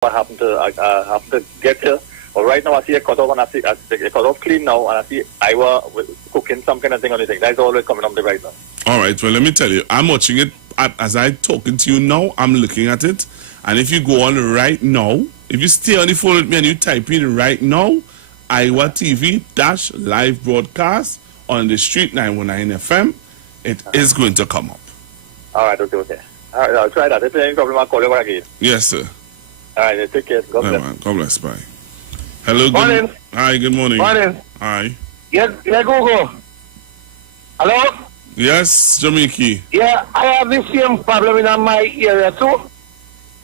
what happened to get here. But right now I see a cut off and I see a cut off clean now, and I see Iwer cooking some kind of thing on the thing. That's all that's coming up there right now. All right, well, let me tell you, I'm watching it as I'm talking to you now. I'm looking at it, and if you go on right now, if you stay on the phone with me and you type in right now, Iwer TV live broadcast on the street 919 FM, it is going to come up. All right, okay. All right, I'll try that. If there's any problem, I'll call you again. Yes, sir. All right, take care. God bless. God bless. Bye. Hello. Morning. Hi. Good morning. Morning. Hi. Yeah, Google. Hello? Yes, Jamaica. Yeah, I have the same problem in my area too.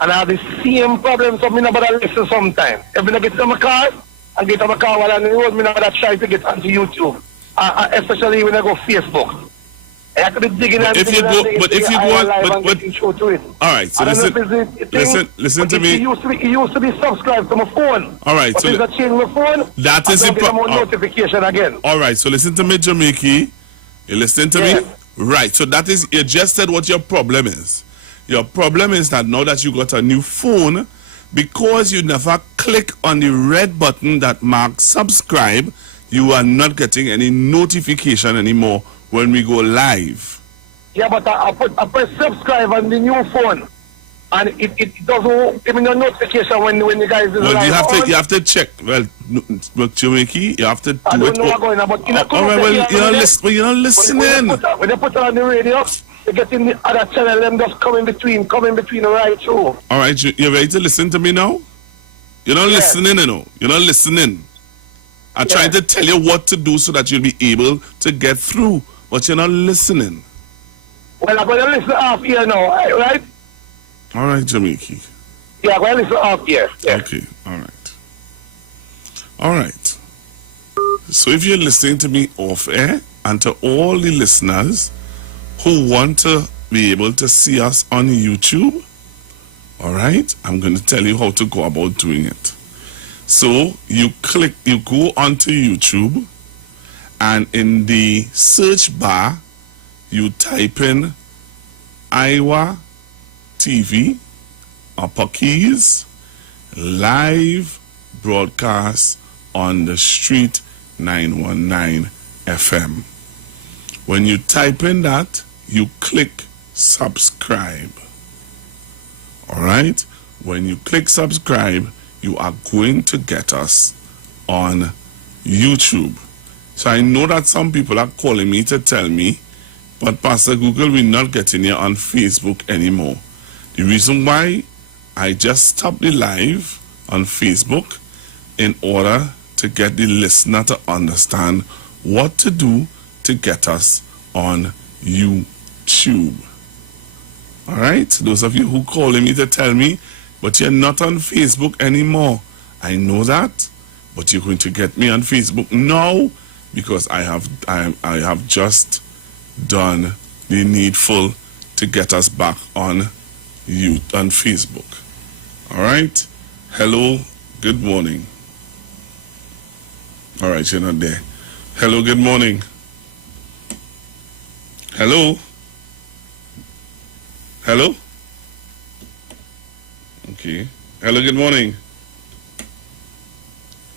And I have the same problem, so I never listen sometimes. If I get to my car, I get to my car while I'm on the road, I never try to get onto YouTube. Especially when I go Facebook. I have to be digging and if you go, but if you go, all right. So listen to me. It used to be subscribed to my phone. All right. But So I change my phone. That is important. Notification again. All right. So listen to me, Jamaica. You listen to me, right? So that is, you just said what your problem is. Your problem is that now that you got a new phone, because you never click on the red button that marks subscribe, you are not getting any notification anymore when we go live. Yeah, but I press subscribe on the new phone, and it doesn't give me no notification when you guys is live. You have to check. Well, Jamaica, you have to do I don't know what's going on, but you're not listening. When they put it on the radio, you get in the other channel, them just come in between the right through. All right, you're ready to listen to me now? You're not listening, you know. You're not listening. I'm trying to tell you what to do so that you'll be able to get through, but you're not listening. Well, I'm going to listen off here now, right? All right, Jamaica. Yeah, I'm going to listen off here. Yeah. Okay, all right. All right. So if you're listening to me off air, and to all the listeners who want to be able to see us on YouTube, all right, I'm going to tell you how to go about doing it. So you go onto YouTube, and in the search bar, you type in Iwer TV, upper keys, live broadcast on the street 919 FM. When you type in that, you click subscribe. All right? When you click subscribe, you are going to get us on YouTube. So I know that some people are calling me to tell me, but Pastor Google, we're not getting here on Facebook anymore. The reason why, I just stopped the live on Facebook in order to get the listener to understand what to do to get us on YouTube. All right? Those of you who calling me to tell me, but you're not on Facebook anymore. I know that, but you're going to get me on Facebook now because I have just done the needful to get us back on Facebook. All right? Hello, good morning. All right, you're not there. Hello, good morning. Hello? Hello? Okay. Hello, good morning.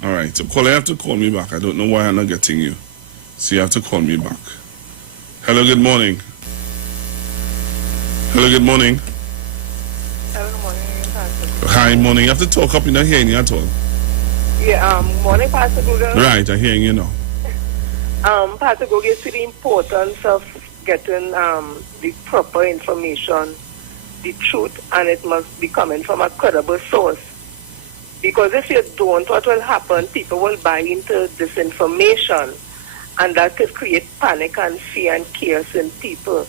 All right, so you have to call me back. I don't know why I'm not getting you. So you have to call me back. Hello, good morning. Hello, good morning. Hello, good morning, Pastor. Hi, morning. You have to talk up. You're not hearing you at all. Yeah, morning, Pastor Google. Right, I'm hearing you now. Pastor Google, you see the importance of getting the proper information, the truth, and it must be coming from a credible source. Because if you don't, what will happen? People will buy into disinformation, and that could create panic and fear and chaos in people.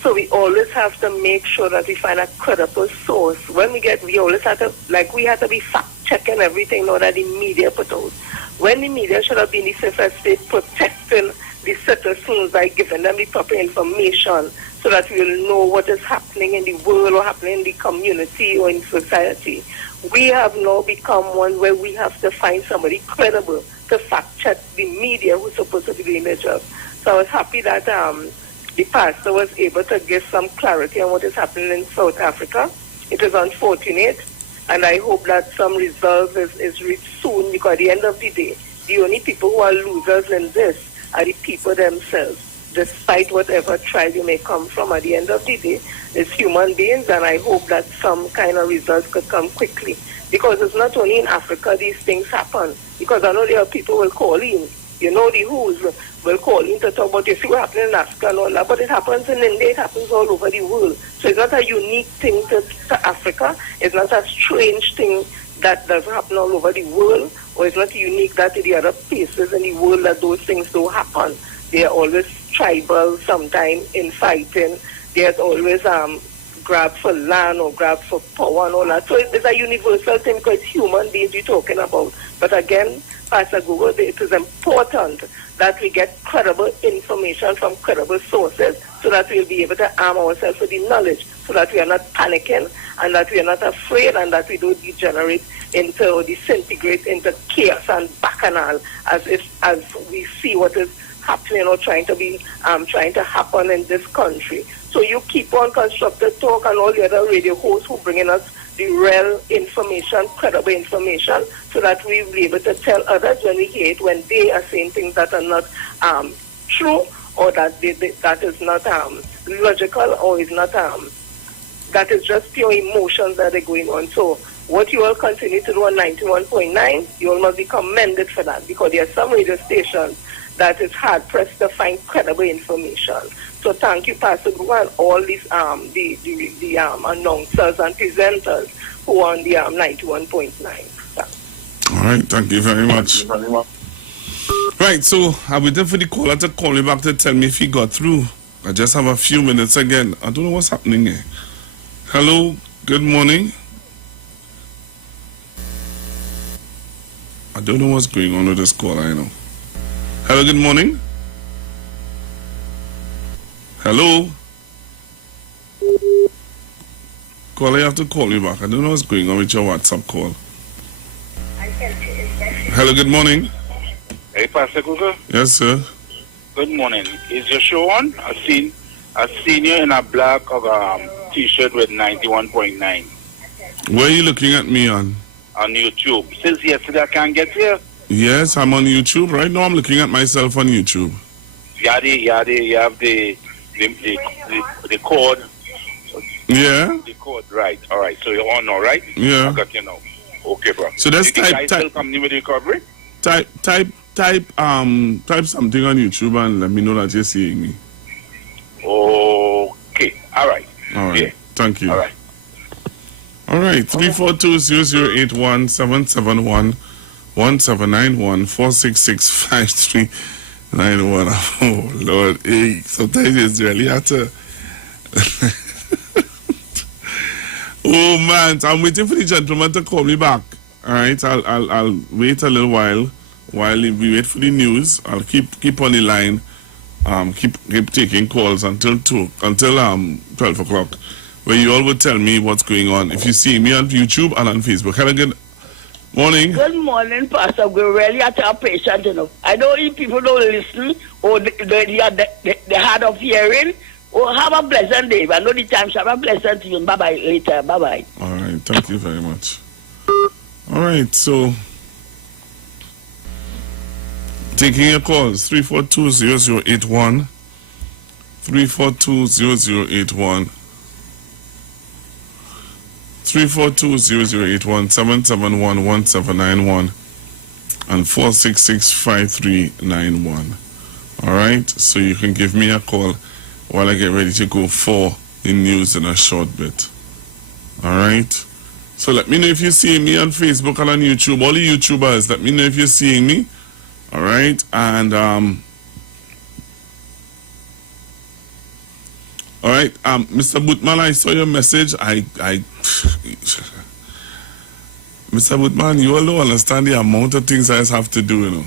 So we always have to make sure that we find a credible source. When we always have to, we have to be fact-checking everything now that the media put out. When the media should have been the first state protecting the citizens by giving them the proper information so that we will know what is happening in the world or happening in the community or in society. We have now become one where we have to find somebody credible to fact-check the media who's supposed to be doing their job. So I was happy that the pastor was able to give some clarity on what is happening in South Africa. It is unfortunate And I hope that some resolve is reached soon, because at the end of the day, the only people who are losers in this are the people themselves. Despite whatever trial you may come from, at the end of the day, it's human beings, and I hope that some kind of results could come quickly. Because it's not only in Africa these things happen. Because I know there are people will call in, you know, the who's will call in to talk about, you see what happening in Africa and all that, but it happens in India, it happens all over the world. So it's not a unique thing to Africa. It's not a strange thing that doesn't happen all over the world, or it's not unique that in the other places in the world that those things don't happen. They are always tribal, sometimes infighting. There's always grab for land or grab for power and all that. So it's a universal thing, because it's human beings we're talking about. But again, Pastor Google, it is important that we get credible information from credible sources, so that we'll be able to arm ourselves with the knowledge, so that we are not panicking, and that we are not afraid, and that we don't degenerate into or disintegrate into chaos and bacchanal as we see what is happening or trying to happen in this country. So you keep on Constructive Talk and all the other radio hosts who bringing us the real information, credible information, so that we will be able to tell others when we hear it, when they are saying things that are not true, or that that is not logical, or is not that is just pure emotions that are going on. So what you all continue to do on 91.9, you all must be commended for that, because there are some radio stations that is hard pressed to find credible information. So thank you, Pastor Gu, and all these the announcers and presenters who are on the 91.9. All right, thank you very much. Right, so I'm waiting for the caller to call me back to tell me if he got through. I just have a few minutes again. I don't know what's happening here. Hello, good morning. I don't know what's going on with this caller, I know. Hello, good morning. Hello. Caller, you have to call me back. I don't know what's going on with your WhatsApp call. Hello, good morning. Hey, Pastor Google. Yes, sir. Good morning. Is your show on? I seen you in a black t-shirt with 91.9. Where are you looking at me on? On YouTube. Since yesterday I can't get here. Yes, I'm on YouTube. Right now I'm looking at myself on YouTube. You have the code. Yeah. The code, right. All right. So you're on now, right? Yeah. I got you now. Okay, bro. So that's type still coming with the recovery? Type something on YouTube and let me know that you're seeing me. Okay. All right. All right. Yeah. Thank you. All right. All right. 342-0081 771 1791 466-5391. Oh Lord, hey, sometimes it's really hard to. Oh man, I'm waiting for the gentleman to call me back. All right, I'll wait a little while we wait for the news. I'll keep on the line. Keep taking calls until 12 o'clock, where you all will tell me what's going on. If you see me on YouTube and on Facebook. Have a good morning. Good morning, Pastor. We're really at our patient, you know. I know if people don't listen, or they hard of hearing. Oh, have a pleasant day. I know the time. Have a pleasant evening. Bye-bye later. Bye-bye. All right. Thank you very much. All right. So, taking your calls, 342-0081. 342-0081. 342-0081 771 1791 and 466-5391. All right. So you can give me a call while I get ready to go for the news in a short bit. All right. So let me know if you're seeing me on Facebook and on YouTube. All the YouTubers, let me know if you're seeing me. All right. And all right, Mr. Bootman, I saw your message. Mr. Bootman, you all don't understand the amount of things I have to do, you know.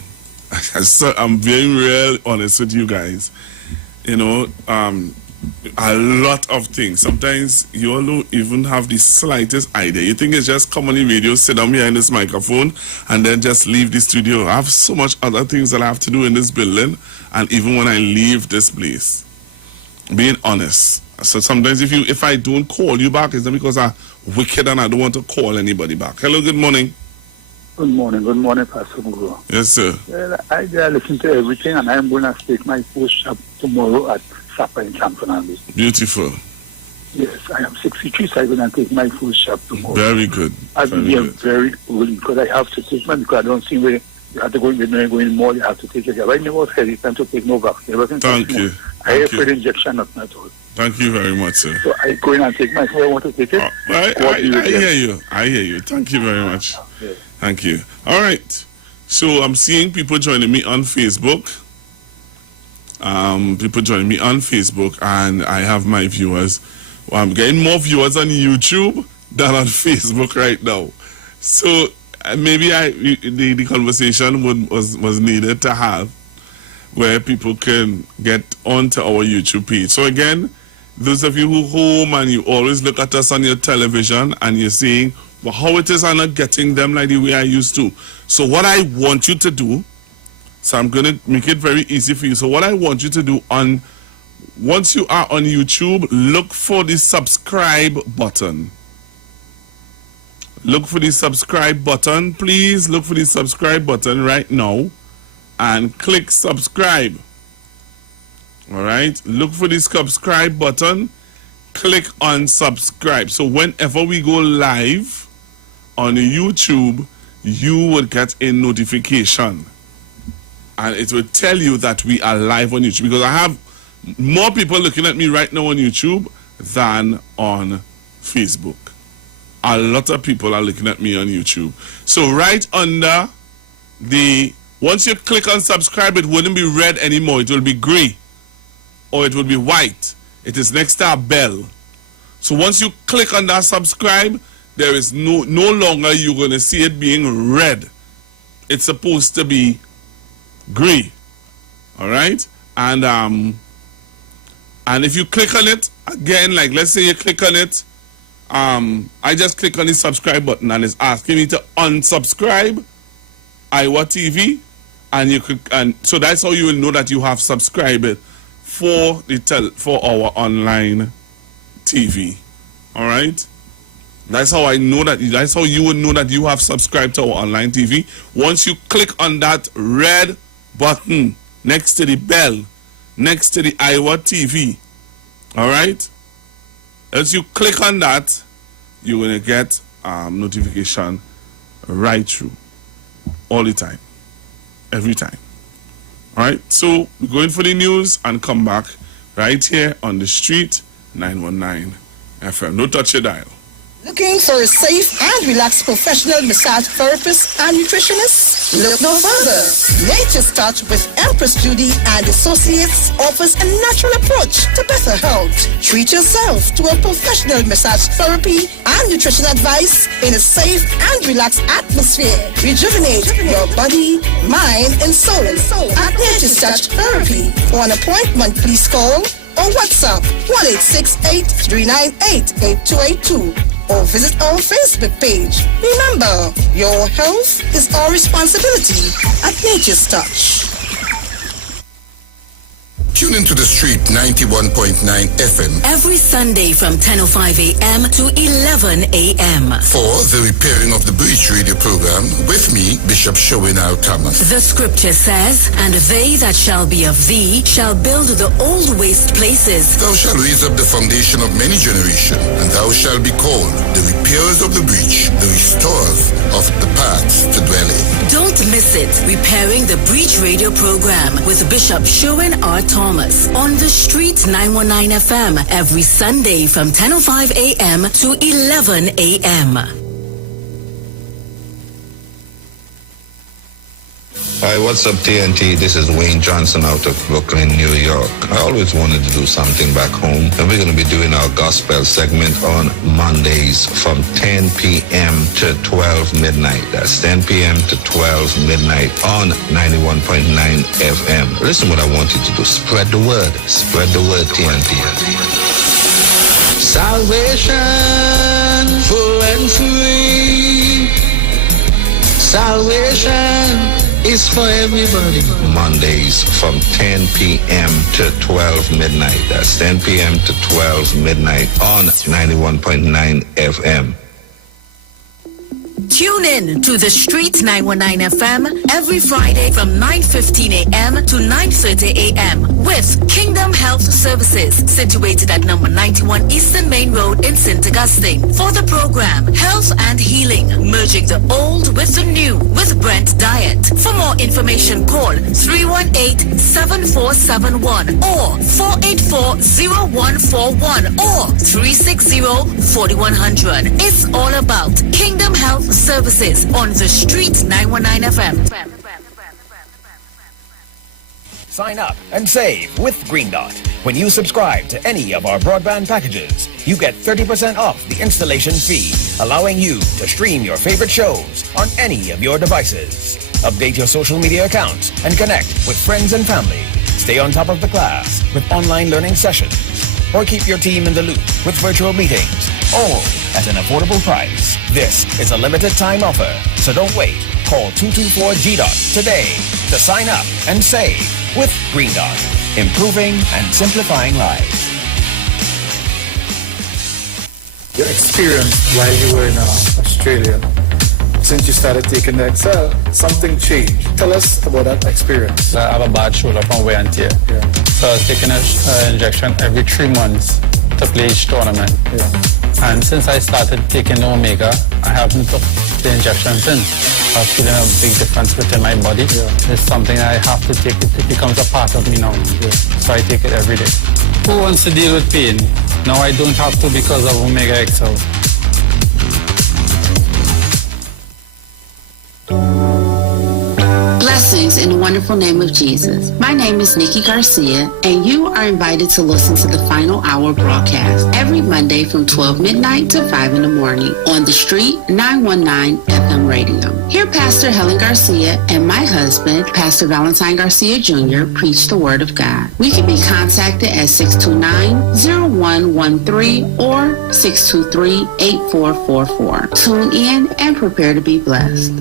I'm very real honest with you guys. You know, a lot of things. Sometimes you all don't even have the slightest idea. You think it's just come on the radio, sit down behind this microphone, and then just leave the studio. I have so much other things that I have to do in this building, and even when I leave this place. Being honest, So sometimes if I don't call you back, it's not because I'm wicked and I don't want to call anybody back. Hello, good morning. Good morning, Pastor Mugo. Yes, sir. Well, I listen to everything, and I'm going to take my first shop tomorrow at Sapa in San Fernando. Beautiful. Yes, I am 63, so I'm going to take my first shop tomorrow. Very good. I'll be here very early because I have to take because I don't see where you have to go in the mall, you have to take it. I never was hesitant to take no vaccine. Thank you. I have for the injection, not at all. Thank you very much, sir. So I go in and take my phone. I want to take it. I hear you. I hear you. Thank you very much. Yes. Thank you. All right. So I'm seeing people joining me on Facebook. People joining me on Facebook, and I have my viewers. Well, I'm getting more viewers on YouTube than on Facebook right now. So maybe the conversation was needed to have where people can get onto our YouTube page. So again, those of you who home and you always look at us on your television and you're saying, well, how it is I'm not getting them like the way I used to. So what I want you to do, so I'm going to make it very easy for you. So what I want you to do once you are on YouTube, look for the subscribe button. Look for the subscribe button. Please look for the subscribe button right now and click subscribe. All right. Look for the subscribe button. Click on subscribe. So whenever we go live on YouTube, you would get a notification. And it will tell you that we are live on YouTube. Because I have more people looking at me right now on YouTube than on Facebook. A lot of people are looking at me on YouTube. So right under once you click on subscribe, it wouldn't be red anymore. It will be gray or it will be white. It is next to a bell. So once you click on that subscribe, there is no longer you're going to see it being red. It's supposed to be gray. All right? And if you click on it, again, like let's say you click on it, I just click on the subscribe button and it's asking me to unsubscribe Iwer TV, and so that's how you will know that you have subscribed for our online TV. All right, that's how I know that. That's how you will know that you have subscribed to our online TV. Once you click on that red button next to the bell, next to the Iwer TV. All right. As you click on that, you're going to get notification right through. All the time. Every time. All right. So we're going for the news and come back right here on the street 919 FM. No touch your dial. Looking for a safe and relaxed professional massage therapist and nutritionist? Look no further. Nature's Touch with Empress Judy and Associates offers a natural approach to better health. Treat yourself to a professional massage therapy and nutrition advice in a safe and relaxed atmosphere. Rejuvenate your body, mind, and soul at Nature's Touch Therapy. For an appointment, please call or WhatsApp 1-868-398-8282 or visit our Facebook page. Remember, your health is our responsibility at Nature's Touch. Tune into the street 91.9 FM every Sunday from 10:05 a.m. to 11 a.m. for the Repairing of the Breach radio program with me, Bishop Showinau Thomas. The scripture says, and they that shall be of thee shall build the old waste places. Thou shalt raise up the foundation of many generations, and thou shalt be called the repairers of the breach, the restorers of the paths to dwell in. Don't miss it. Repairing the Breach radio program with Bishop Sherwin R. Thomas on the street 919 FM every Sunday from 10:05 a.m. to 11 a.m. Hi, what's up, TNT? This is Wayne Johnson out of Brooklyn, New York. I always wanted to do something back home, and we're going to be doing our gospel segment on Mondays from 10 p.m. to 12 midnight. That's 10 p.m. to 12 midnight on 91.9 FM. Listen what I want you to do. Spread the word. Spread the word, TNT. Salvation full and free. Salvation is for everybody. Mondays from 10 p.m. to 12 midnight. That's 10 p.m. to 12 midnight on 91.9 FM. Tune in to The Street 919 FM every Friday from 9:15 a.m. to 9:30 a.m. with Kingdom Health Services, situated at number 91 Eastern Main Road in St. Augustine. For the program, Health and Healing, merging the old with the new with Brent Diet. For more information, call 318-7471 or 484-0141 or 360-4100. It's all about Kingdom Health Services on The Street 919 FM. Sign up and save with Green Dot. When you subscribe to any of our broadband packages, you get 30% off the installation fee, allowing you to stream your favorite shows on any of your devices. Update your social media accounts and connect with friends and family. Stay on top of the class with online learning sessions, or keep your team in the loop with virtual meetings, all at an affordable price. This is a limited time offer, so don't wait. Call 224-GDOT today to sign up and save with Green Dot, improving and simplifying lives. Your experience while you were in Australia, since you started taking the Excel, something changed. Tell us about that experience. I have a bad shoulder from wear and tear. Yeah. So I was taking an injection every 3 months to play each tournament. Yeah. And since I started taking the Omega, I haven't took the injection since. I'm feeling a big difference within my body. Yeah. It's something I have to take. It becomes a part of me now. Yeah. So I take it every day. Who wants to deal with pain? Now I don't have to because of Omega XL. Blessings in the wonderful name of Jesus. My name is Nikki Garcia, and you are invited to listen to the Final Hour broadcast every Monday from 12 midnight to 5 in the morning on The Street 919 FM radio. Here, Pastor Helen Garcia and my husband, Pastor Valentine Garcia Jr., preach the Word of God. We can be contacted at 629-0113 or 623-8444. Tune in and prepare to be blessed.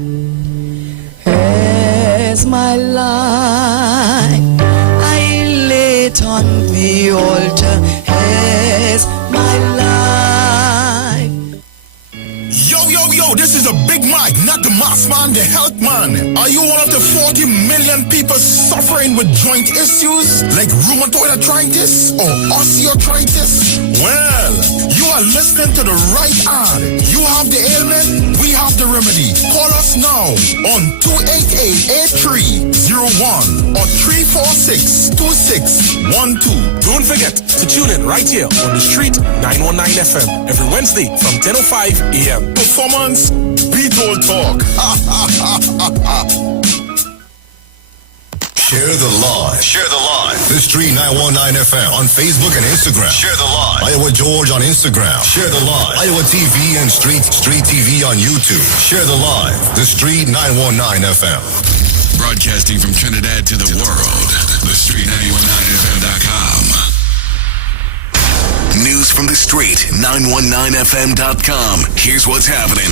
As my life I lay it on the altar, as my life. Yo, this is a Big Mike, not the mass man, the health man. Are you one of the 40 million people suffering with joint issues like rheumatoid arthritis or osteoarthritis? Well, you are listening to the right ad. You have the ailment, we have the remedy. Call us now on 288-8301 or 346-2612. Don't forget to tune in right here on The Street 919 FM every Wednesday from 10:05 a.m. Performance beat all talk. Share the live. Share the live. The Street 919 FM on Facebook and Instagram. Share the live. Iowa George on Instagram. Share the live. Iowa TV and Street TV on YouTube. Share the live. The Street 919 FM. Broadcasting from Trinidad to the world. The Street 919FM.com. News from the Street 919FM.com. Here's what's happening.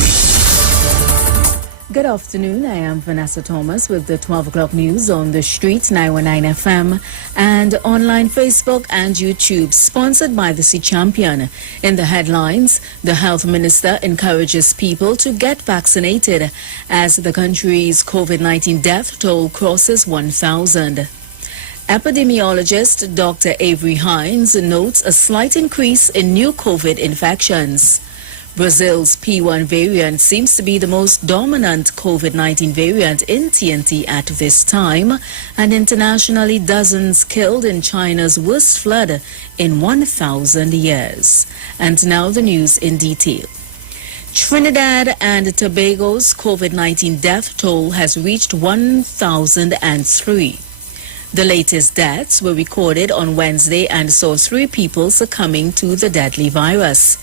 Good afternoon. I am Vanessa Thomas with the 12 o'clock news on the Street 919 FM and online Facebook and YouTube, sponsored by the Sea Champion. In the headlines, the health minister encourages people to get vaccinated as the country's COVID-19 death toll crosses 1,000. Epidemiologist Dr. Avery Hines notes a slight increase in new COVID infections. Brazil's P1 variant seems to be the most dominant COVID-19 variant in TNT at this time, and internationally dozens killed in China's worst flood in 1,000 years. And now the news in detail. Trinidad and Tobago's COVID-19 death toll has reached 1,003. The latest deaths were recorded on Wednesday and saw 3 people succumbing to the deadly virus.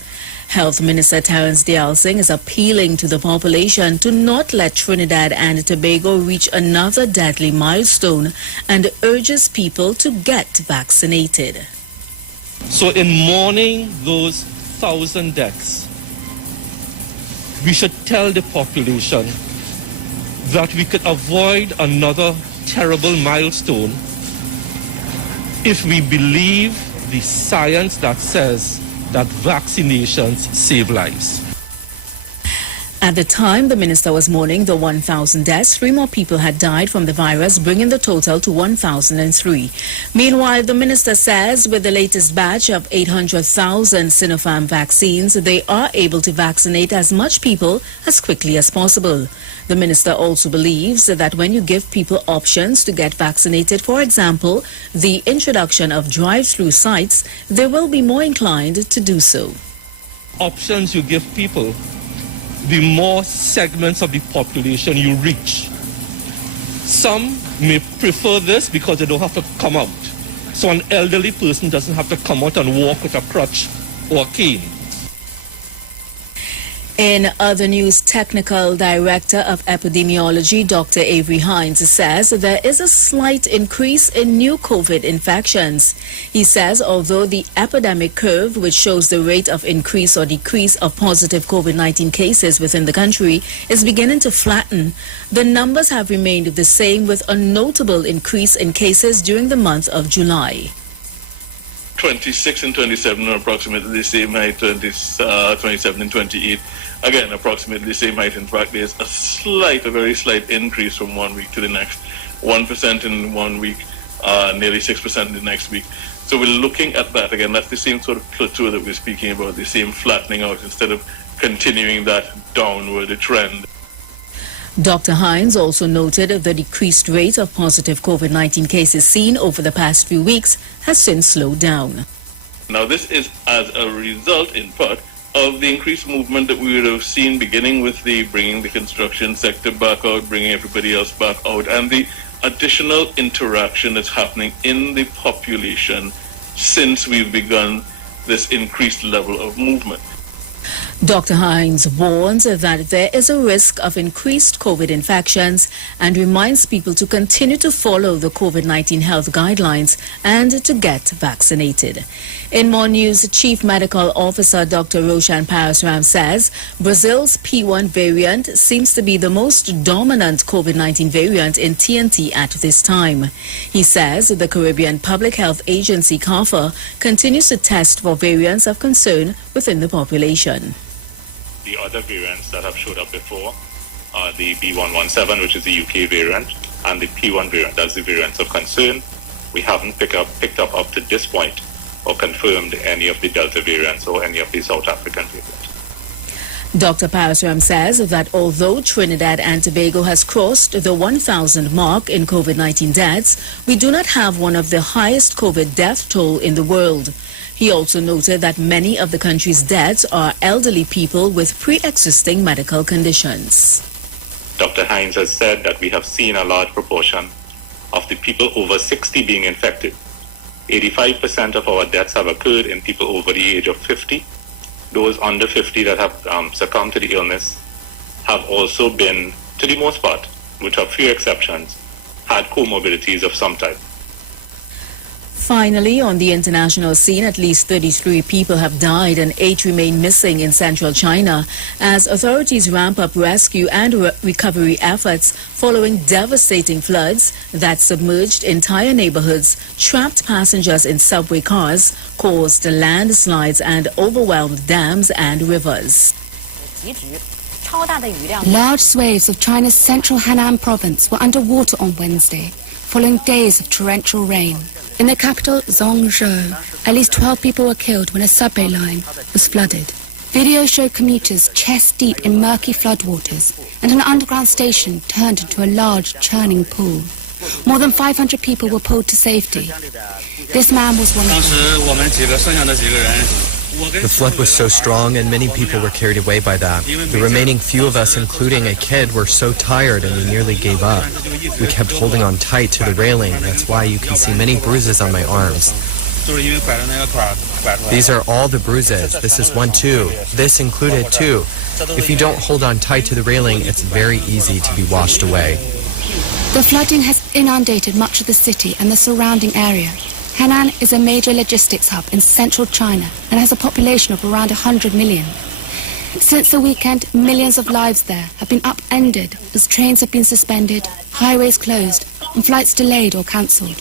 Health Minister Terence Dialsing is appealing to the population to not let Trinidad and Tobago reach another deadly milestone and urges people to get vaccinated. So in mourning those 1,000 deaths, we should tell the population that we could avoid another terrible milestone if we believe the science that says that vaccinations save lives. At the time the minister was mourning the 1,000 deaths, 3 more people had died from the virus, bringing the total to 1,003. Meanwhile, the minister says with the latest batch of 800,000 Sinopharm vaccines, they are able to vaccinate as much people as quickly as possible. The minister also believes that when you give people options to get vaccinated, for example, the introduction of drive-through sites, they will be more inclined to do so. Options you give people, the more segments of the population you reach. Some may prefer this because they don't have to come out. So an elderly person doesn't have to come out and walk with a crutch or a cane. In other news, Technical Director of Epidemiology, Dr. Avery Hines, says there is a slight increase in new COVID infections. He says although the epidemic curve, which shows the rate of increase or decrease of positive COVID-19 cases within the country, is beginning to flatten, the numbers have remained the same, with a notable increase in cases during the month of July. 26 and 27 are approximately the same height, 27 and 28. Again, approximately the same height. In fact, there's a very slight increase from one week to the next. 1% in 1 week, nearly 6% in the next week. So we're looking at that again. That's the same sort of plateau that we're speaking about, the same flattening out instead of continuing that downward trend. Dr. Hines also noted the decreased rate of positive COVID-19 cases seen over the past few weeks has since slowed down. Now, this is as a result, in part, of the increased movement that we would have seen beginning with the bringing the construction sector back out, bringing everybody else back out, and the additional interaction that's happening in the population since we've begun this increased level of movement. Dr. Hines warns that there is a risk of increased COVID infections and reminds people to continue to follow the COVID-19 health guidelines and to get vaccinated. In more news, Chief Medical Officer Dr. Roshan Parasram says Brazil's P1 variant seems to be the most dominant COVID-19 variant in TNT at this time. He says the Caribbean Public Health Agency, CARPHA, continues to test for variants of concern within the population. The other variants that have showed up before are the B117, which is the UK variant, and the P1 variant. That's the variants of concern. We haven't picked up to this point or confirmed any of the Delta variants or any of the South African variants. Dr. Parasram says that although Trinidad and Tobago has crossed the 1,000 mark in COVID-19 deaths, we do not have one of the highest COVID death toll in the world. He also noted that many of the country's deaths are elderly people with pre-existing medical conditions. Dr. Hines has said that we have seen a large proportion of the people over 60 being infected. 85% of our deaths have occurred in people over the age of 50. Those under 50 that have succumbed to the illness have also been, to the most part, with a few exceptions, had comorbidities of some type. Finally, on the international scene, at least 33 people have died and 8 remain missing in central China as authorities ramp up rescue and recovery efforts following devastating floods that submerged entire neighborhoods, trapped passengers in subway cars, caused landslides and overwhelmed dams and rivers. Large swathes of China's central Henan province were underwater on Wednesday, following days of torrential rain. In the capital, Zhongzhou, at least 12 people were killed when a subway line was flooded. Videos showed commuters chest-deep in murky floodwaters, and an underground station turned into a large, churning pool. More than 500 people were pulled to safety. This man was one of them. The flood was so strong and many people were carried away by that. The remaining few of us, including a kid, were so tired and we nearly gave up. We kept holding on tight to the railing. That's why you can see many bruises on my arms. These are all the bruises. This is one too. This included too. If you don't hold on tight to the railing, it's very easy to be washed away. The flooding has inundated much of the city and the surrounding area. Henan is a major logistics hub in central China and has a population of around 100 million. Since the weekend, millions of lives there have been upended as trains have been suspended, highways closed, and flights delayed or cancelled.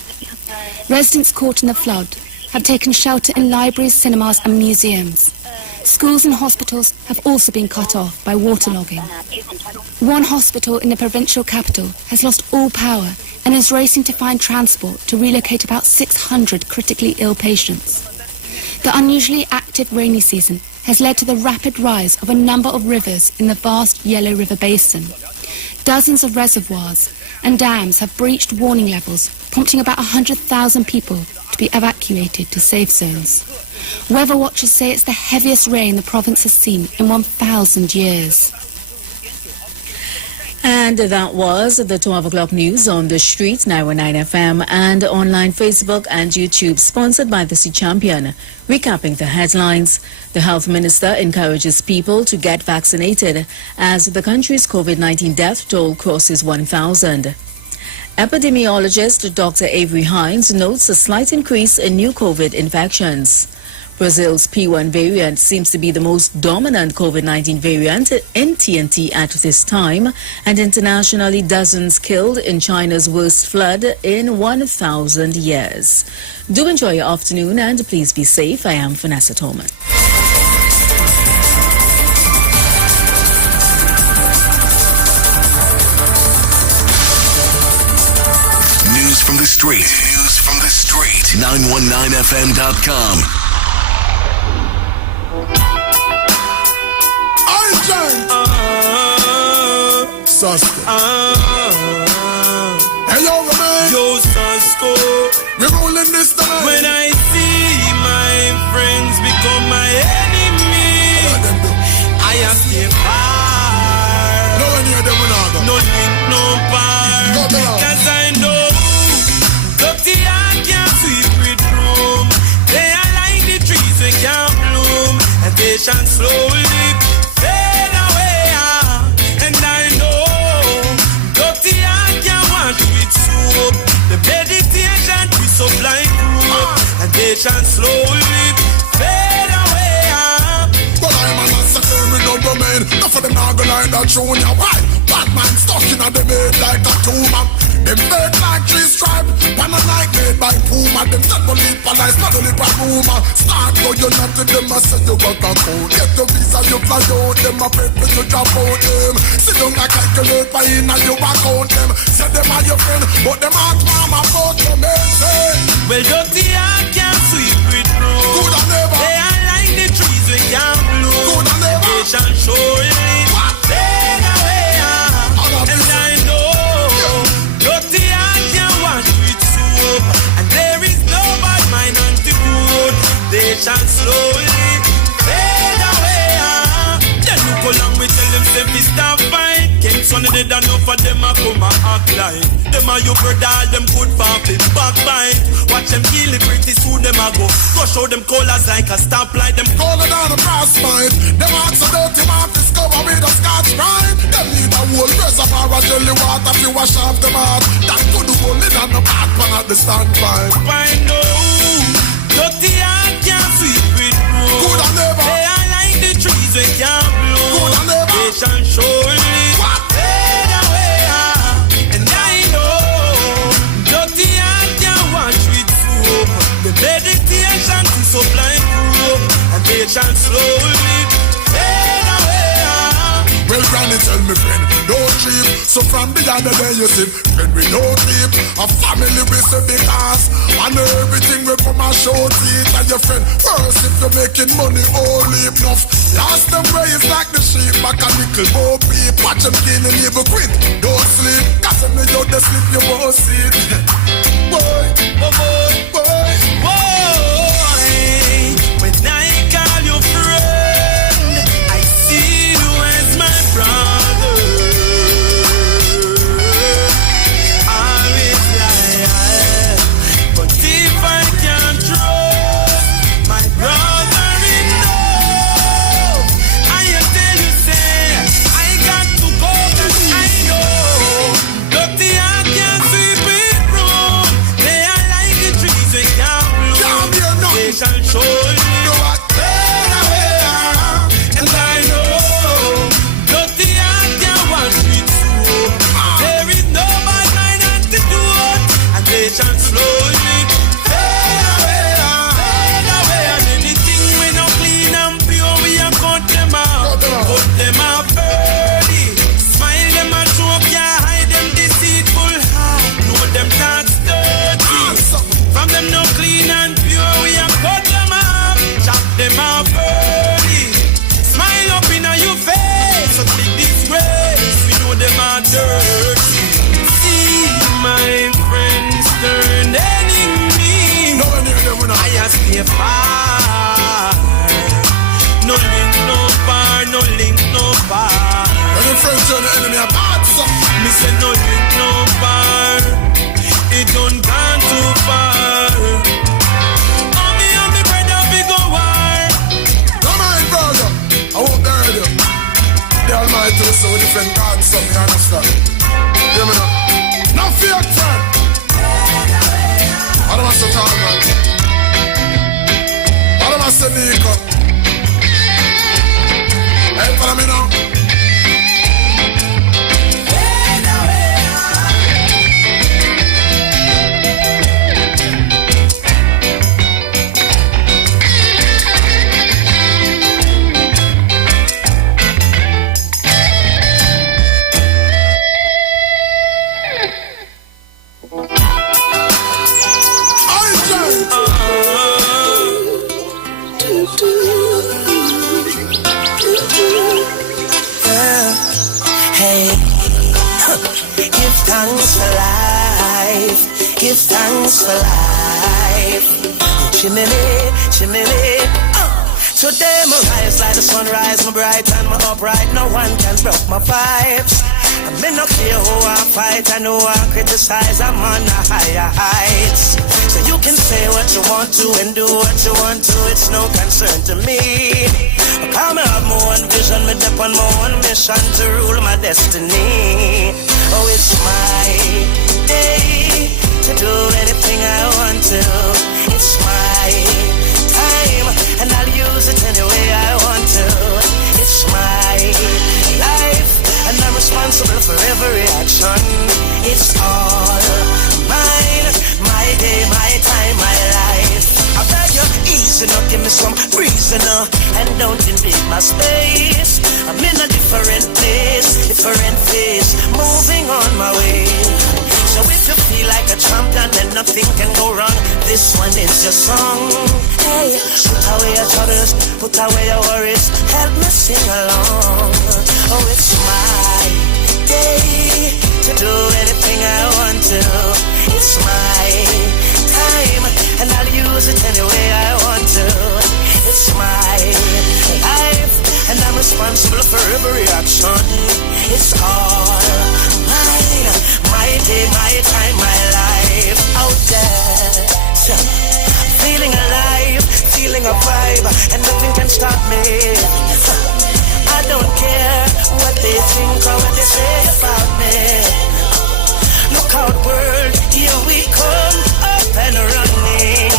Residents caught in the flood have taken shelter in libraries, cinemas and museums. Schools and hospitals have also been cut off by waterlogging. One hospital in the provincial capital has lost all power and is racing to find transport to relocate about 600 critically ill patients. The unusually active rainy season has led to the rapid rise of a number of rivers in the vast Yellow River Basin. Dozens of reservoirs and dams have breached warning levels, prompting about 100,000 people to be evacuated to safe zones. Weather watchers say it's the heaviest rain the province has seen in 1,000 years. And that was the 12 o'clock news on the street, 919 FM, and online Facebook and YouTube, sponsored by the Sea Champion. Recapping the headlines, the health minister encourages people to get vaccinated as the country's COVID-19 death toll crosses 1,000. Epidemiologist Dr. Avery Hines notes a slight increase in new COVID infections. Brazil's P1 variant seems to be the most dominant COVID-19 variant in TNT at this time, and internationally dozens killed in China's worst flood in 1,000 years. Do enjoy your afternoon and please be safe. I am Vanessa Thomas. News from the street. News from the street. 919fm.com. Sasko. Hey yo, man. Yo, Sasko. We're rolling this time. When I see my friends become my enemy, I ask them far. No one here, them will not go. No link, no bar. Cause I know dirty heart can't sweep with broom. They are like the trees we can't bloom, and they shall slowly fade away. And I know dirty heart can't wash with soap. The meditation we supply group, and they shall slowly fade away. But I'm an answer, me no domain. Enough of them now go line that show ya. Why? Bad man stuck in a them head like a tumor. Them fake like tree stripe, banana like made by Puma. Them not only police, not only by rumor. Start go you not to them, I say you got a code. Get the visa, you fly out, them a pay for you drop out them. Sit down and calculate by in and you back out them. Say them are your friend, but them heart mama about them say. Well, dirty heart can't sweep with broom. Good and never. They are like the trees we can't bloom. Good and never. They shall surely fade away. And I know dirty heart can't wash with soap, and there is no bad mind on the road. They shall slowly fade away. Then look along, we tell them say stop fight. Kings on the dead, enough of them a come and act like them are your brother, them good for flip backbite. Watch them kill it pretty soon, them a go show them colors like a stoplight. Them calling on a brass fight. Them hearts so dirty, man, discover with a Scotch bride. Them need a whole reservoir of jelly water to wash off them heart. That could hold it on the back pan at the standpipe. I know dirty heart can't sweep with broom. Good and never. They are like the trees we can't bloom. Good and never. They shall surely fade away. And I know dirty heart can't wash with soap. The meditation to supply group, and they shall slowly fade away. Well, granny tell me friend, don't cheap. So from the other day you see, friend we don't keep. A family we say because, and everything we come and show teeth and your friend. First if you're making money, only enough. Last them raised like the sheep, back a nickel more peep. Watch them killing evil quit, don't sleep. Cause when you don't sleep, you won't see it. Boy, oh boy, boy, boy. When I call you friend, I see you as my brother. Always lie, but if I can't trust my brother enough, I tell you say I got to go 'cause I know stay far. No link, no bar, no link, no bar. When your friends turn the enemy apart, son. Me say no link, no bar. It don't gone too far. Oh, me and me brother we go war. Come on, brother. I won't heard you. The Almighty will say we defend God, son. You understand? Hear me now. No fear, friend. I don't want to talk, man. I don't want to say Nico. Hey, follow me now. Thanks for life. Give thanks for life. Chimney, chimney. Today my rise like the sunrise, my bright and my upright. No one can block my vibes. I may not care who I fight, I know I criticize. I'm on the higher heights. So you can say what you want to and do what you want to. It's no concern to me. I have my own vision, me dip on my own mission to rule my destiny. Oh, it's my day to do anything I want to. It's my time, and I'll use it any way I want to. It's my life, and I'm responsible for every action. It's all mine, my day, my time, my life. I beg you, easy now, give me some reason and don't invade my space. I'm in a different place, different phase, moving on my way. So if you feel like a champion, then nothing can go wrong. This one is your song. Hey, put away your troubles, put away your worries, help me sing along. Oh, it's my day to do anything I want to. It's my time, and I'll use it any way I want to. It's my life, and I'm responsible for every action. It's all mine, my day, my time, my life. Out there, so, feeling alive, feeling a vibe, and nothing can stop me. I don't care what they think or what they say about me. Look out, world, here we come, up and running.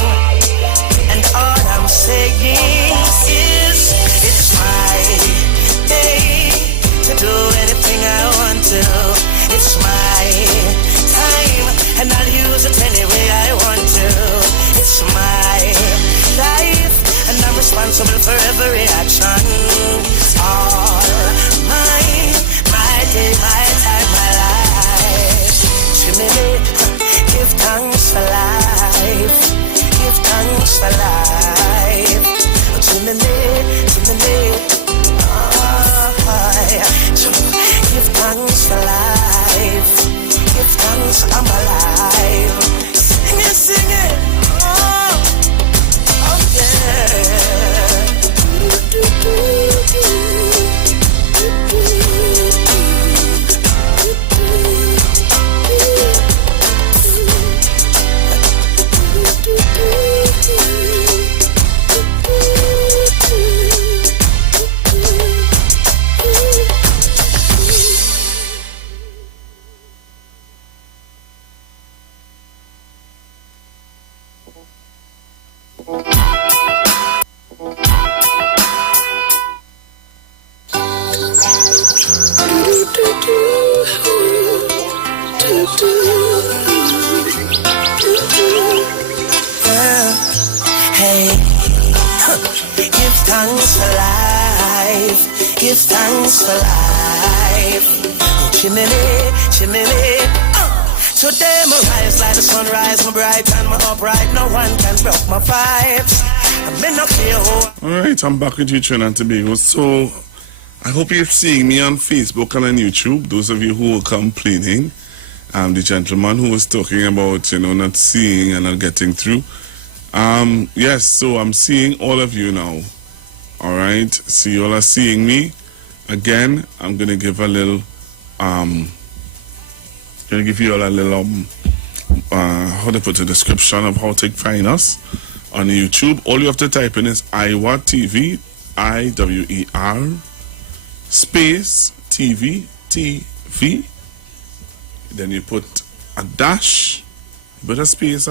And all I'm saying is, it's my day to do anything I want to. It's my time, and I'll use it any way I want to. It's my life, and I'm responsible for every action. All mine, my day, my time, my life. Chimney, give thanks for life. Give thanks for life. Chimney, chimney. Give thanks for life. Give thanks I'm alive. Sing it, sing it. Oh yeah. Thanks for life. Give thanks for life. Oh, chimney, chimney. Today my rise like the sunrise, my bright and my upright. No one can block my vibes. I'm in a clear hole. All right, I'm back with you, Trinidad and Tobago. So I hope you're seeing me on Facebook and on YouTube. Those of you who are complaining, the gentleman who was talking about, not seeing and not getting through. Yes, so I'm seeing all of you now. All right, so you all are seeing me. Again, I'm going to give a little, going to give you all a little, how to put a description of how to find us on YouTube. All you have to type in is Iwer TV, IWER, space TV, TV. Then you put a dash, you put a space,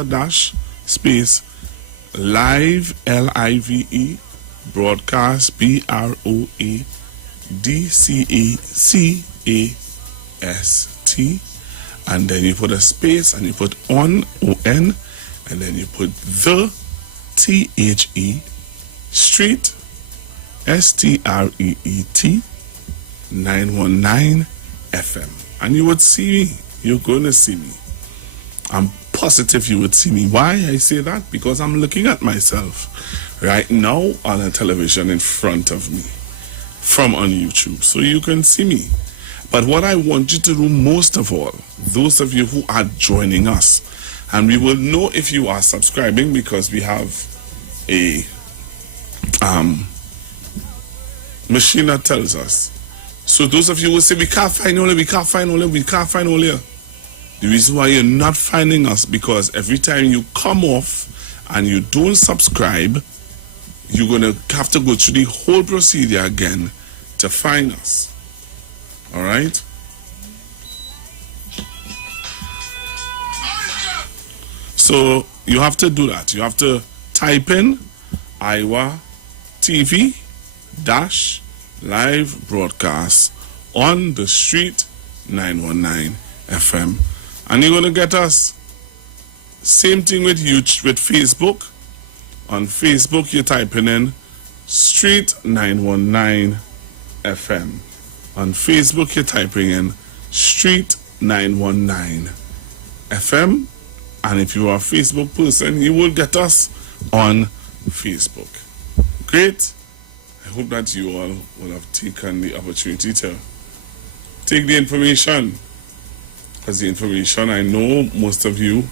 space, live, LIVE, broadcast, BROADCAST, and then you put a space and you put on, ON, and then you put the THE, street, STREET, 919 FM. And you would see me. You're going to see me. I'm positive you would see me. Why I say that? Because I'm looking at myself right now on a television in front of me from on YouTube, so you can see me. But what I want you to do most of all, those of you who are joining us, and we will know if you are subscribing because we have a machine that tells us. So those of you who say we can't find only. The reason why you're not finding us, because every time you come off and you don't subscribe, you're going to have to go through the whole procedure again to find us. All right? So you have to do that. You have to type in Iwer TV dash live broadcast on the street 919 FM. And you're going to get us. Same thing with Facebook. On Facebook, you're typing in Street 919 FM. On Facebook, you're typing in Street 919 FM. And if you are a Facebook person, you will get us on Facebook. Great. I hope that you all will have taken the opportunity to take the information. Because the information, I know most of you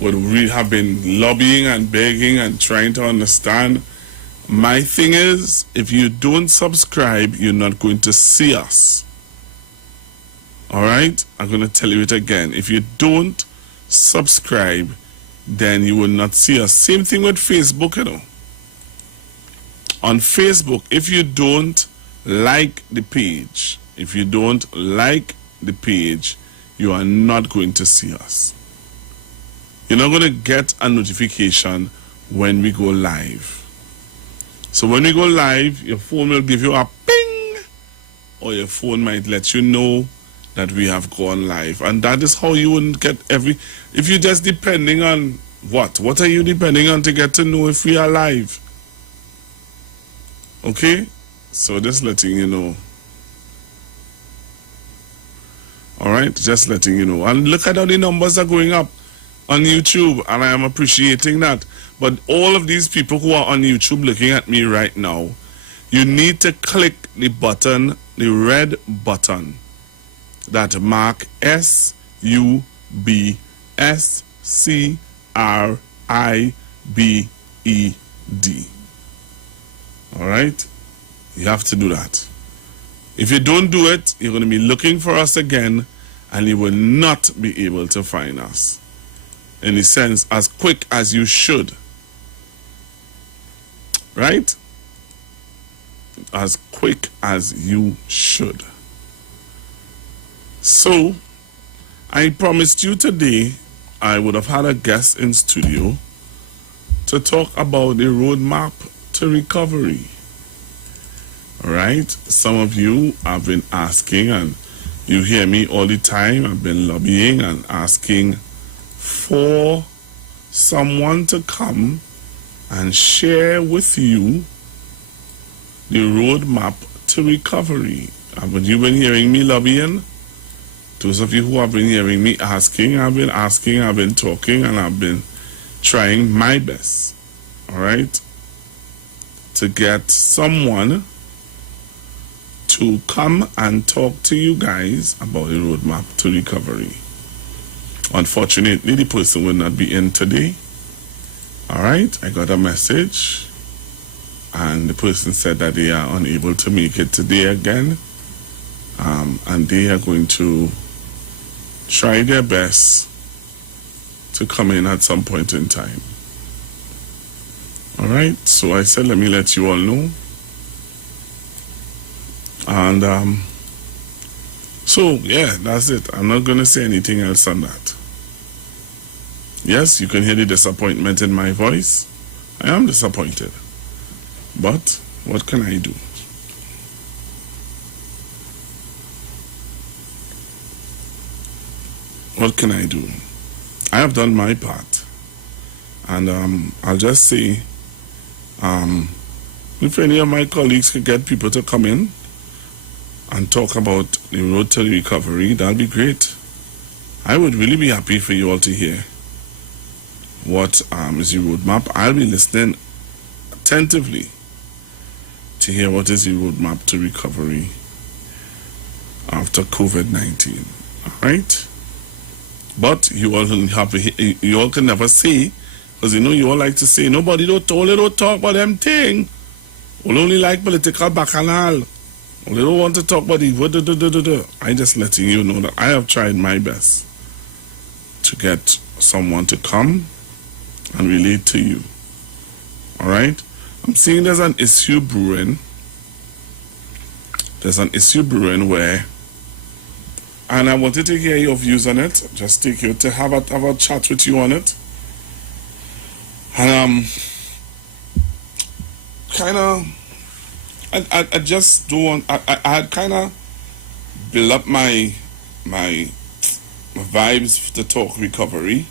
would really have been lobbying and begging and trying to understand. My thing is, if you don't subscribe, you're not going to see us. All right? I'm going to tell you it again. If you don't subscribe, then you will not see us. Same thing with Facebook, you know. On Facebook, if you don't like the page, you are not going to see us. You're not going to get a notification when we go live. So when we go live, your phone will give you a ping, or your phone might let you know that we have gone live. And that is how you wouldn't get if you're just depending on what? What are you depending on to get to know if we are live? Okay? So just letting you know. All right? Just letting you know. And look at how the numbers are going up on YouTube, and I am appreciating that. But all of these people who are on YouTube looking at me right now, you need to click the button, the red button that mark SUBSCRIBED. All right? You have to do that. If you don't do it, you're going to be looking for us again, and you will not be able to find us. In a sense, as quick as you should. Right? As quick as you should. So, I promised you today I would have had a guest in studio to talk about the roadmap to recovery. Alright? Some of you have been asking, and you hear me all the time. I've been lobbying and asking for someone to come and share with you the roadmap to recovery. Haven't you been hearing me lobbying? Those of you who have been hearing me asking, I've been talking, and I've been trying my best, all right, to get someone to come and talk to you guys about the roadmap to recovery. Unfortunately, the person will not be in today. All right, I got a message, and the person said that they are unable to make it today again, and they are going to try their best to come in at some point in time. All right, so I said, let me let you all know. And so, yeah, that's it. I'm not going to say anything else on that. Yes, you can hear the disappointment in my voice. I am disappointed. But what can I do? What can I do? I have done my part. And I'll just say, if any of my colleagues could get people to come in and talk about the road to recovery, that'll be great. I would really be happy for you all to hear what is the roadmap. I'll be listening attentively to hear what is the roadmap to recovery after COVID-19. All right? But you all can never say, because you all like to say, nobody don't talk about them thing. We only like political bacchanal. They don't want to talk about the I'm just letting you know that I have tried my best to get someone to come and relate to you. All right? I'm seeing there's an issue brewing. There's an issue brewing where, and I wanted to hear your views on it. Just take you to have a chat with you on it. And kind of, I just don't want. I had kind of built up my vibes to talk recovery.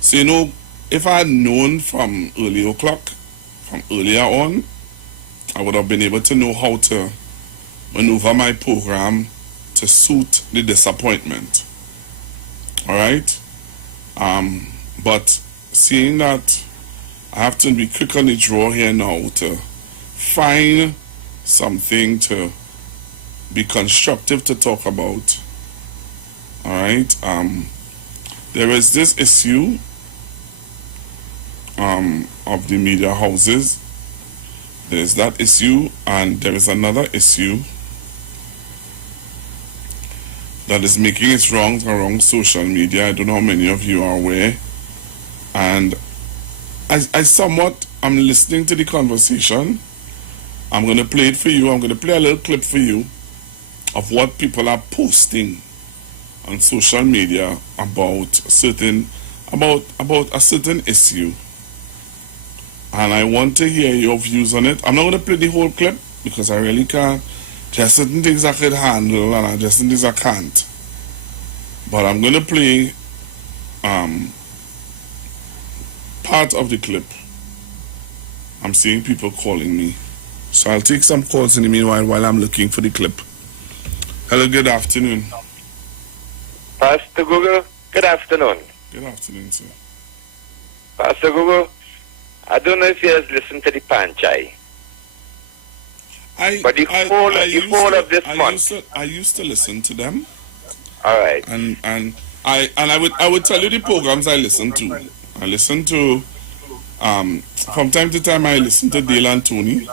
So if I had known from earlier on, I would have been able to know how to maneuver my program to suit the disappointment. All right. But seeing that I have to be quick on the draw here now to find something to be constructive to talk about. All right. There is this issue of the media houses. There is that issue, and there is another issue that is making its rounds around social media. I don't know how many of you are aware. And I'm listening to the conversation. I'm going to play it for you. I'm going to play a little clip for you of what people are posting on social media about a certain issue. And I want to hear your views on it. I'm not going to play the whole clip because I really can't. There are certain things I could handle and there are certain things I can't. But I'm going to play part of the clip. I'm seeing people calling me. So I'll take some calls in the meanwhile while I'm looking for the clip. Hello, good afternoon. Pastor Google, good afternoon. Good afternoon, sir. Pastor Google, I don't know if you have listened to the Panchai. But the whole of this month. I used to listen to them. All right. And I would tell you the programs I listen to. I listen to from time to time I listen to Dale and Tony,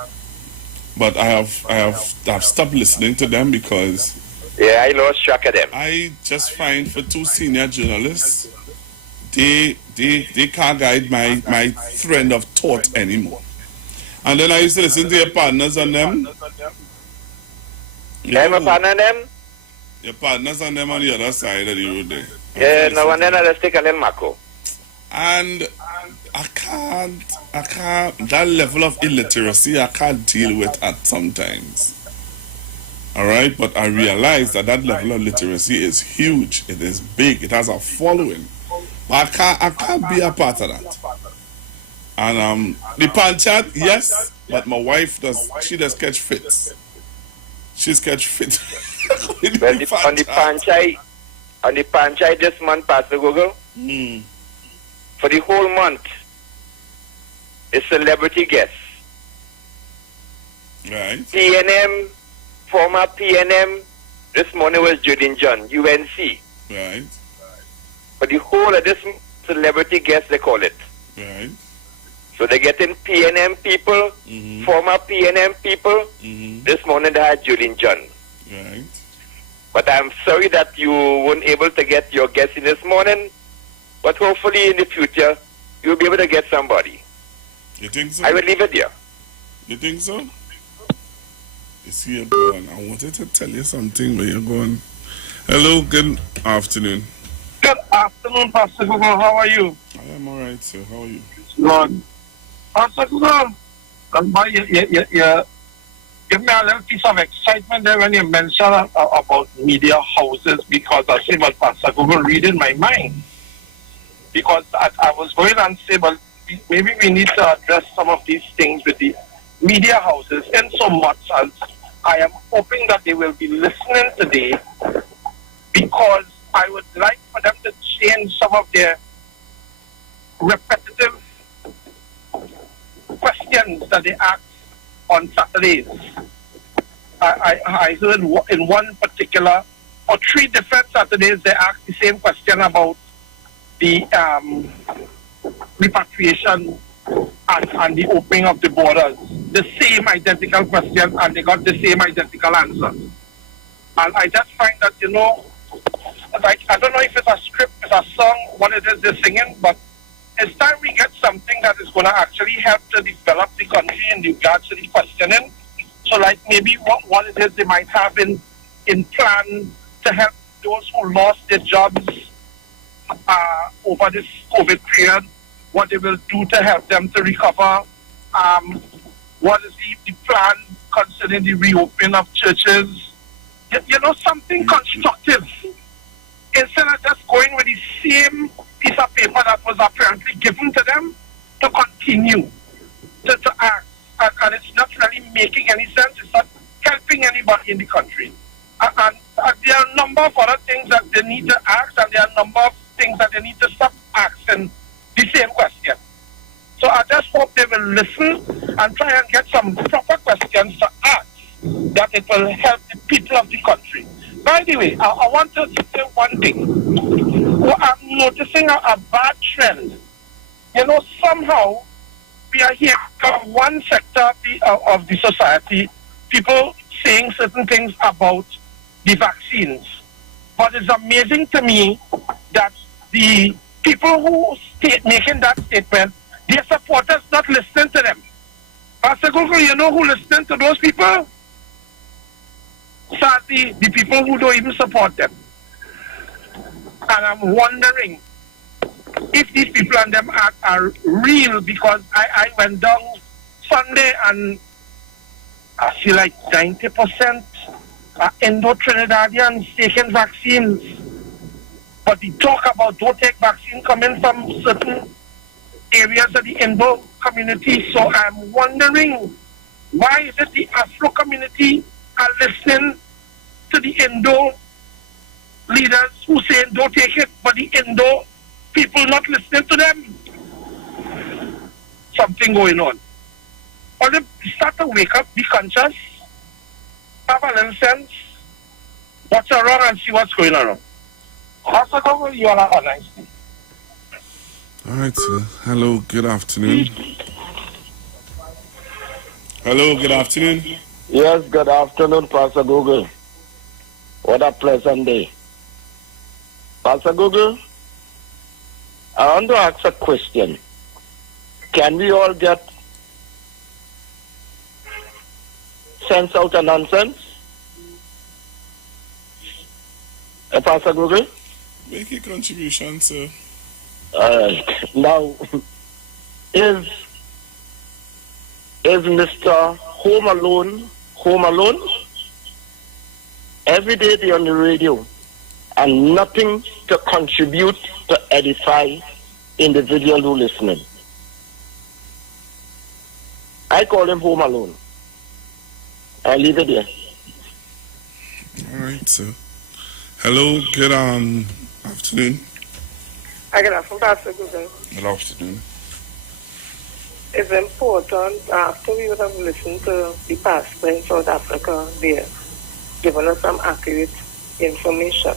but I have stopped listening to them because I lost track of them. I just find for two senior journalists, they can't guide my thread of thought anymore. And then I used to listen to your partners on them. I'm a partner on them? Your partners on them on the other side of the road there. Yeah, no, and then I just take a little macro. And I can't, that level of illiteracy I can't deal with at sometimes. Alright, but I realize that level of literacy is huge. It is big. It has a following. But I can't be a part of that. And the panchat, yes, but my wife does catch fits. She's catch fits. Well, on the panchay this month, Pastor Google, for the whole month, a celebrity guest. Right. PNM, former PNM, this morning was Judin John, UNC. Right. For the whole of this celebrity guest, they call it. Right. So they're getting PNM people, former PNM people. This morning they had Julian John. Right. But I'm sorry that you weren't able to get your guest in this morning. But hopefully in the future, you'll be able to get somebody. You think so? I will leave it there. You think so? You see you're going. I wanted to tell you something, but you're going. Hello, good afternoon. Good afternoon, Pastor Google. How are you? I am all right, sir. How are you? Lord. Pastor Google, you give me a little piece of excitement there when you mentioned about media houses, because I say, well, Pastor Google, read in my mind. Because I was going and say, well, maybe we need to address some of these things with the media houses, in so much as I am hoping that they will be listening today, because I would like for them to change some of their repetitive questions that they ask on Saturdays. I heard in one particular, or 3 different Saturdays, they asked the same question about the repatriation and the opening of the borders. The same identical question, and they got the same identical answer. And I just find that, like, I don't know if it's a script, it's a song, what it is they're singing, but it's time we get something that is going to actually help to develop the country in regards to the questioning. So, like, maybe what it is they might have in plan to help those who lost their jobs over this COVID period, what they will do to help them to recover, what is the plan concerning the reopening of churches, something constructive, instead of just going with the same piece of paper that was apparently given to them to continue to act. And it's not really making any sense. It's not helping anybody in the country. And there are a number of other things that they need to ask, and there are a number of things that they need to stop asking the same question. So I just hope they will listen and try and get some proper questions to ask, that it will help the people of the country. By the way, I want to say one thing. Well, I'm noticing a bad trend. Somehow we are hearing from one sector of the society, people saying certain things about the vaccines. But it's amazing to me that the people who making that statement, their supporters not listening to them. Pastor Google, you know who listening to those people? Sadly, the people who don't even support them. And I'm wondering if these people and them are real, because I went down Sunday and I feel like 90% are Indo-Trinidadians taking vaccines. But the talk about don't take vaccine coming from certain areas of the Indo community. So I'm wondering, why is it the Afro community are listening to the Indo leaders who say don't take it, but the Indo people not listening to them? Something going on. Or they start to wake up, be conscious, have a little sense, watch around and see what's going on. Pastor Google, you all have a nice day. All right, sir. Hello, good afternoon. Hello, good afternoon. Yes, good afternoon, Pastor Google. What a pleasant day. Pastor Google, I want to ask a question. Can we all get sense out of nonsense? Pastor Google? Make a contribution, sir. Now, is Mr. Home Alone? Every day they're on the radio and nothing to contribute to edify individual who listening. I call him Home Alone. I leave it there. All right, sir. Hello, good afternoon. I get from Pastor Google. Good afternoon. It's important, after we would have listened to the pastor in South Africa there, giving us some accurate information.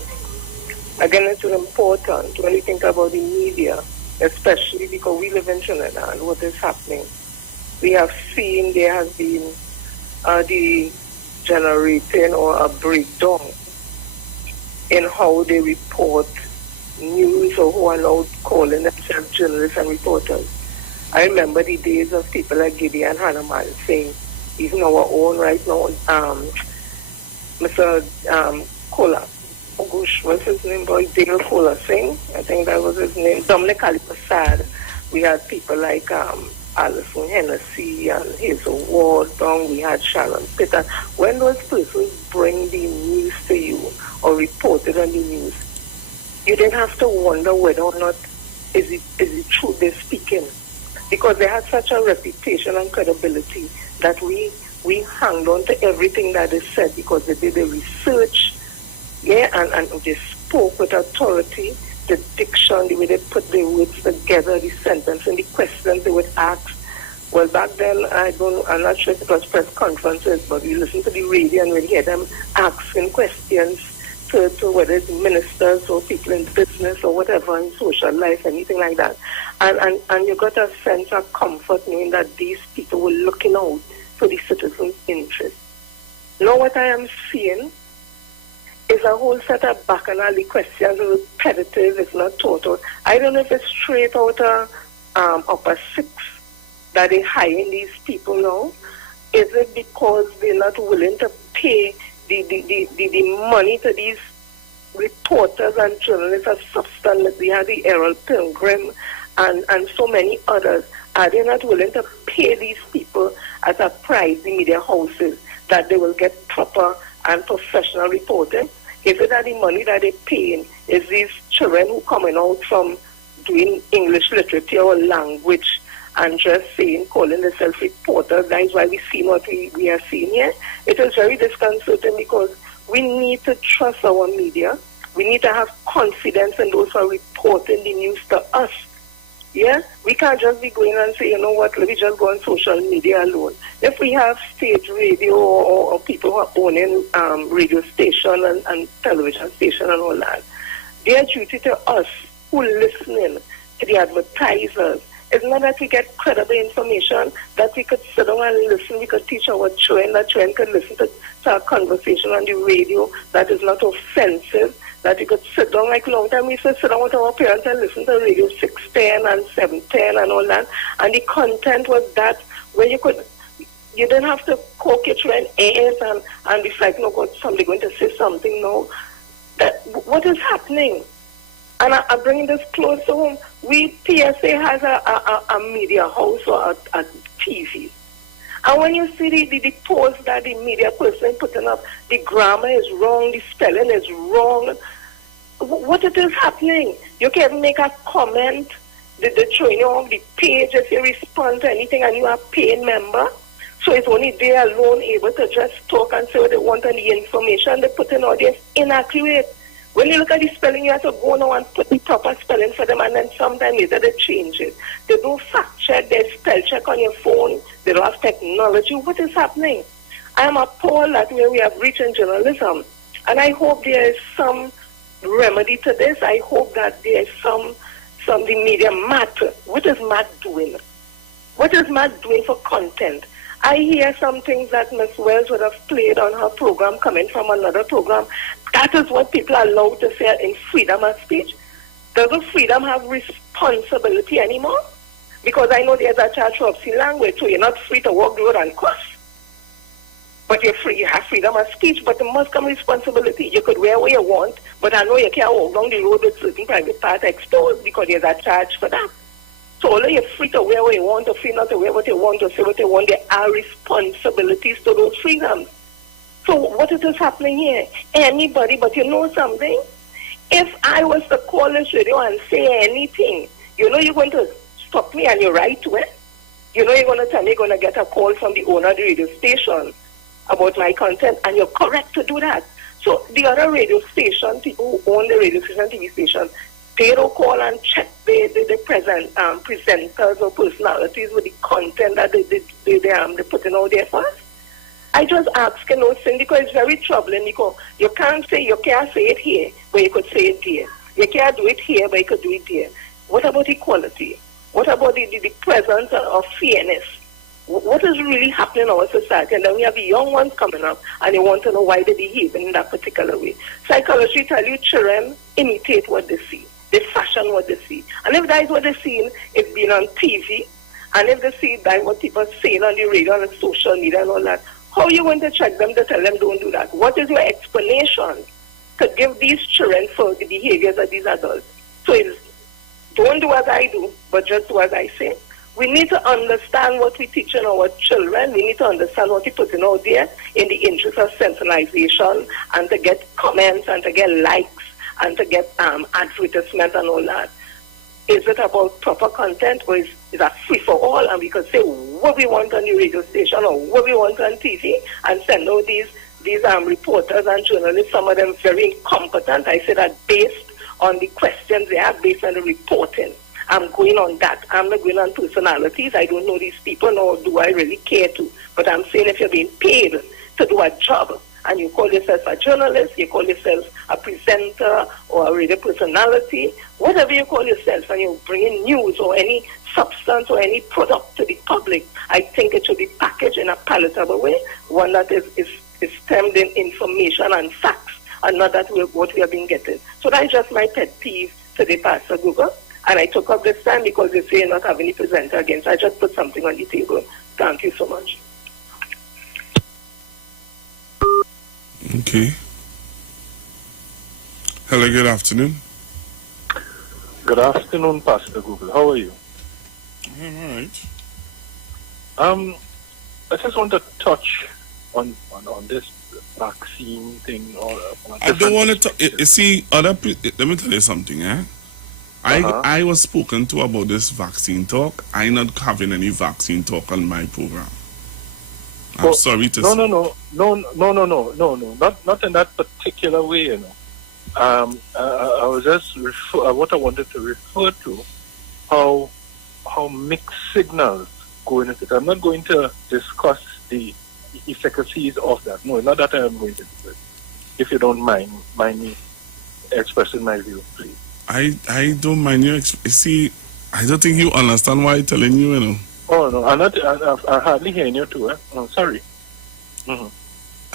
Again, it's important when we think about the media especially because we live in Trinidad, what is happening. We have seen there has been degenerating or a breakdown in how they report news or who are now calling themselves journalists and reporters. I remember the days of people like Gideon Hanneman saying, even our own right now, Mr. Kola, oh gosh, what's his name, boy? Dale Kola Singh, I think that was his name. Dominic Ali Prasad. We had people like Alison Hennessy and Hazel Ward, we had Sharon Pitter. When those persons bring the news to you or report it on the news, you didn't have to wonder whether or not is it true they're speaking. Because they had such a reputation and credibility that we hung on to everything that they said because they did the research, and they spoke with authority, the diction, the way they put the words together, the sentence and the questions they would ask. Well, back then, I'm not sure if it was press conferences, but we listened to the radio and we hear them asking questions to whether it's ministers or people in business or whatever in social life, anything like that. And you got a sense of comfort knowing that these people were looking out for the citizens' interest. Now what I am seeing is a whole set of bacchanal questions, repetitive, it's not total. I don't know if it's straight out of upper six that they're hiring these people now. Is it because they're not willing to pay the money to these reporters and journalists of substance? We had the Herald Pilgrim and so many others. Are they not willing to pay these people as a price, the media houses, that they will get proper and professional reporting? Is it that the money that they're paying is these children who coming out from doing English literature or language and just saying, calling themselves reporters? That is why we see what we are seeing here. It is very disconcerting because we need to trust our media. We need to have confidence in those who are reporting the news to us. Yeah, we can't just be going and say, you know what, let me just go on social media alone. If we have state radio or people who are owning radio station and television station and all that, their duty to us who are listening to the advertisers is not that we get credible information, that we could sit down and listen, we could teach our children, that children could listen to our conversation on the radio that is not offensive, that we could sit down, like long time we used to sit down with our parents and listen to radio 610 and 710 and all that, and the content was that where you didn't have to cook your children ears and be like, no God, somebody going to say something now. What is happening? And I bring this close to home. PSA has a media house or a TV. And when you see the post that the media person putting up, the grammar is wrong, the spelling is wrong. What it is happening? You can make a comment, the showing you on the page if you respond to anything and you are a paying member. So it's only they alone able to just talk and say what they want, and the information they put in all this inaccurate. When you look at the spelling, you have to go now and put the proper spelling for them, and then sometime later they change it. They don't fact check, they spell check on your phone, they don't have technology. What is happening? I am appalled at where we have reached in journalism, and I hope there is some remedy to this. I hope that there is some the media matter. What is Matt doing? What is Matt doing for content? I hear some things that Ms. Wells would have played on her program coming from another program. That is what people are allowed to say in freedom of speech. Doesn't freedom have responsibility anymore? Because I know there's a charge of language, so you're not free to walk the road and cuss. But you're free, you have freedom of speech, but there must come responsibility. You could wear what you want, but I know you can't walk down the road with certain private parts exposed because there's a charge for that. So although you're free to wear what you want, or free not to wear what you want, or say what you want, there are responsibilities to those freedoms. So what is happening here? Anybody, but you know something? If I was to call this radio and say anything, you know you're going to stop me and you're right to it. You know you're going to tell me you're going to get a call from the owner of the radio station about my content, and you're correct to do that. So the other radio station, people who own the radio station, TV station, they don't call and check the presenters or personalities with the content that they're putting out there first. I just ask those things because it's very troubling because you can't say it here, but you could say it there. You can't do it here, but you could do it there. What about equality? What about the presence of fairness? What is really happening in our society? And then we have the young ones coming up and they want to know why they behave in that particular way. Psychology tell you children imitate what they see. They fashion what they see. And if that is what they're seeing, it's been on TV, and if they see that what people are saying on the radio and social media and all that, how are you going to check them to tell them don't do that? What is your explanation to give these children for the behaviors of these adults? So it's don't do as I do, but just do as I say. We need to understand what we teach in our children. We need to understand what we put in out there in the interest of sensationalization and to get comments and to get likes and to get advertisement and all that. Is it about proper content, or is that free for all and we can say what we want on the radio station or what we want on TV and send out these reporters and journalists, some of them very incompetent. I say that based on the questions they have, based on the reporting. I'm going on that. I'm not going on personalities. I don't know these people, nor do I really care to. But I'm saying if you're being paid to do a job and you call yourself a journalist, you call yourself a presenter or a radio personality, whatever you call yourself, and you're bringing news or any substance or any product to the public, I think it should be packaged in a palatable way, one that is stemmed in information and facts, and not that what we have been getting. So that's just my pet peeve today, Pastor Google. And I took up this time because they say not having any presenter again. So I just put something on the table. Thank you so much. Okay. Hello, good afternoon. Good afternoon, Pastor Google. How are you? I'm all right. I just want to touch on this vaccine thing. I don't want to. You see, let me tell you something, eh? I was spoken to about this vaccine talk. I'm not having any vaccine talk on my program. I'm sorry to say. No. Not in that particular way, you know. I was just what I wanted to refer to, how mixed signals go into it. I'm not going to discuss the efficacies of that. No, not that I am going to do it. If you don't mind me expressing my view, please. I don't mind you. See, I don't think you understand why I'm telling you, you know. Oh, no, I hardly hear you too, eh? Oh, sorry. Mm-hmm.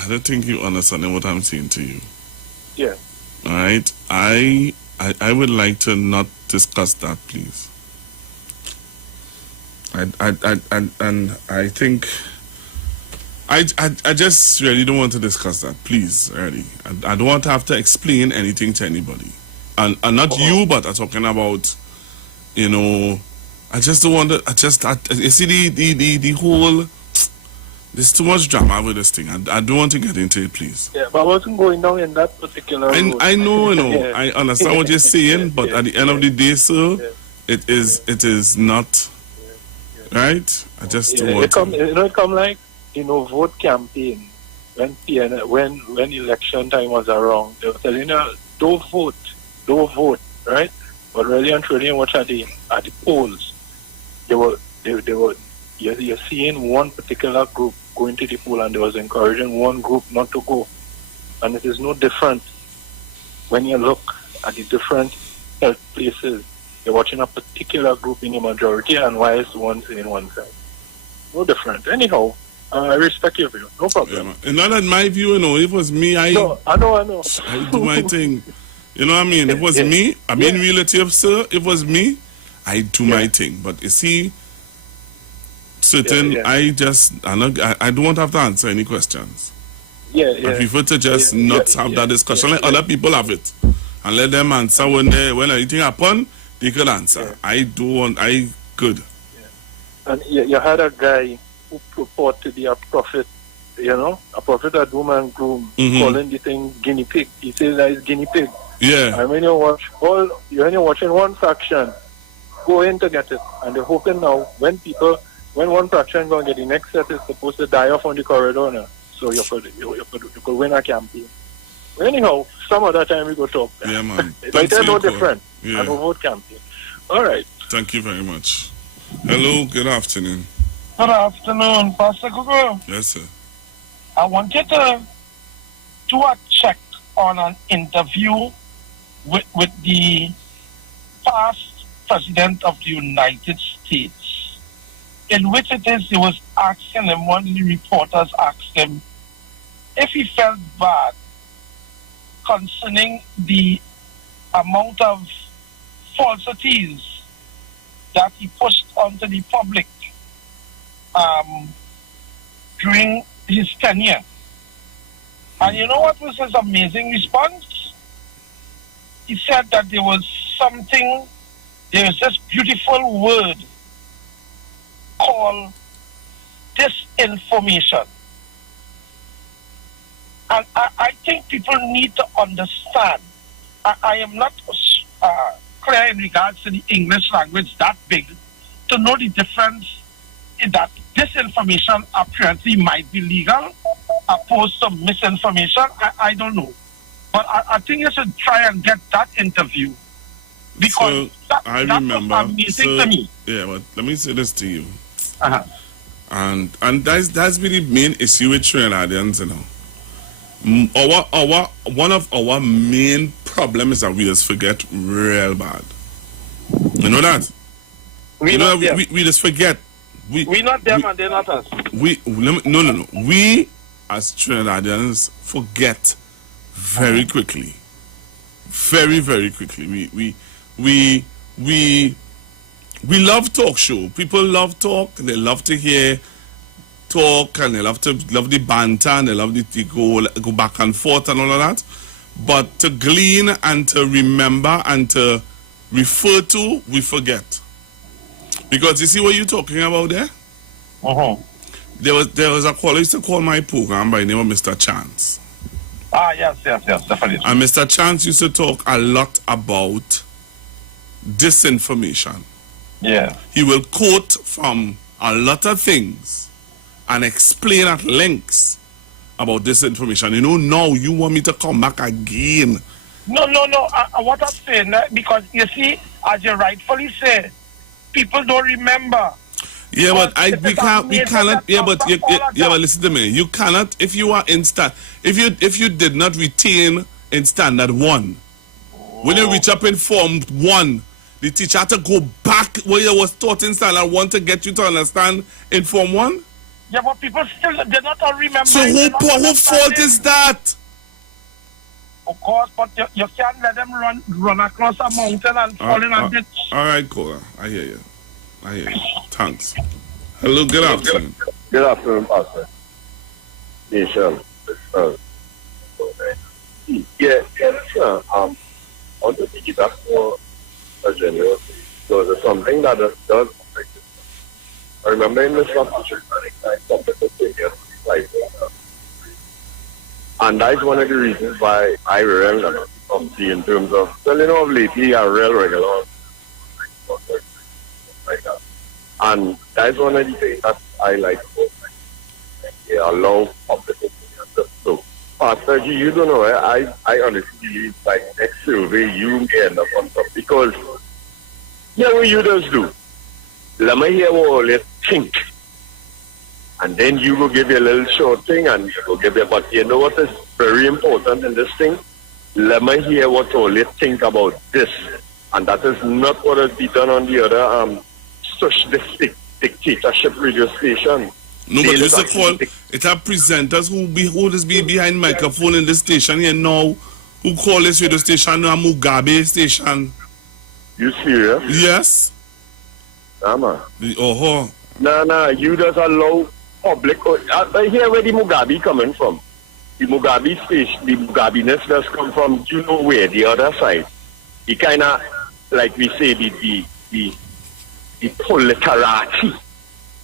I don't think you understand what I'm saying to you. Yeah. All right? I would like to not discuss that, please. And I think... I just really don't want to discuss that, please, really. I don't want to have to explain anything to anybody. And not you, but I'm talking about, you know, I just don't want to, you see the whole, there's too much drama with this thing. I don't want to get into it, please. Yeah, but I wasn't going down in that particular road. I know, yeah. I understand what you're saying, but at the end of the day, sir, it is not, right? I just don't want to. It come like, vote campaign, when election time was around, they were telling you, don't vote, right? But really and truly, what at the polls, you're seeing one particular group going to the poll, and they was encouraging one group not to go. And it is no different when you look at the different health places. You're watching a particular group in the majority, and why is one saying one side? No different. Anyhow, I respect your view. No problem. Yeah, not that my view, it was me. I know. I do my thing. You know what I mean? It was me. I mean, relative, sir. It was me. I do my thing. But you see, I don't want to have to answer any questions. I prefer to just not have that discussion. Let other people have it. And let them answer when anything happen, they could answer. I could. And you had a guy who purported to be a prophet, a prophet of doom and gloom, calling the thing guinea pig. He says that it's guinea pig. Yeah. And when you're watching one faction, go in to get it. And they're hoping now, when one faction going to get the next set is supposed to die off on the corridor now. So you could win a campaign. Anyhow, some other time we go talk. Yeah, man. But they're no different. Yeah. And a vote campaign. All right. Thank you very much. Hello, good afternoon. Good afternoon, Pastor Google. Yes, sir. I want you to do a check on an interview with the past President of the United States, in which it was asking him, one of the reporters asked him if he felt bad concerning the amount of falsities that he pushed onto the public during his tenure. And you know what was his amazing response? He said that there was this beautiful word called disinformation. And I think people need to understand. I am not clear in regards to the English language that big to know the difference in that disinformation apparently might be legal opposed to misinformation. I don't know. But I think you should try and get that interview. Because so I remember. Was amazing to me. Yeah, but let me say this to you. Uh-huh. And that's been the main issue with Trinidadians, you know. One of our main problems is that we just forget real bad. You know that? We just forget. We not them and they're not us. No. We as Trinidadians forget very quickly. Very, very quickly. We love talk show. People love talk. They love to hear talk, and they love the banter, and they love to go back and forth and all of that. But to glean and to remember and to refer to, we forget. Because you see what you're talking about there? Uh-huh. There was a caller, I used to call my program by the name of Mr. Chance. Yes, definitely. And Mr. Chance used to talk a lot about disinformation. Yeah. He will quote from a lot of things and explain at lengths about disinformation. You know, now you want me to come back again. No. What I'm saying, because you see, as you rightfully say, people don't remember. Yeah, but we cannot. Yeah, but listen to me. You cannot if you are in if you did not retain in standard 1, when you reach up in form 1, the teacher had to go back where you was taught in standard 1 to get you to understand in form 1. Yeah, but people still they not all remember. So who fault is that? Of course, but you can't let them run across a mountain and fall in a ditch. All right, Cora. I hear you. Thanks. Hello, good afternoon. Good afternoon, Pastor. Nation. On the piggyback for a general, so there's something that does affect it. I remember in the shop, and that's one of the reasons why I remember in terms of, well, you know, lately I'm real regular. Like that. And that's one of the things that I like about they allow public opinion. So, Pastor G, you don't know, I honestly believe like next survey you may end up on top because what you just do. Let me hear what all you think. And then you go give you a little short thing and you go give you, but you know what is very important in this thing? Let me hear what all you think about this. And that is not what has been done on the other dictatorship radio station. No, but you call it are presenters who just be behind microphone in the station here now, who call this radio station a Mugabe station. You serious? Yes. Man. No, you just allow public. I hear where the Mugabe coming from. The Mugabe station, the Mugabeness does come from, you know where, the other side. The kind of, like we say, the politarati.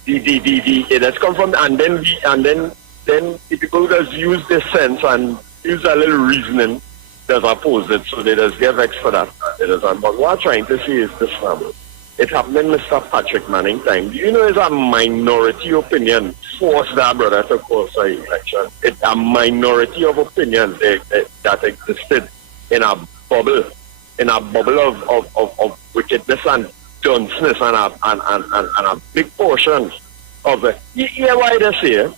It has come from, and then the people just use this sense and use a little reasoning that oppose it, so they just get vexed for that. But what I'm trying to say is this, family. It happened in Mr. Patrick Manning time. You know, it's a minority opinion forced that brother to call for election. It's a minority of opinion that existed in a bubble of wickedness and dunceness and a big portion of it. You hear why they say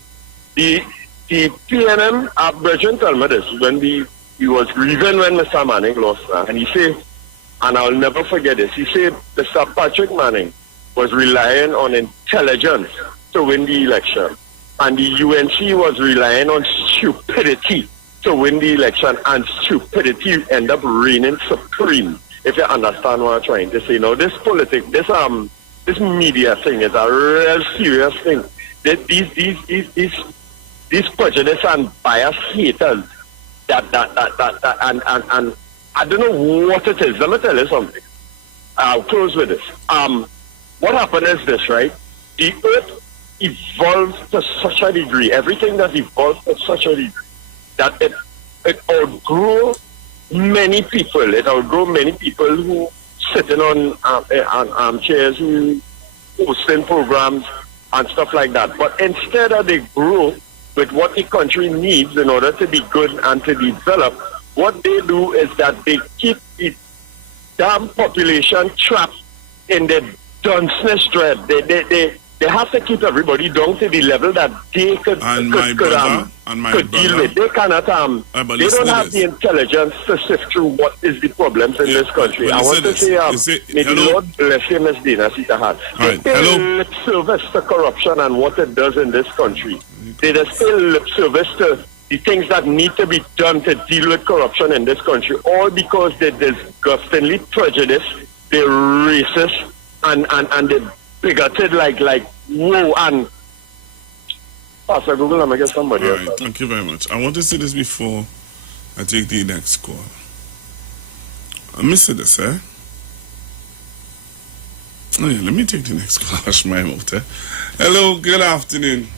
the PNM Bridget tell me this when he was grieving when Mr. Manning lost, and he said, and I'll never forget this. He said Mr. Patrick Manning was relying on intelligence to win the election, and the UNC was relying on stupidity to win the election, and stupidity end up reigning supreme. If you understand what I'm trying to say. Now, this politics, this media thing is a real serious thing. These prejudice and bias haters and I don't know what it is. Let me tell you something. I'll close with this. What happened is this, right? The earth evolved to such a degree, everything that evolved to such a degree, that it outgrew many people. It outgrew many people who sitting on armchairs, who hosting programs and stuff like that. But instead of they grow with what the country needs in order to be good and to develop, what they do is that they keep the damn population trapped in the dunceness dread. They have to keep everybody down to the level that they could deal with. They cannot they don't have the intelligence to sift through what is the problems in this country. I want to say may the Lord bless you, Ms. Dina Sitahan. They pay lip service to corruption and what it does in this country. They just pay lip service to the things that need to be done to deal with corruption in this country, all because they're disgustingly prejudiced, they're racist, and they're bigoted like whoa. And Pastor Google, I'm going to get somebody else. Right, thank you very much. I want to say this before I take the next call. I missed this, eh? Oh yeah, let me take the next call. Hush my mouth, eh? Hello, good afternoon.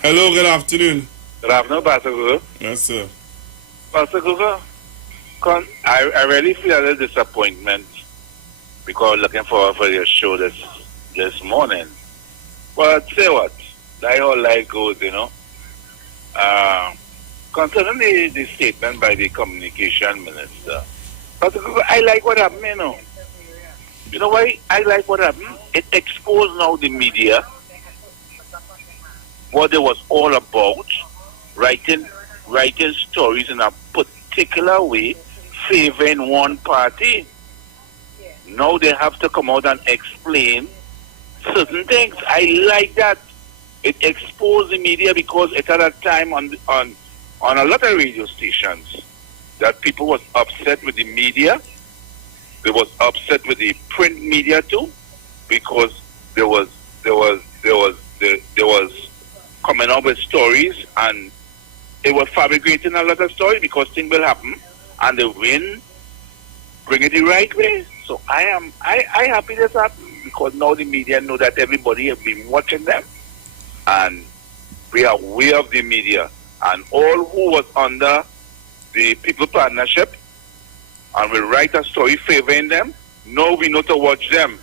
Hello, good afternoon. Good afternoon, Pastor Google. Yes, sir. Pastor Google, I really feel a little disappointment because looking forward for your show this morning. But say what? Like how life goes, you know. Concerning the statement by the communication minister, Pastor Google, I like what happened, you know. You know why I like what happened? It exposed now the media what it was all about, writing stories in a particular way, favoring one party. Now they have to come out and explain certain things. I like that. It exposed the media because it had a time on a lot of radio stations that people was upset with the media. They was upset with the print media too, because there was coming up with stories, and they were fabricating a lot of stories because things will happen, and the wind bring it the right way. So I happy this happened because now the media know that everybody has been watching them, and we are aware of the media, and all who was under the People Partnership and will write a story favoring them. Now we know to watch them.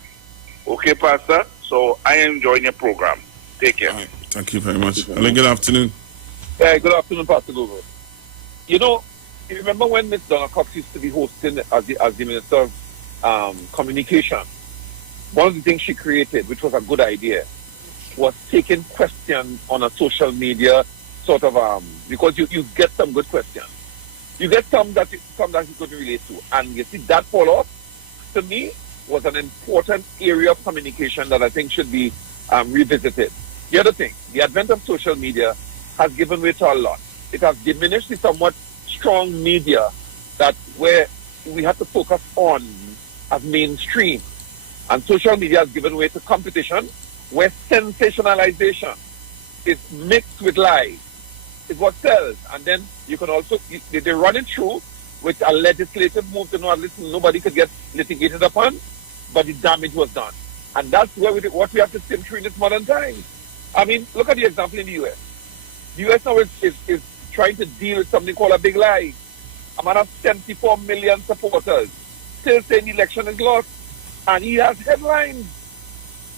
Okay, Pastor? So I am enjoying your program. Take care. Right. Thank you very much. Hello, good afternoon. Yeah, good afternoon, Pastor Google. You know, you remember when Ms. Donna Cox used to be hosting as the Minister of Communication? One of the things she created, which was a good idea, was taking questions on a social media sort of because you get some good questions. You get some that you could relate to. And you see that follow-up, to me, was an important area of communication that I think should be revisited. The other thing, the advent of social media has given way to a lot. It has diminished the somewhat strong media that where we have to focus on as mainstream. And social media has given way to competition where sensationalization is mixed with lies. It's what sells. And then you can also, they run it through with a legislative move to know at least nobody could get litigated upon, but the damage was done. And that's where what we have to sift through in this modern time. I mean, look at the example in the U.S. The U.S. now is trying to deal with something called a big lie. A man of 74 million supporters still saying the election is lost, and he has headlines.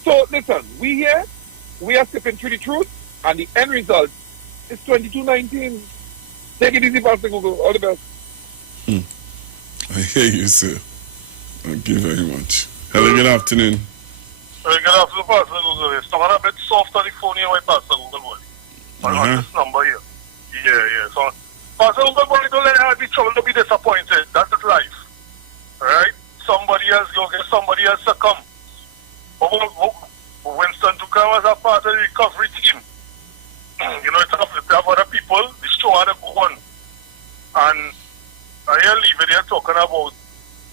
So listen, we are sipping through the truth, and the end result is 22-19. Take it easy, Pastor Google. All the best. I hear you, sir. Thank you very much. Hello, good afternoon. Good afternoon, Pastor Google. It's not a bit soft on the phone here, Pastor Google. On this number here. Yeah. So Pastor Uber, don't let her be trouble to be disappointed. That's his life. Right? Somebody else, you'll get somebody else to come. Winston Dukan was a part of the recovery team. You know, it's tough to have other people, the show had to go on. And I hear leave it here talking about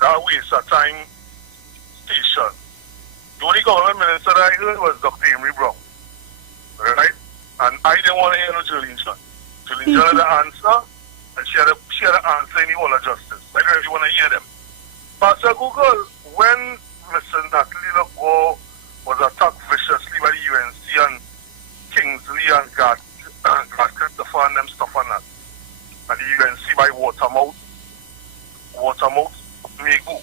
that waste of time station. The only government minister I heard was Dr. Emery Brown. Right? And I didn't want to hear no Jolene John. Jolene John had the answer, and she had an answer in the whole of justice. I don't really want to hear them. Pastor Google, when Mr. Natalie Lago was attacked viciously by the UNC and Kingsley and God Christopher and them stuff and that, and the UNC by Watermouth, Megu.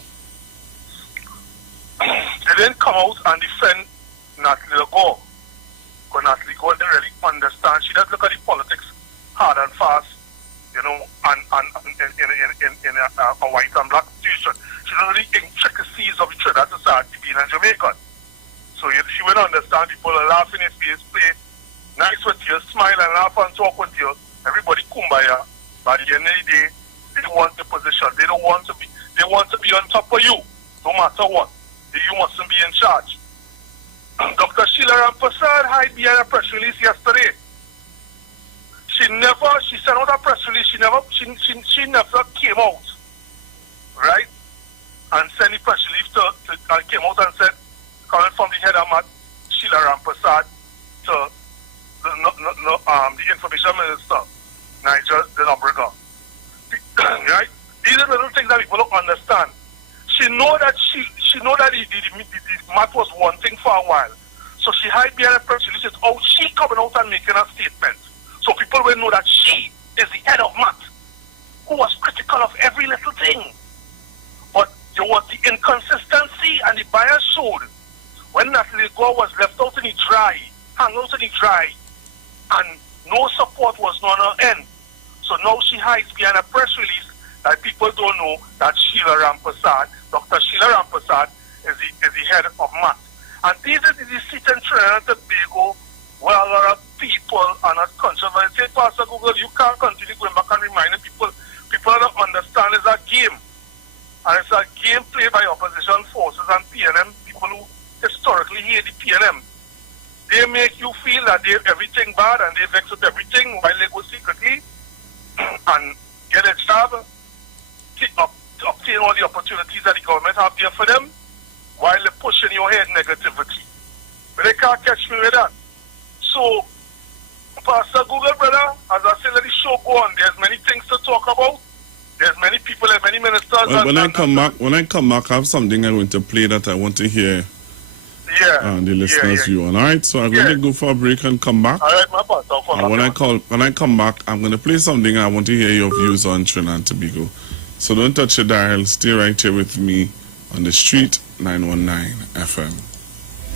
They didn't come out and defend Natalie Lago. Because Natalie Lago didn't really understand. She doesn't look at the politics hard and fast, you know, and in a white and black situation. She doesn't really intricacies of the Trinidad society being a Jamaican. So she will understand people are laughing in his face, play nice with you, smile and laugh and talk with you. Everybody kumbaya. By the end of the day, they want the position. They want to be on top of you, no matter what. You mustn't be in charge. Dr. Sheila Rampasad hid behind a press release yesterday. She sent out a press release, she never came out, right? And sent the press release and came out and said, coming from the head of Matt, Sheila Rampasad, to the information minister, Nigel Denobrega. Right? These are little things that people don't understand. She know that the Matt was wanting for a while. So she hid behind a press release. Oh, she coming out and making a statement. So people will know that she is the head of Matt, who was critical of every little thing. But there was the inconsistency and the bias showed when Natalie Gore was left out in the dry, hung out in the dry, and no support was on her end. So now she hides behind a press release that people don't know that Sheila Rampasad, Dr. Sheila Rampasad, is the head of Matt. And these are the seat in Trinidad and Tobago where a lot of people are not conscious. When I say, Pastor Google, you can't continue going back and reminding people. People don't understand it's a game. And it's a game played by opposition forces and PNM, people who historically hate the PNM. They make you feel that they're everything bad and they vex with everything while they go secretly and get a job, to obtain all the opportunities that the government have there for them while they're pushing your head negativity. But they can't catch me with that. So, Pastor Google, brother, as I say, let the show go on. There's many things to talk about. There's many people and many ministers. Well, when I come back, I have something I'm going to play that I want to hear the listeners' view on. All right, so I'm going to go for a break and come back. All right, my pastor. When I come back, I'm going to play something I want to hear your views on Trinidad and Tobago. So don't touch your dial. Stay right here with me on the street, 919 FM.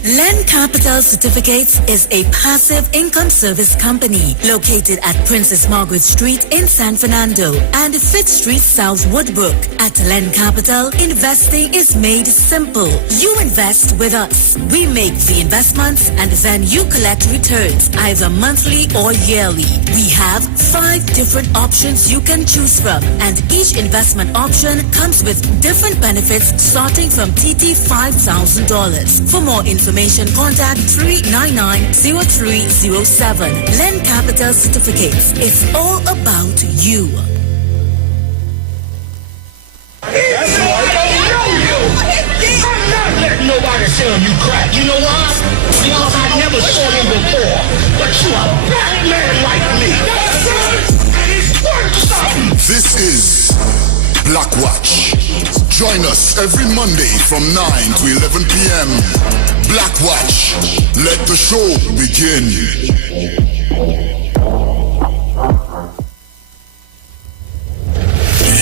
Land Capital Certificates is a passive income service company located at Princess Margaret Street in San Fernando and Fifth Street South Woodbrook. At Land Capital, investing is made simple. You invest with us. We make the investments and then you collect returns either monthly or yearly. We have 5 different options you can choose from, and each investment option comes with different benefits starting from TT $5,000. For more information, contact 399-0307. Lend Capital Certificates. It's all about you. I'm not letting nobody sell you crap. You know why? Because I never saw you before. But you a black man like me. And it's worth something. This is Black Watch. Join us every Monday from 9 to 11 p.m. Black Watch. Let the show begin.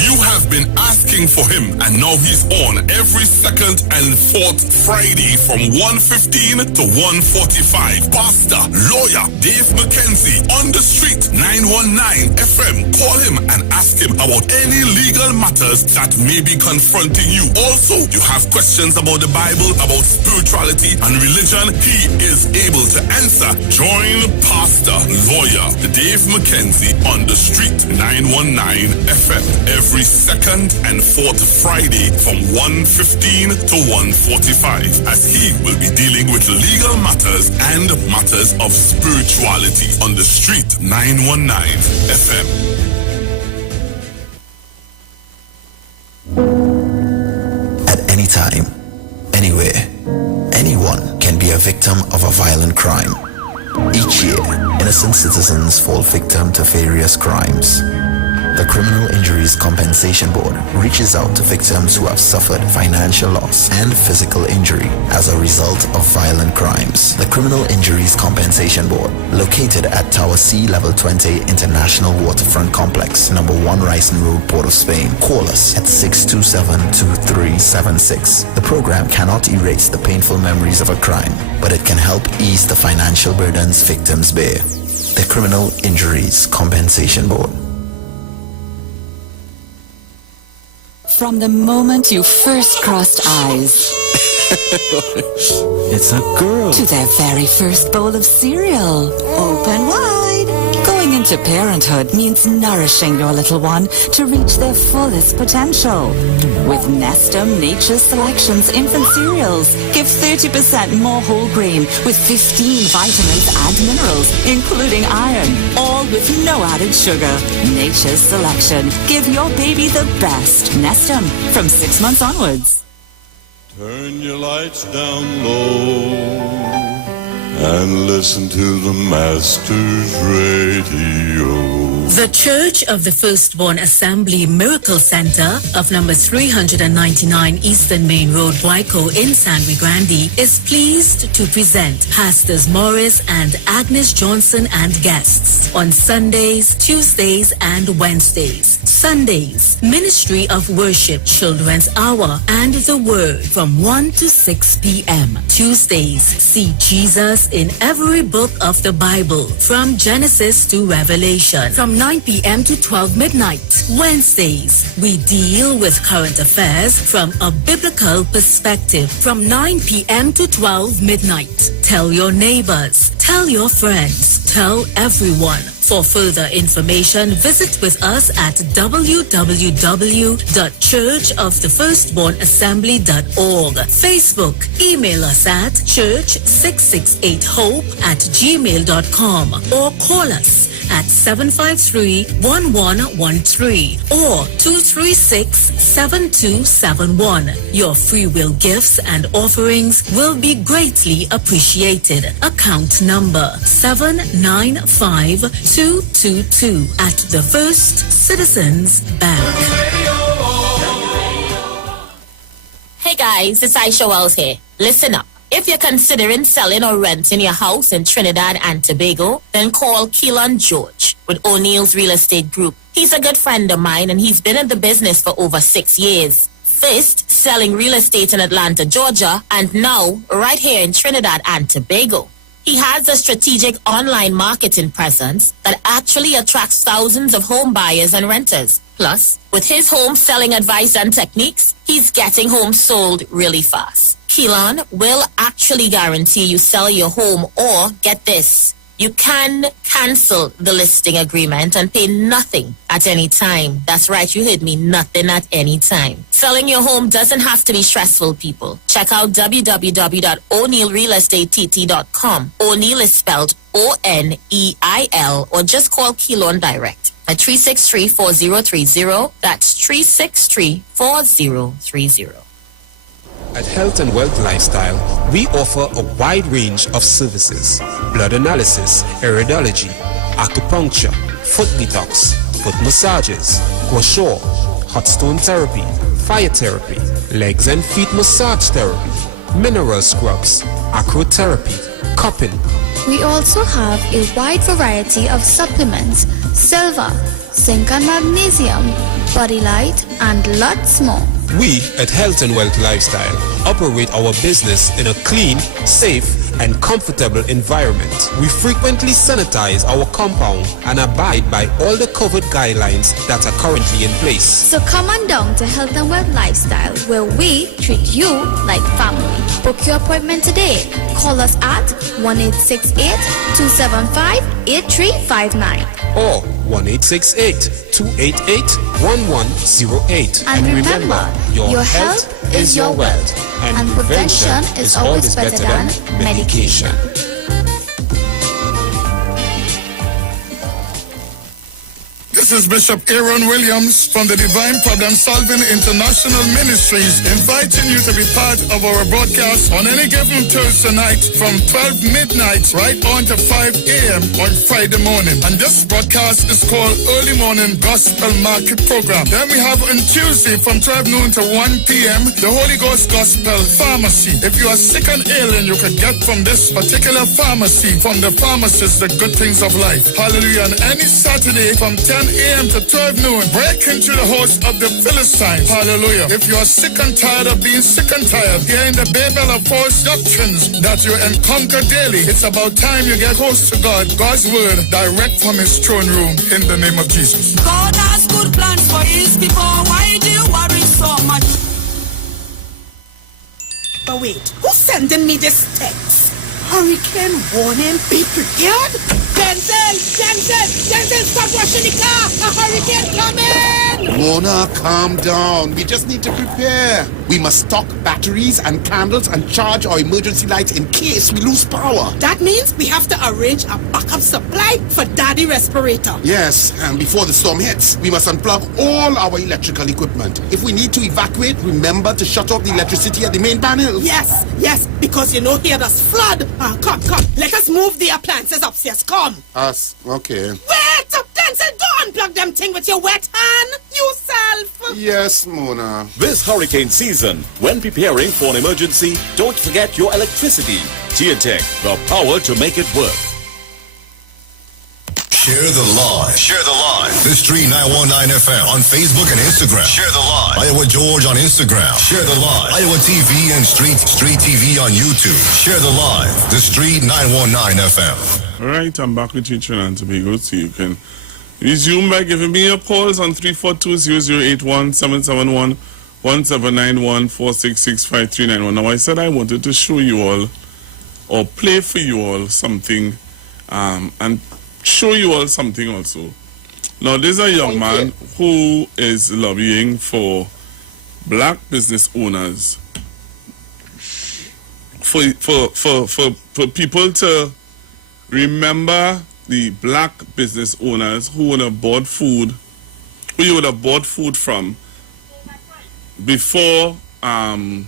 You have been asking looking for him, and now he's on every second and fourth Friday from 1:15 to 1:45. Pastor, lawyer Dave McKenzie on the street, 919 FM. Call him and ask him about any legal matters that may be confronting you. Also, you have questions about the Bible, about spirituality and religion, he is able to answer. Join Pastor, lawyer Dave McKenzie on the street, 919 FM, every second and fourth Friday from 1:15 to 1:45, as he will be dealing with legal matters and matters of spirituality on the street, 919 FM. At any time, anywhere, anyone can be a victim of a violent crime. Each year, innocent citizens fall victim to various crimes. The Criminal Injuries Compensation Board reaches out to victims who have suffered financial loss and physical injury as a result of violent crimes. The Criminal Injuries Compensation Board, located at Tower C Level 20 International Waterfront Complex, number 1 Ryson Road, Port of Spain. Call us at 627-2376. The program cannot erase the painful memories of a crime, but it can help ease the financial burdens victims bear. The Criminal Injuries Compensation Board. From the moment you first crossed eyes, it's a girl. To their very first bowl of cereal, open wide. Going into parenthood means nourishing your little one to reach their fullest potential. With Nestum Nature's Selections infant cereals, give 30% more whole grain with 15 vitamins and minerals, including iron, all with no added sugar. Nature's Selection. Give your baby the best. Nestum, from 6 months onwards. Turn your lights down low and listen to the Master's Radio. The Church of the Firstborn Assembly Miracle Center of number 399 Eastern Main Road, Waiko in San Luis Grande is pleased to present Pastors Morris and Agnes Johnson and guests on Sundays, Tuesdays, and Wednesdays. Sundays, Ministry of Worship Children's Hour and the Word from 1 to 6 p.m. Tuesdays, see Jesus in every book of the Bible from Genesis to Revelation from 9 p.m. to 12 midnight. Wednesdays, we deal with current affairs from a biblical perspective from 9 p.m. to 12 midnight. Tell your neighbors, tell your friends, tell everyone. For further information, visit with us at www.churchofthefirstbornassembly.org. Facebook, email us at church668hope@gmail.com or call us at 753-1113 or 236-7271. Your free will gifts and offerings will be greatly appreciated. Account number 795222 at the First Citizens Bank. Hey guys, it's Aisha Wells here. Listen up. If you're considering selling or renting your house in Trinidad and Tobago, then call Keelan George with O'Neill's Real Estate Group. He's a good friend of mine and he's been in the business for over 6 years. First, selling real estate in Atlanta, Georgia, and now right here in Trinidad and Tobago. He has a strategic online marketing presence that actually attracts thousands of home buyers and renters. Plus, with his home selling advice and techniques, he's getting homes sold really fast. Keelan will actually guarantee you sell your home, or get this, you can cancel the listing agreement and pay nothing at any time. That's right, you heard me, nothing at any time. Selling your home doesn't have to be stressful, people. Check out www.o'neillrealestatetT.com. O'Neill is spelled O-N-E-I-L, or just call Keelan direct at 363-4030. That's 363-4030. At Health and Wealth Lifestyle, we offer a wide range of services: blood analysis, iridology, acupuncture, foot detox, foot massages, gua sha, hot stone therapy, fire therapy, legs and feet massage therapy, mineral scrubs, acrotherapy, cupping. We also have a wide variety of supplements: silver, zinc and magnesium, Body Light, and lots more. We at Health and Wealth Lifestyle operate our business in a clean, safe, and comfortable environment. We frequently sanitize our compound and abide by all the COVID guidelines that are currently in place. So come on down to Health and Wealth Lifestyle, where we treat you like family. Book your appointment today. Call us at 1-868-275-8359. Or 1-868-288-1108. And remember, your health is your wealth. And prevention is always better than medication. This is Bishop Aaron Williams from the Divine Problem Solving International Ministries, inviting you to be part of our broadcast on any given Thursday night from 12 midnight right on to 5 a.m. on Friday morning. And this broadcast is called Early Morning Gospel Market Program. Then we have on Tuesday from 12 noon to 1 p.m. the Holy Ghost Gospel Pharmacy. If you are sick and ill, and you can get from this particular pharmacy, from the pharmacist, the good things of life. Hallelujah. And any Saturday from 10 a.m. to 12 noon, break into the host of the Philistines. Hallelujah. If you are sick and tired of being sick and tired, hearing the babel of false doctrines that you encounter daily, it's about time you get close to God, God's word, direct from his throne room, in the name of Jesus. God has good plans for his people. Why do you worry so much? But wait, who's sending me this text? Hurricane warning, be prepared? Denzel, stop rushing the car! A hurricane coming! Mona, calm down. We just need to prepare. We must stock batteries and candles and charge our emergency lights in case we lose power. That means we have to arrange a backup supply for Daddy respirator. Yes, and before the storm hits, we must unplug all our electrical equipment. If we need to evacuate, remember to shut off the electricity at the main panel. Yes, because you know here does flood. Come, let us move the appliances upstairs, come. Us, okay. Wait! Denzel, go unplug them thing with your wet hand, yourself. Yes, Mona. This hurricane season, when preparing for an emergency, don't forget your electricity. Geotech, the power to make it work. Share the live. Share the live. The Street 919 FM on Facebook and Instagram. Share the live. Iowa George on Instagram. Share the live. Iowa TV and Street TV on YouTube. Share the live. The Street 919 FM. All right, I'm back with you, Trinidad and Tobago, so you can resume by giving me your calls on 342-0081, 771-1791, 466-5391. Now, I said I wanted to show you all or play for you all something and show you all something also. Now, there's a young man who is lobbying for black business owners for people to remember the black business owners who would have bought food, who you would have bought food from before the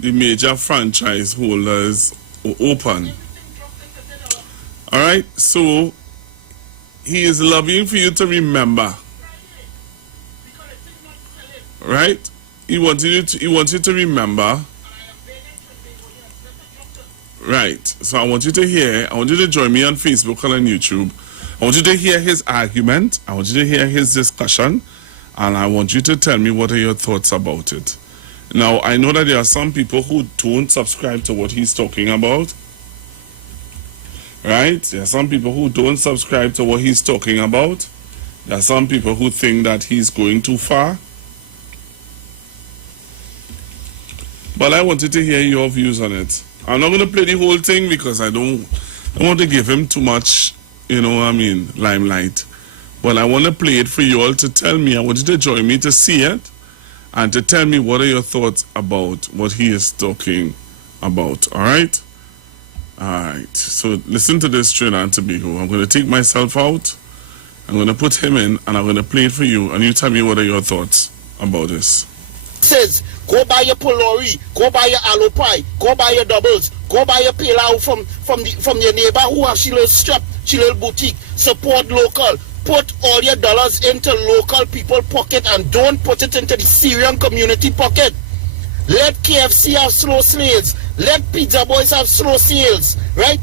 major franchise holders were open. All right, so he is lobbying for you to remember. Right? He wants you to remember. Right. So I want you to hear, I want you to join me on Facebook and on YouTube. I want you to hear his argument. I want you to hear his discussion. And I want you to tell me what are your thoughts about it. Now, I know that there are some people who don't subscribe to what he's talking about. Right? There are some people who don't subscribe to what he's talking about. There are some people who think that he's going too far. But I wanted to hear your views on it. I'm not going to play the whole thing because I don't want to give him too much, limelight. But I want to play it for you all to tell me. I want you to join me to see it and to tell me what are your thoughts about what he is talking about. All right? All right, so listen to this, Trinidad and Tobago. I'm going to take myself out, I'm going to put him in, and I'm going to play it for you, and you tell me what are your thoughts about this. Says, go buy your Polori, go buy your aloe pie, go buy your doubles, go buy your pilau from your neighbor who has she little shop, she little boutique. Support local. Put all your dollars into local people pocket and don't put it into the Syrian community pocket. Let KFC have slow sales. Let Pizza Boys have slow sales, right?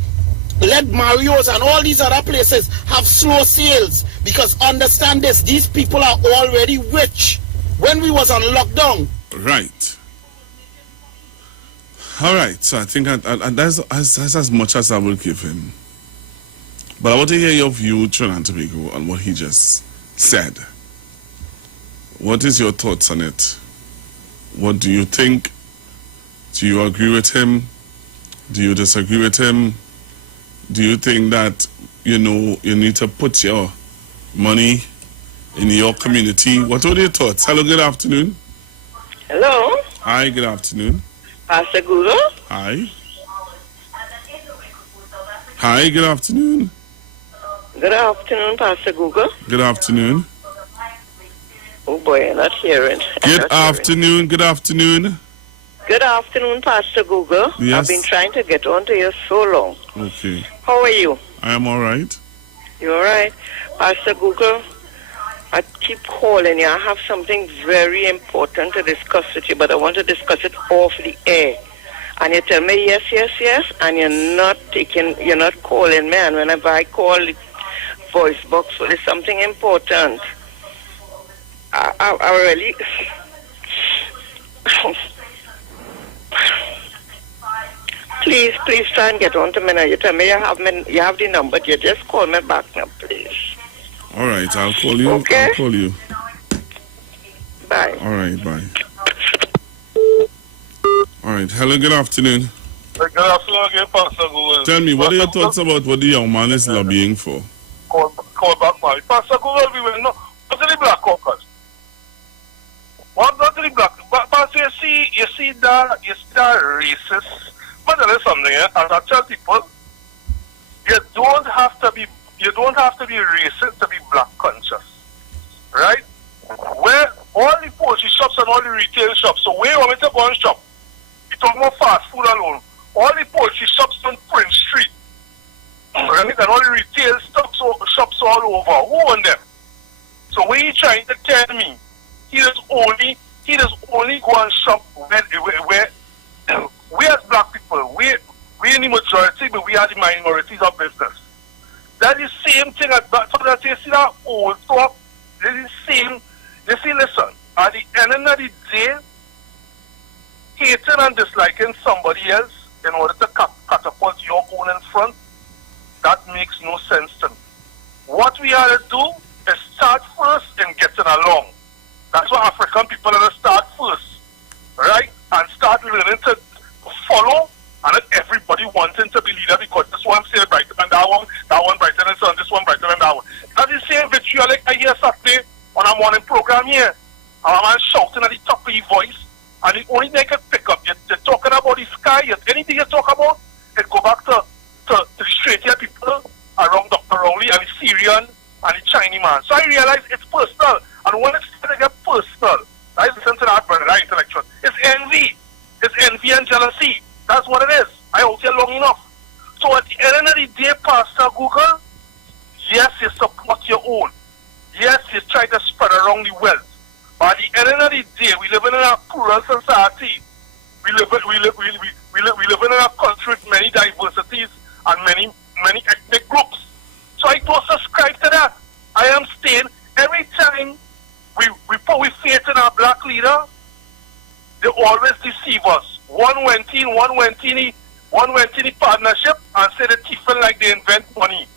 let Mario's and all these other places have slow sales. Because understand this, these people are already rich when we was on lockdown. Right. All right, so I think that's as much as I will give him. But I want to hear your view, Trinidad and Tobago, on what he just said. What is your thoughts on it? What do you think? Do you agree with him? Do you disagree with him? Do you think that, you need to put your money in your community? What are your thoughts? Hello, good afternoon. Hello. Hi, good afternoon. Pastor Google. Hi. Hi, good afternoon. Good afternoon, Pastor Google. Good afternoon. Oh boy, I'm not hearing. Good afternoon, good afternoon. Good afternoon, Pastor Google. Yes. I've been trying to get on to you so long. Okay. How are you? I am all right. You all right? Pastor Google, I keep calling you. I have something very important to discuss with you, but I want to discuss it off the air. And you tell me yes, yes, yes, and you're not calling me. And whenever I call the voice box, well, it's something important. I really... Please try and get on to me now. You tell me you have the number. You just call me back now, please. All right, I'll call you. Okay. I'll call you. Bye. All right, bye. All right, hello, good afternoon. Good afternoon again, Pastor Google. Tell me, what are your thoughts about what the young man is lobbying for? Call back, man. Pastor Google, we will not. What are the black caucus? What are the black? But you see that racist. But there is something, as I tell people, you don't have to be racist to be black conscious, right? Where all the poultry shops and all the retail shops. So where you want me to go and shop? You talk about fast food alone. All the poultry shops on Prince Street, right? And all the retail shops all over. Who own them? So when you trying to tell me he does only go and shop where we as black people, we in the majority, but we are the minorities of business. That is the same thing as that. So that you see that old talk, this is the same. You see, listen, at the end of the day, hating and disliking somebody else in order to catapult your own in front, that makes no sense to me. What we have to do is start first in getting along. That's what African people have to start first, right? And start learning to follow, and not everybody wanting to be leader because this one say brighter than that one brighter than this one, this one brighter than that one. That's the same vitriolic I hear Saturday on a morning program here. And a man shouting at the top of his voice, and the only thing I can pick up, you're talking about the sky, anything you talk about, it go back to the straight here people around Dr. Rowley and the Syrian and the Chinese man. So I realize it's personal, and when it's starting to get personal, I listen to that brother, that intellectual. It's envy. It's envy and jealousy. That's what it is. I out here long enough. So at the end of the day, Pastor Google, yes, you support your own. Yes, you try to spread around the wealth. But at the end of the day, we live in a plural society. We live in a country with many diversities and many ethnic groups. So I don't subscribe to that. I am saying every time we put faith in our black leader, they always deceive us. One went in the partnership and said the thiefing like they invent money.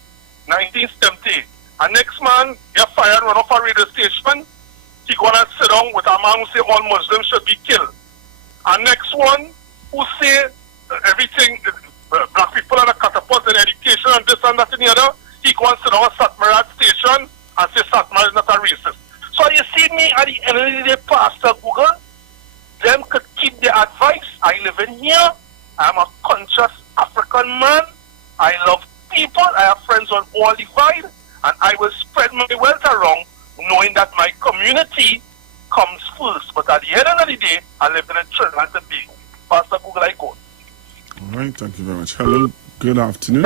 1970. And next man get fired, run off a radio station. He gonna sit down with a man who say all Muslims should be killed. And next one who say everything, black people are catapult in education and this and that and the other. He gonna sit down at Satmar station and say Satmar is not a racist. So you see me at the end of the day, Pastor Google, them could keep their advice. I live in here. I'm a conscious African man. I love people. I have friends on all divide. And I will spread my wealth around knowing that my community comes first. But at the end of the day, I live in a Trinidad and Tobago. Pastor Google, I go. All right, thank you very much. Hello, good afternoon.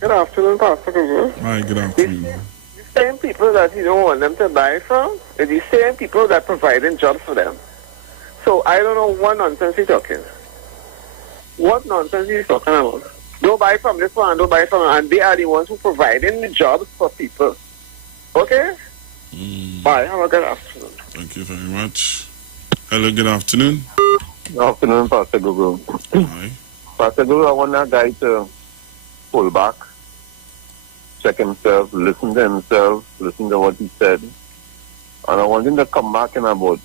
Good afternoon, Pastor Google. Hi, good afternoon. The same people that you don't want them to buy from is the same people that providing jobs for them. So I don't know what nonsense he's talking. What nonsense he's talking about? Don't buy from this one, don't buy from them. And they are the ones who providing the jobs for people. Okay? Bye. Have a good afternoon. Thank you very much. Hello, good afternoon. Good afternoon, Pastor Google. Hi. Pastor Google, I want that guy to pull back, check himself, listen to himself, listen to what he said. And I want him to come back in about,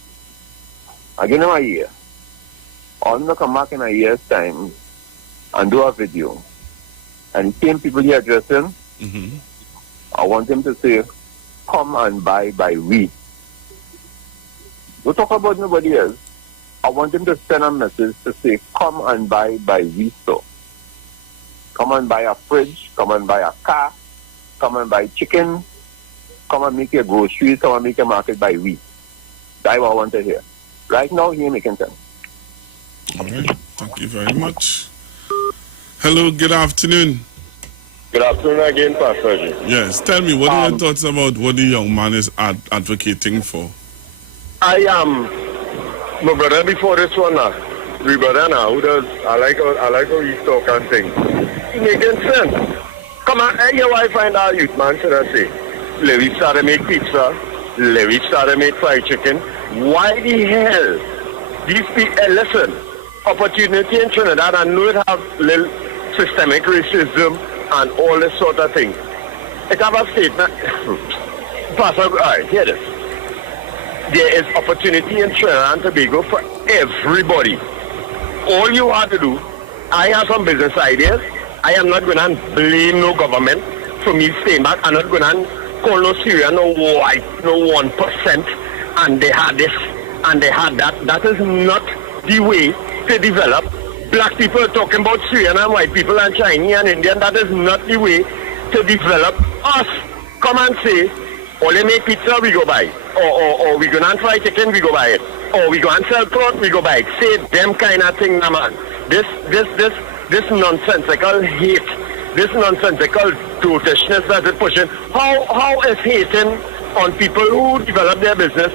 I give him a year. I want him to come back in a year's time and do a video. And the same people he addressing, I want him to say, come and buy by we. Don't talk about nobody else. I want him to send a message to say, come and buy by we store. Come and buy a fridge, come and buy a car, come and buy chicken, come and make your groceries, come and make your market by we. That's what I want to hear. Right now, he ain't making sense. All right. Thank you very much. Hello, good afternoon. Good afternoon again, Pastor. Yes, tell me, what are your thoughts about what the young man is advocating for? I am my brother before this one now. My brother now, who does, I like how he talk and things. He making sense. Come on, hey, your wife find our youth, man, should I say. Levi started make pizza. Levi started make fried chicken. Why the hell? These people, listen, opportunity in Trinidad, I know it have little systemic racism and all this sort of thing. It have a statement. Pastor, all right, hear this. There is opportunity in Trinidad and Tobago for everybody. All you have to do, I have some business ideas. I am not going to blame no government for me staying back. I'm not going to call no Syria, no white, no 1%, and they had this, and they had that. That is not the way to develop. Black people talking about Syrian and white people and Chinese and Indian. That is not the way to develop us. Come and say, or they make pizza, we go buy. Or we go and fry chicken, we go buy it. Or we go and sell cloth, we go buy it. Say them kind of thing, man. This nonsensical hate, this nonsensical dotishness that is pushing. How is hating on people who develop their business?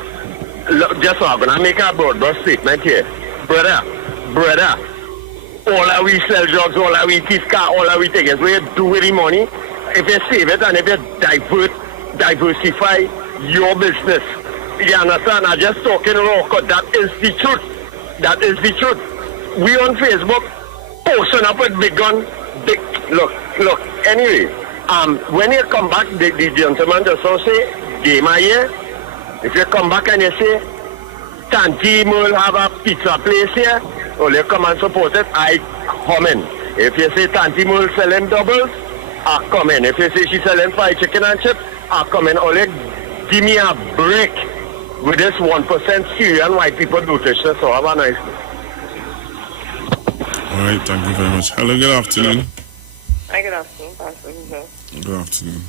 Look, just so I'm going to make a broad statement here. Brother, all that we sell jobs, all that we keep car, all that we take is what you do with the money. If you save it and if you diversify your business. You understand? I'm just talking raw because that is the truth. That is the truth. We on Facebook posting up with big gun. Look. Anyway, when you come back, the gentleman just say, game here. If you come back and you say, Tanti will have a pizza place here, or you come and support it, I come in. If you say Tanti will selling doubles, I come in. If you say she's selling fried chicken and chips, I come in. Only give me a break with this 1% Syrian white people nutrition. So have a nice day. All right, thank you very much. Hello, good afternoon. Hi, good afternoon, Pastor. Good afternoon.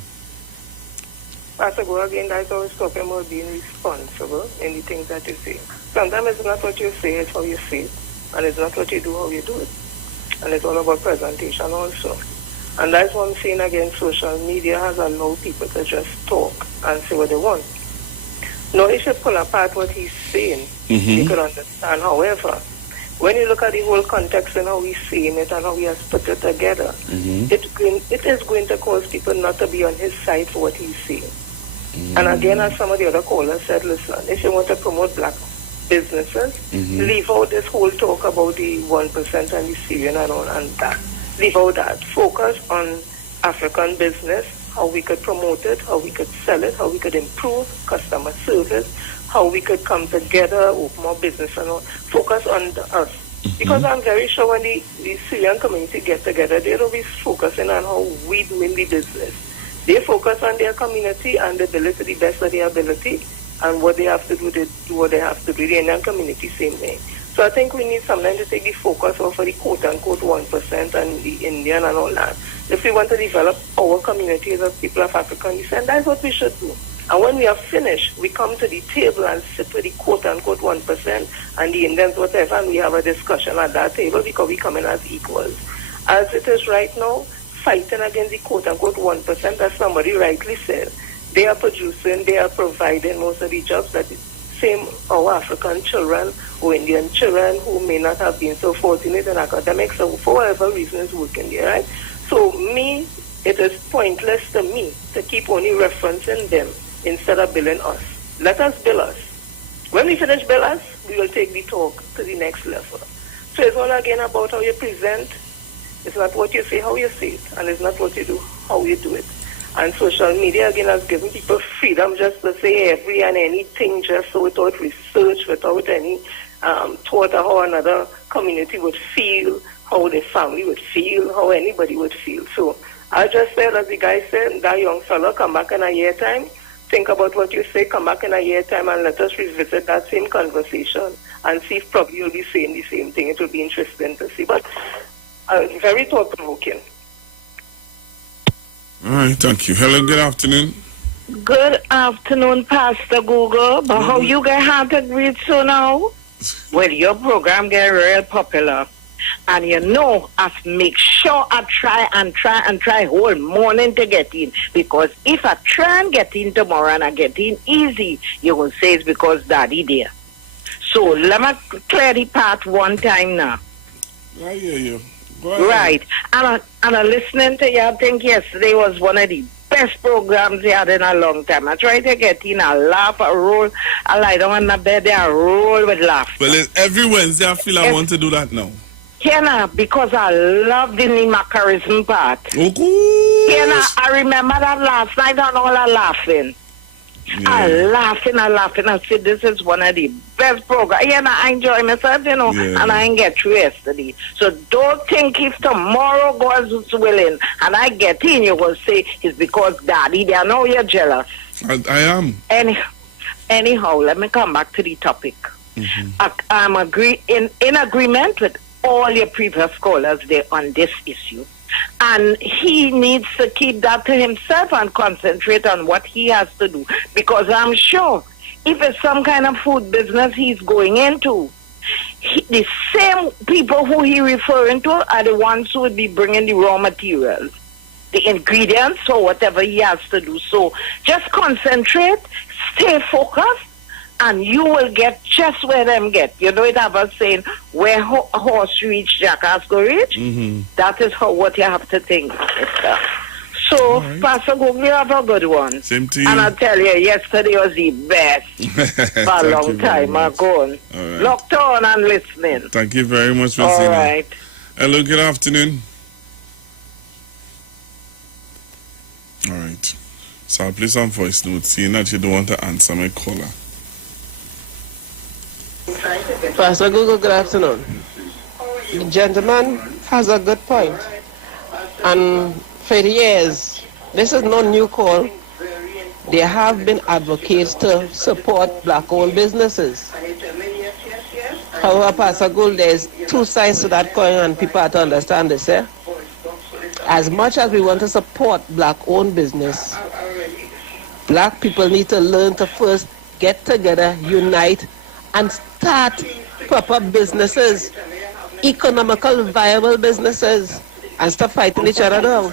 Pastor, go again, that's always talking about being responsible in the things that you say. Sometimes it's not what you say, it's how you say it. And it's not what you do, how you do it. And it's all about presentation also. And that's one thing again, social media has allowed people to just talk and say what they want. Now, if you pull apart what he's saying, you could understand. However, when you look at the whole context and how he's saying it and how he has put it together, it is going to cause people not to be on his side for what he's saying. And again, as some of the other callers said, listen, if you want to promote black businesses, leave out this whole talk about the 1% and the Syrian and all and that. Leave out that. Focus on African business, how we could promote it, how we could sell it, how we could improve customer service, how we could come together, open more business and all. Focus on us. Because I'm very sure when the Syrian community get together, they're always focusing on how we do in the business. They focus on their community and the ability, the best of their ability, and what they have to do, they do what they have to do. The Indian community, same thing. So I think we need sometimes to take the focus off of the quote-unquote 1% and the Indian and all that. If we want to develop our communities of people of African descent, that's what we should do. And when we are finished, we come to the table and sit with the quote-unquote 1% and the Indians, whatever, and we have a discussion at that table because we come in as equals. As it is right now, fighting against the quote-unquote 1%, as somebody rightly said, they are producing, they are providing most of the jobs that the same our African children or Indian children who may not have been so fortunate in academics or for whatever reasons working there, right? So it is pointless to me to keep only referencing them instead of billing us. Let us bill us. When we finish bill us, we will take the talk to the next level. So it's all again about how you present. It's not what you say, how you say it. And it's not what you do, how you do it. And social media, again, has given people freedom just to say every and anything, just so without research, without any thought of how another community would feel, how the family would feel, how anybody would feel. So I just said, as the guy said, that young fellow, come back in a year time, think about what you say, come back in a year time, and let us revisit that same conversation and see if probably you'll be saying the same thing. It will be interesting to see. But very thought-provoking. All right, thank you. Hello, good afternoon. Good afternoon, Pastor Google. But how you get hard to greet so now? Well, your program get real popular. And you know, I make sure I try whole morning to get in. Because if I try and get in tomorrow and I get in easy, you will say it's because Daddy there. So let me clear the path one time now. I hear you. Go ahead. Right. And I'm listening to you. I think yesterday was one of the best programs they had in a long time. I try to get in, I laugh, I roll, I lie down on the bed, I roll with laughter. Well, it's every Wednesday I feel I want to do that now. Kenna, because I love the Nimacharism part. Oh, cool. Kenna, I remember that last night and all I laughing. Yeah. I laughing. I said, this is one of the best programs. Yeah, I enjoy myself, you know, and I ain't get through yesterday. So don't think if tomorrow God's willing and I get in, you will say it's because Daddy, they know you're jealous. I am. Anyhow, let me come back to the topic. Mm-hmm. I'm in agreement with all your previous callers there on this issue. And he needs to keep that to himself and concentrate on what he has to do. Because I'm sure if it's some kind of food business he's going into, the same people who he referring to are the ones who would be bringing the raw materials, the ingredients, or whatever he has to do. So just concentrate, stay focused, and you will get just where them get. You know it have a saying, where horse reach, jackass go reach. Mm-hmm. That is what you have to think. So, right. Pastor Google, you have a good one. Same to you. And I'll tell you, yesterday was the best for a long time ago. Right. Locked on and listening. Thank you very much for saying that. All right. Hello, good afternoon. All right. So I'll play some voice notes, seeing that you don't want to answer my caller. Pastor Google, good afternoon. The gentleman has a good point. And for years, this is no new call. There have been advocates to support black-owned businesses. However, Pastor Gould, there's two sides to that coin and people have to understand this. As much as we want to support black-owned business, black people need to learn to first get together, unite, and start proper businesses, economical viable businesses, and stop fighting each other down.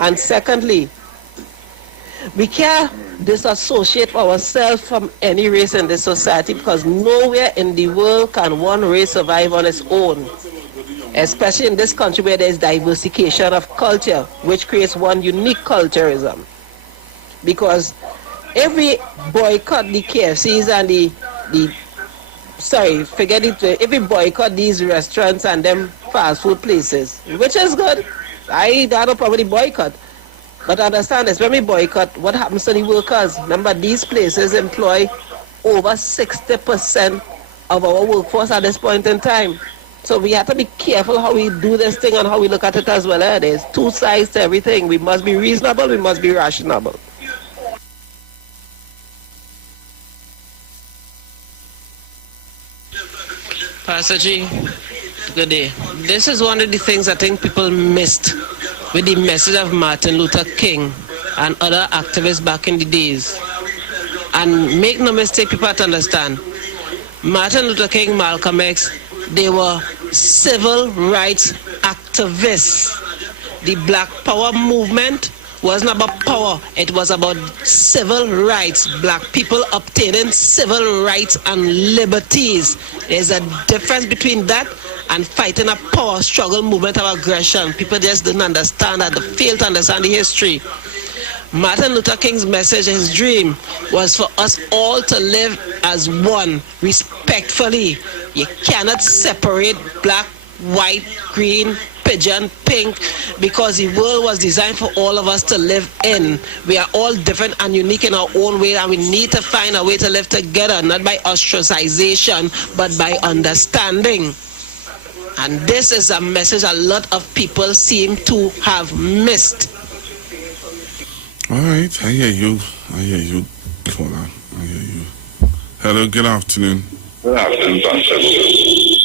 And secondly, we can't disassociate ourselves from any race in this society, because nowhere in the world can one race survive on its own, especially in this country where there's diversification of culture, which creates one unique culturism. Because if we boycott the KFCs and if we boycott these restaurants and them fast food places, which is good, I don't probably boycott. But understand this, when we boycott, what happens to the workers? Remember, these places employ over 60% of our workforce at this point in time. So we have to be careful how we do this thing and how we look at it as well. There's two sides to everything. We must be reasonable, we must be rational. Pastor G, good day. This is one of the things I think people missed with the message of Martin Luther King and other activists back in the days. And make no mistake, people have to understand, Martin Luther King, Malcolm X, they were civil rights activists. The Black Power movement wasn't about power. It was about civil rights. Black people obtaining civil rights and liberties. There's a difference between that and fighting a power struggle movement of aggression. People just didn't understand that. They failed to understand the history. Martin Luther King's message, his dream, was for us all to live as one, respectfully. You cannot separate black, white, green, pigeon, pink, because the world was designed for all of us to live in. We are all different and unique in our own way, and we need to find a way to live together, not by ostracization, but by understanding. And this is a message a lot of people seem to have missed. All right, I hear you. Hold on, I hear you. Hello, good afternoon. Good afternoon, Pastor Google.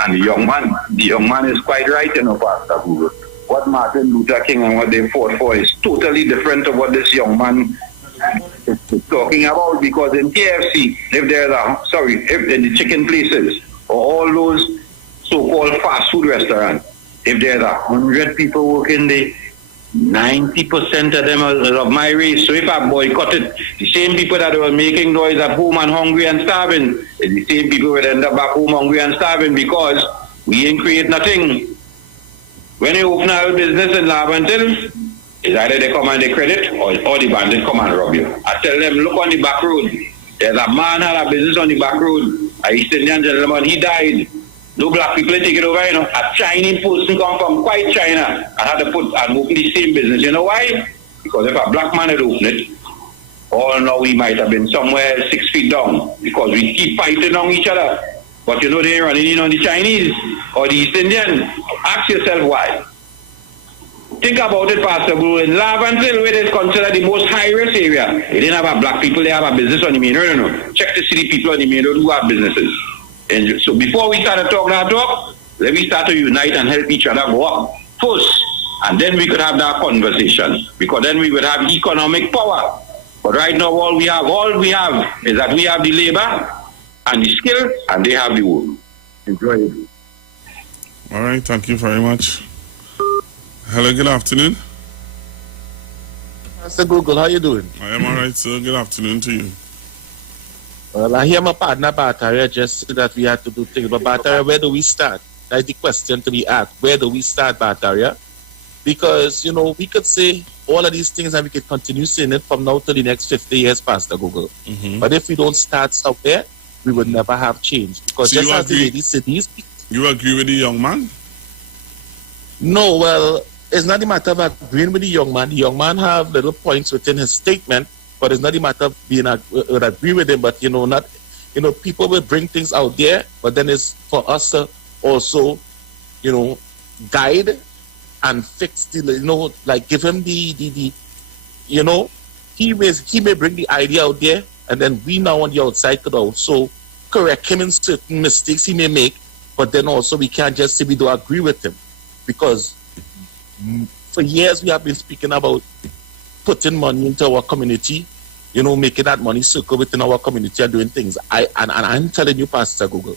And the young man is quite right, Pastor Google. What Martin Luther King and what they fought for is totally different to what this young man is talking about, because in KFC, if in the chicken places, or all those so-called fast food restaurants, if there's 100 people working there, 90% of them are of my race. So if I boycott it, the same people that were making noise at home and hungry and starving, the same people will end up back home hungry and starving, because we ain't create nothing. When you open a business in Lavantil, it's either they come and they credit or the bandit come and rob you. I tell them, look on the back road. There's a man had a business on the back road. A East Indian gentleman, he died. No black people take it over, A Chinese person come from quite China and had to open the same business. You know why? Because if a black man had opened it, all now we might have been somewhere 6 feet down, because we keep fighting on each other. But they ain't running in on the Chinese or the East Indian. Ask yourself why. Think about it, Pastor Guru. In Lavantil, where it's considered the most high-risk area, they didn't have a black people, they have a business on the main road. No. Check the city people on the main road who have businesses. And so before we start to talk that talk, let me start to unite and help each other go up first. And then we could have that conversation, because then we would have economic power. But right now, all we have is that we have the labor and the skill, and they have the work. Enjoy it. All right, thank you very much. Hello, good afternoon. Mr. Google, how you doing? I am all right, sir. Good afternoon to you. Well, I hear my partner Bataria just said that we had to do things. But Bataria, where do we start? That's the question to be asked. Where do we start, Bataria? Because, we could say all of these things and we could continue saying it from now to the next 50 years, Pastor Google. Mm-hmm. But if we don't start somewhere, we would never have change. Because so just as the lady said, you agree with the young man? No, well, it's not a matter of agreeing with the young man. The young man have little points within his statement, but it's not a matter of being agree with him. But people will bring things out there, but then it's for us to also, guide and fix the, give him the he may bring the idea out there, and then we now on the outside could also correct him in certain mistakes he may make, but then also we can't just say we don't agree with him, because for years we have been speaking about putting money into our community, making that money circle within our community and doing things. I'm telling you, Pastor Google,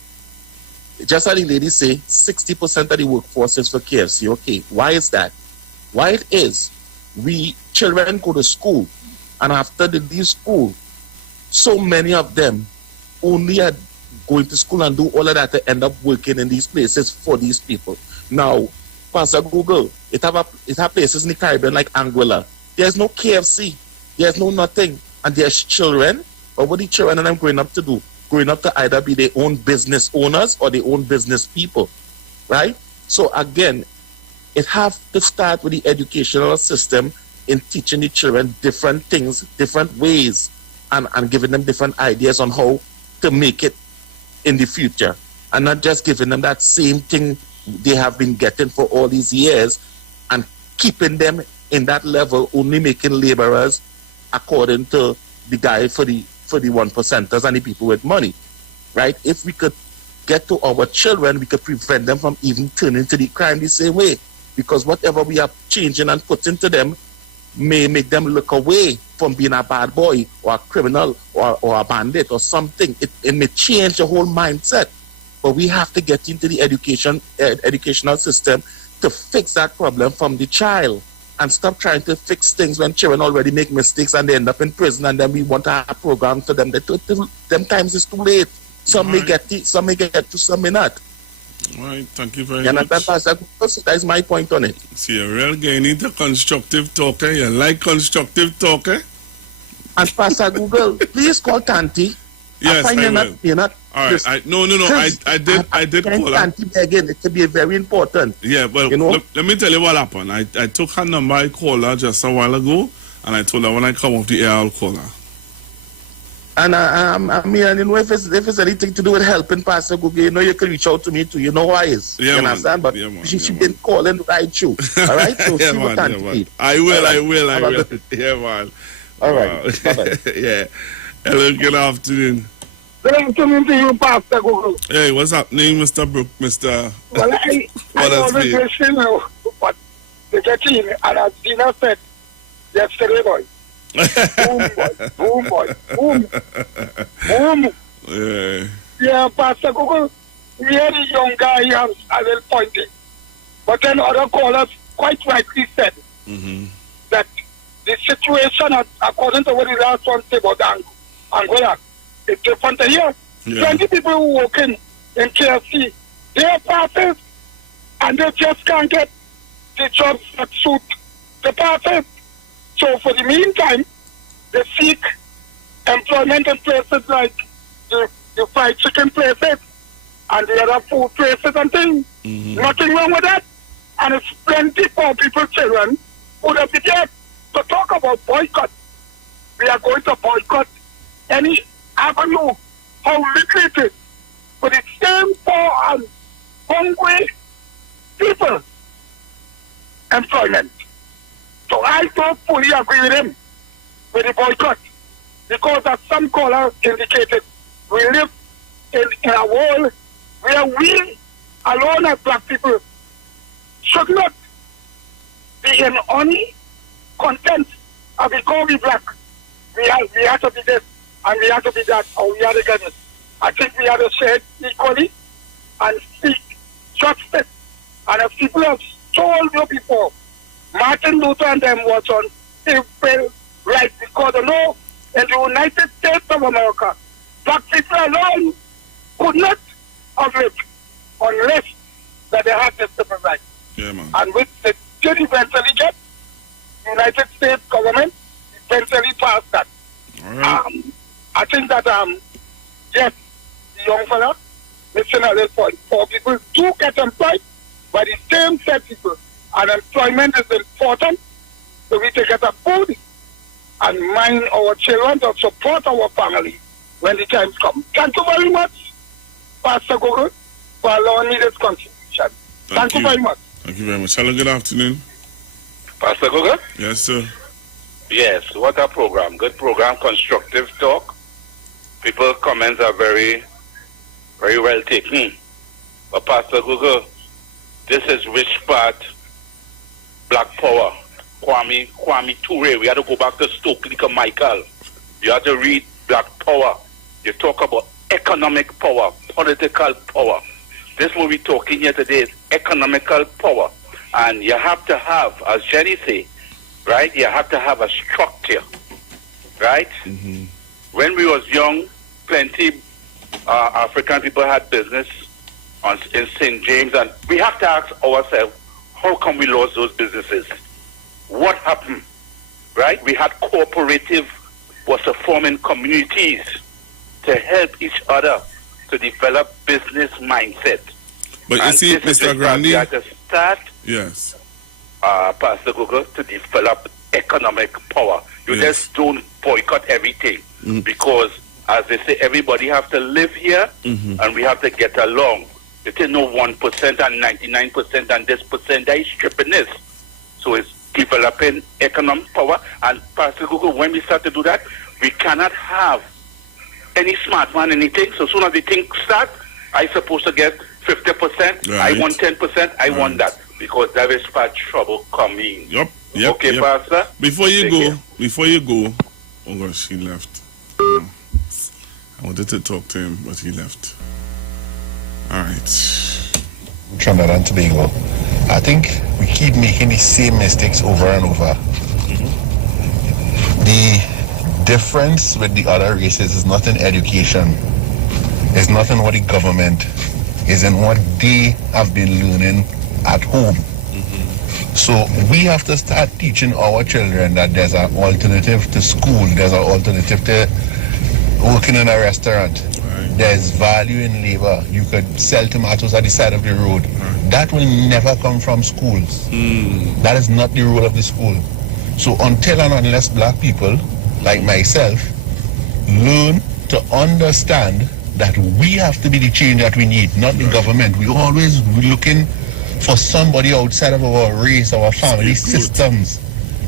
just as the lady say, 60% of the workforce is for KFC. Okay, why is that? Why it is, children go to school, and after they leave school, so many of them only are going to school and do all of that to end up working in these places for these people. Now, Pastor Google, it have places in the Caribbean like Anguilla. There's no KFC. There's no nothing. And there's children. But what the children and them growing up to do? Growing up to either be their own business owners or their own business people. Right? So again, it have to start with the educational system in teaching the children different things, different ways, and giving them different ideas on how to make it in the future. And not just giving them that same thing they have been getting for all these years and keeping them in that level, only making laborers according to the guy for the 1%ers and the people with money, right? If we could get to our children, we could prevent them from even turning to the crime the same way, because whatever we are changing and putting to them may make them look away from being a bad boy or a criminal or a bandit or something. It may change the whole mindset. But we have to get into the educational system to fix that problem from the child. and stop trying to fix things when children already make mistakes and they end up in prison, and then we want to have programs for them. Them times is too late. Some may get it, some may get to, some may not. All right, thank you very And much. that is my point on it. See, a real guy need a constructive talker. You like constructive talker? And Pastor Google, please call Tanti. Yes, I find I will. you're not. All right, no. I did call her. Tanti again. It could be very important. Yeah, well, let me tell you what happened. I took her number, I called her just a while ago, and I told her when I come off the air, I'll call her. And I mean, you know, if it's anything to do with helping Pastor Google, you know, you can reach out to me too. You know who I is. Yeah, you man. understand? But she been calling right through. All right? So Yeah, see what man, Tanti man. need. I will. Have a good- Yeah, man. All right. Wow. Bye-bye. Yeah. Hello, good afternoon. Good afternoon to you, Pastor Google. Hey, what's happening, Mr. Brook, Mr. Well, I What else, always mate? listen to what they get in, and as Dina said yesterday, boy. Boom, boy. Boom. Boom. Yeah. Yeah, Pastor Google, we had a young guy has a little pointing. But then other callers quite rightly said that the situation, according to what the last one said about Angola, is different here. Yeah. 20 people who work in KFC, they are passes, and they just can't get the jobs that suit the passes. So for the meantime, they seek employment in places like the fried chicken places and the other food places and things. Nothing wrong with that. And it's plenty for people, children, who have been there to talk about boycott. We are going to boycott any avenue, how little it is, for the same poor and hungry people employment. So I don't fully agree with him with the boycott, because as some caller indicated, we live in a world where we alone as black people should not be in any content of because we black. We have to be this and we have to be that, or we have to get it. I think we have to share equally and seek justice. And as people have told you before, Martin Luther and them was on civil rights, because you know, in the United States of America, black people alone could not have lived unless that they had this civil rights. Yeah, man. And which they did eventually get, the United States government eventually passed that. All right. I think that, yes, the young fella, listen a little point. Poor people do get employed by the same set people. And employment is important, so we to get a food and mind our children to support our family when the times come. Thank you very much, Pastor Google, for allowing me this contribution. Thank you very much. Thank you very much. Hello, good afternoon. Pastor Google? Yes, sir. Yes, what a program. Good program, constructive talk. People's comments are very, very well taken. But Pastor Google, this is which part? Black Power. Kwame Ture. We have to go back to Stokely Michael. You have to read Black Power. You talk about economic power, political power. This what we're talking here today is economical power. And you have to have, as Jenny say, right, you have to have a structure, right? When we was young, plenty African people had business in St. James, and we have to ask ourselves, how come we lost those businesses? What happened? Right? We had cooperative, was forming communities to help each other to develop business mindset. But you see, Mr. Grandy, we have to start, yes, Pastor Google, to develop economic power. You just don't boycott everything because, as they say, everybody have to live here and we have to get along. It is no 1% and 99% and this percent that is stripping this. So it's developing economic power. And Pastor Google, when we start to do that, we cannot have any smart man, anything. So soon as the thing starts, I supposed to get 50%, right. I want 10%, I want that. Because that is where trouble coming. Yep. Okay, Pastor? Before you go, oh gosh, he left. I wanted to talk to him, but he left. All right. Trinidad and Tobago. I think we keep making the same mistakes over and over. The difference with the other races is not in education. It's not in what the government is in what they have been learning at home. So we have to start teaching our children that there's an alternative to school, there's an alternative to working in a restaurant. There's value in labor. You could sell tomatoes at the side of the road. That will never come from schools. That is not the role of the school. So until and unless black people, like myself, learn to understand that we have to be the change that we need, not the government. We're always looking for somebody outside of our race, our family systems,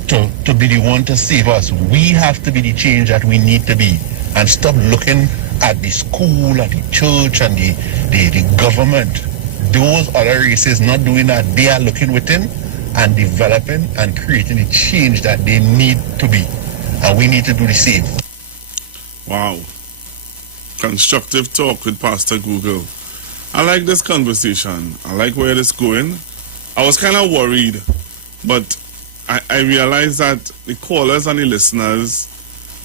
to be the one to save us. We have to be the change that we need to be, and stop looking at the school, at the church, and the government. Those other races not doing that. They are looking within and developing and creating the change that they need to be. And we need to do the same. Wow. Constructive talk with Pastor Google. I like this conversation. I like where it's going. I was kind of worried, but I realized that the callers and the listeners,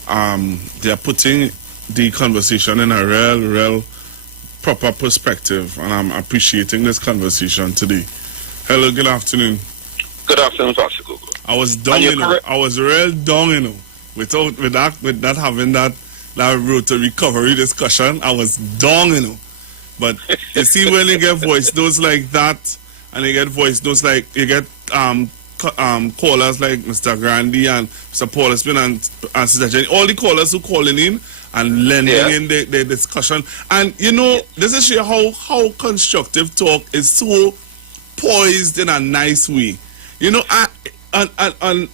they are putting the conversation in a real proper perspective, and I'm appreciating this conversation today. Hello, good afternoon. Good afternoon, Pastor Google. I was down, you know. I was real down, you know. With not having that road to recovery discussion, I was down, you know. But you see, when you get voice notes like that, and you get voice notes like you get callers like Mr. Grandy and Mr. Paul Spin and Sister Jenny, all the callers who calling in and lending in the discussion. And you know, this is how constructive talk is so poised in a nice way. You know, and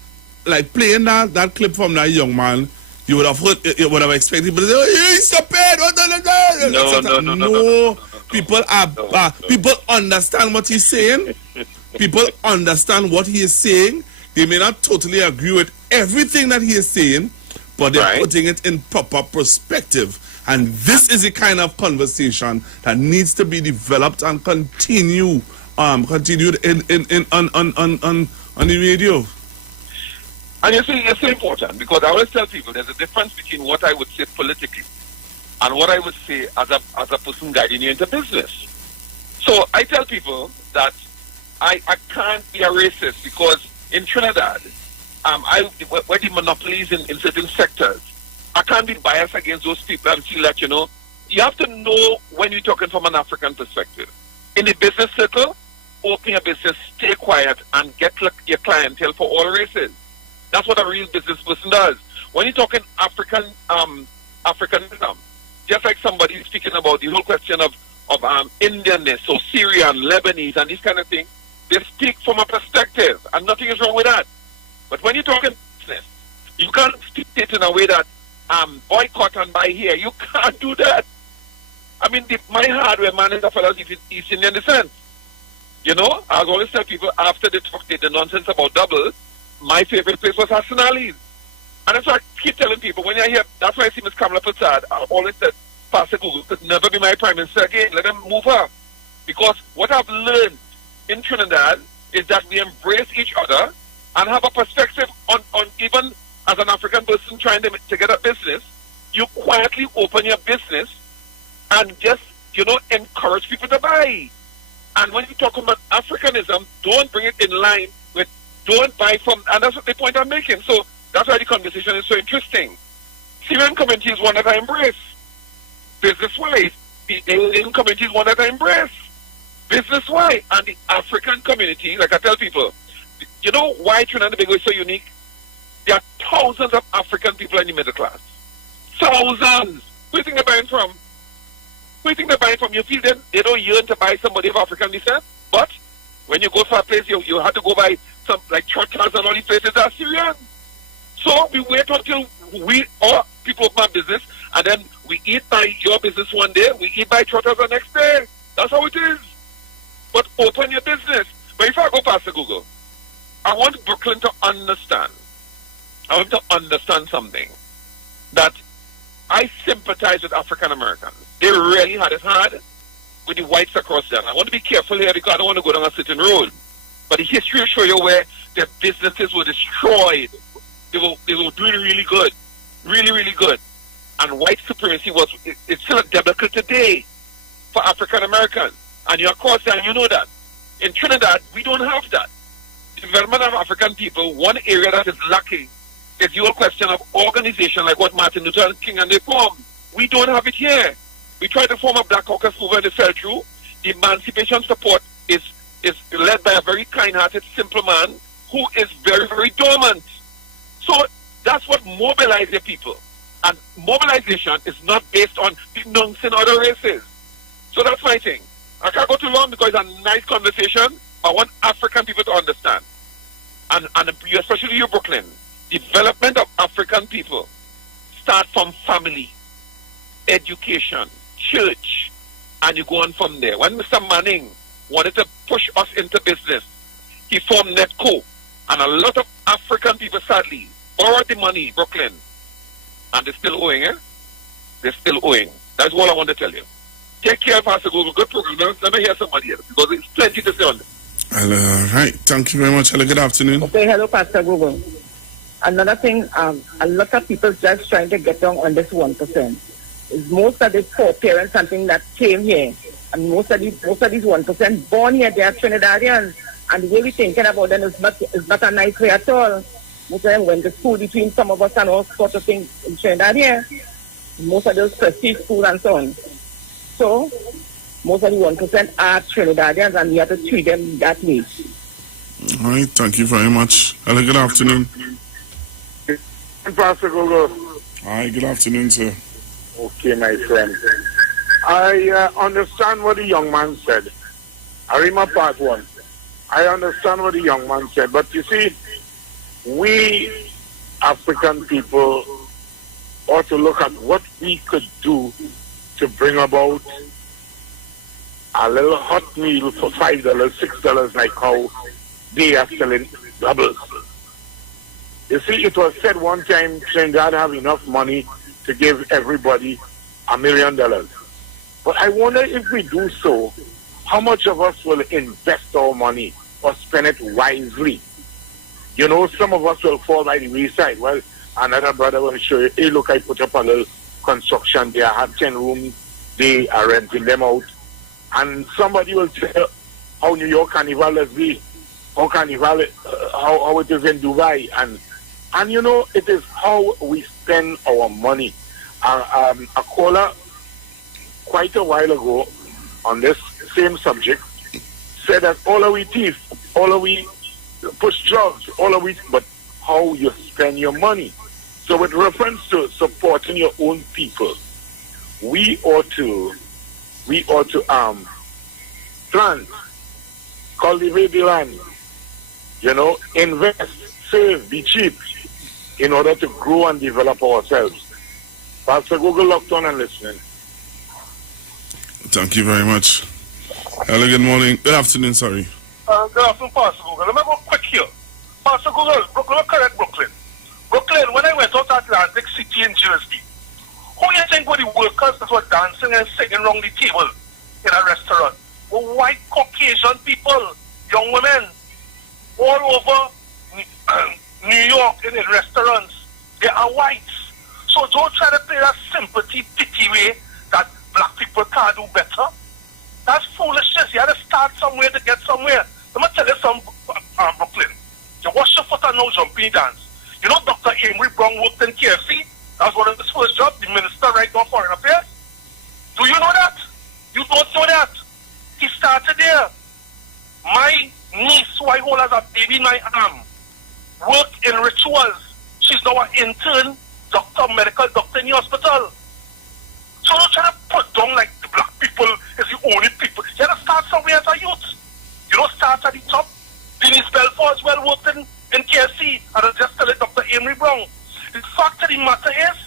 like playing that clip from that young man, you would have heard, you would have expected people to say, "Oh, he's stupid." No. People people understand what he's saying. People understand what he is saying. They may not totally agree with everything that he is saying, but they're putting it in proper perspective. And this is the kind of conversation that needs to be developed and continued on the radio. And you see, it's so important because I always tell people there's a difference between what I would say politically and what I would say as a person guiding you into business. So I tell people that I can't be a racist because in Trinidad, where the monopolies in certain sectors, I can't be biased against those people and feel that, you know, you have to know when you're talking from an African perspective. In the business circle, open your business, stay quiet, and get your clientele for all races. That's what a real business person does. When you're talking Africanism, just like somebody speaking about the whole question of Indianness or Syrian, Lebanese, and these kind of things, they speak from a perspective, and nothing is wrong with that. But when you're talking business, you can't speak it in a way that boycott and buy here. You can't do that. I mean, my hardware man is a fellow East Indian descent. You know, I always tell people after they talk the nonsense about double, my favorite place was Hassan Ali's. And that's why I keep telling people, when you're here, that's why I see Ms. Kamala Prasad, I always said, Pastor Google could never be my prime minister again. Let them move her. Because what I've learned in Trinidad is that we embrace each other and have a perspective on even as an African person trying to get a business, you quietly open your business and just, you know, encourage people to buy. And when you talk about Africanism, don't bring it in line with, don't buy from, and that's what the point I'm making. So that's why the conversation is so interesting. Syrian community is one that I embrace. Business-wise, the Indian community is one that I embrace. Business-wise, and the African community, like I tell people, you know why Trinidad and Tobago is so unique? There are thousands of African people in the middle class. Thousands! Who do you think they're buying from? Who do you think they're buying from? You feel they don't yearn to buy somebody of African descent? But when you go to a place, you have to go buy some, like Trotters and all these places that are Syrian. So we wait until all people open our business, and then we eat by your business one day, we eat by Trotters the next day. That's how it is. But open your business. But if I go past the Google, I want Brooklyn to understand. I want to understand something. That I sympathize with African Americans. They really had it hard with the whites across there. I want to be careful here because I don't want to go down a certain road. But the history will show you where their businesses were destroyed. They were doing really good. Really, really good. And white supremacy it's still a debacle today for African Americans. And you're across there and you know that. In Trinidad, we don't have that. Development of African people, one area that is lacking is the whole question of organization, like what Martin Luther King and they formed. We don't have it here. We tried to form a Black Caucus movement and it fell through. The emancipation support is led by a very kind-hearted, simple man who is very, very dormant. So that's what mobilizes the people. And mobilization is not based on denouncing other races. So that's my thing. I can't go too long because it's a nice conversation. I want African people to understand. And especially you, Brooklyn, development of African people start from family, education, church, and you go on from there. When Mr. Manning wanted to push us into business, he formed Netco, and a lot of African people, sadly, borrowed the money, Brooklyn, and they're still owing, They're still owing. That's all I want to tell you. Take care, Pastor Google. Good program. Let me hear somebody else, because it's plenty to say on this. Hello, right. Thank you very much. Hello, good afternoon. Okay, hello, Pastor Google. Another thing, a lot of people just trying to get down on this 1%. Is most of the poor parents, something that came here, and most of these 1% born here, they are Trinidadians, and the way we're thinking about them is not a nice way at all. Most of them went to school between some of us and all sorts of things in Trinidad here. Most of those prestige schools and so on. So, most of the 1% are Trinidadians, and we have to treat them that way. All right, thank you very much. Hello, good afternoon. Pastor Gogo. Hi, good afternoon, sir. Okay, my friend. I understand what the young man said. I read my part one. I understand what the young man said. But you see, we African people ought to look at what we could do to bring about a little hot meal for $5, $6, like how they are selling doubles. You see, it was said one time Trinidad have enough money to give everybody $1 million. But I wonder if we do so, how much of us will invest our money or spend it wisely? You know, some of us will fall by the wayside. Well, another brother will show you, hey, look, I put up a little construction there. I have 10 rooms. They are renting them out. And somebody will tell how New York Carnival is be, how Carnival, how it is in Dubai. And you know, it is how we spend our money. A caller quite a while ago on this same subject said that all of we thief, all of we push drugs, all of we, but how you spend your money. So with reference to supporting your own people, we ought to plant, cultivate the land, you know, invest, save, be cheap, in order to grow and develop ourselves. Pastor Google locked on and listening. Thank you very much. Hello, good morning. Good afternoon, sorry. Good afternoon, Pastor Google. Let me go quick here. Pastor Google, Brooklyn, correct Brooklyn. Brooklyn, when I went out to Atlantic City in Jersey, who you think were the workers that were dancing and singing around the table in a restaurant? Were white Caucasian people, young women, all over New York in restaurants. They are whites. So don't try to play that sympathy, pity way that black people can't do better. That's foolishness. You have to start somewhere to get somewhere. Let me tell you something, Brooklyn. You wash your foot and now jumping dance. You know Dr. Amory Brown worked in KFC? That's one of his first jobs, the minister right now for foreign affairs. Do you know that? You don't know that. He started there. My niece, who I hold as a baby in my arm, worked in rituals. She's now an intern, medical doctor in the hospital. So don't try to put down like the black people is the only people. You have to start somewhere as a youth. You don't start at the top. Denise Belfort as well worked in KFC, and I just tell it Dr. Amory Brown. The fact of the matter is,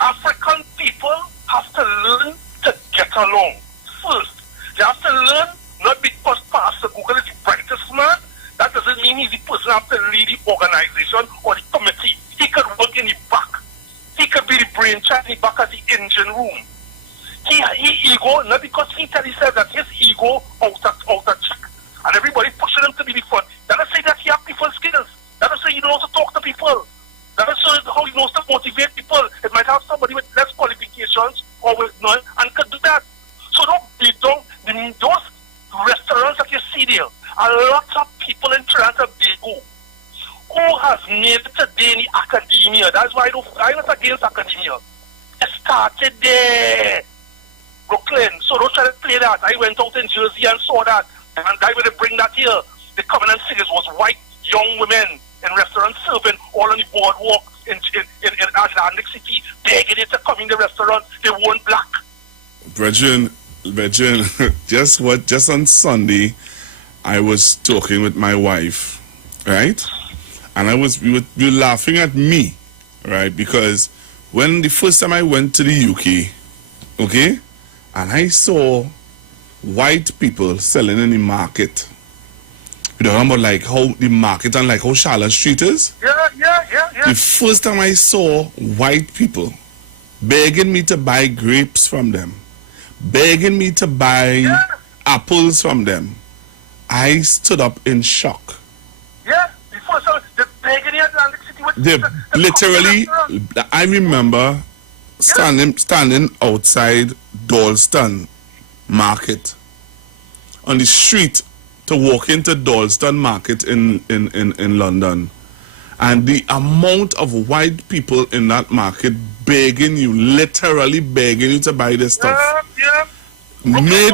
African people have to learn to get along first. They have to learn, not because Pastor Google is the brightest man, that doesn't mean he's the person who has to lead the organization or the committee. He could work in the back. He could be the brainchild in the back of the engine room. He ego, not because he said that his ego out of check. And everybody pushing him to be the front. see there. A lot of people in Trinidad and Tobago who has made it today in the academia. That's why I'm not against academia. It started there. Brooklyn. So don't try to play that. I went out in Jersey and saw that. And I would bring that here. The Covenant Singers was white young women in restaurants serving all on the boardwalk in Atlantic City, begging it to come in the restaurant. They weren't black. Virgin, just on Sunday, I was talking with my wife, right? And we were laughing at me, right? Because when the first time I went to the UK, okay, and I saw white people selling in the market. You know about like how the market and like how Charlotte Street is? Yeah. The first time I saw white people begging me to buy grapes from them, begging me to buy apples from them, I stood up in shock. Yeah, before the begging in Atlantic City with Literally, I remember standing outside Dalston Market on the street to walk into Dalston Market in London, and the amount of white people in that market begging you, literally begging you to buy this stuff, made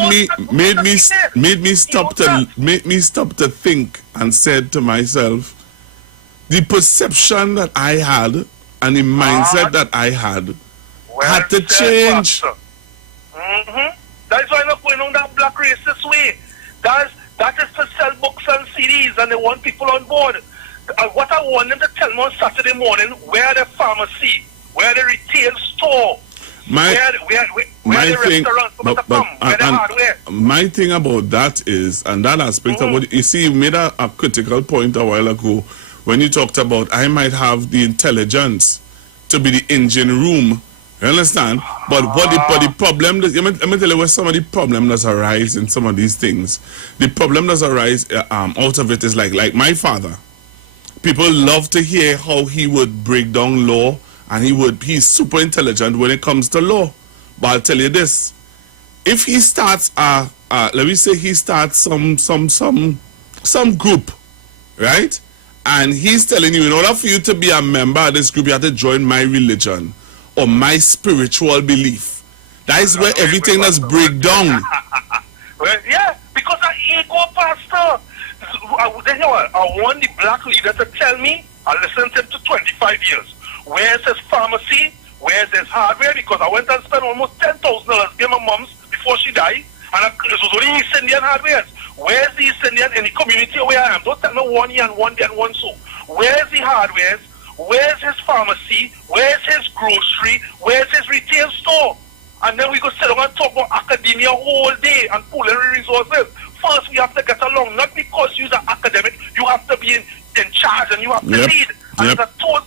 me stop to think and said to myself, the perception that I had and the mindset that I had to change. That's why I'm not going on that black racist way. That is to sell books and CDs, and they want people on board. What I want them to tell me on Saturday morning, where the pharmacy, where the retail store, where the restaurant, where the hardware. My thing about that is, and that aspect of what you see, you made a critical point a while ago when you talked about I might have the intelligence to be the engine room. You understand? But the problem, let me tell you where some of the problem does arise in some of these things. The problem does arise out of it is like my father. People love to hear how he would break down law, and he's super intelligent when it comes to law. But I'll tell you this: if he starts let me say he starts some group, right? And he's telling you, in order for you to be a member of this group, you have to join my religion or my spiritual belief. That is where everything does break down. Well, yeah, because I ego, Pastor. I want the black leader to tell me, I listened to him to 25 years. Where's his pharmacy? Where's his hardware? Because I went and spent almost $10,000 give my mom's before she died. And it was only East Indian hardware. Where's the East Indian in the community where I am? Don't tell me one here and one there and one so. Where's the hardware? Where's his pharmacy? Where's his grocery? Where's his retail store? And then we go sit down and talk about academia all day and pooling resources. First, we have to get along, not because you're an academic. You have to be in charge and you have to lead. And as I told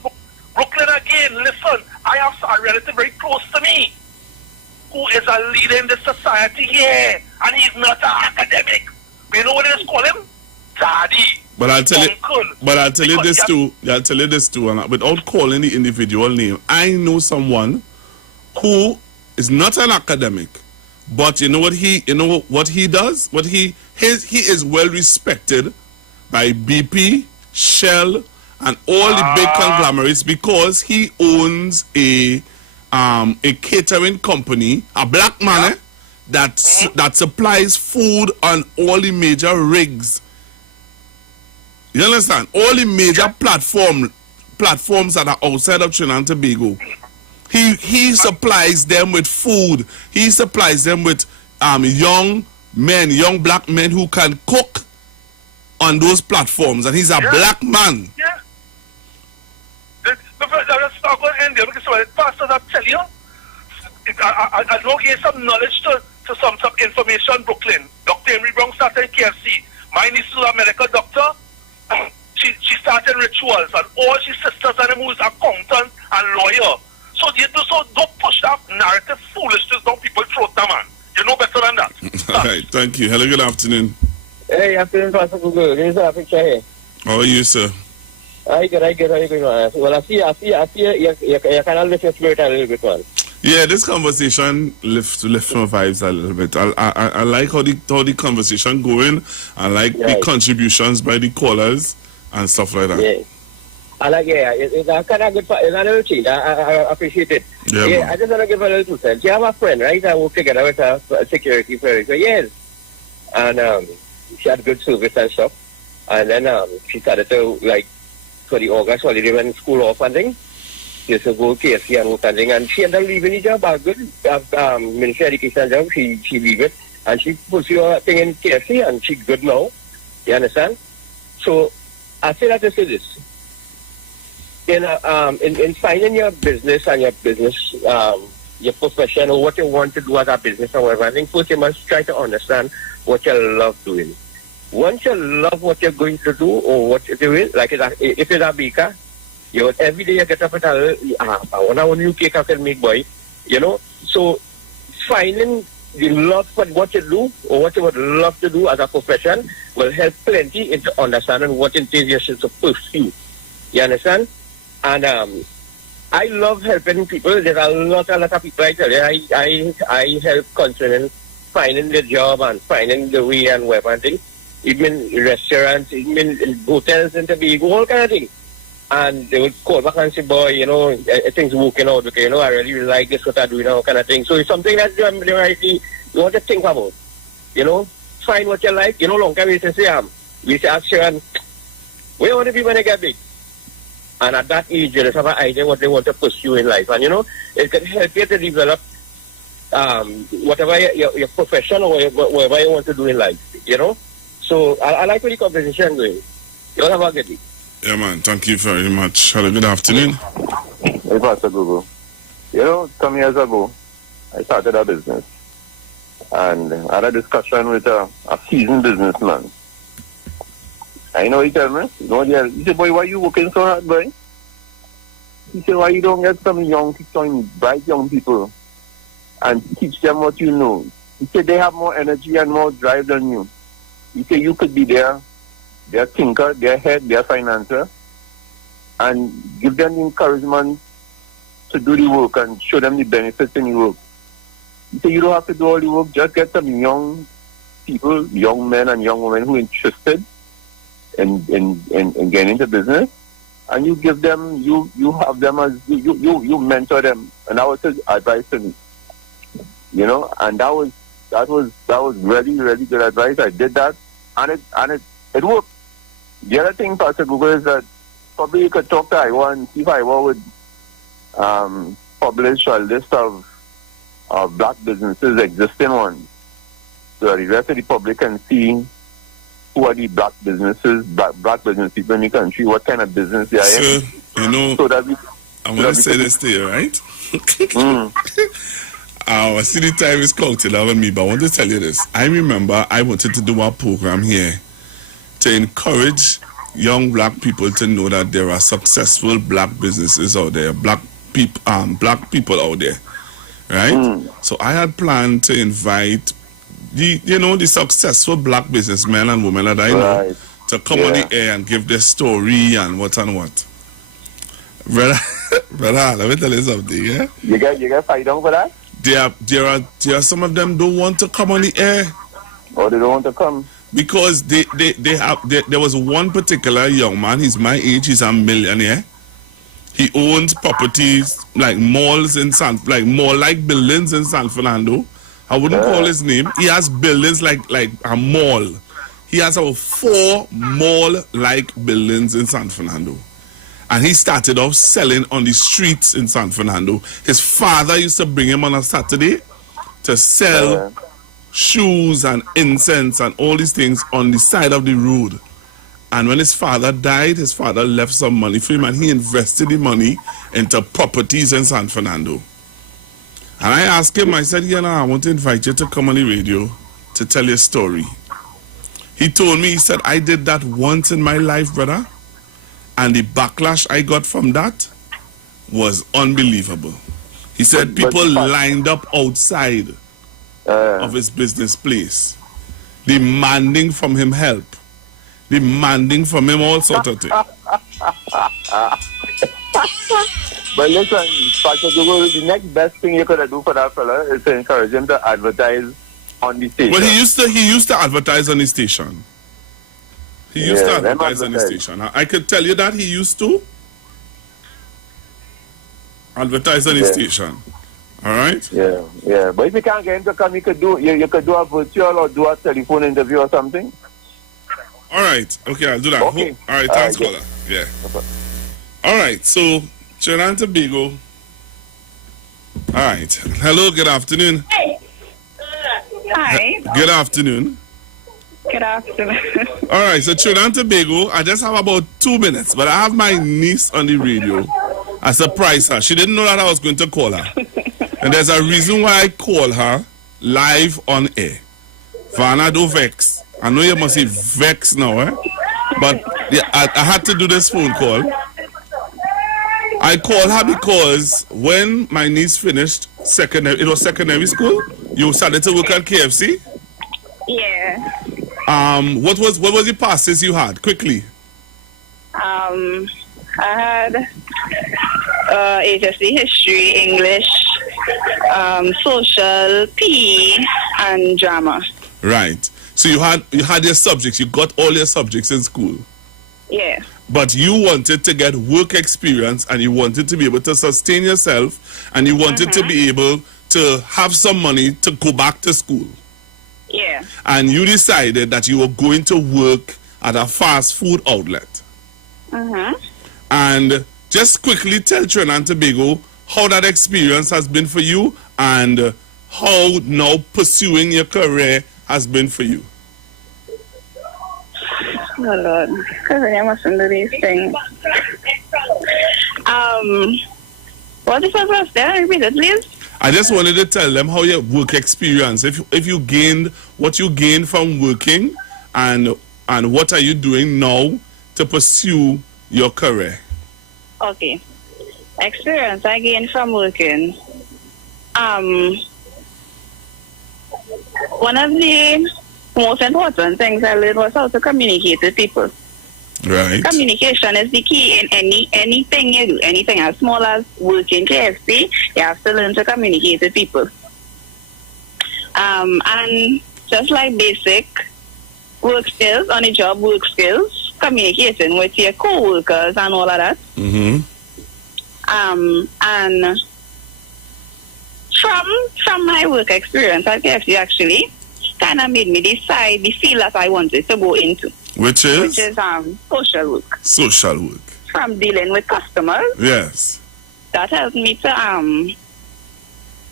Brooklyn again, listen, I have a relative very close to me who is a leader in the society here, and he's not an academic. You know what it is called him? Daddy. But I'll tell you this too, and without calling the individual name, I know someone who is not an academic, but you know what he does? He is well respected by BP, Shell, and all the big conglomerates because he owns a catering company, a black man that supplies food on all the major rigs. You understand? All the major platforms that are outside of Trinidad and Tobago. He supplies them with food. He supplies them with young black men who can cook on those platforms, and he's a black man. Yeah. Let's not go in there because pastors are telling you. I know give some knowledge to some information, Brooklyn. Dr. Emery Brown started in KFC. My niece is a medical doctor. She started rituals, and all she sisters and them who is accountant and lawyer. So don't push that narrative foolishness down people's throat, man. You know better than that. All right, thank you. Hello, good afternoon. Hey, afternoon, Pastor Google. This is a picture here. How are you, sir? I get. How you going, man? Well, I see you kind of lift your spirit a little bit, man. Yeah, this conversation lift my vibes a little bit. I like how the conversation going. I like the contributions by the callers and stuff like that. Yeah. I like, it's a kind of good, it's another thing. I appreciate it. Yeah, I just want to give a little 2 cents. You have a friend, right? I work together with a security firm for years. And she had good service and stuff. And then she started to, like, for the August holiday when school off and things, she used to go to KFC and work and things. And she ended up leaving the job, a good ministry education job. She leave it. And she pursue her thing in KFC and she's good now. You understand? So I say that to say this. In finding your business and your business, your profession or what you want to do as a business or whatever, I think first you must try to understand what you love doing. Once you love what you're going to do or what you're doing, like if it's a baker, every day you get up with I want a new cake I can make, boy. So finding the love for what you do or what you would love to do as a profession will help plenty into understanding what it is you should pursue. You understand? And I love helping people. There's a lot of people I tell you. I help concerning finding the job and finding the way and whatever thing. Even in restaurants, even in hotels in Tobago, all kind of thing. And they would call back and say, boy, things working out, okay, I really like this, what I do now, kind of thing. So it's something that you want to think about. Find what you like. Long time we say, ask Sharon, where you want to be when you get big? And at that age, you just have an idea what they want to pursue in life. And, it can help you to develop whatever your profession or whatever you want to do in life, So I like where the conversation going. You all have a good day. Yeah, man. Thank you very much. Have a good afternoon. Hey, Pastor Google. Some years ago, I started a business. And I had a discussion with a seasoned businessman. I know he told me, he said, boy, why you working so hard, boy? He said, why you don't get some bright young people and teach them what you know? He said, they have more energy and more drive than you. He said, you could be their thinker, their head, their financer, and give them the encouragement to do the work and show them the benefits in the work. He said, you don't have to do all the work, just get some young people, young men and young women who are interested in getting into business, and you give them, you have them as, you mentor them. And that was his advice to me. And that was really, really good advice. I did that, and it worked. The other thing, Pastor Google, is that probably you could talk to Iwer and see if Iwer would publish a list of black businesses, existing ones, so that the rest of the public can see who are the black business people in the country, what kind of business they are in. So that I'm going to say this to you, right? I see the time is counting over me, but I want to tell you this. I remember I wanted to do a program here to encourage young black people to know that there are successful black businesses out there, black people out there, right? So I had planned to invite the successful black businessmen and women that I know to come on the air and give their story and what and what. Brother, let me tell you something, yeah? You get fight down for that? There are some of them don't want to come on the air. Or they don't want to come? Because there was one particular young man, he's my age, he's a millionaire. He owns properties like malls in like buildings in San Fernando. I wouldn't call his name. He has buildings like a mall. He has about 4 mall-like buildings in San Fernando. And he started off selling on the streets in San Fernando. His father used to bring him on a Saturday to sell shoes and incense and all these things on the side of the road. And when his father died, his father left some money for him and he invested the money into properties in San Fernando. And I asked him, I said, I want to invite you to come on the radio to tell your story. He told me, he said, I did that once in my life, brother. And the backlash I got from that was unbelievable. He said people lined up outside of his business place, demanding from him help, demanding from him all sorts of things. But listen, Pastor Google, the next best thing you could do for that fella is to encourage him to advertise on the station. Well, he used to advertise on the station. He used to advertise on the station. I could tell you that he used to advertise on the station. All right? Yeah. But if you can't get him to come, you could do a virtual or do a telephone interview or something. All right. Okay, I'll do that. Okay. All right, thanks, caller. Yeah. All right, so Trinidad and Tobago. All right. Hello, good afternoon. Hey. Hi. Good afternoon. Good afternoon. All right, so Trinidad and Tobago, I just have about 2 minutes, but I have my niece on the radio. I surprised her. She didn't know that I was going to call her. And there's a reason why I call her live on air. Vanna, don't vex. I know you must be vexed now, but yeah, I had to do this phone call. I call her because when my niece finished secondary school, you started to work at KFC? Yeah. What was the passes you had? Quickly. I had HSC history, English, social, PE, and drama. Right. So you had your subjects. You got all your subjects in school. Yeah. But you wanted to get work experience, and you wanted to be able to sustain yourself, and you wanted to be able to have some money to go back to school. Yeah. And you decided that you were going to work at a fast food outlet. And just quickly tell Trinidad and Tobago how that experience has been for you and how now pursuing your career has been for you. Oh Lord, because I mustn't do these things. What is the first there? Repeat it, please. I just wanted to tell them how your work experience, if you gained what you gained from working, and what are you doing now to pursue your career. Okay. Experience I gained from working. One of the most important things I learned was how to communicate with people. Right. Communication is the key in anything you do. Anything as small as working KFC, you have to learn to communicate with people. And just like basic work skills, on the job work skills, communicating with your co-workers and all of that. And from my work experience at KFC actually kind of made me decide the field that I wanted to go into. Which is social work. Social work. From dealing with customers. Yes. That helped me to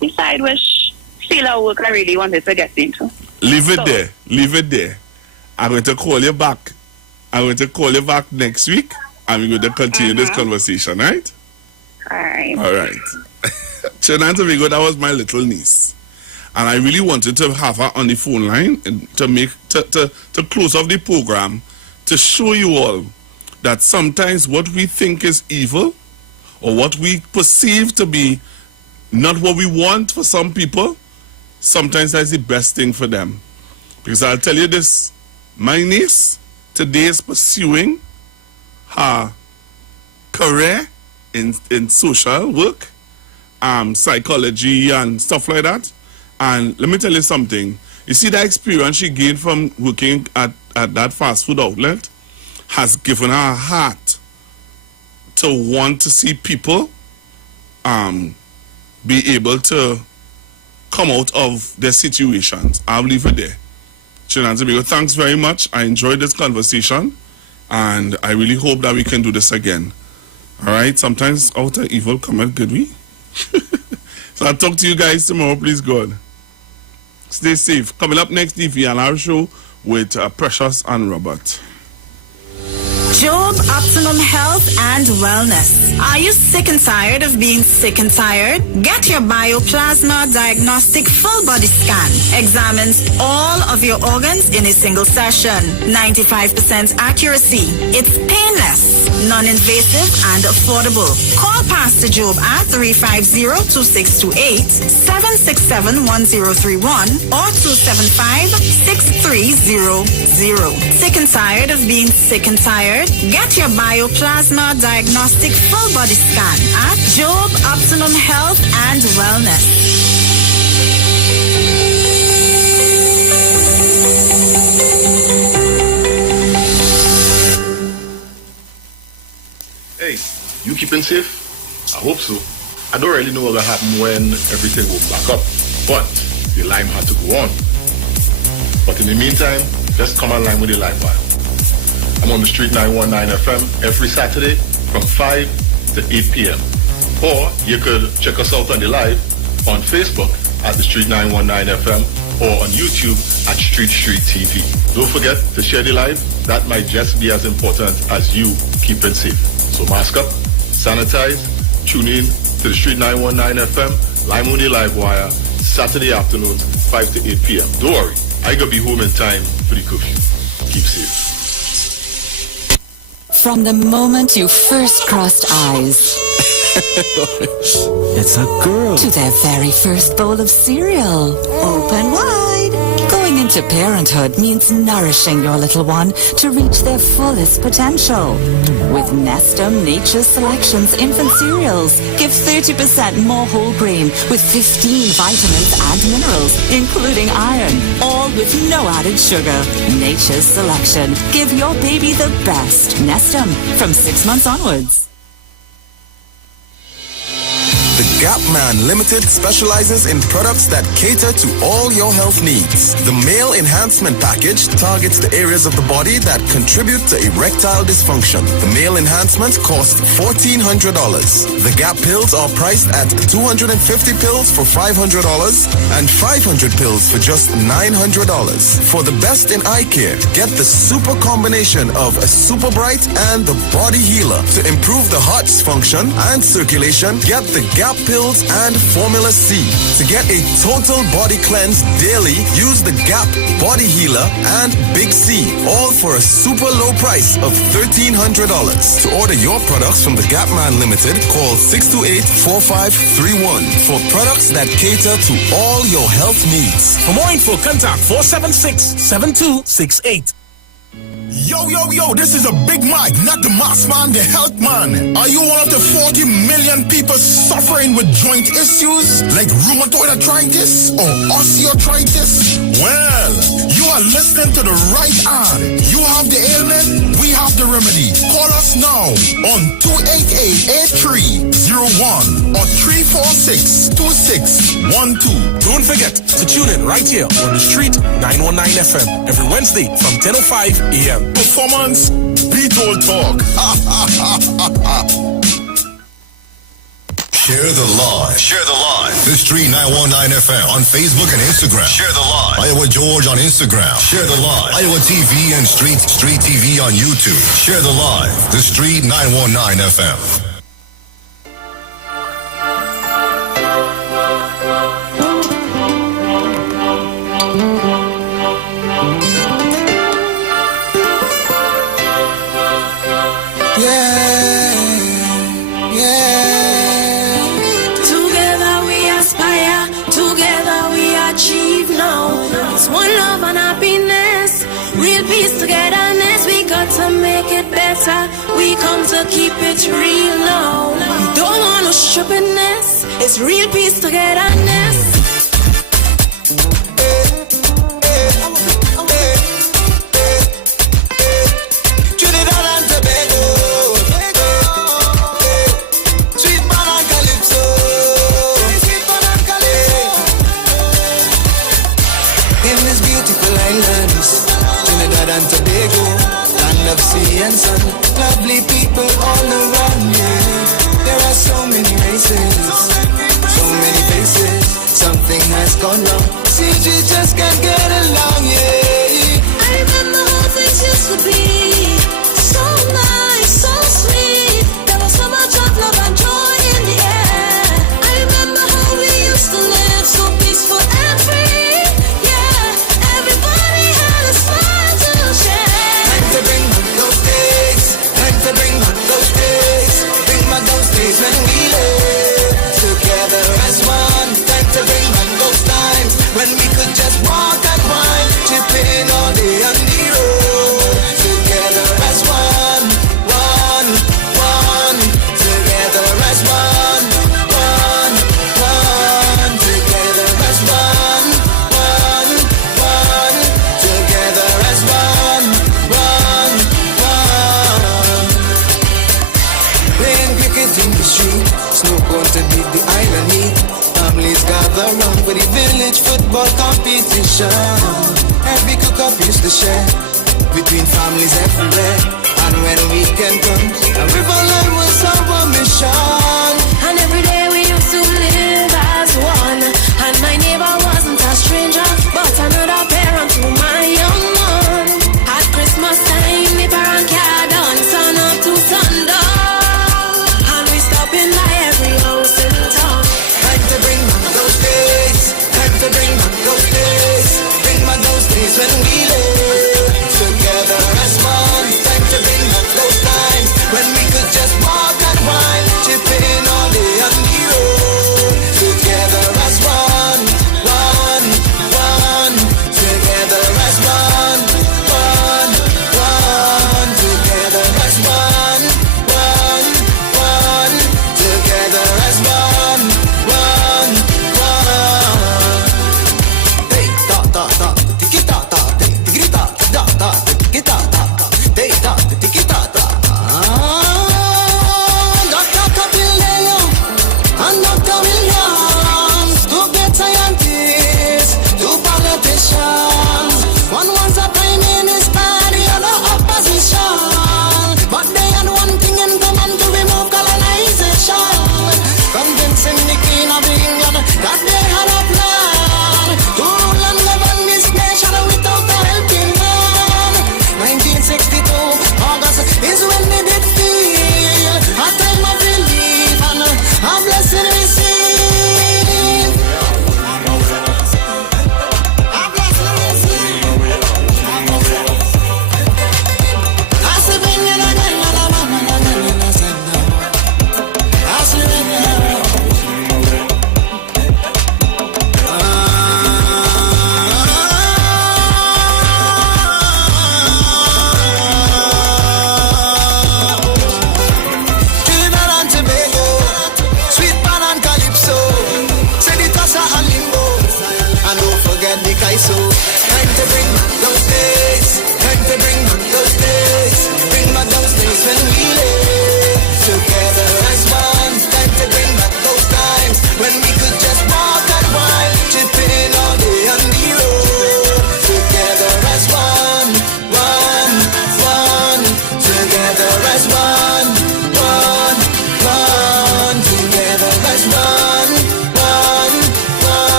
decide which field of work I really wanted to get into. Leave it there. Leave it there. I'm going to call you back. I'm going to call you back next week, and we're going to continue this conversation, right? All right. Trinidad and Tobago, that was my little niece. And I really wanted to have her on the phone line and to close off the program, to show you all that sometimes what we think is evil or what we perceive to be not what we want for some people, sometimes that's the best thing for them. Because I'll tell you this, my niece today is pursuing her career in social work, psychology and stuff like that. And let me tell you something. You see, that experience she gained from working at that fast food outlet has given her a heart to want to see people be able to come out of their situations. I'll leave it there. Trinidad and Tobago, thanks very much. I enjoyed this conversation, and I really hope that we can do this again. All right? Sometimes out of evil cometh good, we? So I'll talk to you guys tomorrow. Please, God. Stay safe. Coming up next, the VLR show with Precious and Robert. Job Optimum Health and Wellness. Are you sick and tired of being sick and tired? Get your Bioplasma Diagnostic Full Body Scan. Examines all of your organs in a single session. 95% accuracy. It's painless. non-invasive and affordable. Call Pastor Job at 350-2628, 767-1031 or 275-6300. Sick and tired of being sick and tired? Get your bioplasma diagnostic full body scan at Job Optimum Health and Wellness. Hey, you keeping safe? I hope so. I don't really know what will happen when everything will back up, but the Lime had to go on. But in the meantime, just come online with the Lime Wire. I'm on the Street 919 FM every Saturday from 5 to 8 p.m. Or you could check us out on the live on Facebook at the Street 919 FM or on YouTube at Street TV. Don't forget to share the live. That might just be as important as you keeping safe. So mask up, sanitize, tune in to the Street 919 FM, Lime on the Live Wire, Saturday afternoons, 5 to 8 p.m. Don't worry, I gotta be home in time for the curfew. Keep safe. From the moment you first crossed eyes, It's a girl. to their very first bowl of cereal, open wide. Going into parenthood means nourishing your little one to reach their fullest potential. With Nestum Nature's Selections infant cereals, give 30% more whole grain with 15 vitamins and minerals, including iron, all with no added sugar. Nature's Selection. Give your baby the best. Nestum, from 6 months onwards. The Gap Man Limited specializes in products that cater to all your health needs. The Male Enhancement Package targets the areas of the body that contribute to erectile dysfunction. The Male Enhancement costs $1,400. The Gap pills are priced at 250 pills for $500 and 500 pills for just $900. For the best in eye care, get the super combination of a Super Bright and the Body Healer. To improve the heart's function and circulation, get the Gap pills and Formula C. To get a total body cleanse daily, use the Gap Body Healer and Big C, all for a super low price of $1,300. To order your products from the Gap Man Limited, call 628-4531 for products that cater to all your health needs. For more info, contact 476-7268. Yo, this is a Big Mike, not the mass man, the health man. Are you one of the 40 million people suffering with joint issues like rheumatoid arthritis or osteoarthritis? Well, you are listening to the right ad. You have the ailment, we have the remedy. Call us now on 288-8301 or 346-2612. Don't forget to tune in right here on the Street 919 FM every Wednesday from 10:05 a.m. Performance, beat all talk. Share the live. Share the live. The Street 919 FM on Facebook and Instagram. Share the live. Iowa George on Instagram. Share the live. Iowa TV and Street TV on YouTube. Share the live. The Street 919 FM. One love and happiness, real peace, togetherness. We got to make it better. We come to keep it real now. We don't want no stupidness. It's real peace, togetherness. Sea and sun, lovely people all around me. There are so many races, so many faces. Something has gone wrong. See, we just can't get along, yeah. I remember how things used to be. So nice, so sweet. There was so much of love and joy in the air. I remember how we used to live so peaceful and free. Yeah, everybody had a smile to share. Time to bring back those days. Time to bring back those around for the village football competition. Every cook-up used to share between families everywhere. And when weekend comes, a river line was our mission. And every day we used to live as one. And my neighbor wasn't a stranger, but another parent to my young one. At Christmas time, the parent carried on sun up to sundown. And we stop in by every house in town. Time to bring back those days. Time to bring back those days. Bring back those days when we lived together as one. Time to bring back those times when we could just walk and wine, chip in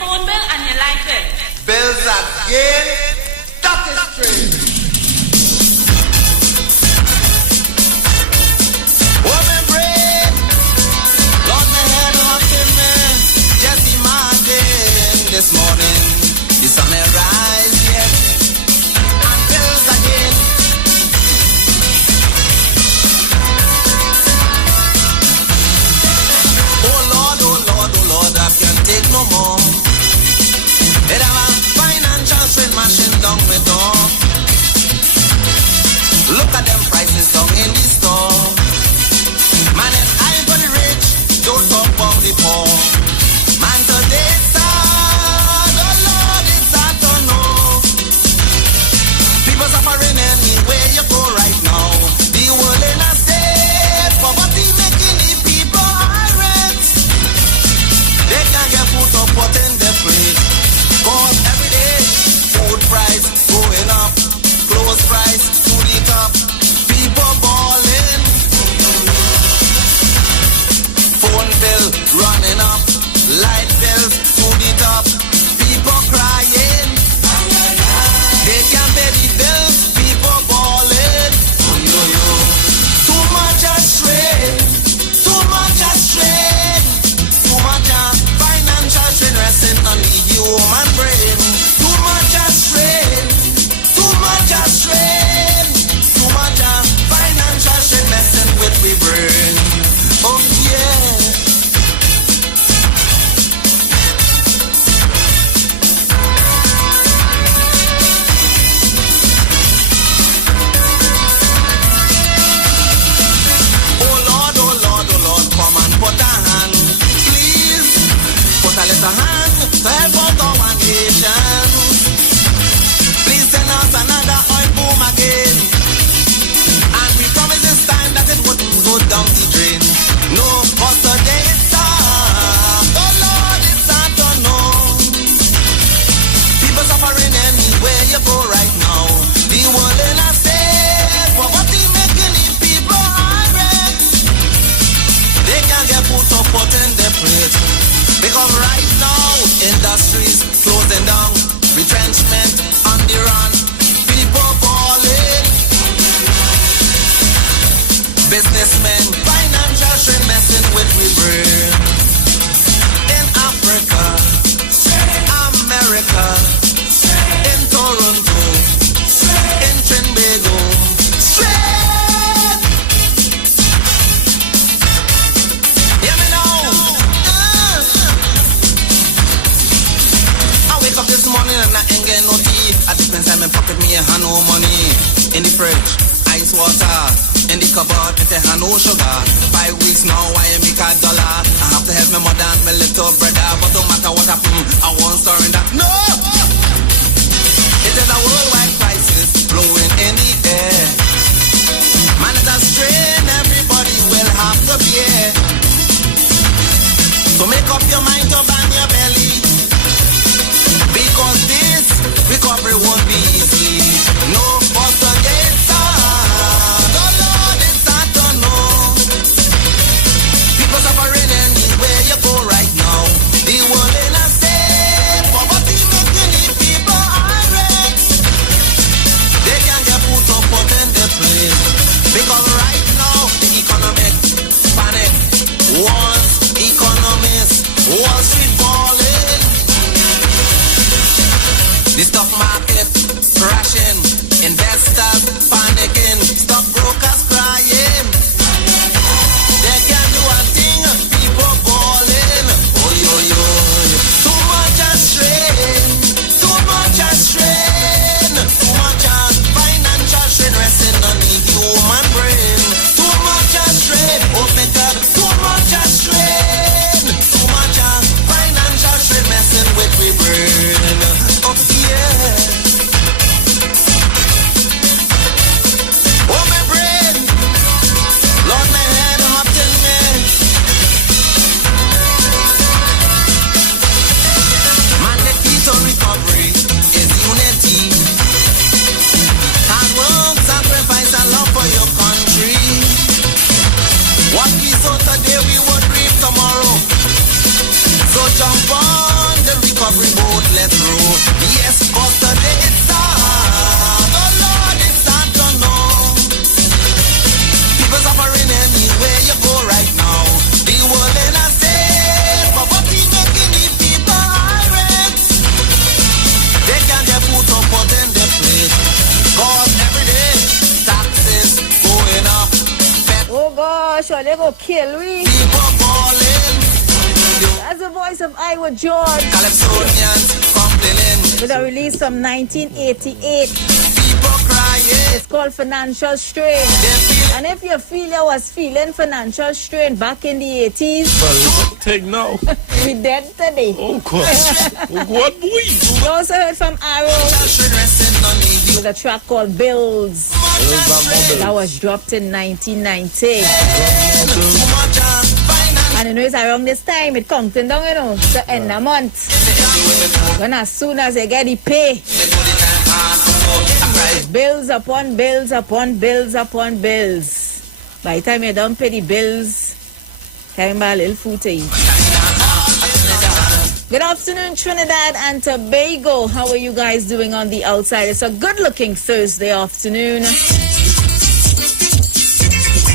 phone bill and your light bill. Bills again, that is strange. Woman brain, Lord my head hurting me. Just imagine this morning, the sun may rise yet, and bills again. I can't take no more. It have a financial strain mashing down my door. Look at them prices down in the store. Man, if I for the rich, don't talk about the poor. Man, today it's hard, oh Lord, it's hard to know. People suffering anywhere you go right now. The world in a state, poverty making the people irate. They can't get food to put in their plate. Cause every day, food price going up, clothes price to the top. People balling, phone bill running up, light bills to the top. People crying, they can't pay the bills. People balling, too much a strain, too much a strain, too much a financial strain resting on the human brain. Too much a strain, too much a strain, too much a financial strain messing with we brain. Oh yeah. Come and put a hand, please. Put a little hand to help out our nation. Please send us another oil boom again. And we promise this time that it wouldn't go down the drain. No, but today it's hard. Oh Lord, it's hard to know. People suffering anywhere you go right now. The world in a state, poverty making the people irate. They can't get food to put in their plate. Because right now, industries closing down, retrenchment on the run, people falling. Businessmen, financial strain messing with we brain. In Africa, America, in Toronto, in Trinbago, straight. Hear me now. I wake up this morning and I ain't getting no tea. I just inside my pocket, me and no money. In the fridge, ice water. In the cupboard, it had no sugar. 5 weeks now, I make $1. I have to help my mother and my little brother. But no matter what happens, I won't stir in that. No! It is a worldwide crisis blowing in the air. Man, it's a strain, everybody will have to bear. So make up your mind to bang your belly. Because this recovery won't be easy. No, but today it's hard. Oh Lord, it's hard to know. People suffering anywhere you go right now. The world in a state, poverty making the people irate. They can't get food to put in their plate. Because right now, the economic panic wants economists, Wall Street balling. The stock market crashing, investors panicking, stockbrokers crying. They can't do a thing, people balling. Oh yo yo, too much a strain, too much a strain, too much a financial strain resting on the human brain. Too much a strain, oh my God, too much a strain, too much a financial strain messing with my brain. Oh yeah. Oh my brain, Lord my head up till me. Man, the key to recovery is unity. Hard work, sacrifice and love for your country. What we sow today we would reap tomorrow. So jump on the recovery let's roll. Yes, but today it's hard. Oh Lord, it's hard to know. People suffering anywhere you go right now. The world in a state, poverty making the people irate. They can't get food to put in the plate. Cause every day, taxes going up. Oh gosh, oh, they go kill me. People falling. That's the voice of Iwer George. Calypsonians complaining. With a release from 1988. People crying. It's called Financial Strain. And if you feel you was feeling financial strain back in the 80s, well, take now. We dead today. Oh gosh. What boy? You also heard from Arrow with a track called Bills. That was dropped in 1990. And you know it's around this time, it counting down, you know, the end of the month. When as soon as they get the pay, bills upon bills upon bills upon bills. By the time you don't pay the bills, time buy a little food to eat. Good afternoon, Trinidad and Tobago. How are you guys doing on the outside? It's a good-looking Thursday afternoon.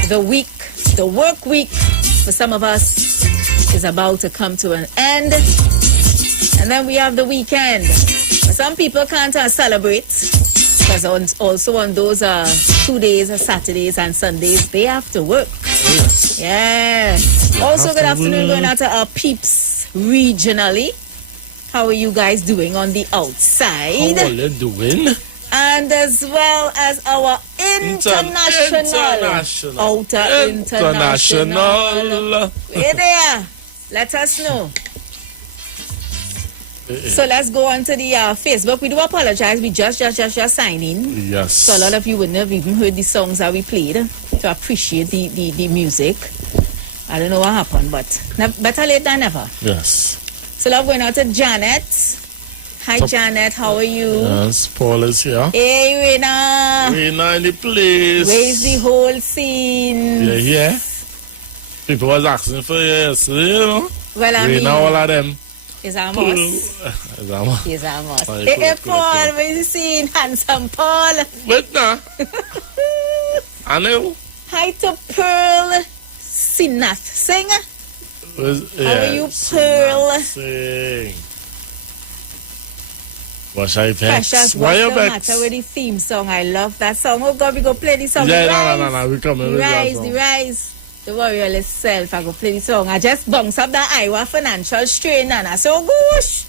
The work week for some of us is about to come to an end. And then we have the weekend. Some people can't celebrate because also on those 2 days, Saturdays and Sundays, they have to work. Yes. Yeah. Also, good afternoon going out to our peeps regionally. How are you guys doing on the outside? How are you doing? And as well as our international. Outer international. Where there? Let us know. So let's go on to the Facebook. We do apologize. We just signed in. Yes. So a lot of you wouldn't have even heard the songs that we played to appreciate the music. I don't know what happened, but better late than never. Yes. So love going out to Janet. Hi Janet, how are you? Yes, Paul is here. Hey Rena. Rena in the place. Where's the whole scene? Yeah. People was asking for you yesterday, you know. Well, I Rena, mean, all of them. Is Amos. Is Amos. Is Amos. Hey, Paul, where's the scene? Handsome Paul. Wait now. I know. Hi to Pearl Sinath Singh. How are you, Pearl? Sing. What's I Precious, vex? Why you what's the vex? matter with the theme song? I love that song. Oh God, we go play the song. Yeah, no. We come The with that rise, song. the rise. The warrior itself. I go play the song. I just bounce up that Iwer Financial Strain and I say, oh gosh.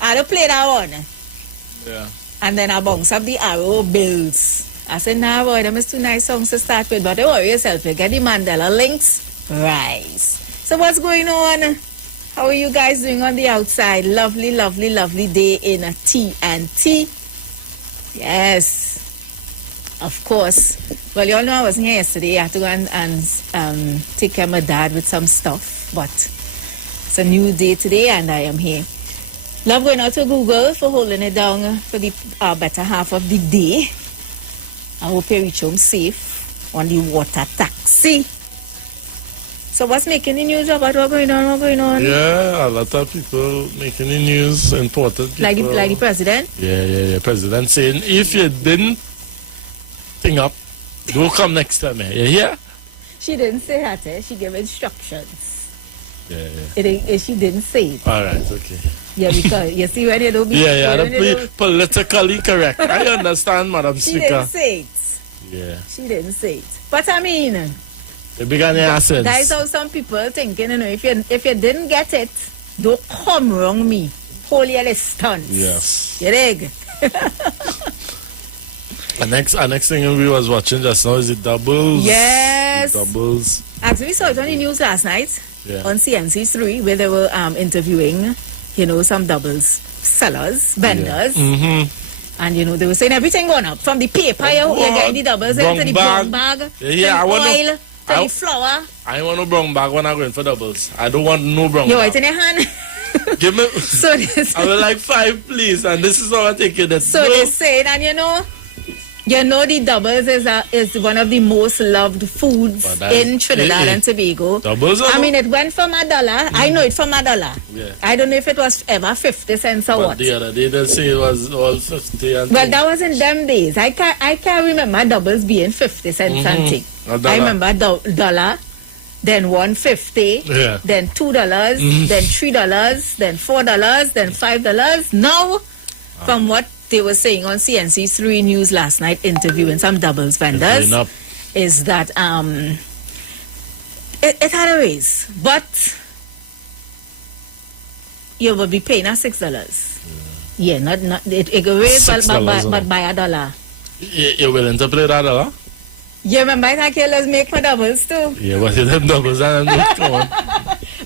I don't play that one. Yeah. And then I bounce up the Arrow Bills. I said, nah boy, them is two nice songs to start with, but don't worry yourself, you get the Mandela links. Rise. So what's going on? How are you guys doing on the outside? Lovely, lovely, lovely day in a TNT. Yes. Of course. Well, you all know I wasn't here yesterday. I had to go and take care of my dad with some stuff. But it's a new day today and I am here. Love going out to Google for holding it down for the better half of the day. I hope you reach home safe on the water taxi. So what's making the news about what's going on? Yeah, a lot of people making the news, important people. Like the president? Yeah. President saying, if you didn't thing up, don't come next time. You hear? She didn't say that, eh? She gave instructions. Yeah. She didn't say it. All right, okay. Yeah, because you see when you don't be... Politically correct. I understand, Madam She Speaker. didn't say it. Yeah. She didn't say it. But I mean... It began in essence. That is how some people are thinking, you know, if you didn't get it, don't come wrong me. Hold your distance. Yes. You dig? The next thing we was watching just now is the doubles. Yes. The doubles. Actually, we saw it on the news last night on CNC3 where they were interviewing, you know, some doubles sellers, vendors. Yeah. Mm-hmm. And, you know, they were saying everything going up. From the paper, you're getting the doubles into the brown bag, yeah, to the oil, to the flour. I want no brown bag when I'm going for doubles. I don't want no brown You bag. want it in your hand? Give me... So this, I would like 5, please. And this is how I take it. So they saying, and you know... You know, the doubles is one of the most loved foods in Trinidad and Tobago. Doubles I mean, it went from $1. I know it from $1. Yeah. I don't know if it was ever 50 cents or what. The other day they say it was all 50 and Well, that was in them days. I can't remember doubles being 50 cents and thing. I remember $1, then $1.50, then $2, then $3, then $4, then $5. Now, from what they were saying on CNC3 News last night, interviewing some doubles vendors, is that it had a raise, but you will be paying us $6. Yeah, not it will raise, but by $1. You're willing to play that $1? You remember I think let's make for doubles too. Yeah, but it them doubles and come on.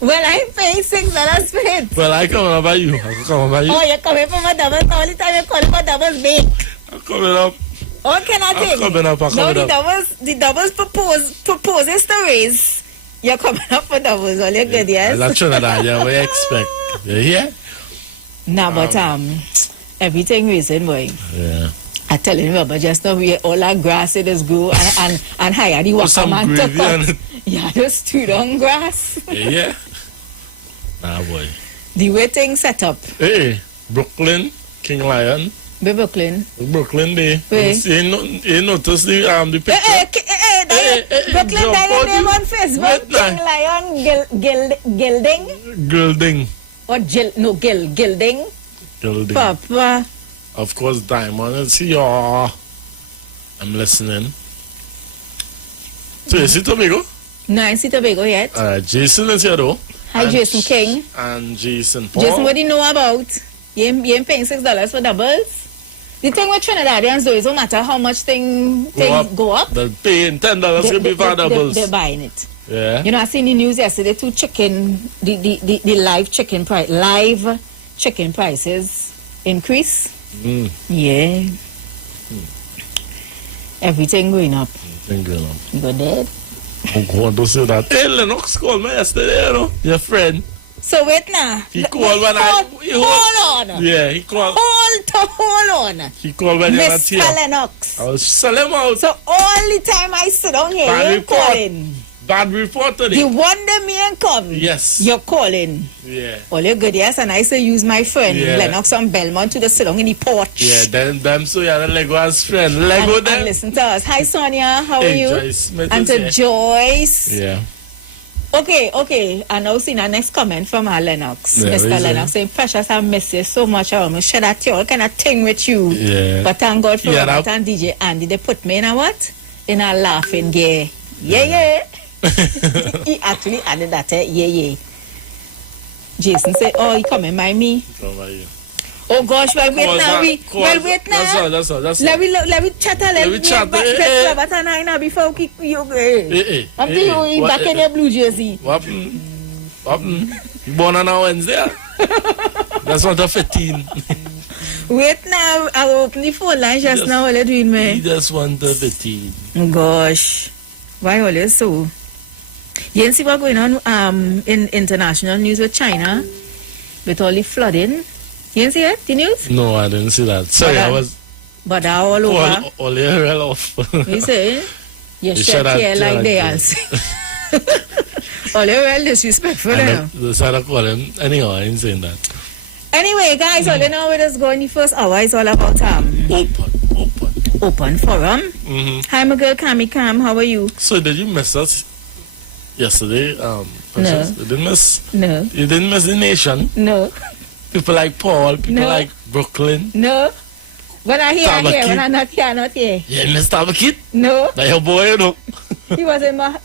Well, I'm paying $6 for it. Well, I come up by you. Oh, you're coming for my doubles. The only time you call for doubles big. I'm coming up. What can I think? I'm coming up. No, the doubles proposes to raise. You're coming up for doubles. All you're good, yes? That's Trinidad, yeah, what you expect. You hear? Nah, but everything reason, boy. Yeah. I tell you, remember, just now we all that grass it is grow and higher the waka man to cut. Yeah, just stood on grass. Yeah. Nah, boy. The way things set up. Hey, Brooklyn, King Lion. Be Brooklyn. Brooklyn, there. You notice the picture? Brooklyn, that your name on Facebook. King Lion Gilding. Gilding. Or Gilding. Gilding. Papa. Of course, Diamond. See, I'm listening. So, is it Tobago? No, I see Tobago yet. Jason is here, though. Hi, Jason King. And Jason Paul. Jason, what do you know about? You ain't paying $6 for doubles? The thing with Trinidadians, though, is no matter how much things go up. They're paying $10 to be for doubles. They're buying it. Yeah. You know, I seen the news yesterday, too, the live chicken prices increase. Yeah. Everything going up. Everything going up. You got dead? I'm going to say that. Hey, Lennox called me yesterday, you know, your friend. So wait now. He called when hold on. Yeah, he called. Hold on. He called when you're not Mr. here. Lennox. I was sell him out. So all the time I sit down here, you're calling. Bad report today. The one that me and come. Yes. You're calling. Yeah. All you're good, yes, and I say use my friend Lennox on Belmont to the sit down in the porch. Yeah, them so you're the Lego's friend. Lego and, them. And listen to us. Hi Sonia, how are you? Joyce, and to Joyce. Yeah. Okay. And now see our next comment from our Lennox. Yeah, Mr. Lennox saying, Precious, I miss you so much. I almost shed that all kind of thing with you. Yeah. But thank God for Robert and DJ Andy. They put me in a what? In a laughing gear. Yeah. He actually added that, yeah. Jason said, oh, he coming by me. Come by you. Oh gosh, wait now. That's all. Let me chat. Let me chat. Robert and I now before you I'm telling you, back in your blue jersey. What? You born on a Wednesday? That's not a 15. Wait now, I'll open the phone line just now. What are you doing, man? You just want a 15. Gosh, why always so? You didn't see what's going on in international news with China with all the flooding? You didn't see it? The news? No, I didn't see that. Sorry, I was. But all over. All your real off. You say? You shed tear like they answer. All your real disrespectful now. That's how I call him. Anyhow, I ain't saying that. Anyway, guys, all you know where this going the first hour is all about open forum. Hi, my girl Kami Cam. How are you? So did you miss us yesterday? No. You didn't miss? No. You didn't miss the nation? No. People like Paul, people like Brooklyn. No. When I hear, when I'm not here, not here. Yeah, Mr. Tabakit? No. That's your boy, you know. He was in my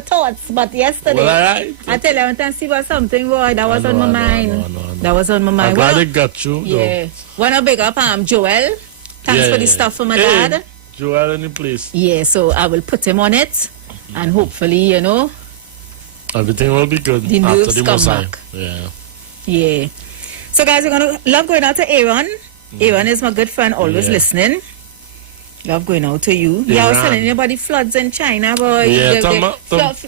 thoughts, but yesterday, well, I tell you, I went and see was something, boy, that was on my mind. That was on my mind. I'm glad they got you. Yeah. Wanna big up Joel. Thanks for the stuff for my dad. Joel in the place. Yeah, so I will put him on it, and hopefully, everything will be good the after the come Mosai. back. Yeah. So guys, we're gonna love going out to Aaron. Aaron is my good friend, always listening. Love going out to you. Yeah, I was telling you about the floods in China, boy. Yeah,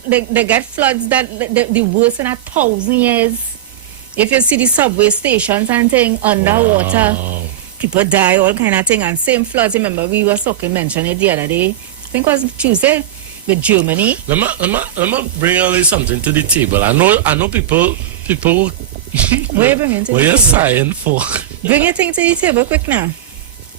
they get floods that the worst in 1,000 years. If you see the subway stations and things underwater, people die, all kind of thing, and same floods. Remember, we were mentioning it the other day. I think it was Tuesday with Germany. Let me bring a little something to the table. I know people. What are you bringing to what the you're table? sighing for? Bring your thing to the table quick now.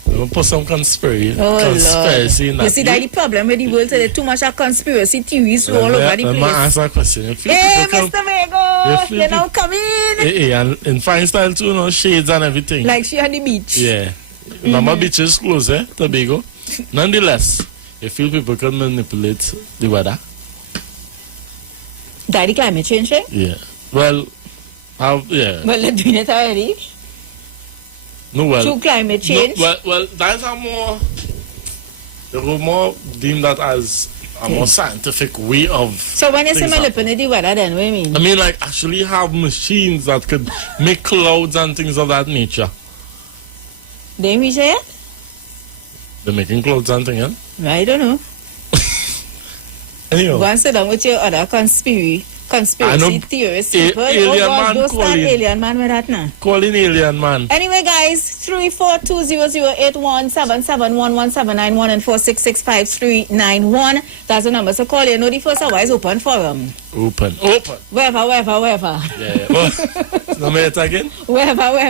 We'll put some conspiracy Lord. in that. You see, that's the problem with the world today. Too much of conspiracy theories all over the Let me place. answer a question. Hey, Mr. Mego, you you know, come in. Hey, and in fine style too, shades and everything. Like she on the beach. Yeah. Remember beaches close, Tobago? Nonetheless, you feel people can manipulate the weather? That the climate change thing? Yeah. Well, yeah. Well, they're doing it already. No, well. Through climate change. No, well, that's a more. They will more deem that as a more scientific way of. So when you say manipulate the weather, then what do you mean? I mean, like actually have machines that could make clouds and things of that nature. Then we say it? They're making clouds and things, I don't know. Anyway. Go and sit down with your other conspiracy theorists. People. Alien God, man don't start calling. alien man with that now. Calling alien man. Anyway, guys, 3420081771179 and 4665391. That's the number. So call you. Know the first hour is open for them. Open. Wherever. Yeah. Well, number it again? Wherever. I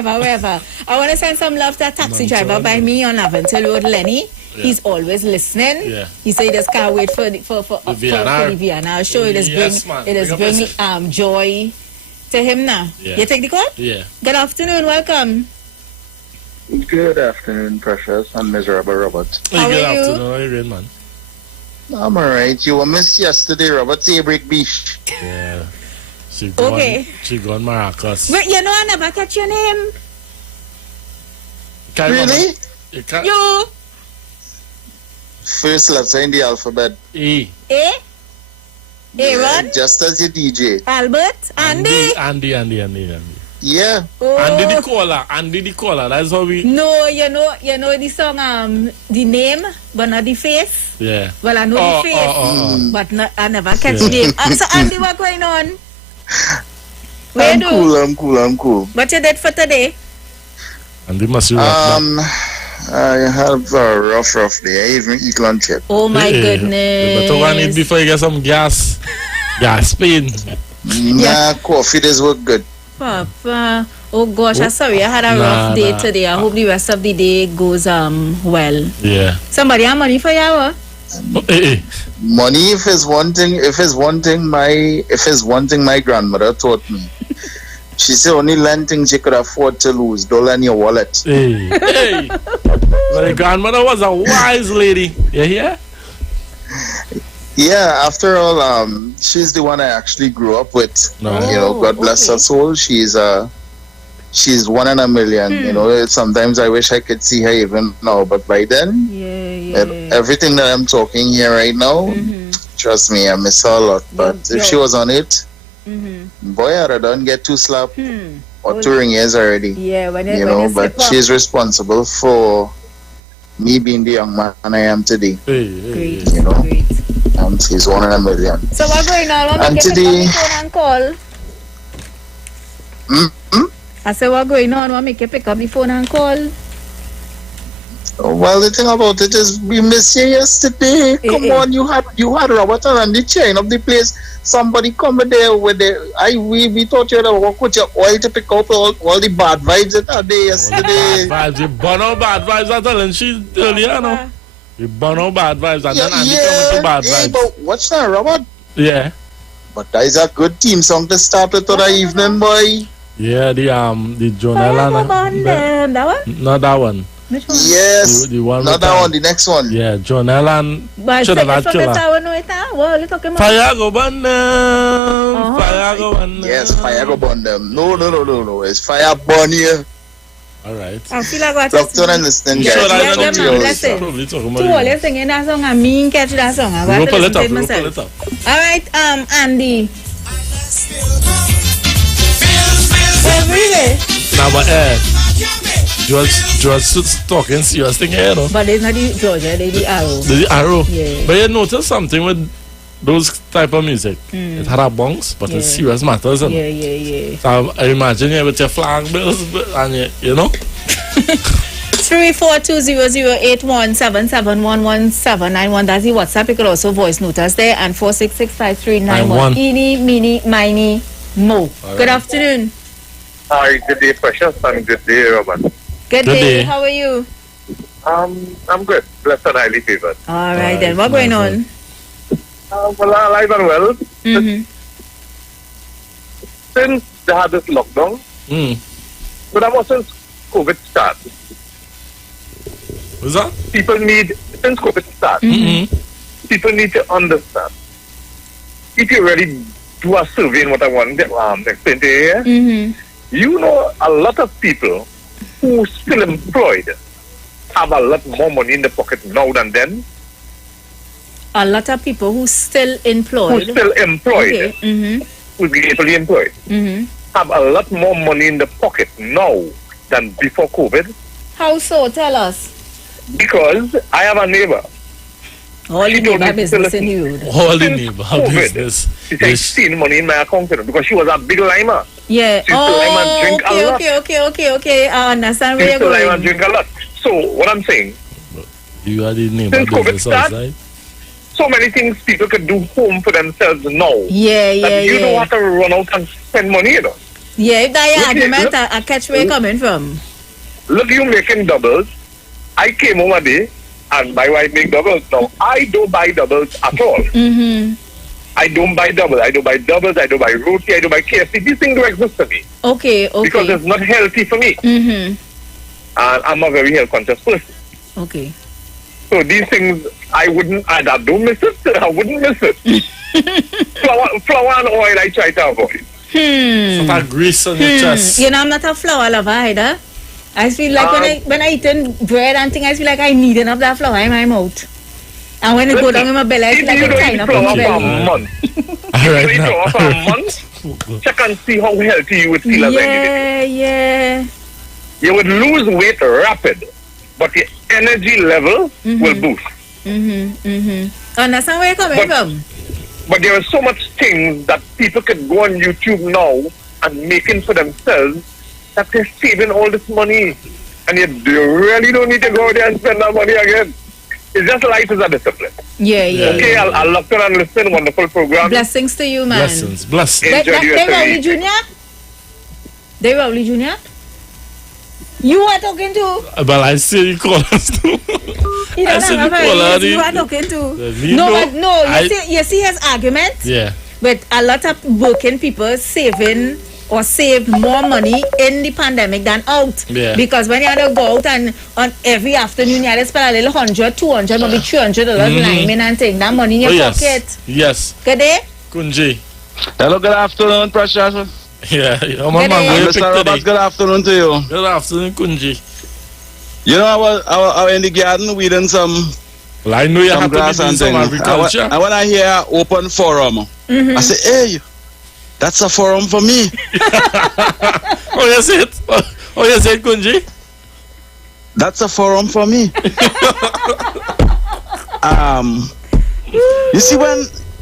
want to send some love to a taxi driver by me on Aventil Road, Lenny. Yeah. He's always listening. Yeah. He said he just can't wait for the VNR show. It is bring joy to him now. Yeah. You take the call? Yeah. Good afternoon. Welcome. Good afternoon, Precious and Miserable Robert. How are you? Afternoon. How are you doing, man? I'm alright. You were missed yesterday, Robert. Break beach. Yeah. She gone Maracas. Wait, you know I never catch your name. Really? You. First letter in the alphabet. E. A? Aaron? Just as your DJ. Albert? Andy? Andy. Yeah. Oh. Andy the caller. That's how we. No, you know the song, the name, but not the face. Yeah. Well, I know the face, but I never catch the name. So, Andy, what's going on? I'm cool. What you did for today? Andy must be I have a rough day. I even eat lunch yet. Oh my goodness. But one eat before you get some gas pain. Nah, coffee does work good. Papa. Oh gosh, I'm sorry. I had a rough day today. I hope the rest of the day goes well. Yeah. Somebody have money for you? Money, if it's one thing my grandmother taught me. She said only lend things you could afford to lose. Don't lend your wallet. Hey. My grandmother was a wise lady. You hear? Yeah, after all, she's the one I actually grew up with. God bless her soul. She's 1 in a million. Sometimes I wish I could see her even now, but by then, everything that I'm talking here right now, trust me, I miss her a lot. But if she was on it, boy, I'd have done get 2 slaps or 2 ring years already. Yeah, but she's responsible for me being the young man I am today. Great. She's 1 in a million. So what's going on? And today, phone and call. I said, what's going on? I'll make you pick up the phone and call. Well, the thing about it is we missed you yesterday. Come on, you had Robert and the chain of the place. Somebody come there with we thought you had to walk with your oil to pick up all the bad vibes that are there yesterday. Bad vibes, you burn out bad vibes. I'm telling she earlier now. You burn out bad vibes and then Andy come with the bad vibes. But watch that, Robert. Yeah. But that is a good team song to start with the evening, boy. Yeah, the Jonella. That one? Not that one. Which one? Yes. The one not that one, the next one. Yeah, Jonella and should have had killer. Fire go burn them. Fire go burn them. Yes, fire go burn them. No. It's fire burn here. All right. I feel like what Doctor and listening, guys. Probably talking about two all singing that song. I mean, catch that song. I we'll got to listen to it myself. All right, Andy. Everywhere. Now, but George talking serious thing here, no? But it's not the Georgia, they the Arrow. The Arrow. Yeah. But you notice something with those type of music. It had a bounce, but it's serious matters. Yeah. So I imagine you with your flag bills and you know. 342008177111791. That's the WhatsApp. You could also voice note us there, and 4665391. Eeny, meeny, miny, mo. Good afternoon. Hi, good day, Precious, and good day, Roman. Good day. How are you? I'm good. Blessed and highly favored. All right, then. What's going on? Well, alive and well. Since they had this lockdown, but that was since COVID started. What's that? People need, since COVID started, people need to understand. If you really do a survey in what I want to explain to you here, you know a lot of people who still employed have a lot more money in the pocket now than then. A lot of people who still employed. Okay. Who's gainfully employed, have a lot more money in the pocket now than before COVID. How so? Tell us. Because I have a neighbor. All the neighbor business in you. All the neighbor business. She said she's seen money in my account because she was a big limer. Yeah. She used to lime and drink a lot. Okay. I understand where you're She used to lime going. and drink a lot. So, what I'm saying, You are the neighbor since COVID business started, outside. so many things people could do home for themselves now. Yeah. You don't have to run out and spend money, you know. Yeah, if that argument, I catch where you're coming from. Look, you making doubles. I came home a day and my wife make doubles. Now, I don't buy doubles at all. I don't buy doubles. I don't buy doubles. I don't buy roti. I don't buy KFC. These things don't exist for me. Okay. Because it's not healthy for me. And I'm a very health conscious person. Okay. So these things, I don't miss it. I wouldn't miss it. flour and oil, I try to avoid. Some grease on your chest. You know, I'm not a flour lover either. I feel like when I eat bread and things, I feel like I need enough that flour in my mouth. And when it go down in my belly, I feel like it's kind of in my belly. If you flour for a month, check and see how healthy you would feel as an individual. Yeah. You would lose weight rapid, but your energy level will boost. Understand where you're coming from? But there are so much things that people could go on YouTube now and making for themselves that they're saving all this money. And you really don't need to go there and spend that money again. It's just life is a discipline. Yeah. Okay, I'll look there and listen. Wonderful program. Blessings to you, man. Blessings. Enjoy your Rowley Jr.? They Rowley Jr.? You are talking to? But I see you call us too. He I doesn't have a you are talking to. No, you see his argument? Yeah. But a lot of working people saving or saved more money in the pandemic than out. Yeah. Because when you had to go out and on every afternoon you had to spend a little $100, $200, maybe $300 liming and take that money in your pocket. Yes. Good day? Kunji. Hello, good afternoon, Precious. Yeah, my man, Mr. Roberts, good afternoon to you. Good afternoon, Kunji. You know, I was in the garden weeding some. Well, I know you have grass to be doing some agriculture. I when I hear open forum, I say, hey, that's a forum for me. Oh, you say it? Oh, you say it, Kunji? That's a forum for me.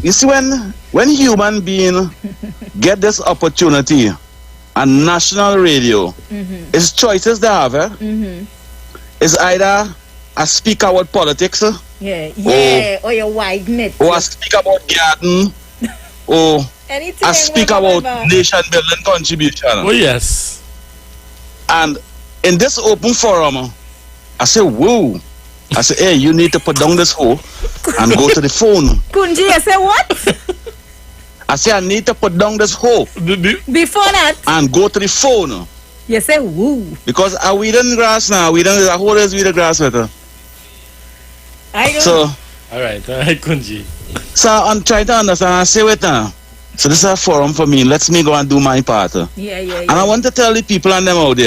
You see when human being get this opportunity on national radio, it's choices they have. It's either I speak about politics, or you widen it, or I speak about garden, or I speak about nation building contribution. Oh yes. And in this open forum, I say, whoa. I say, hey, you need to put down this hole and go to the phone. Kunji, you say what? I say, I need to put down this hole. Before that? And go to the phone. You say, woo. Because I weeding grass now. The whole is weed the grass with her. I don't So, all right, Kunji. So I'm trying to understand. I say, wait now. So this is a forum for me. Let's me go and do my part. Yeah. And I want to tell the people and them out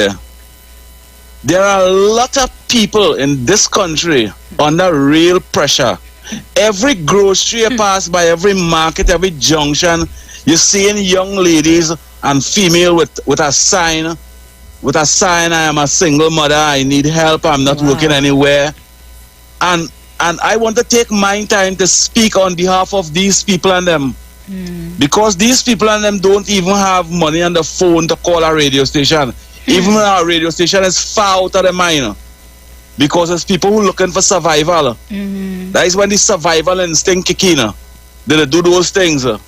there are a lot of people in this country under real pressure. Every grocery you pass by, every market, every junction, you're seeing young ladies and female with a sign, I am a single mother, I need help, I'm not working anywhere. And I want to take my time to speak on behalf of these people and them. Because these people and them don't even have money on the phone to call a radio station. Even when our radio station is far out of the mine. because it's people who looking for survival. That is when the survival instinct kick in. They do those things. And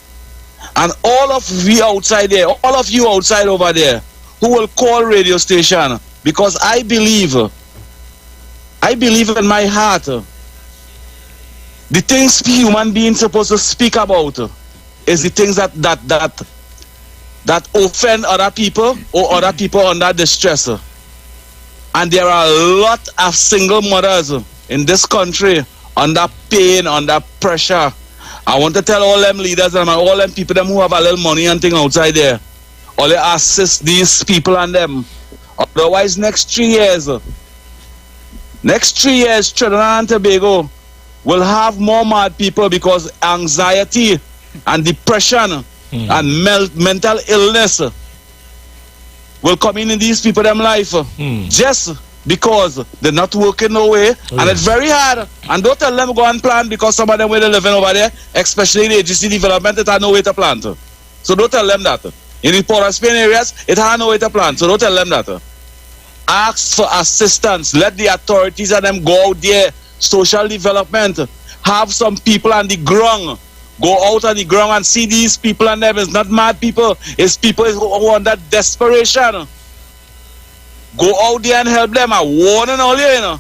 all of we outside there, all of you outside over there, who will call radio station, because I believe in my heart, the things human beings supposed to speak about is the things that offend other people or other people under distress. And there are a lot of single mothers in this country under pain, under pressure. I want to tell all them leaders and all them people them who have a little money and thing outside there, all they assist these people and them. Otherwise, next 3 years, Trinidad and Tobago will have more mad people because anxiety and depression and mental illness will come in these people them life just because they're not working no way, and it's very hard. And don't tell them go and plant because some of them where they're living over there, especially in the agency development, it has no way to plant. So don't tell them that. In the Port of Spain areas, it has no way to plant. So don't tell them that. Ask for assistance. Let the authorities and them go out there. Social development. Have some people on the ground. Go out on the ground and see these people and them. It's not mad people. It's people who are under desperation. Go out there and help them. I warn all you,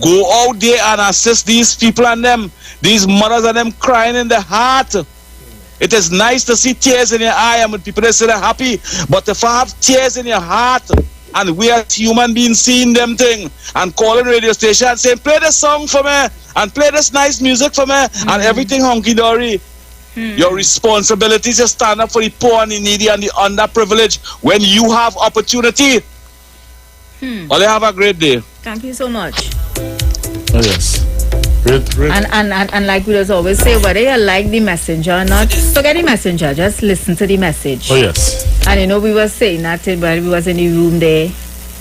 Go out there and assist these people and them. These mothers and them crying in the heart. It is nice to see tears in your eye and when people they say they're happy. But if I have tears in your heart and we as human beings seeing them thing and calling radio station and saying, play this song for me and play this nice music for me and everything hunky-dory. Your responsibility is to stand up for the poor and the needy and the underprivileged when you have opportunity. Well, have a great day. Thank you so much. Oh, yes. Great. And like we just always say, whether you like the messenger or not, forget the messenger, just listen to the message. Oh, yes. And we were saying that while we was in the room there.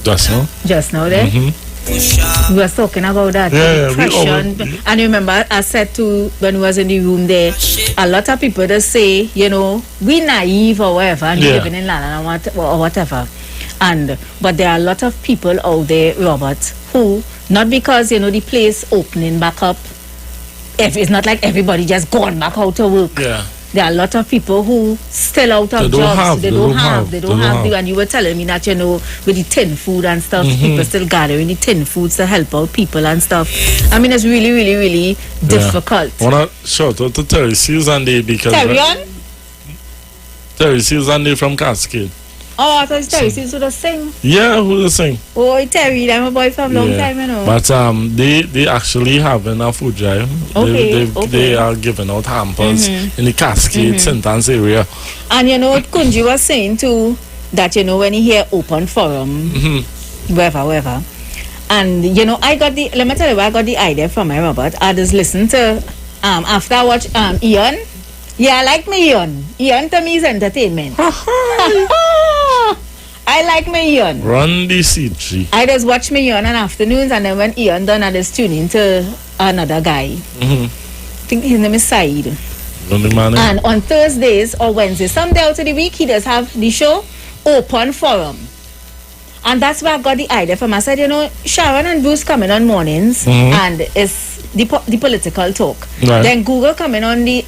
Just now there. We was talking about that. Depression. And remember, I said to when we was in the room there, a lot of people just say, we naive or whatever, and living in land or whatever. But there are a lot of people out there, Robert, who, not because, the place opening back up, it's not like everybody just gone back out to work. Yeah. There are a lot of people who still out of jobs. They don't have. And you were telling me that, with the tin food and stuff, people still gathering the tin foods to help out people and stuff. I mean, it's really, really, really difficult. I want to shout out to Terry Susan Day because... Terry Susan Day from Cascade. Oh, I thought it's Terry Susan who sing. Yeah, who does sing? Oh, Terry, I'm a boy from long time, But they actually having a food drive. Okay. They are giving out hampers in the Cascade, St. Anne's area. And Kunji was saying too that when you hear open forum, wherever. And let me tell you where I got the idea from, Robert. I just listened to after I watched Ian. Yeah, I like me Ian. Ian to me is entertainment. I like me Ian. Run the C3. I just watch me Ian on afternoons, and then when Ian done, I just tune into another guy. I think his name is Said. And on Thursdays or Wednesdays, someday out of the week, he does have the show Open Forum. And that's where I got the idea from. I said, Sharon and Bruce coming on mornings, and it's the political talk. Right. Then Google coming on the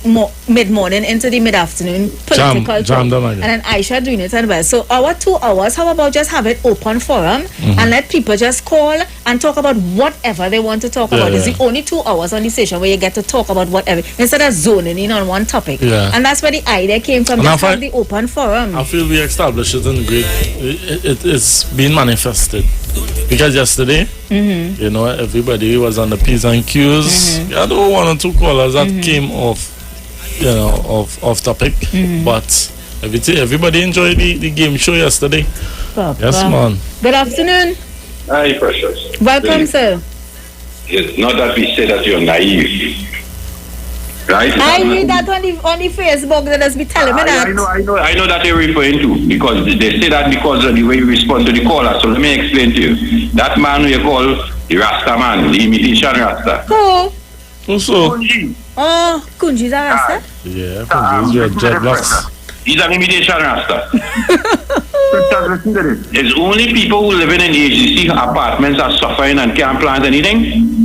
mid-morning into the mid-afternoon political talk. And then Aisha doing it as well. So our 2 hours, how about just have it open forum and let people just call and talk about whatever they want to talk about. It's the only 2 hours on the station where you get to talk about whatever, instead of zoning in on one topic. And that's where the idea came from, just have the open forum. I feel we established it in great, it's been manifested. Because yesterday, everybody was on the P's and Q's. Yeah, there were 1 or 2 callers that came off, off topic. But everybody enjoyed the game show yesterday. Yes, man. Good afternoon. Hi, Precious. Welcome, sir. It's not that we say that you're naive. Right? I read that on the Facebook. That has been telling me that. I know that you're referring to, because they say that because of the way you respond to the caller. So let me explain to you. That man who you call the Rasta man, the imitation Rasta. Who so? Kunji. Oh, Kunji's a Rasta? Yeah, Kunji's dreadlocks. These are imitation Rasta. Listen to this. It's only people who live in HDC apartments are suffering and can't plant anything.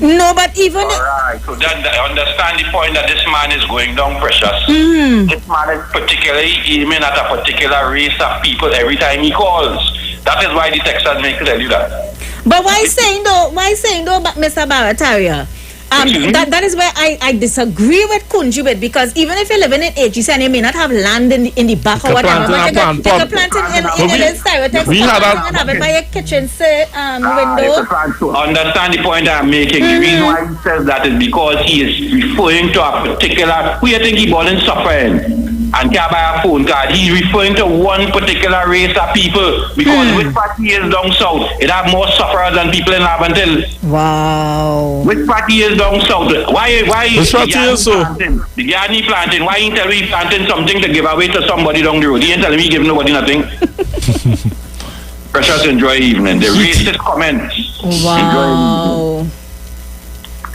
No, but even... Alright, so that understand the point that this man is going down, Precious. This man is particularly aiming at a particular race of people every time he calls. That is why the Texans make tell you that. But why saying though, Mr. Barataria? That is where I disagree with Kunji with, because even if you're living in HGC and you may not have land in the back or whatever, but you can plant it in a little stereotype and have it by your kitchen window. Understand the point I'm making. The reason why he says that is because he is referring to a particular, who you think he born in suffering and can't buy a phone card. He's referring to one particular race of people, because which party is down south? It have more sufferers than people in Laventille. Wow. Which party is down south? Why which party is so? The Garni planting. Why he tell me planting something to give away to somebody down the road? He ain't telling me give nobody nothing. Precious, enjoy evening. The racist comments. Wow.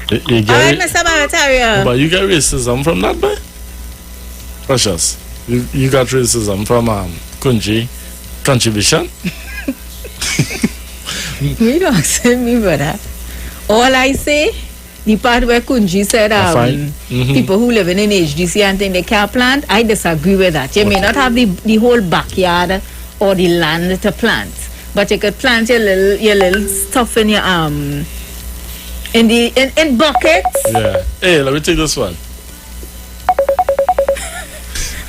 Alright, Mr. Barataria. But you get racism from that, boy? Precious. You got racism from Kunji contribution? You don't say me, brother. All I say, the part where Kunji said people who live in HDC and think they can't plant, I disagree with that. You may not have the whole backyard or the land to plant, but you could plant your little stuff in your in buckets. Yeah. Hey, let me take this one.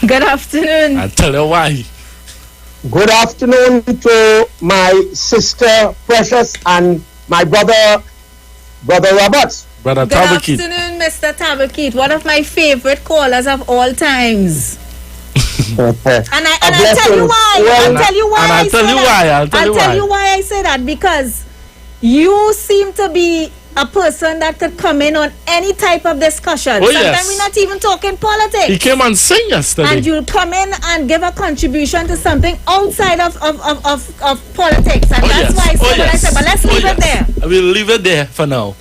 Good afternoon. I'll tell you why. Good afternoon to my sister Precious and my brother Roberts. Brother Good Tabakit. afternoon, Mr. Tabakit, one of my favorite callers of all times. and I'll tell you why. I'll tell you why I say that, because you seem to be a person that could come in on any type of discussion. Oh, Sometimes yes. we're not even talking politics. He came and sang yesterday. And you'll come in and give a contribution to something outside of politics. And that's why I said what I said. But let's leave it there. I will leave it there for now.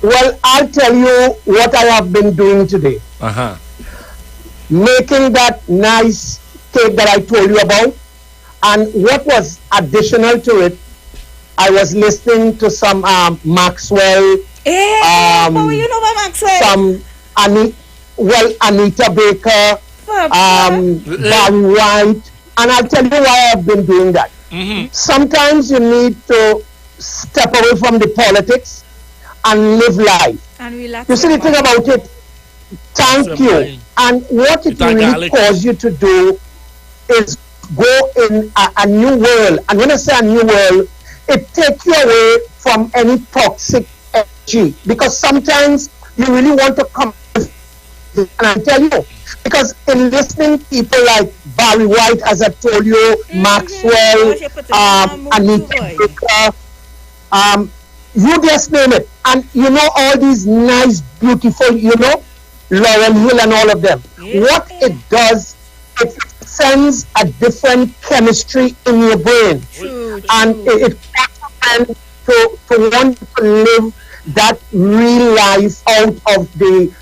Well, I'll tell you what I have been doing today. Making that nice cake that I told you about. And what was additional to it, I was listening to some Maxwell. What you know about Maxwell? Some Anita Baker, Barry White, and I'll tell you why I've been doing that. Sometimes you need to step away from the politics and live life. And relax. You see the thing about it. Thank you. And what it really causes you to do is go in a new world. And when I say a new world, it takes you away from any toxic energy, because sometimes you really want to come, and I tell you, because in listening to people like Barry White, as I told you, Maxwell, Anita Baker, you just name it, and you know all these nice, beautiful, Lauren Hill and all of them. What it does, it sends a different chemistry in your brain, and it causes to want to live that real life out of the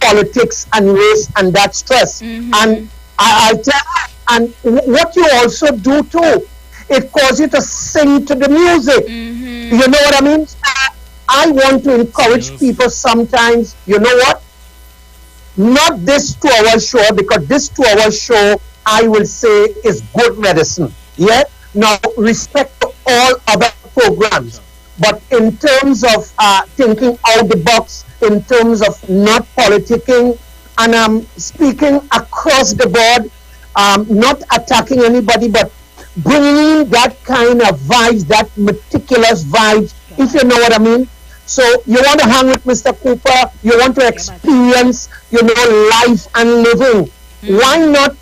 politics and race and that stress. And I'll tell you, and what you also do too, it causes you to sing to the music. You know what I mean? I want to encourage people sometimes, you know what? Not this 2-hour show, because this 2-hour show, I will say, is good medicine. Yeah? Now, respect to all other programs. But in terms of thinking out the box, in terms of not politicking, and I'm speaking across the board, not attacking anybody, but bringing in that kind of vibes, that meticulous vibes, if you know what I mean. So you want to hang with Mr. Cooper, you want to experience, life and living. Why not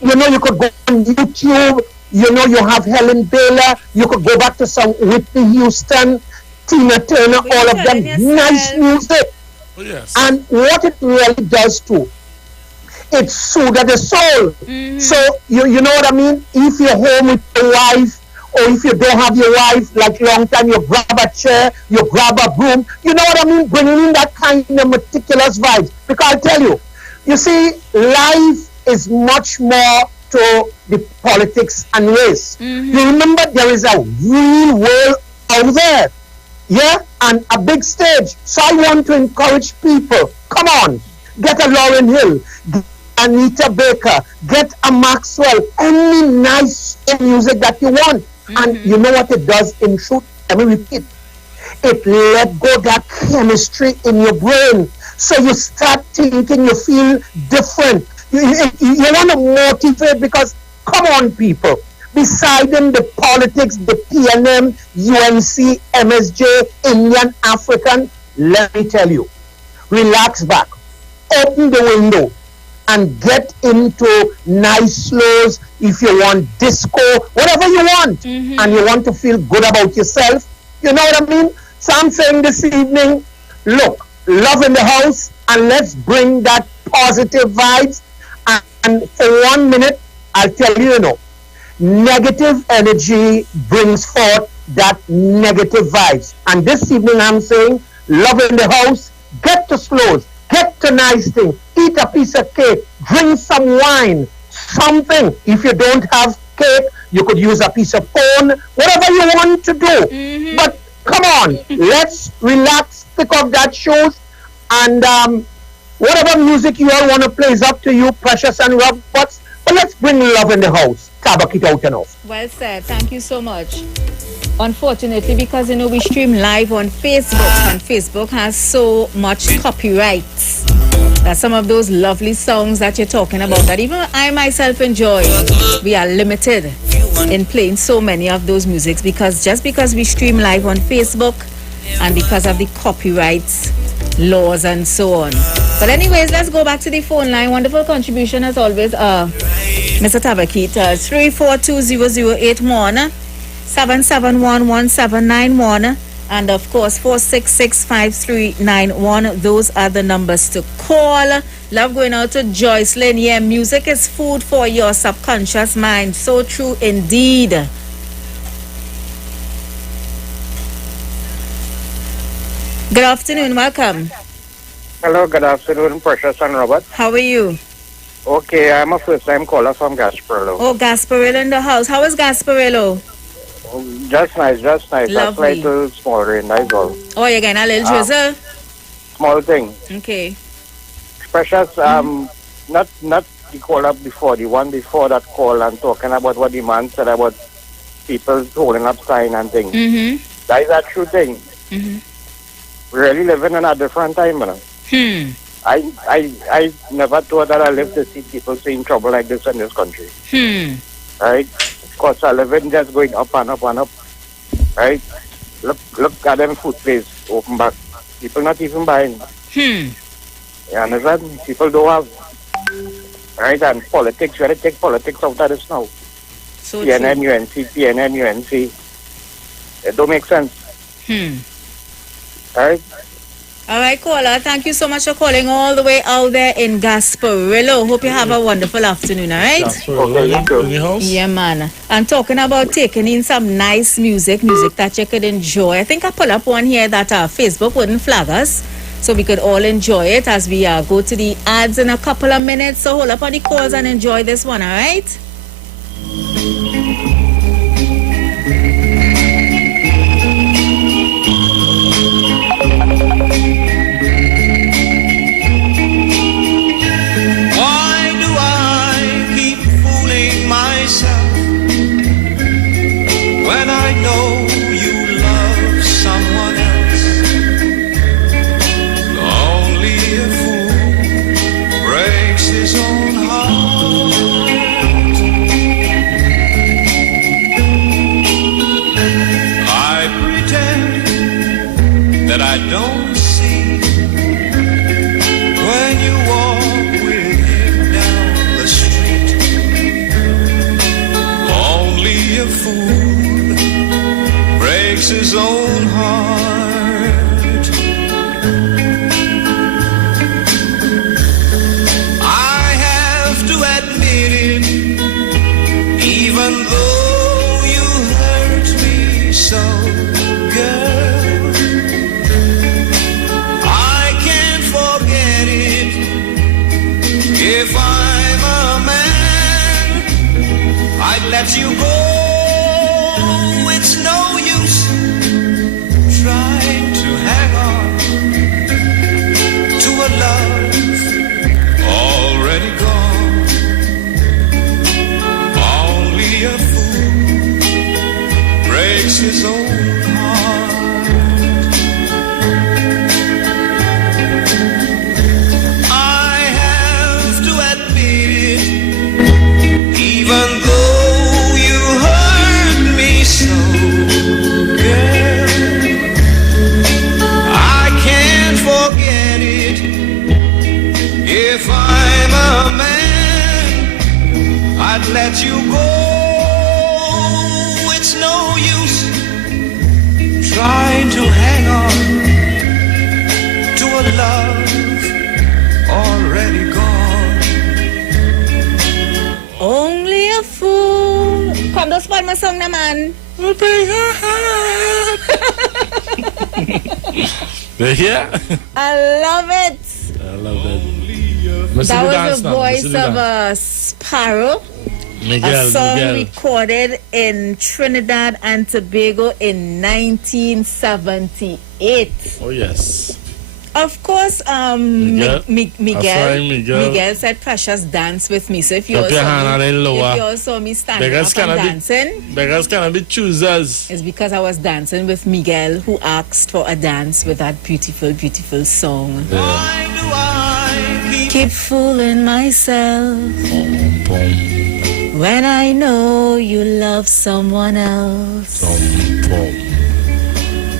you could go on YouTube, you have Helen Baylor, you could go back to some Whitney Houston, Tina Turner, all of them, nice music. And what it really does too, it soothes the soul. So you know what I mean? If you're home with your wife, or if you don't have your wife, like long time, you grab a chair, you grab a broom, you know what I mean? Bringing in that kind of meticulous vibes. Because I'll tell you, You see, life is much more to the politics and race. You remember there is a real world out there, yeah, and a big stage. So I want to encourage people, come on, get a Lauryn Hill, get Anita Baker, get a Maxwell, any nice music that you want. And you know what it does in truth? Let me repeat. It let go that chemistry in your brain. So you start thinking, you feel different. You want to motivate because, come on, people. Beside the politics, the PNM, UNC, MSJ, Indian, African, let me tell you, relax back, open the window, and get into nice slows. If you want disco, whatever you want, and you want to feel good about yourself, you know what I mean? So I'm saying this evening, look, love in the house, and let's bring that positive vibes. And for 1 minute, I'll tell you, negative energy brings forth that negative vibes. And this evening I'm saying, love in the house, get to slows, get to nice things, eat a piece of cake, drink some wine, something. If you don't have cake, you could use a piece of phone, whatever you want to do. But come on, let's relax, pick up that shoes, and whatever music you all want to play is up to you, Precious and Roberts. But let's bring love in the house. Tabak it out and off. Well said. Thank you so much. Unfortunately, because we stream live on Facebook, and Facebook has so much copyrights that some of those lovely songs that you're talking about, that even I myself enjoy, we are limited in playing so many of those musics because we stream live on Facebook and because of the copyrights laws and so on. But anyways, let's go back to the phone line. Wonderful contribution as always, Mr. Tabakit. 3420081, 7711791, and of course 4665391. Those are the numbers to call. Love going out to Joycelyn. Yeah, music is food for your subconscious mind. So true indeed. Good afternoon, welcome. Hello, good afternoon, Precious and Robert. How are you? Okay, I'm a first-time caller from Gasparillo. Oh, Gasparillo in the house. How is Gasparillo? Just nice. Lovely. Just like a small rain, that's all. Oh, you're getting a little drizzle? Small thing. Okay. Precious, not the caller before, the one before that call and talking about what the man said about people holding up sign and things. That is a true thing. Really living in a different time, you know. I never thought that I lived to see people seeing trouble like this in this country. Right? Because our living just going up and up and up. Right? Look at them food place open back. People not even buying. You understand? People don't have. Right? And politics, we have to take politics out of this now. So PNN, UNC. It don't make sense. Right? All right, caller. Thank you so much for calling all the way out there in Gasparillo. Hope you have a wonderful afternoon, all right? Gasparillo, yeah, man. And talking about taking in some nice music that you could enjoy. I think I pull up one here that Facebook wouldn't flag us, so we could all enjoy it as we go to the ads in a couple of minutes. So hold up on the calls and enjoy this one, all right? When I know you love someone else, only a fool breaks his own heart. I pretend that I don't see when you walk with him down the street. Only a fool breaks his own heart. I have to admit it, even though you hurt me so, girl. I can't forget it, you go. It's no use trying to hang on to a love already gone. Only a fool breaks his own heart. I have to admit it, even though you hurt me so, girl, I can't forget it. If I'm a man, I'd let you go. It's no use trying to hang on to a love already gone. Only a fool. Come to spot my song naman. Yeah. I love it. I love that. That was the voice of a sparrow. Miguel, a song Miguel. recorded in Trinidad and Tobago in 1978. Oh, yes. Of course, Miguel. Miguel said, Precious, dance with me. So if you Put your hand a little lower. if you all saw me standing Beggars up and cannot be- dancing, Beggars cannot be choosers. it's because I was dancing with Miguel, who asked for a dance with that beautiful, beautiful song. Keep fooling myself when I know you love someone else.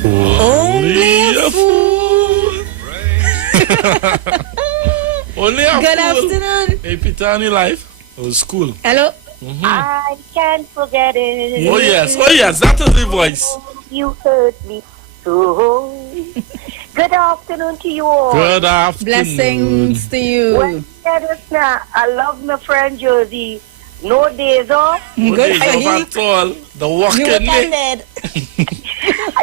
Only a fool. Only a Good fool. afternoon. Hey, Peter, any life? It was school. Hello. I can't forget it. Oh, yes. Oh, yes. That is the voice. You hurt me so. Good afternoon to you all. Good afternoon. Blessings to you. Well, I love my friend Josie. No days off. No days off at all. The walking day.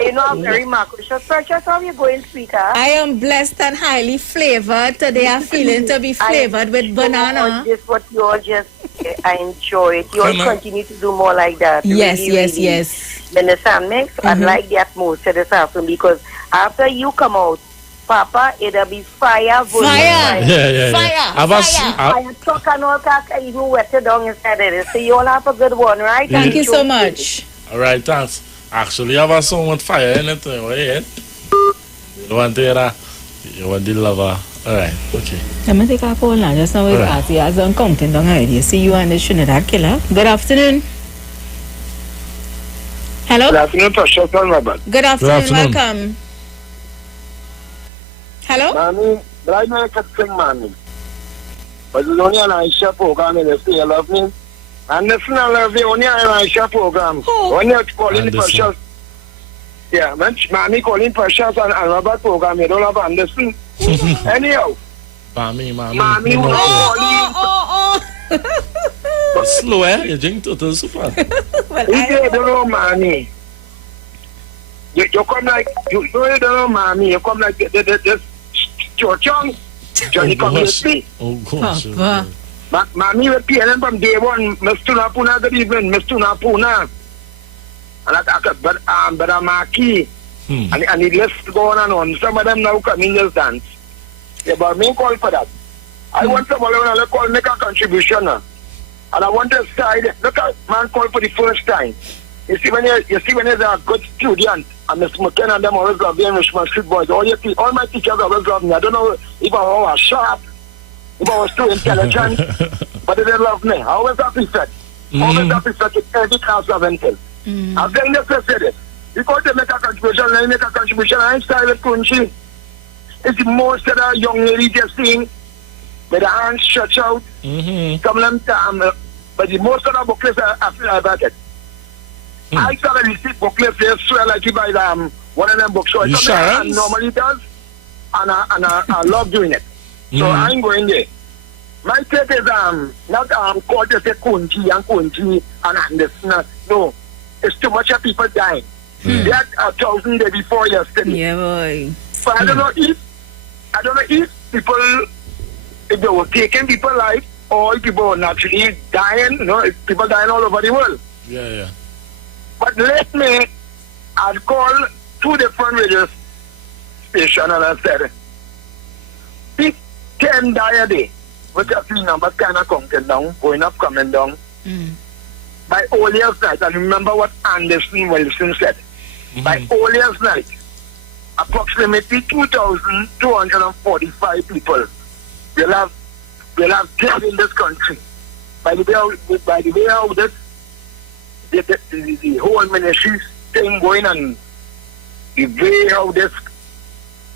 You know, I'm very Marcus. Precious, how are you going, sweetheart? I am blessed and highly flavored. Today I'm feeling to be flavored with banana. This what you all just, I enjoy it. You all continue to do more like that. Yes, Really, yes, really. yes. Understand me? I like the atmosphere this afternoon because after you come out, Papa, it'll be fire. Fire. Yeah. Fire truck and all that, even wetter down inside of it. So you all have a good one, right? Thank you so much. All right, thanks. Actually, I have a song with fire in it. Right? You want to hear that? You want the lover? All right, okay. Let me take a call now. Just now with Artie. As I'm counting down already. See you and the Trinidad killer. Good afternoon. Hello? Good afternoon, Precious and Robert. Good afternoon. Welcome. Hello? Mommy, but I know I can sing, Mommy. But it's only an Aisha program and they say you love me. And listen, I love you only an Aisha program. When you're calling Precious, yeah, when Mommy calling Precious and Robert program, you don't have Anderson. Anyhow. Mommy. Mommy will call Slow, eh? You drink total super. You don't know, Mommy. You come like, you don't know, Mommy. You come like this Johnny come with me. Oh, gosh. Mommy will pay them from day one. Mr. Napuna, good evening, Mr. Napuna. And I but I'm Maki. And the list going on. Some of them now come in this dance. Yeah, but me call for that. I want someone to call make a contribution. And I want to side. Look at man call for the first time. You see when you're a good student, and Mr. McKenna and them always love the Englishman Street Boys. All my teachers always love me. I don't know if I was sharp, if I was too intelligent, but they love me. I always appreciate. Always appreciate every class of intel. I'm saying this to say this. Because they make a contribution, they make a contribution. I ain't style with country. It's most of the young ladies just seeing with the hands stretched out. Some of them, but the most of the booklets I feel about it. I saw the receipt booklets, they swear like you buy one of them books. So it's something I normally does, and I love doing it. So I ain't going there. My take is not called to say Kunji and Anderson. No, it's too much of people dying. They had 1,000 days before yesterday. Yeah, boy. But I don't know if people, if they were taking people's life or if people were naturally dying, if people dying all over the world. Yeah. But lately, I'd called 2 different radio stations and I said, if 10 die a day, which I see numbers kind of coming down, going up, coming down, by all years night, and remember what Anderson Wilson said, by all years night, approximately 2,245 people will have dead in this country. By the way how this the whole ministry thing going, and the way how this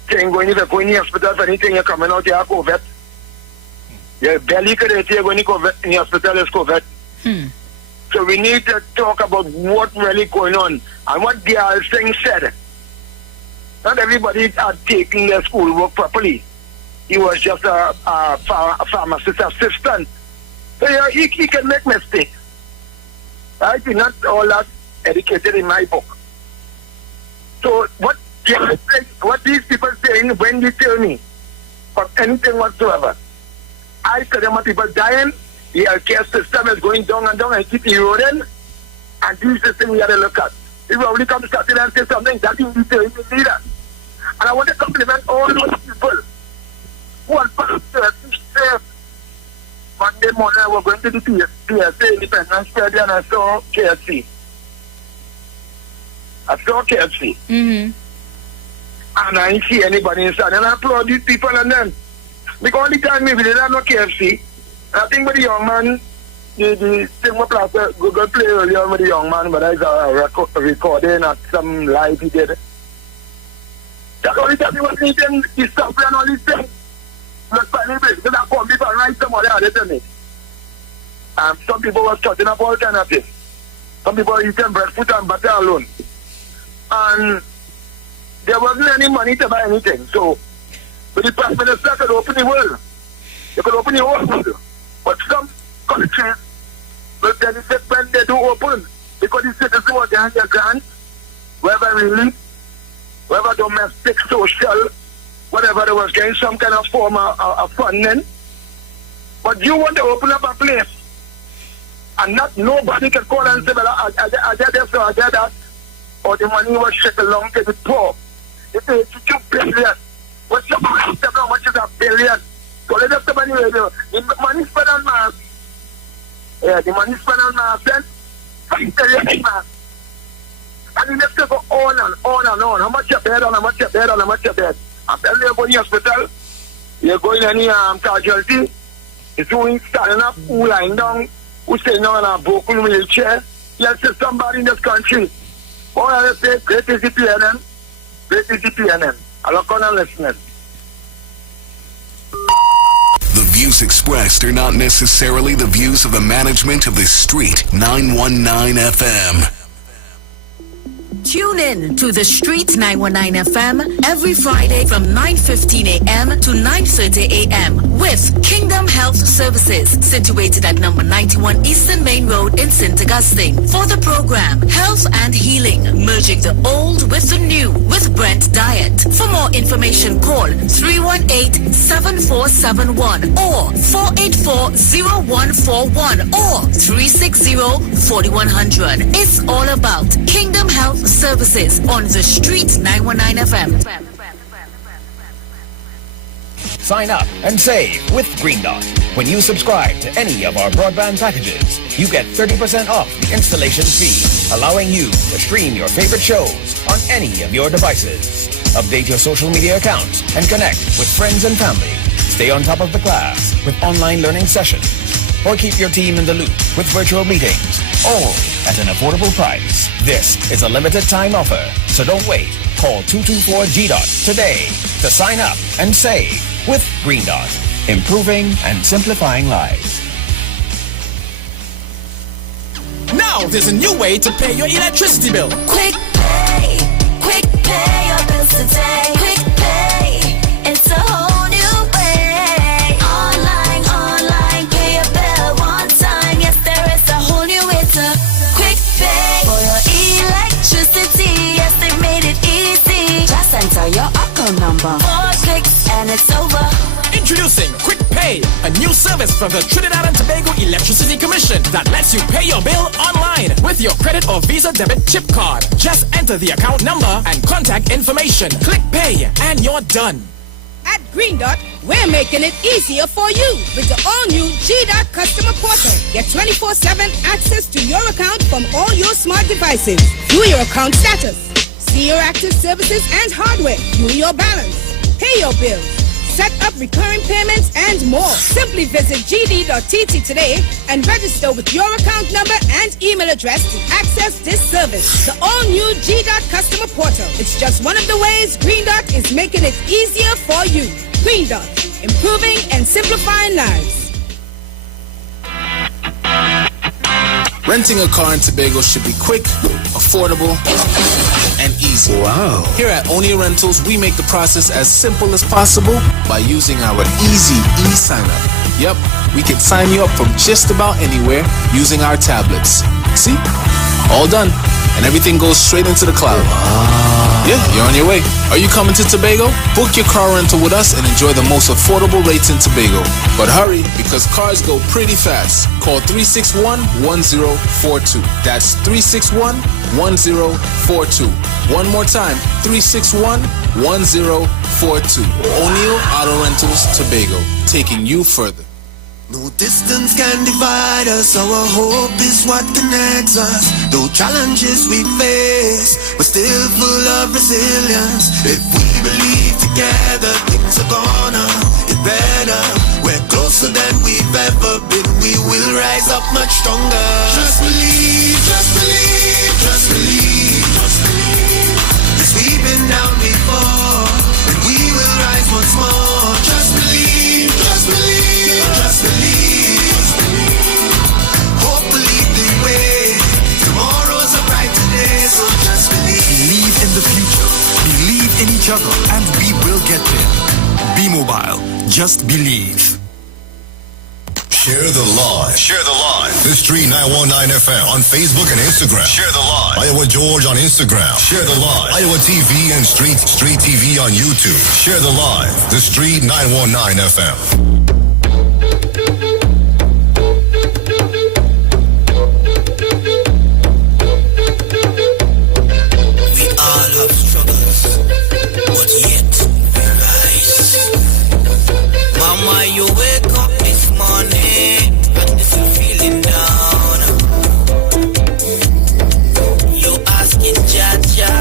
thing going, if you're going to the hospital for anything, you're coming out, you have COVID. Your belly could hit, you're going to COVID in the hospital is COVID. So we need to talk about what really going on and what the other thing said. Not everybody are taking their schoolwork properly. He was just a pharmacist assistant. So yeah, he can make mistakes. Right? He's not all that educated in my book. So what these people saying when they tell me of anything whatsoever, I tell them what people dying, the healthcare system is going down and down and keep eroding, and this is the thing we have to look at. If we only come to Saturday and say something, that is the leader. And I want to compliment all those people who are part of the safe. Monday morning, I was going to the PSA Independence Stadium and I saw KFC. And I didn't see anybody inside. And I applaud these people and them. Because the time maybe they don't know KFC. I think with the young man, the thing was Google Play earlier with the young man, but there's a recording at some live he did. That's only time he was eating his stuff and all these things. Not funny, because I come people and write somebody out, isn't it? Some people were cutting up all kind of things. Some people were eating breadfruit and butter alone. And there wasn't any money to buy anything. So, but the Prime Minister could open the world. They could open the whole world. But some countries will benefit when they do open. Because the citizens were getting their grants, whether relief, whether domestic, social, whatever, they was getting some kind of form of funding. But you want to open up a place and not nobody can call and say, well, I get this or I get that, or the money was shipped along to the poor. It's 82 billion. What's your money? How much is a billion? So let us the money. The money spent on mass. Yeah, the money spent on mass then 5 billion mass. And you have to go on and on and on. How much you bed on, how much you bed on, how much you bed. I'm telling you, you're going to the hospital, you're going to any casualty, it's who standing up, who lying down, who sitting down in a broken wheelchair. Let's say somebody in this country. All I say, great is the PNM, great is the PNM. I look on and listening. The views expressed are not necessarily the views of the management of the Street 919 FM. Tune in to the Street 919 FM every Friday from 9:15 a.m. to 9:30 a.m. with Kingdom Health Services, situated at number 91 Eastern Main Road in St. Augustine. For the program, Health and Healing, merging the old with the new with Brent Diet. For more information, call 318-7471 or 484-0141 or 360-4100. It's all about Kingdom Health Services on the Street 919 FM. Sign up and save with Green Dot. When you subscribe to any of our broadband packages, you get 30% off the installation fee, allowing you to stream your favorite shows on any of your devices. Update your social media accounts and connect with friends and family. Stay on top of the class with online learning sessions, or keep your team in the loop with virtual meetings, all at an affordable price. This is a limited time offer, so don't wait. Call 224-GDOT today to sign up and save with Green Dot, improving and simplifying lives. Now there's a new way to pay your electricity bill. Quick pay your bills today. Quick pay, it's a whole new way. Online, pay your bill one time. Yes, there is a whole new way to quick pay for your electricity. Yes, they made it easy. Just enter your account number. 4 clicks and it's over. Introducing Quick Pay Pay, a new service from the Trinidad and Tobago Electricity Commission that lets you pay your bill online with your credit or Visa debit chip card. Just enter the account number and contact information. Click pay and you're done. At Green Dot, we're making it easier for you with the all-new G-Dot customer portal. Get 24/7 access to your account from all your smart devices. View your account status, see your active services and hardware, view your balance, pay your bills, set up recurring payments, and more. Simply visit gd.tt today and register with your account number and email address to access this service. The all-new G-Dot customer portal. It's just one of the ways Green Dot is making it easier for you. Green Dot, improving and simplifying lives. Renting a car in Tobago should be quick, affordable, and easy. Wow. Here at Onia Rentals, we make the process as simple as possible by using our easy e-sign-up. Yep, we can sign you up from just about anywhere using our tablets. See? All done. And everything goes straight into the cloud. Yeah, you're on your way. Are you coming to Tobago? Book your car rental with us and enjoy the most affordable rates in Tobago. But hurry, because cars go pretty fast. Call 361-1042. That's 361-1042. One more time, 361-1042. O'Neill Auto Rentals, Tobago, taking you further. No distance can divide us, our hope is what connects us. Though challenges we face, we're still full of resilience. If we believe together, things are gonna get better. We're closer than we've ever been, we will rise up much stronger. Just believe, just believe, just believe, just believe. Cause we've been down before, and we will rise once more. Just believe, just believe, just believe. Hope will lead the way. Tomorrow's a brighter day, so just believe. Believe in the future. Believe in each other, and we will get there. Be mobile. Just believe. Share the live. Share the live. The Street 919 FM on Facebook and Instagram. Share the live. Iowa George on Instagram. Share the live. Iowa TV and Street TV on YouTube. Share the live. The Street 919 FM. But yet we rise. Mama, you wake up this morning and this is feeling down. You asking Jaja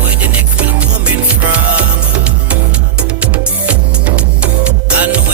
where the next will coming from. I know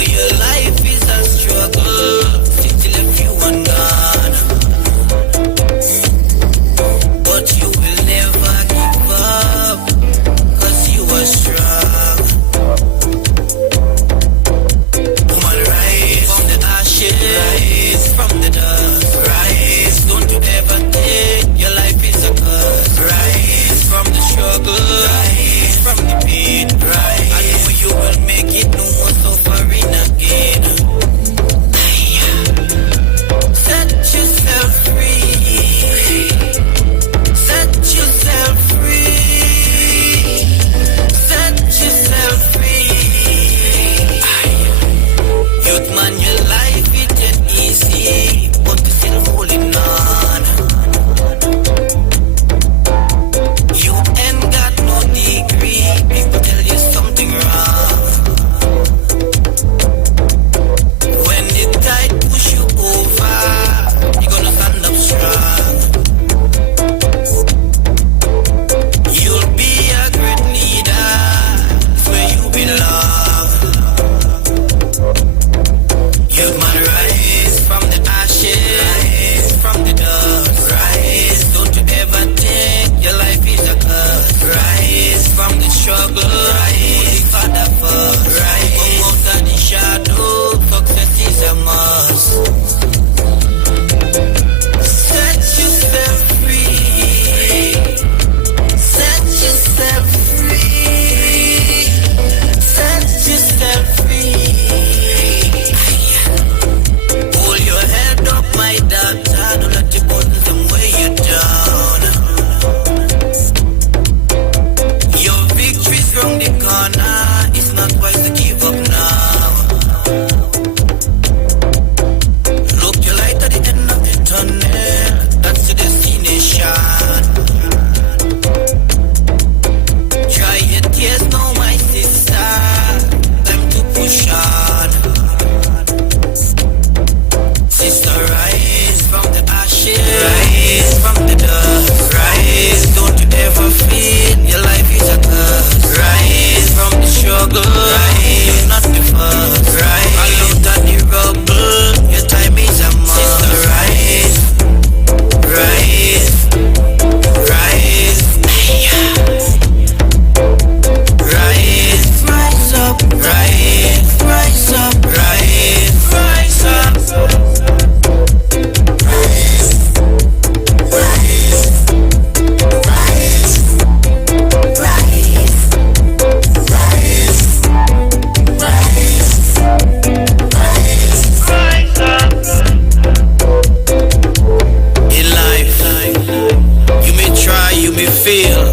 feel.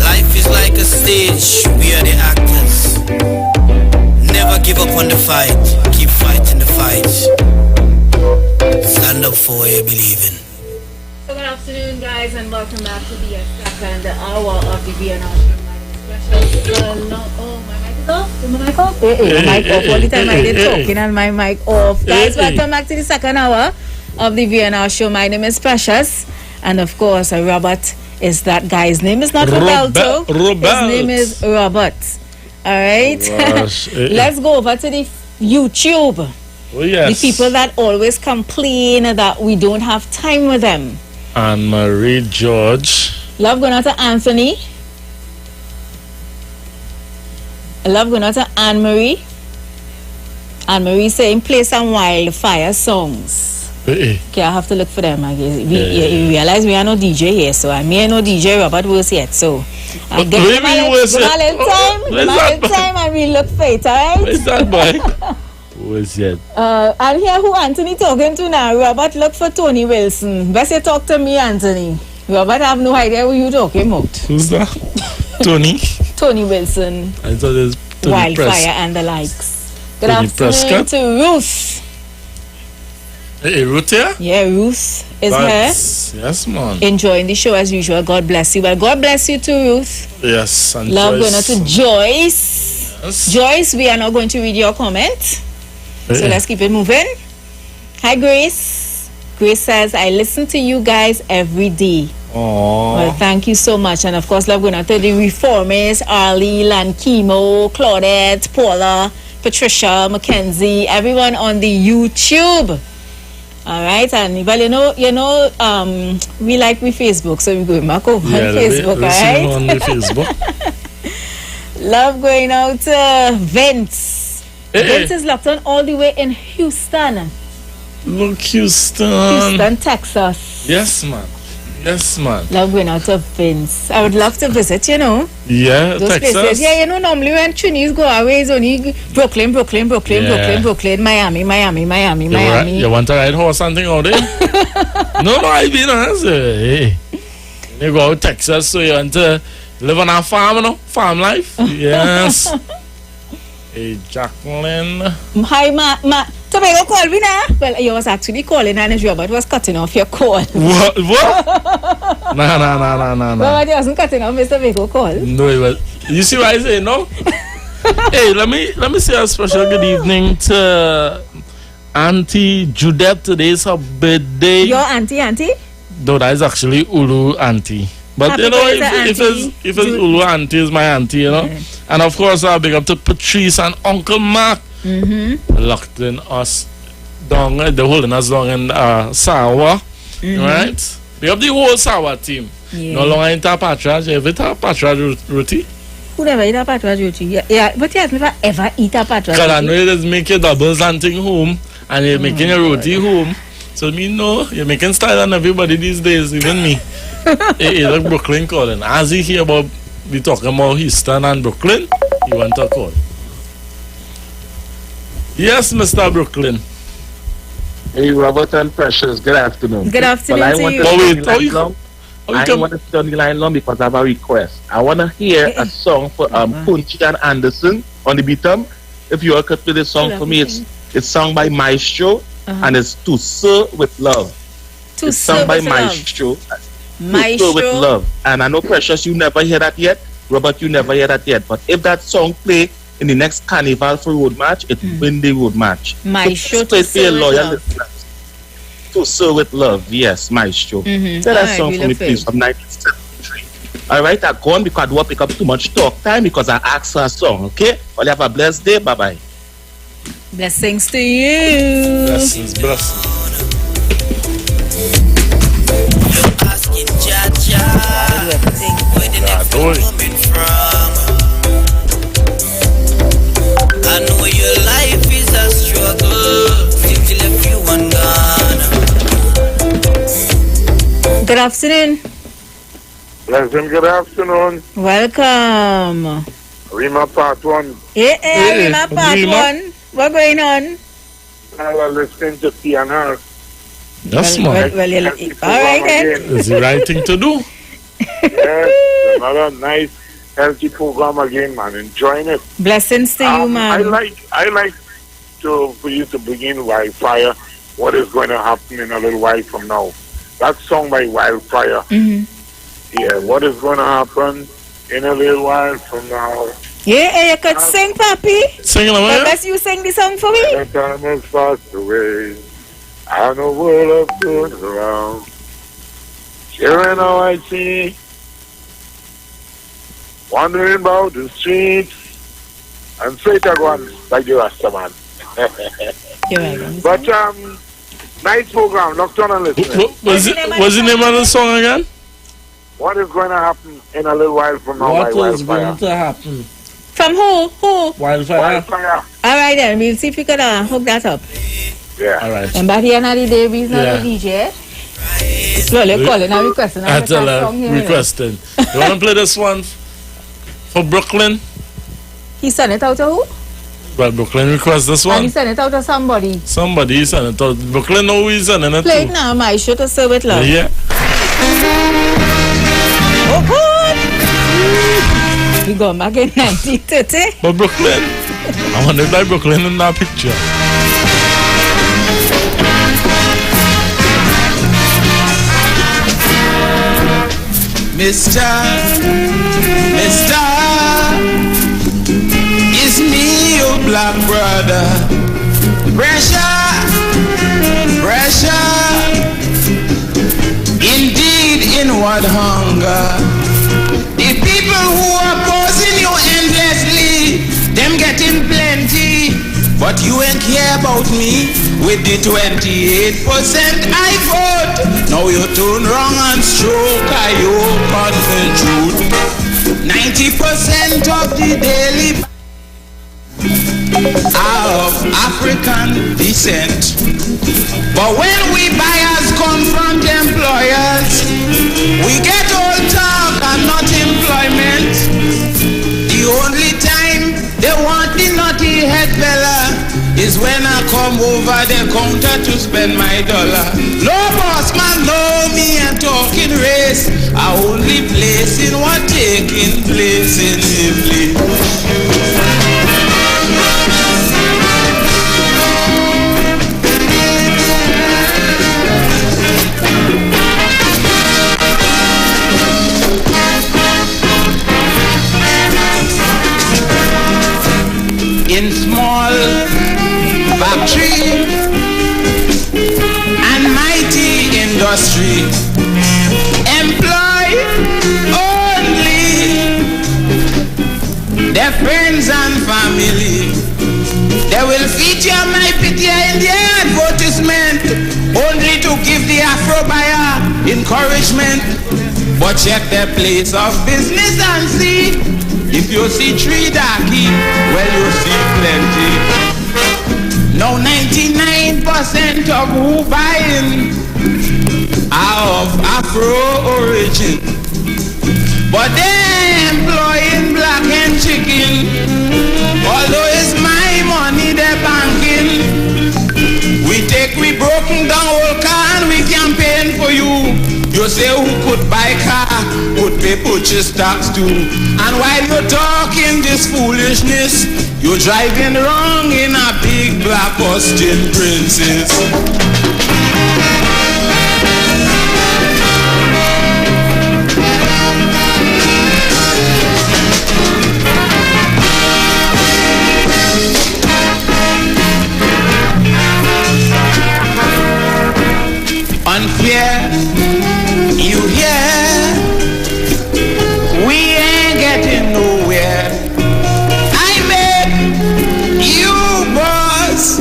Life is like a stage, we are the actors. Never give up on the fight, keep fighting the fight. Stand up for what you believe in. So good afternoon, guys, and welcome back to the second hour of the VNR show. My name is Precious. Oh, my mic is off? Is my mic off? My mic off. All the time I did talking and my mic off. Guys, welcome back to the second hour of the VNR show. My name is Precious, and of course, Robert is that guy. His name is not Roberto. His name is Robert. All right. Let's go over to the YouTube. Oh, yes. The people that always complain that we don't have time with them. Anne-Marie George. Love going out to Anthony. Love going out to Anne-Marie. Anne-Marie saying play some wildfire songs. Okay, I have to look for them. You realize we are no DJ here, so I may no DJ Robert was yet, so I get time and we look for it, alright? Where's that boy? Was yet. And here who Anthony talking to now? Robert, look for Tony Wilson. Best you talk to me, Anthony. Robert, I have no idea who you talking about. Who's that? Tony? Tony Wilson. I thought it was Tony Wildfire and the likes. Good afternoon to Ruth. Hey, Ruth here? Yeah, Ruth is here. Yes, man. Enjoying the show as usual. God bless you. Well, God bless you too, Ruth. Yes, and love Joyce. going to Joyce. Yes. Joyce, we are not going to read your comment. So let's keep it moving. Hi, Grace. Grace says, I listen to you guys every day. Aww. Well, thank you so much. And of course, love going to the reformers, Arlene, and Chemo, Claudette, Paula, Patricia, Mackenzie, everyone on the YouTube. All right, and well, you know, we like Facebook, so we go back over on Facebook, all right? On the Facebook. Love going out to Vince. Vince is locked on all the way in Houston. Look, Houston. Houston, Texas. Yes, man. Yes, man. Love going out to Vince. I would love to visit, you know. Yeah, those Texas. Places. Yeah, you know, normally when Chinese go away, it's only Brooklyn, Miami. You want to ride horse something out there? No, I've been honest. Hey. You go to Texas, so you want to live on a farm, you know? Farm life. Yes. Hey, Jacqueline. Hi, Tobago call me now. Well, you was actually calling and Robert was cutting off your call. What? No. Robert wasn't cutting off Mr. Tobago call. No, it was. You see what I say, no? Hey, let me say a special good evening to Auntie Judith. Today is her birthday. Your auntie? No, that is actually Ulu Auntie. But Happy you know, birthday, if it's Ulu Auntie is my auntie, you know. Yeah. And of course, I'll big up to Patrice and Uncle Mark. Locked in us down, they're holding us down in Sawa, right? We have the whole Sawa team. Yeah. No longer in Patras. You ever eat a Patras roti? Who never eat a Patras roti? Yeah, but you have never ever eat a Patras roti? Because I know you just make your doubles and thing home, and you're making your roti home. So me know, you're making style on everybody these days, even me. Hey, look, Brooklyn calling. As he hear about, we talking about Houston and Brooklyn, you want to call. Yes, Mr. Brooklyn. Hey, Robert and Precious, good afternoon. Good afternoon to you. I don't want to stay on the line long because I have a request. I want to hear a song for Punchy and Anderson on the beat. If you could play this song for me, it's sung by Maestro and it's To Sir with Love. It's sung by Maestro. Maestro with Love. And I know, Precious, you never hear that yet. Robert, you never hear that yet. But if that song play in the next Carnival for road match, it win the road match. Maestro To Sir with Love. To Sir with Love, yes, Maestro. Play that song for me, please, from 1973. All right, I go on because I don't want to pick up too much talk time because I asked for a song, okay? Well, you have a blessed day. Bye-bye. Blessings to you. Blessings. Asking Jaja, where the next coming from? I know your life is a struggle since you left you and gone. Good afternoon. Pleasant good afternoon. Welcome. Rima part 1. Hey, Rima part 1. What's going on? I was listening to P&R. That's smart. Well, all right then. It's the right thing to do. Yes, another nice, healthy program again, man. Enjoying it. Blessings to you, man. I like for you to begin Wildfire. What is going to happen in a little while from now? That song by Wildfire. Yeah, what is going to happen in a little while from now? Yeah, you could sing, Papi. Sing it, man. Best you sing the song for me. The time has passed away. I know world of good around. Sharing how I see. Wandering about the streets. And say it again like the Rasta man. But nice program, Nocturnal listening. What's the name of the song again? What is going to happen in a little while from now? What is going to happen? From who? Wildfire. All right then, we'll see if we can hook that up. Yeah. All right. And back here now the Davies, now the DJ. Slowly calling and requesting. I tell her, requesting. You want to play this one for Brooklyn? He sent it out to who? Well, Brooklyn request this one. And he sent it out to somebody. Somebody sent it out. Brooklyn know who he's sending it to. Play it now, my show to serve it love. Yeah. Oh, good. We go back in 1930. But Brooklyn, I wonder if Brooklyn in that picture. Mister, it's me, your black brother. Pressure, indeed inward hunger. The people who are opposing you endlessly, them getting plenty. But you ain't care about me with the 28% I vote. Now you turn wrong and stroke, I open the truth. 90% of the daily are of African descent. But when we buyers confront employers, we get all talk and not employment. The only time they want the naughty head fella is when I come over the counter to spend my dollar. No boss man, no me and talking race. I only place in what taking place in the in small factory and mighty industry, employ only their friends and family. They will feature my picture in their advertisement only to give the Afro buyer encouragement. But check their place of business and see. If you see three darky, well you see plenty. Now 99% of who buying are of Afro origin. But they employing black and chicken. Although it's my money they're banking. We broken down whole car and we campaign for you. You say who could buy car, could pay purchase tax too. And while you're talking this foolishness, you're driving wrong in a big black Austin Princess. Unfair, you hear? We ain't getting nowhere. I made you boss.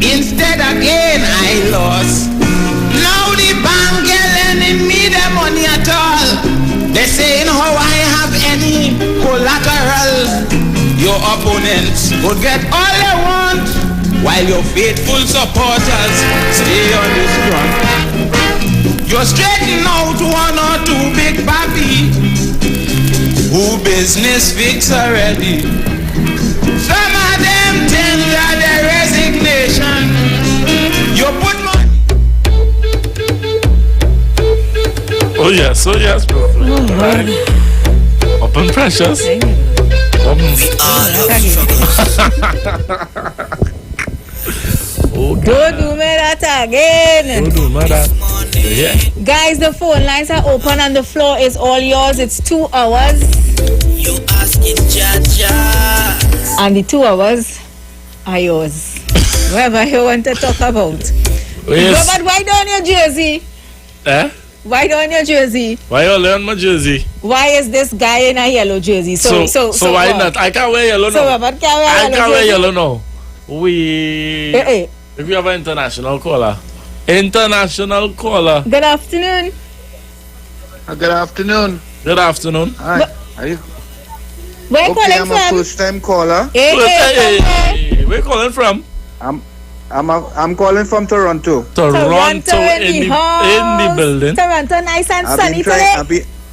Instead again I lost. Now the bank ain't lending me the money at all. They saying how I have any collateral. Your opponents would get all they want, while your faithful supporters stay on this front. You're straightening out one or two big papi who business fix already. Some of them tender their resignation. You put money Oh yes, right. Open Precious. We all have struggles. Don't do me that again. Don't do me that. Yeah. Guys, the phone lines are open and the floor is all yours. It's 2 hours. You asking Jaja. And the 2 hours are yours. Whatever you want to talk about. Yes. Robert, why don't your jersey? Eh? Why don't your jersey? Why you learn my jersey? Why is this guy in a yellow jersey? So why what? not? I can't wear yellow So now. Robert can't wear I yellow can't wear jersey? yellow now. We if you have an international caller. International caller. Good afternoon. Good afternoon. Good afternoon. Hi. Are you? Where you calling I'm from? a first time caller. Hey, where you calling from? I'm calling from Toronto. Toronto in the building. Toronto nice and sunny today.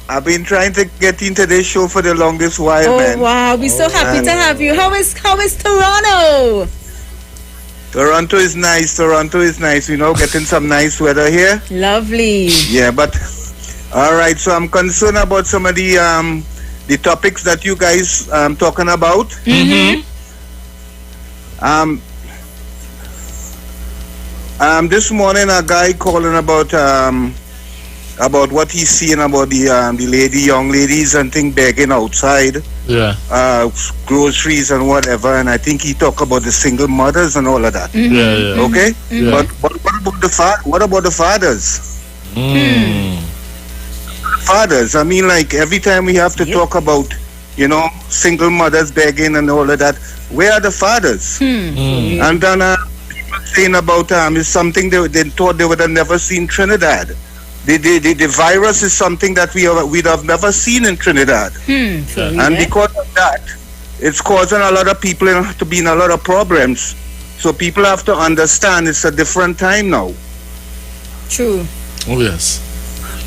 I've been trying to get into this show for the longest while, Oh man. wow, we're so happy to have you. How is Toronto? Toronto is nice. You know, getting some nice weather here. Lovely. Yeah, but all right. So I'm concerned about some of the topics that you guys talking about. Mm-hmm. This morning a guy calling about what he's seeing about the young ladies and things begging outside. Yeah. Groceries and whatever, and I think he talked about the single mothers and all of that. Mm-hmm. Yeah. Okay. Yeah. But what about the fathers? Fathers. I mean, like every time we have to talk about, you know, single mothers begging and all of that. Where are the fathers? And then people saying about is something they thought they would have never seen Trinidad. The virus is something that we'd have never seen in Trinidad. And because of that, it's causing a lot of people to be in a lot of problems. So people have to understand it's a different time now. True. Oh yes.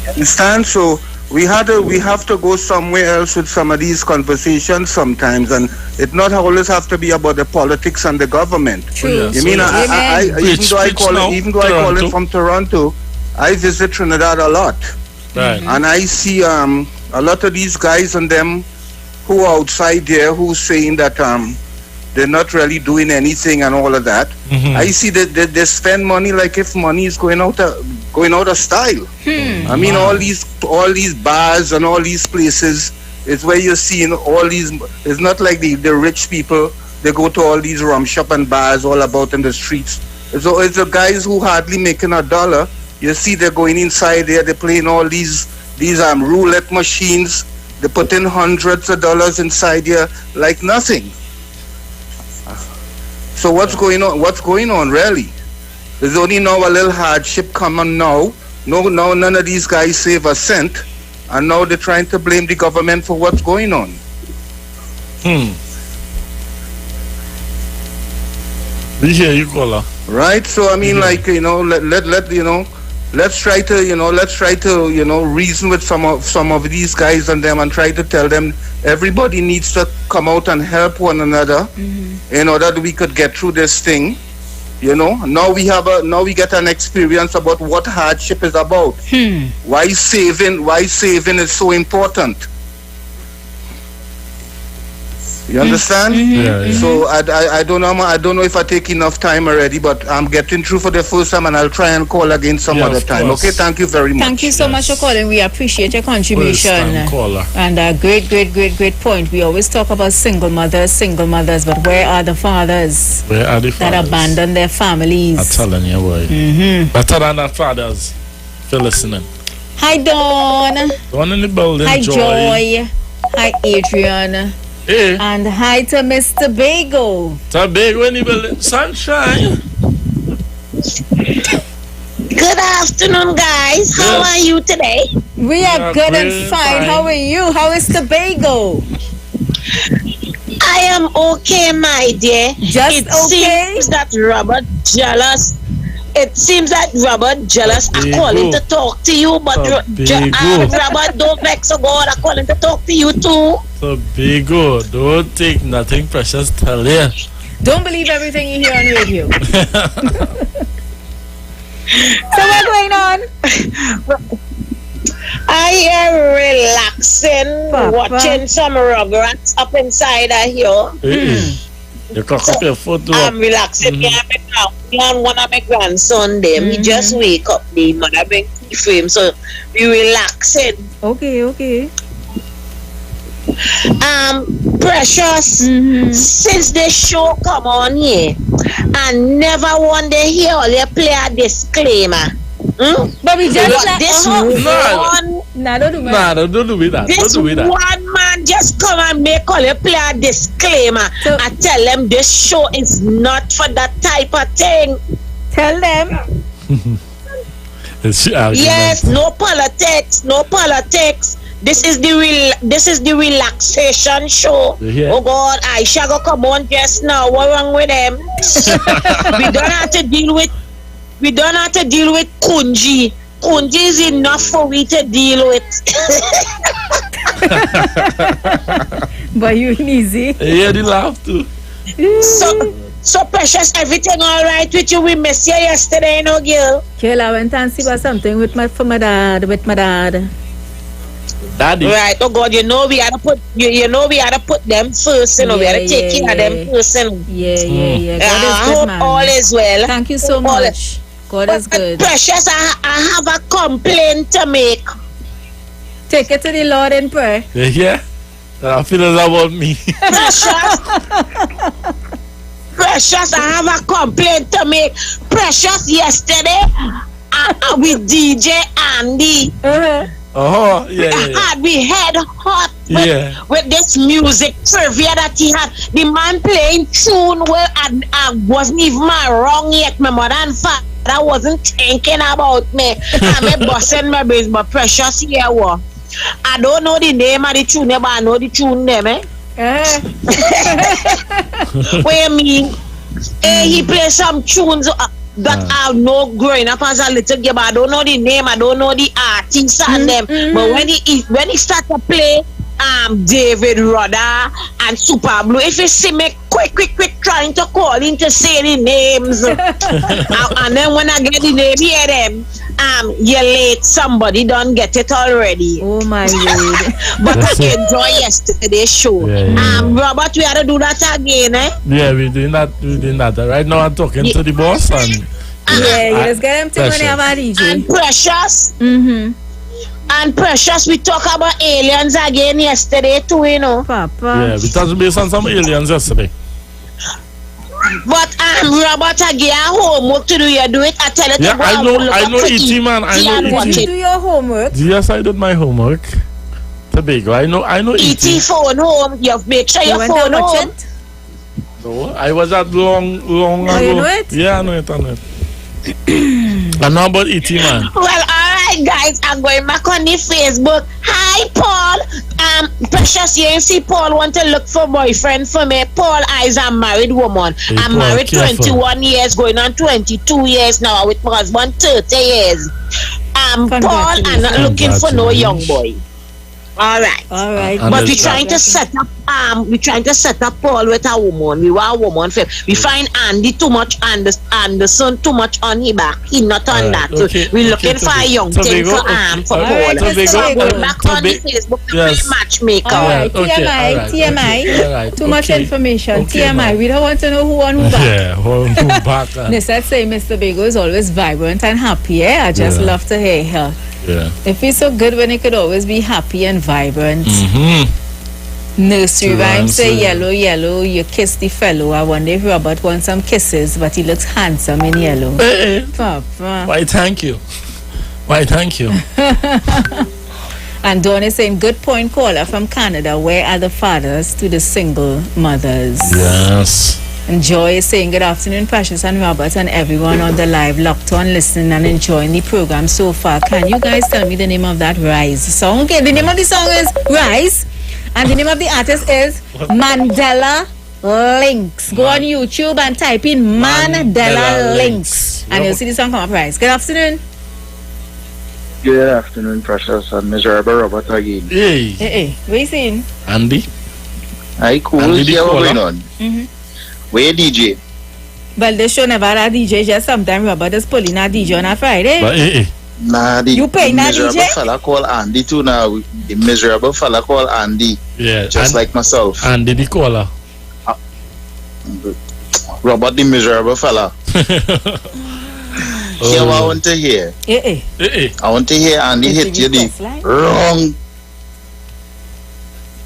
Understand? So we have to go somewhere else with some of these conversations sometimes, and it not always have to be about the politics and the government. True. You mean even though I call it from Toronto, I visit Trinidad a lot. Right. And I see a lot of these guys and them who are outside there who's saying that they're not really doing anything and all of that. I see that they spend money like if money is going out of style. I mean, all these bars and all these places is where you're seeing all these. It's not like the rich people. They go to all these rum shop and bars all about in the streets. So it's the guys who hardly making $1. You see, they're going inside there. They're playing all these roulette machines. They put in hundreds of dollars inside here like nothing. So what's going on? What's going on really? There's only now a little hardship coming now. No, none of these guys save a cent, and now they're trying to blame the government for what's going on. We hear you, caller. Right. So I mean, like let's try to reason with some of these guys and them, and try to tell them everybody needs to come out and help one another in order that we could get through this thing. You know, now we get an experience about what hardship is about. Why saving is so important. You understand? So I don't know if I take enough time already, but I'm getting through for the first time, and I'll try and call again some other time. Okay, thank you very much. Thank you so much for calling. We appreciate your contribution. And a great point. We always talk about single mothers, but where are the fathers? Where are the fathers that abandon their families? I'm telling you, boy. Better than the fathers. If you're listening. Hi, Dawn. Dawn in the building. Hi, Joy. Hi, Adrian. Hey. And hi to Mr. Bagel. Tobago in the building. Sunshine. Good afternoon, guys. How are you today? We are good and fine. How are you? How is Tobago? I am okay, my dear. Just okay? Seems that Robert jealous. It seems that Robert jealous. I'm calling to talk to you, but Robert, don't vex so God. I'm calling to talk to you too. Tobago, don't take nothing precious. Tell you. Don't believe everything you hear on radio. So what's going on? I am relaxing, Papa. watching some Rugrats up inside of here. You cock up your foot too. I'm relaxing. Me and one of my grandson them. He just wake up. The mother bring tea for him, so we relaxing. Okay. Precious. Since the show come on here, I never want to hear all you play a disclaimer. But we just but like this don't do that. This one man just come and make all you play a disclaimer. I tell them this show is not for that type of thing. Tell them. Yes, no politics. This is the relaxation show. Yeah. Oh God, Aisha go come on just now. What wrong with them? We don't have to deal with Kunji. Kunji is enough for we to deal with. But you easy. Yeah, they laugh too. So Precious, everything all right with you? We missed you yesterday, no girl. Girl, I went and see about something with my dad. Daddy. Right. Oh God, we had to put them first, we had to take care of them first. Yeah. God is I good, hope man. all is well. Thank you so much. God is good. Precious, I have a complaint to make. Take it to the Lord in prayer. Yeah. I feel it's about me. Precious, I have a complaint to make. Precious, yesterday with DJ Andy. We had hot with this music trivia that he had. The man playing tune where I wasn't even wrong yet. My mother and father wasn't thinking about me. I'm busting my base, but Precious here. I don't know the name of the tune, but I know the tune name. What you mean? He plays some tunes that I know growing up as a little girl, but I don't know the name, I don't know the artists and them. But when he start to play David Rudder and Super Blue, if you see me quick trying to call in to say the names and then when I get the name, hear them, you're late, somebody don't get it already. Oh my God. But I enjoy yesterday's show. Robert, we had to do that again, Yeah, we're doing that. Right now I'm talking to the boss and let's get him to when have a DJ. And Precious. And Precious, we talk about aliens again yesterday too, Papa. Yeah, we touched base on some aliens yesterday. But Robert, I get homework to do. You do it. I tell you to go I know E.T. man. I know E.T. You do your homework? Yes, I did my homework. Tobago. I know E.T. E.T. phone home. You make sure your phone home. No, I was at long ago. You know it? Yeah, I know it. I know about E.T. man. Well, alright guys, I'm going back on the Facebook. Hi Paul. Precious, you see Paul want to look for boyfriend for me. Paul, I is a married woman. I'm Paul, married careful. 21 years, going on 22 years now with my husband 30 years. Paul, I'm not looking for no young boy. Alright. But we're trying to set up Paul with a woman. We want a woman for him. We find Andy too much Anderson too much on his back. He not on that. So we're looking for a young thing for Paul. So I'm going back on the Facebook to play matchmaker. Alright, TMI. Too much information. TMI. We don't want to know who on who back. Yeah, who back. Let's say Mr. Bago is always vibrant and happy. I just love to hear her. Yeah. If he's so good when he could always be happy and vibrant. Nursery rhyme say yellow, you kiss the fellow. I wonder if Robert wants some kisses, but he looks handsome in yellow. Papa. Why thank you. And Dawn is saying, good point, caller from Canada. Where are the fathers to the single mothers? Yes. And Joy is saying, good afternoon, Precious and Robert and everyone on the live, locked on, listening and enjoying the program so far. Can you guys tell me the name of that Rise song? Okay, the name of the song is Rise, and the name of the artist is Mandela Links. Go on YouTube and type in Mandela Links, and you'll see the song come up. Rise. Good afternoon. Good afternoon, Precious and Miserable Robert again. Hey. What are you saying? Andy. Hi, cool. Andy See what's going on. Where DJ? Well, the show never had a DJ, just sometimes Robert is pulling a DJ on a Friday. But Nah, the pay na miserable DJ? fella called Andy too now. The miserable fella called Andy. Yeah. Just like myself. Andy the caller. Robert the miserable fella. Here what I want to hear. I want to hear Andy hit you the wrong.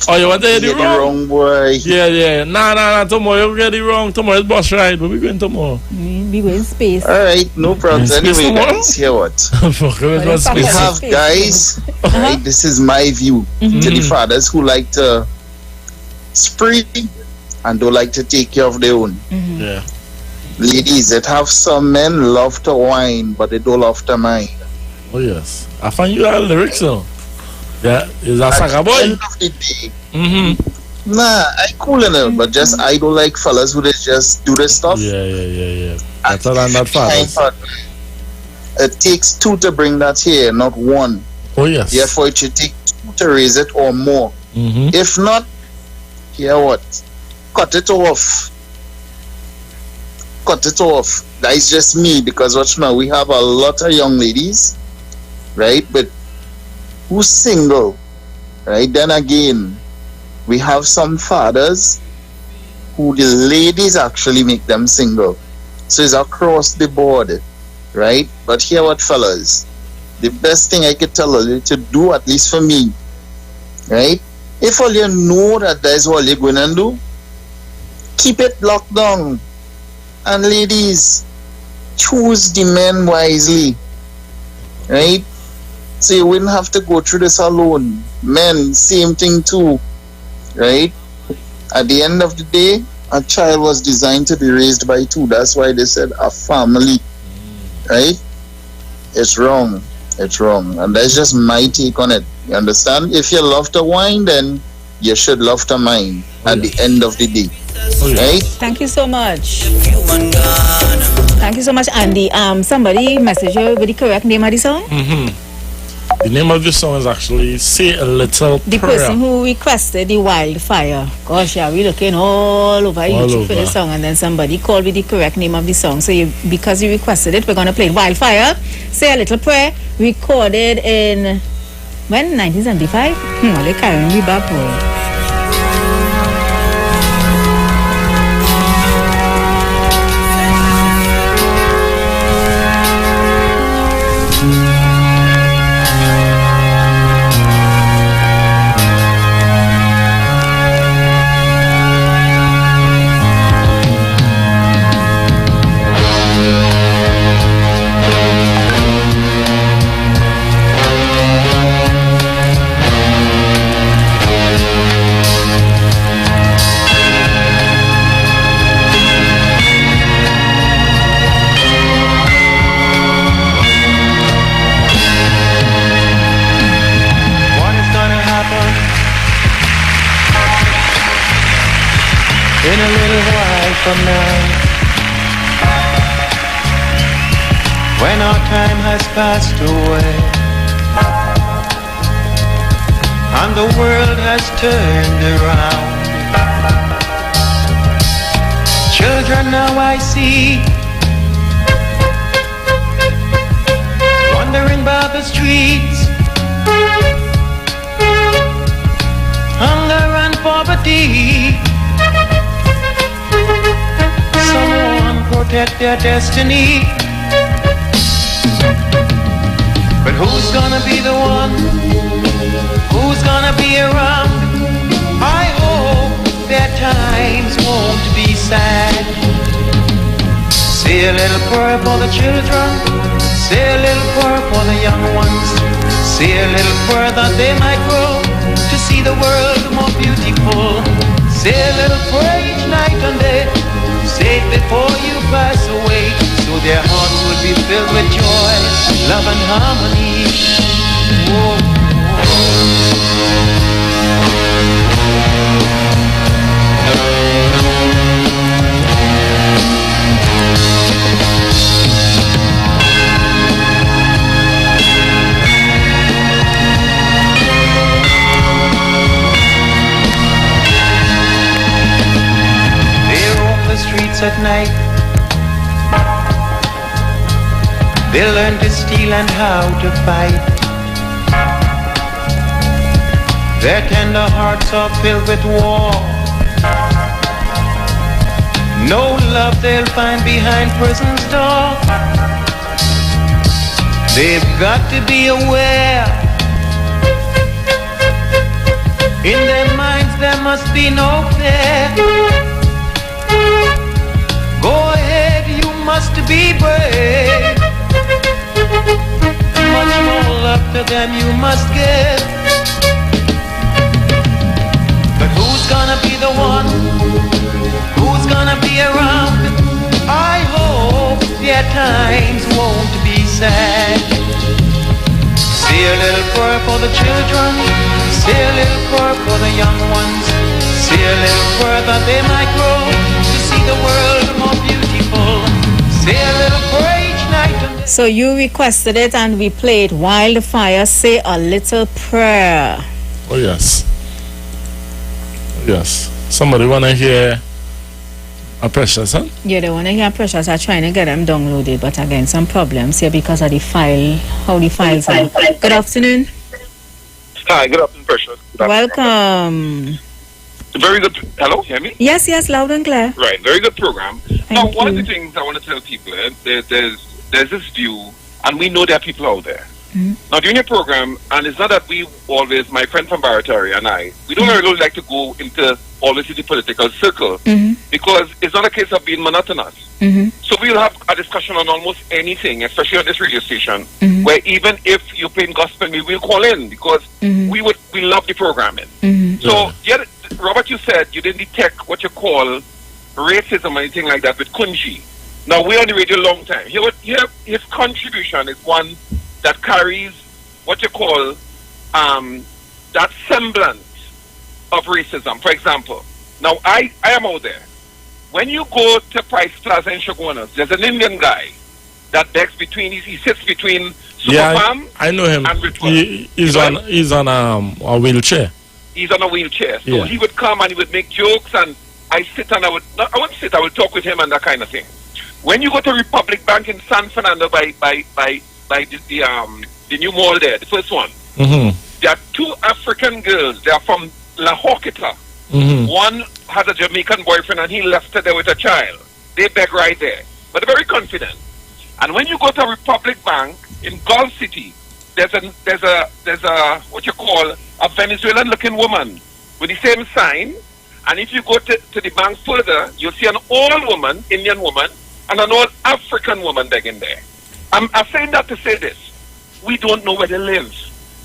Oh, you want to hear the wrong? wrong boy. Yeah. Nah. Tomorrow you get it wrong. Tomorrow is bus ride. But we going tomorrow. We go in space. Alright, no problems. Anyway, guys, hear what? We have guys, right? This is my view to the fathers who like to spree and don't like to take care of their own. Yeah. Ladies, that have some men love to whine, but they don't love to mind. Oh yes, I find you have lyrics now. Yeah, is that Saga boy? At the end of the day, nah, I cool enough, but just I don't like fellas who they just do this stuff. Yeah. Better than that fathers. It takes two to bring that here, not one. Oh yes. Therefore, it should take two to raise it or more. If not, hear what? Cut it off. That is just me, because watch now, we have a lot of young ladies, right? But who's single, right? Then again, we have some fathers who the ladies actually make them single. So it's across the board, right? But hear what, fellas, the best thing I could tell you to do, at least for me, right? If all you know that that's all you're going to do, keep it locked down. And ladies, choose the men wisely, right? So you wouldn't have to go through this alone. Men, same thing too, right? At the end of the day, a child was designed to be raised by two. That's why they said a family, right? It's wrong. And that's just my take on it. You understand? If you love to whine, then you should love to mind at the end of the day. Right? Thank you so much. Andy. Somebody messaged you with the correct name of the song? The name of the song is actually Say a Little The Prayer. person who requested the Wildfire. Gosh, yeah, we're looking all over YouTube for the song, and then somebody called with the correct name of the song. So because you requested it, we're going to play Wildfire, Say a Little Prayer, recorded in, when? 1975? They're carrying me back, boy. In a little while from now, when our time has passed away and the world has turned around, children now I see wandering by the streets, hunger and poverty. Someone protect their destiny. But who's gonna be the one? Who's gonna be around? I hope their times won't be sad. Say a little prayer for the children. Say a little prayer for the young ones. Say a little prayer that they might grow to see the world more beautiful. Say a little prayer each night and day. Say it before you pass away, so their hearts will be filled with joy, love and harmony. They roam the streets at night, They learn to steal and how to fight. Their tender hearts are filled with war. No love they'll find behind prison's door. They've got to be aware. In their minds there must be no fear. Go ahead, you must be brave. Much more love to them you must give. But who's gonna be the one? Who's gonna be around? I hope their times won't be sad. Say a little prayer for the children. Say a little prayer for the young ones. Say a little prayer that they might grow to see the world more beautiful. Say a little prayer each night. So you requested it and we played While the Fire Say a Little Prayer. Oh yes. Yes. Somebody wanna hear a Precious, huh? Yeah, they wanna hear Precious. I'm trying to get them downloaded, but again, some problems here because of the file, how the files are. Good afternoon. Hi, good afternoon, Precious. Good afternoon. Welcome. Very good. Hello, hear me? Yes, loud and clear. Right, very good program. Now, one of the things I want to tell people, there's this view, and we know there are people out there. Now, during your program, and it's not that we always, my friend from Barataria and I, we don't really like to go into always the political circle because it's not a case of being monotonous. So we'll have a discussion on almost anything, especially on this radio station, where even if you're playing gospel, we will call in because we love the programming. So, yeah, Robert, you said you didn't detect what you call racism or anything like that with Kunji. Now, we're on the radio a long time. His contribution is one that carries what you call that semblance of racism. For example, now I am out there. When you go to Price Plaza in Shogunas, there's an Indian guy that begs between, he sits between Superfam I know him. and Ritual. He's on a wheelchair. He's on a wheelchair. So Yeah. he would come and he would make jokes and I sit and I would talk with him and that kind of thing. When you go to Republic Bank in San Fernando by the new mall there, the first one, there are two African girls. They are from La Horquita. One has a Jamaican boyfriend and he left her there with a child. They beg right there, but they're very confident. And when you go to Republic Bank in Gulf City, there's a what you call a Venezuelan-looking woman with the same sign. And if you go to the bank further, you'll see an old woman, Indian woman, and an old African woman begging there. I'm saying that to say this. We don't know where they live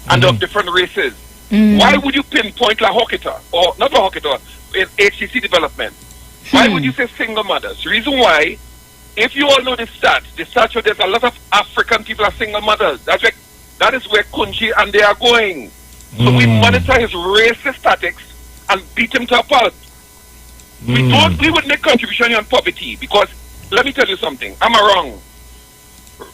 and of different races. Why would you pinpoint La Horquita, or not La Horquita, in HCC development? Why would you say single mothers? The reason why, if you all know the stats show there's a lot of African people are single mothers. That is where Kunji and they are going. So we monitor his racist tactics and beat him to a pulp. We would make contribution on poverty because, let me tell you something, am I wrong?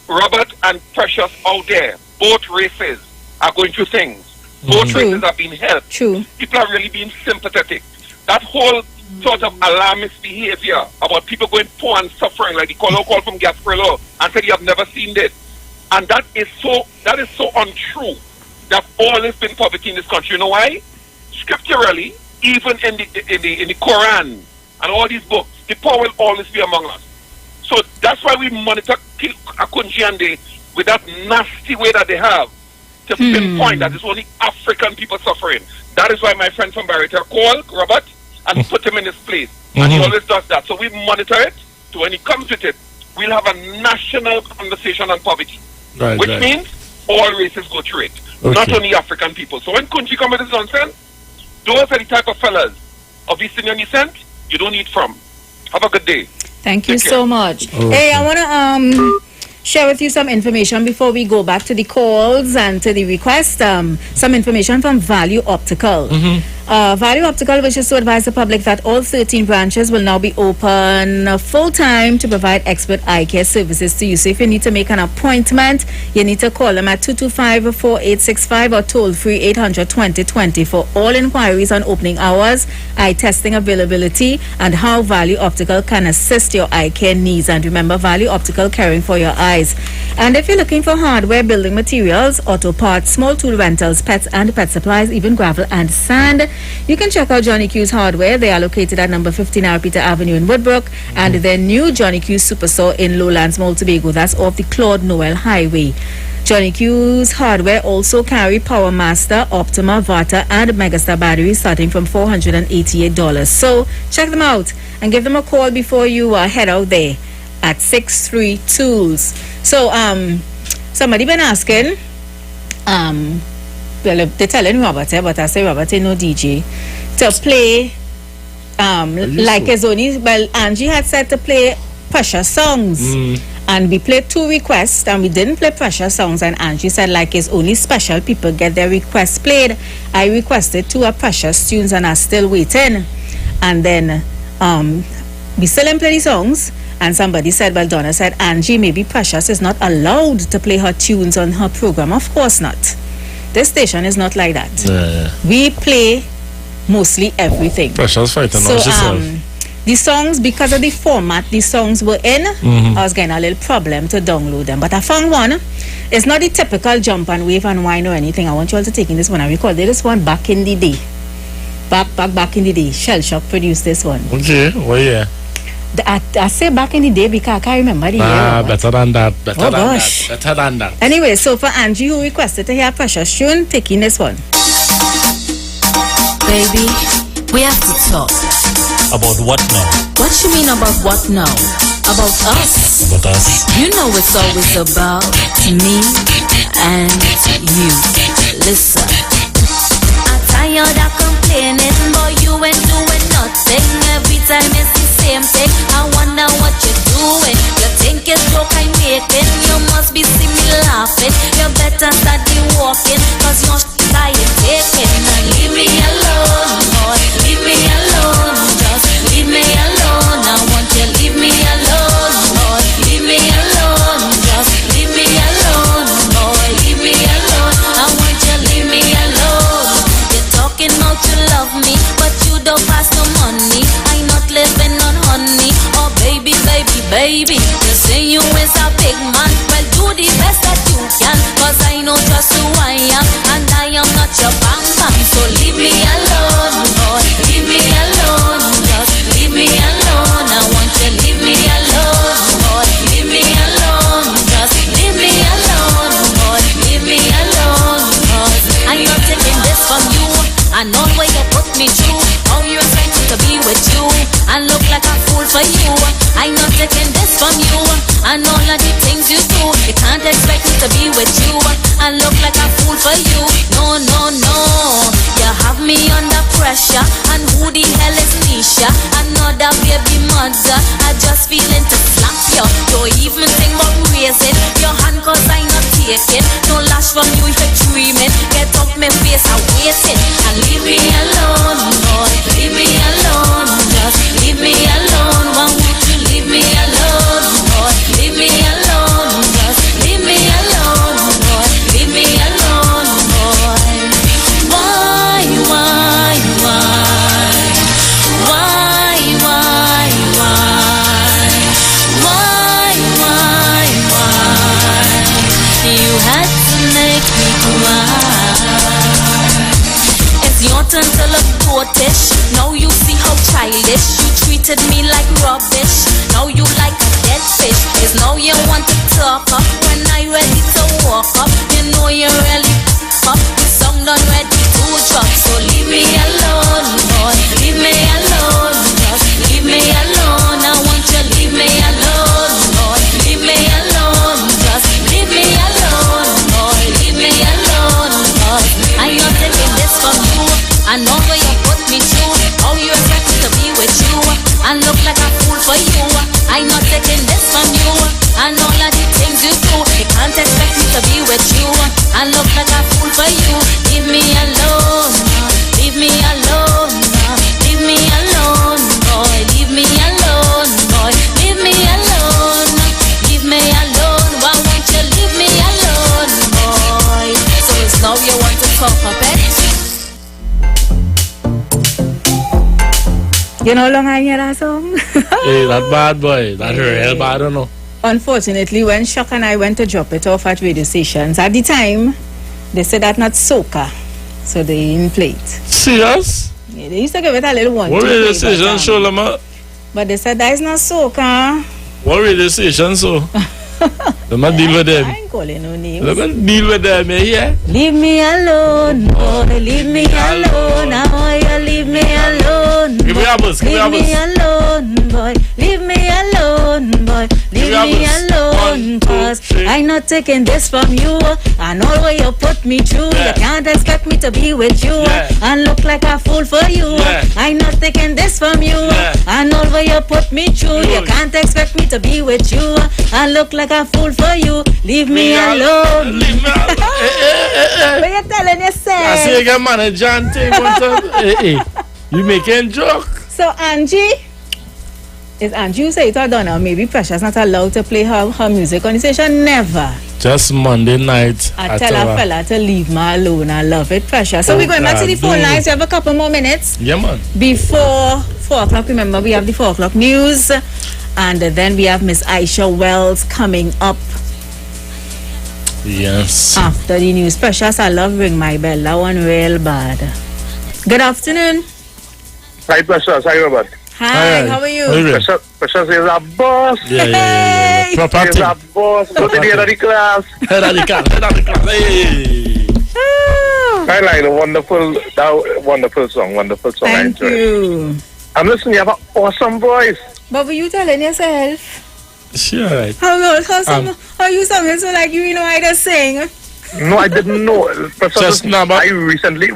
Robert and Precious out there, both races are going through things. Both races are being helped. People are really being sympathetic. That whole sort of alarmist behavior about people going poor and suffering, like the call from Gasparilla and said you have never seen this. And that is so untrue. There's always been poverty in this country. You know why? Scripturally, even in the Quran and all these books, the poor will always be among us. So that's why we monitor Akunji and they with that nasty way that they have to pinpoint that it's only African people suffering. That is why my friend from Barretta called Robert and put him in his place. And he always does that. So we monitor it. So when he comes with it, we'll have a national conversation on poverty. Which means all races go through it. Not only African people. So when Kunji comes with his nonsense, those are the type of fellas of East Indian descent you don't eat from. Have a good day. Thank you so much. Hey, I want to share with you some information before we go back to the calls and to the request. Some information from Value Optical. Value Optical wishes to advise the public that all 13 branches will now be open full-time to provide expert eye care services to you. So if you need to make an appointment, you need to call them at 225-4865 or toll-free 800-2020 for all inquiries on opening hours, eye testing availability, and how Value Optical can assist your eye care needs. And remember, Value Optical, caring for your eyes. And if you're looking for hardware, building materials, auto parts, small tool rentals, pets and pet supplies, even gravel and sand, you can check out Johnny Q's Hardware. They are located at number 15 Peter Avenue in Woodbrook, and their new Johnny Q's Superstore in Lowlands, Moultobago. That's off the Claude Noel Highway. Johnny Q's Hardware also carry Power Master, Optima, Vata, and Megastar batteries starting from $488. So check them out and give them a call before you head out there at 63 Tools. So somebody been asking, well, they're telling Robert, but I say Robert, no DJ, to play like his only. Well, Angie had said to play pressure songs, and we played 2 requests, and we didn't play pressure songs. And Angie said, like, it's only special people get their requests played. I requested 2 precious tunes, and are still waiting. And then we still didn't play the songs. And somebody said, well, Donna said, Angie, maybe Precious is not allowed to play her tunes on her program. Of course not. This station is not like that. Yeah. We play mostly everything. Precious fighting so, the songs, because of the format the songs were in, I was getting a little problem to download them. But I found one. It's not the typical jump and wave and whine or anything. I want you all to take in this one. I recall this one back in the day. Back in the day. Shell Shock produced this one. Okay, well, yeah. I say back in the day because I can't remember the year. Better than that. Better than that. Anyway, so for Angie, who requested to hear Precious tune, taking this one. Baby, we have to talk. About what now? What you mean about what now? About us? About us? You know it's always about me and you. Listen. I'm tired of complaining, but you ain't doing nothing. Every time it's the same thing. I wonder what you're doing. You think it's joke I'm making. You must be seeing me laughing. You better start walking, cause you're tired taking. Now leave me alone, boy. Leave me alone. Just leave me alone. I want you leave me alone, boy. Leave me alone. Just leave me alone, boy. Leave me alone. I want you leave me alone. You're talking about you love me, but you don't pass no money. I'm not living on honey. Oh baby, baby, baby, you say you is a big man. Well, do the best that you can, cause I know just who I am, and I am not your bam bam. So leave me alone, boy. Leave me alone. Just leave me alone. I want you leave me alone, boy. Leave me alone. Just leave me alone, boy. Leave me alone, cause I'm not taking this from you. I know where you put me through. How you expect me to be with you and look like a fool for you. I'm not taking this from you. And all of the things you do, you can't expect me to be with you and look like a fool for you. No, no, no. You have me under pressure. And who the hell is Nisha? Another baby mother. I just feeling to slap you. Don't even think about raising your hand, cause I'm not taking no lash from you. You're dreaming. Get off my face, I'm waiting. And leave me alone, boy. Leave me alone. Just leave me alone. Why won't you leave me alone, boy? Leave me alone. Just leave me alone, boy. Leave me alone, boy. Why? Why? You had to make me cry. It's your turn to look goatish. Now you see how childish you treated me like rubbish. Now you like a dead fish. It's now you want to talk up when I ready to walk up. You know you're really up. The song done ready to drop. So leave me alone, boy. Leave me alone. Just leave me alone. I want you leave me alone, boy. Leave me alone. Just leave me alone, boy. Leave me alone, boy. I'm not taking this from you. I know where you put me through. How you expect me to be with you and look like a fool for you. I'm not taking this from you. And all of the things you do, you can't expect me to be with you and look like a fool for you. Leave me alone. Leave me alone. You know how long I hear that song? Hey, that bad boy. That real bad, I don't know. Unfortunately, when Shock and I went to drop it off at radio stations, at the time, they said that not soca. So they didn't play it. Serious? Yeah, they used to give it a little one. What radio station show them up? But they said that is not soca. What radio station so? Let me deal with them. I ain't calling no names. Let me deal with them, yeah? Leave me alone, boy. Leave me alone. Now you leave me alone. Give me a bus. Leave me alone, boy. Leave me alone, boy. Leave me alone, cause I'm not taking this from you. And all way you put me through, you can't expect me to be with you and look like a fool for you. I'm not taking this from you. And all way you put me through, you can't expect me to be with you and look like a fool for you. Leave me alone. Leave me alone. What you telling yourself? I see you get manager and thing one time. You making joke. So Angie, is Angie say it or done or maybe Precious not allowed to play her music on the station? Never. Just Monday night. I tell a fella to leave me alone. I love it, Precious. So we're going back to the phone lines. We have a couple more minutes. Yeah, man. Before 4 o'clock, remember we have the 4 o'clock news. And then we have Miss Aisha Wells coming up. Yes. After the news. Precious, I love Ring My Bell. That one real bad. Good afternoon. Hi, Precious. Hi, Robert. Hi, how are you? Precious is a boss. Yeah. Proper He's a boss. Go to the head of the class. Head of the class. Hey. I like that wonderful song. Thank you. I'm listening. You have an awesome voice. But were you telling yourself? Sure. Right. How you sounding so like you know I just sing? No, I didn't know. I recently,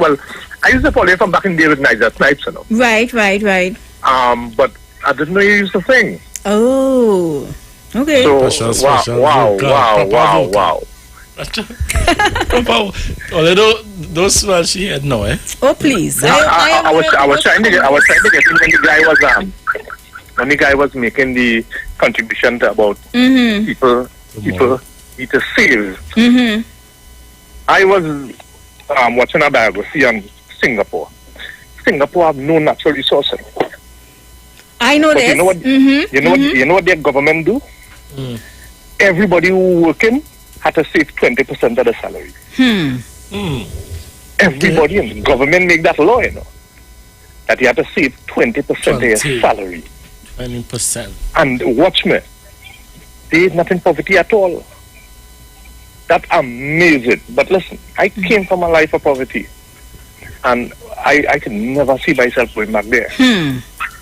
I used to follow you from back in the day with Niger Snipes, you know. Right. But I didn't know you used to sing. Oh, okay. So, wow. Although those ones she had no, eh? Oh, please. I was trying to get in when the guy was making the contribution to about people need to save. I was watching a biography on Singapore. Singapore have no natural resources. I know this. You know what? You know what their government do? Everybody who working had to save 20% of the salary. Everybody in the government make that law, you know, that you have to save 20% of your salary. 20%. And watch me, there is not in poverty at all. That's amazing. But listen, I came from a life of poverty, and I can never see myself going back there.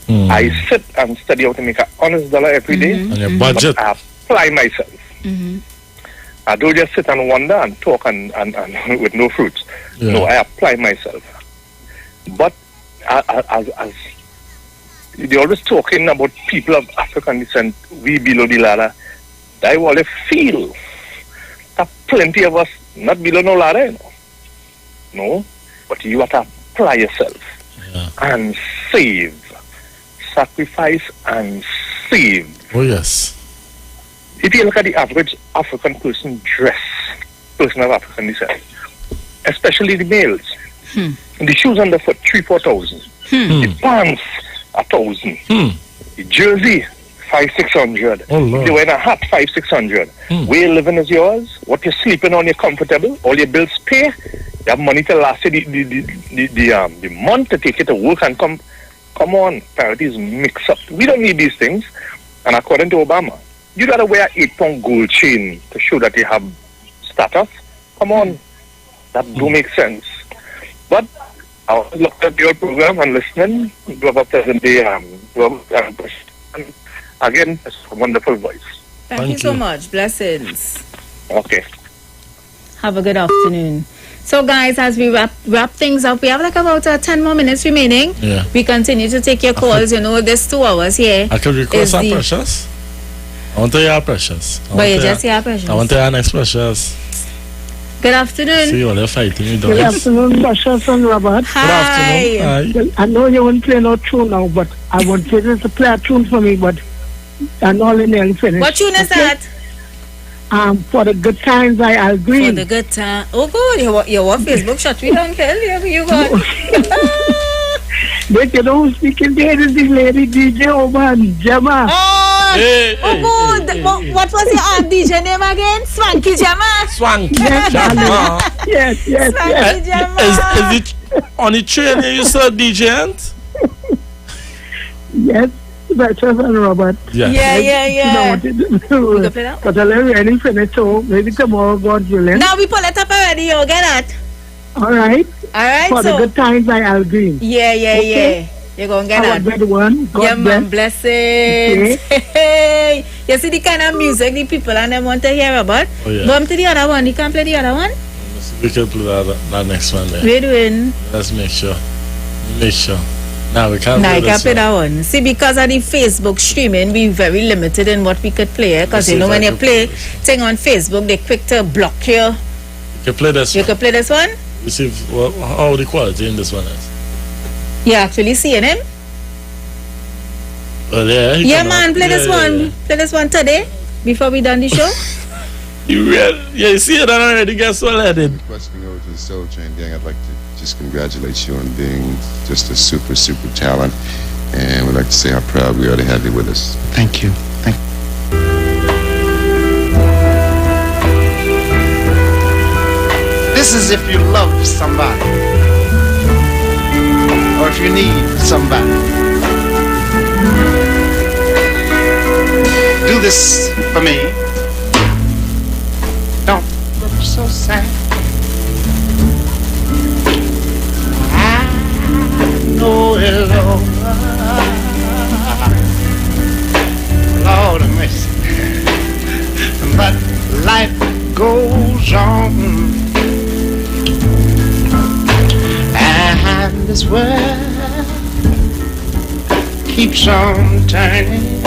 I sit and study how to make an honest dollar every day. And your budget. But I apply myself. I don't just sit and wonder and talk and with no fruits. Yeah. No, I apply myself. But as they're always talking about people of African descent, we below the ladder. I always feel that plenty of us not below no ladder, you know. No, but you have to apply yourself and save, sacrifice and save. Oh yes. If you look at the average African person of African descent, especially the males, the shoes on the foot 3,000-4,000, the pants 1,000, the jersey 500-600. Oh, Lord. If you wear a hat 500-600. Where you living is yours. What you're sleeping on, you're comfortable. All your bills pay. You have money to last you the month to take you to work and come. Come on, priorities mix up. We don't need these things. And according to Obama, you gotta wear 8-pound gold chain to show that you have status. Come on, that do make sense. But I looked at your program and listening. You have a pleasant day. And again, it's a wonderful voice. Thank you so much. Blessings. Okay. Have a good afternoon. So, guys, as we wrap things up, we have like about 10 more minutes remaining. Yeah. We continue to take your calls. You know, there's 2 hours here. I could request our Precious. I want to hear our Precious. But you just hear Precious. I want to hear next Precious. Good afternoon. See you all fighting with Good afternoon, Precious and Robert. Hi. Good afternoon. Well, I know you won't play no tune now, but I want you to play a tune for me, but I'm all in there finished. What tune is that? For the good times I agree. For the good time. Oh, good. You want Facebook shot? We don't care. You got. But you know, speaking there is the lady DJ Oman, Gemma. Oh, Hey, what was your aunt DJ name again? Swanky Gemma. Swanky Yes, Gemma. yes. Swanky Gemma. Is it on the train you saw DJ Ant? Yes, Bertrand and Robert. Yeah. Yeah. But I'm ready for it, so maybe tomorrow, God willing. Now we pull it up already, you get that? All right. For so the good times by Al Green. Yeah. You're going to get that. Good one. God yeah, man, bless. blessings. Hey. You see the kind of music the people and them want to hear about? Oh, yeah. Bump to the other one. You can play the other one? We can play that next one there. We're doing. Let's make sure. Now we can't Now play you can this play one. that one. See, because of the Facebook streaming, we're very limited in what we could play. Because you know when you play thing on Facebook, they quick to block you. You can play this You one. can play this one? You see how the quality in this one is. You actually seeing him? Well, yeah. Yeah, man, play this one. Yeah. Play this one today before we done the show. You see it already, guess what I did? Requesting over to the Soul Train gang, I'd like to just congratulate you on being just a super talent, and we'd like to say how proud we are to have you with us. Thank you. This is if you love somebody, or if you need somebody. Do this for me. Don't look so sad. I know it's over. Lord have mercy. But life goes on. And this world keeps on turning.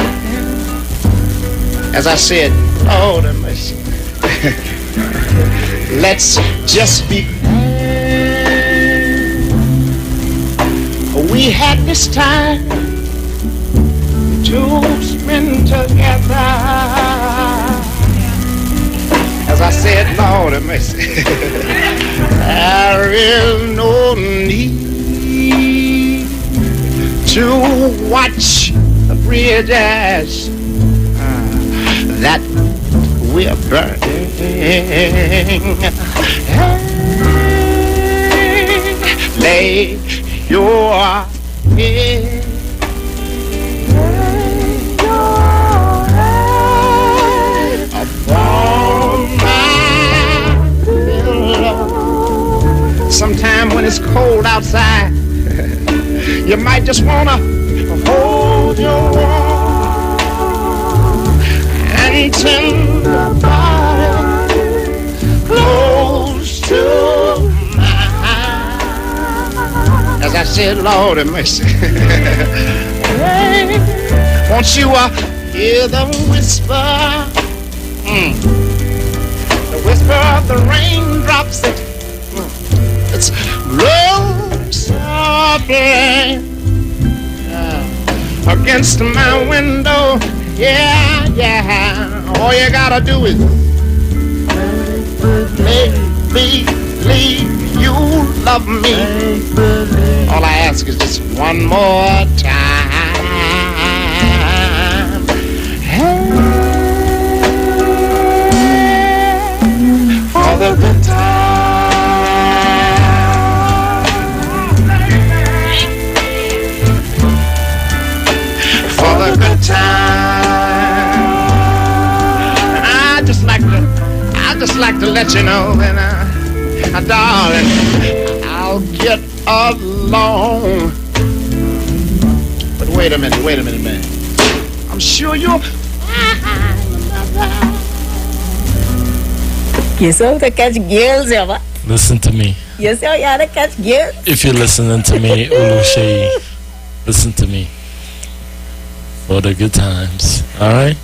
As I said, Lord have mercy. Let's just be glad we had this time to spend together. As I said, Lord have mercy. There is no need to watch the bridges that we're burning. Lay your head upon my pillow. Sometime when it's cold outside, you might just wanna hold your warm and tender body close to mine. As I said, Lord have mercy. Hey, won't you hear the whisper? The whisper of the raindrops that's blowing softly against my window. Yeah. All you gotta do is make me believe you love me. All I ask is just one more time. For the good time. I just like to let you know that, darling, I'll get along. But wait a minute, man. I'm sure you'll. You saw to catch girls, yeah. Listen to me. You saw you had to catch girls. If you're listening to me, Oluseyi, listen to me. For the good times, all right?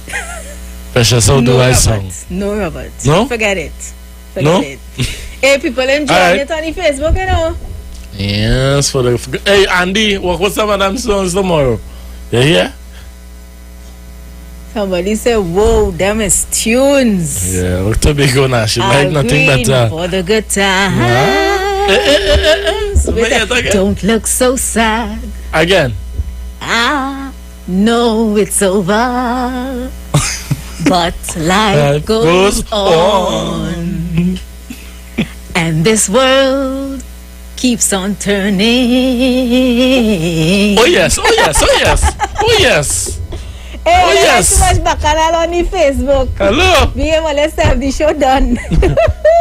Precious, how do I song? No, Robert. No? Forget it. No? Hey, people enjoying it on the Facebook, you know? Yes, for the... Hey, Andy, what was some of them songs tomorrow? You hear? Somebody said, whoa, them is tunes. Yeah, look to be going now. She like nothing better. For the good times. Don't look so sad. Again. I know it's over, but life goes on. And this world keeps on turning. Oh yes, oh yes, oh yes, oh yes. Hey, oh yes. Too much bacchanal on the Facebook. Hello. Let's have the show done.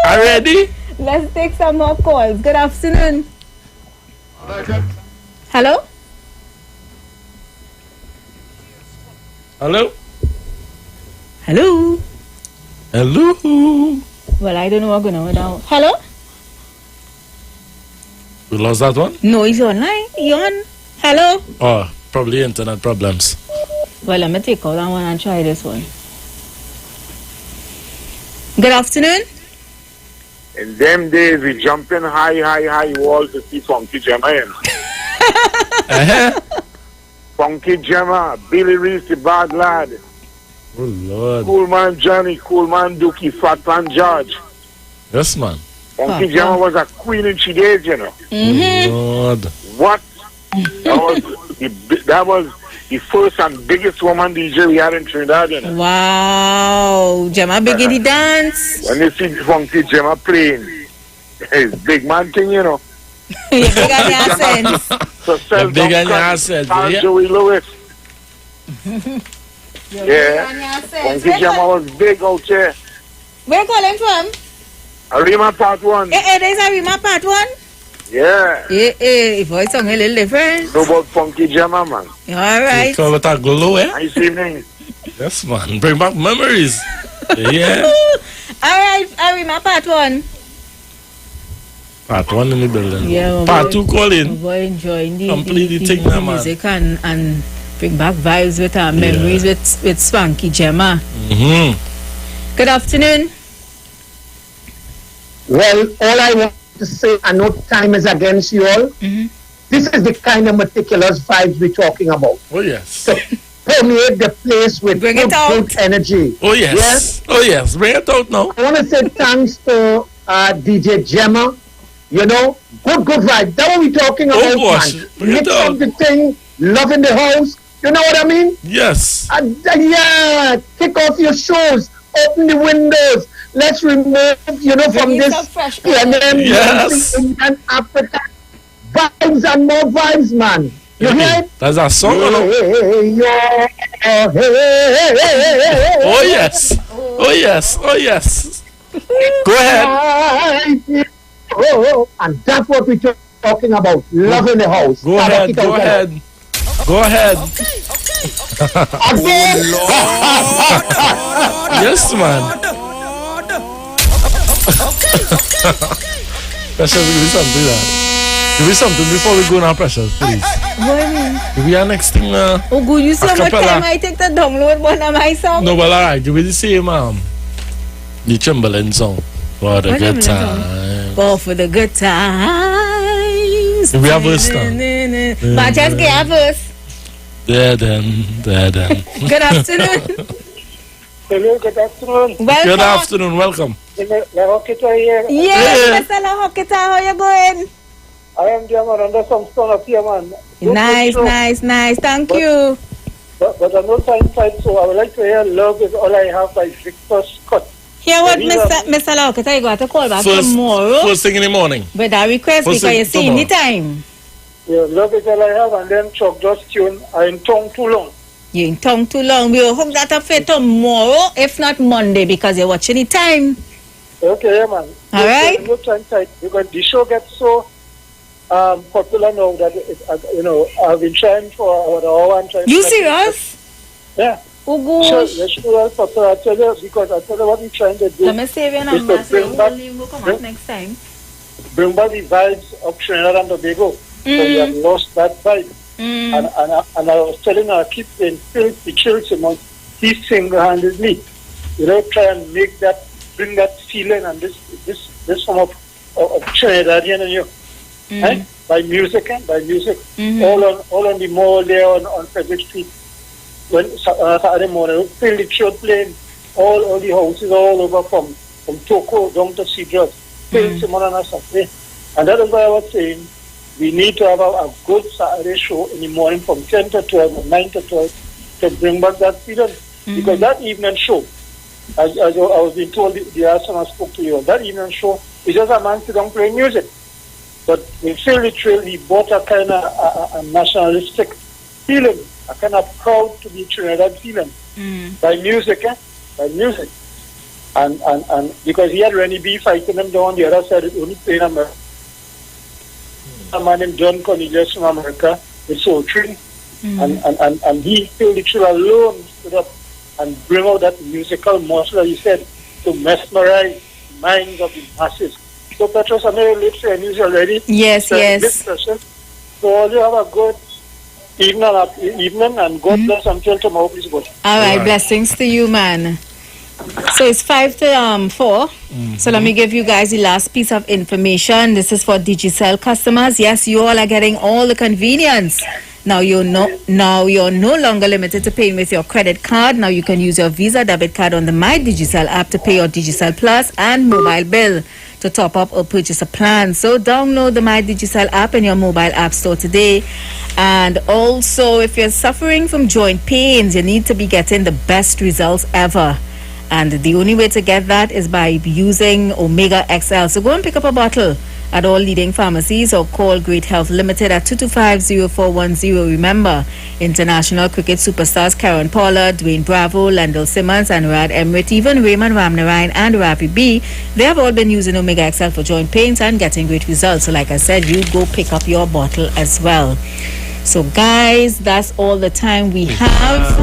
Are ready? Let's take some more calls. Good afternoon. Hello? Hello? Hello? Hello? Well, I don't know what's going on now. Hello? We lost that one? No, he's online. He on. Hello? Oh, probably internet problems. Well, let me take out that one and try this one. Good afternoon. In them days, we jumping high walls to see Funky Gemma. Funky Gemma, Billy Reese, the bad lad. Oh, Lord. Cool man Johnny, cool man Dookie, Fat Man George. Yes, man. Funky Gemma was a queen in she days, you know. Mm-hmm. Lord. What? That was the first and biggest woman DJ we had in Trinidad, you know. Wow. Gemma begin the dance. When you see Funky Gemma playing, it's big man thing, you know. You big on your sense. So big on your sense. Yeah. Joey Lewis. Yeah. Funky Gemma was big out there. Where you calling from? Arima Part 1. There's Arima Part 1? Yeah. If voice song a little different. No about Funky Gemma, man. Alright. You call it a glow, eh? Nice evening. Yes, man. Bring back memories. Yeah. Alright, Arima Part 1. Part 1 in the building. Yeah, Part 2 calling. We're enjoying the music and bring back vibes with our memories with Swanky Gemma. Mm-hmm. Good afternoon. Well, all I want to say, I know time is against you all. Mm-hmm. This is the kind of meticulous vibes we're talking about. Oh, yes. So permeate the place with good energy. Oh, yes. Yes? Oh, yes. Bring it out now. I want to say thanks to DJ Gemma. You know, good vibe. That's what we're talking about, gosh. man. Mix up the thing, love in the house. You know what I mean? Yes. Yeah, kick off your shoes, open the windows. Let's remove, from this PNM, yes. Indian Africa vibes and more vibes, man. You hear it? That's a song, Oh, yes. Oh, yes. Oh, yes. Go ahead. And that's what we're talking about. Love in the house. Go ahead. Go ahead. Go ahead. Yes, man. Precious, give me something. Give me something before we go now, Precious, please. What do you mean? Give me our next thing. Oh, good. You see how much time I take to download one of my songs? No, but alright. Give me the same, the Chamberlain song. For the good time. Oh, for the good times. Give me a verse now. But just give a verse. There then. Good afternoon. Hello, good afternoon. Welcome. Good afternoon, welcome. La Roqueta here. Yes, Mr. La Roqueta, how you going? I am there, man, under some sun up here, man. Nice. Thank you. But I'm not time fight, so I would like to hear Love Is All I Have by Victor Scott. Hear what, Mr. La Roqueta, you got to call back tomorrow. First thing in the morning. With that request, because you see any time. Yeah, Love Is All I Have, and then Chuck just tune, I'm in tongue too long. You're in tongue too long. We'll hook that up for tomorrow, if not Monday, because you're watching the time. Okay, yeah, man. All right. No time tight, because the show gets so popular now that I've been trying for an hour and trying. You serious? Yeah. Oh gosh. The show is popular. I tell you what we're trying to do. Let me save your number so we'll come back next time. Bring back the vibes of Trinidad and Tobago. So we have lost that vibe. And I was telling her, I keep saying, Phil Simmons, he single-handedly, try and bring that feeling and this form of Trinidadian in you, right? By music. All on the mall there on Frederick Street. When Saturday morning, we feel the church playing, all the houses all over from Toko down to Cedros, Phil Simmons and us. And that is why I was saying, we need to have a good Saturday show in the morning from 10 to 12 or 9 to 12 to bring back that feeling. Because that evening show, as I was being told the last time I spoke to you, that evening show is just a man sit down playing music. But we feel the thrill, he brought a kind of a nationalistic feeling, a kind of proud to be Trinidad feeling by music, by music. And because he had Rennie B fighting him down the other side, only playing America. A man named John Cornelius from America with Soul Train. And he filled the thrill alone, stood up and bring out that musical muscle, as he said, to mesmerize the minds of the masses. So Petrus, I know you live in news already. Yes, yes. So all you have a good evening and God bless until tomorrow, please God. All right, blessings to you, man. So it's 5 to 4. So let me give you guys the last piece of information. This is for Digicel customers. Yes, you all are getting all the convenience. Now you're no longer limited to paying with your credit card. Now you can use your Visa debit card on the My Digicel app to pay your Digicel Plus and mobile bill to top up or purchase a plan. So download the My Digicel app in your mobile app store today. And also, if you're suffering from joint pains, you need to be getting the best results ever. And the only way to get that is by using Omega XL. So go and pick up a bottle at all leading pharmacies or call Great Health Limited at 225-0410. Remember, international cricket superstars Karen Pollard, Dwayne Bravo, Lendl Simmons, and Rad Emrit, even Raymond Ramnarine and Ravi B, they have all been using Omega XL for joint pains and getting great results. So like I said, you go pick up your bottle as well. So guys, that's all the time we have.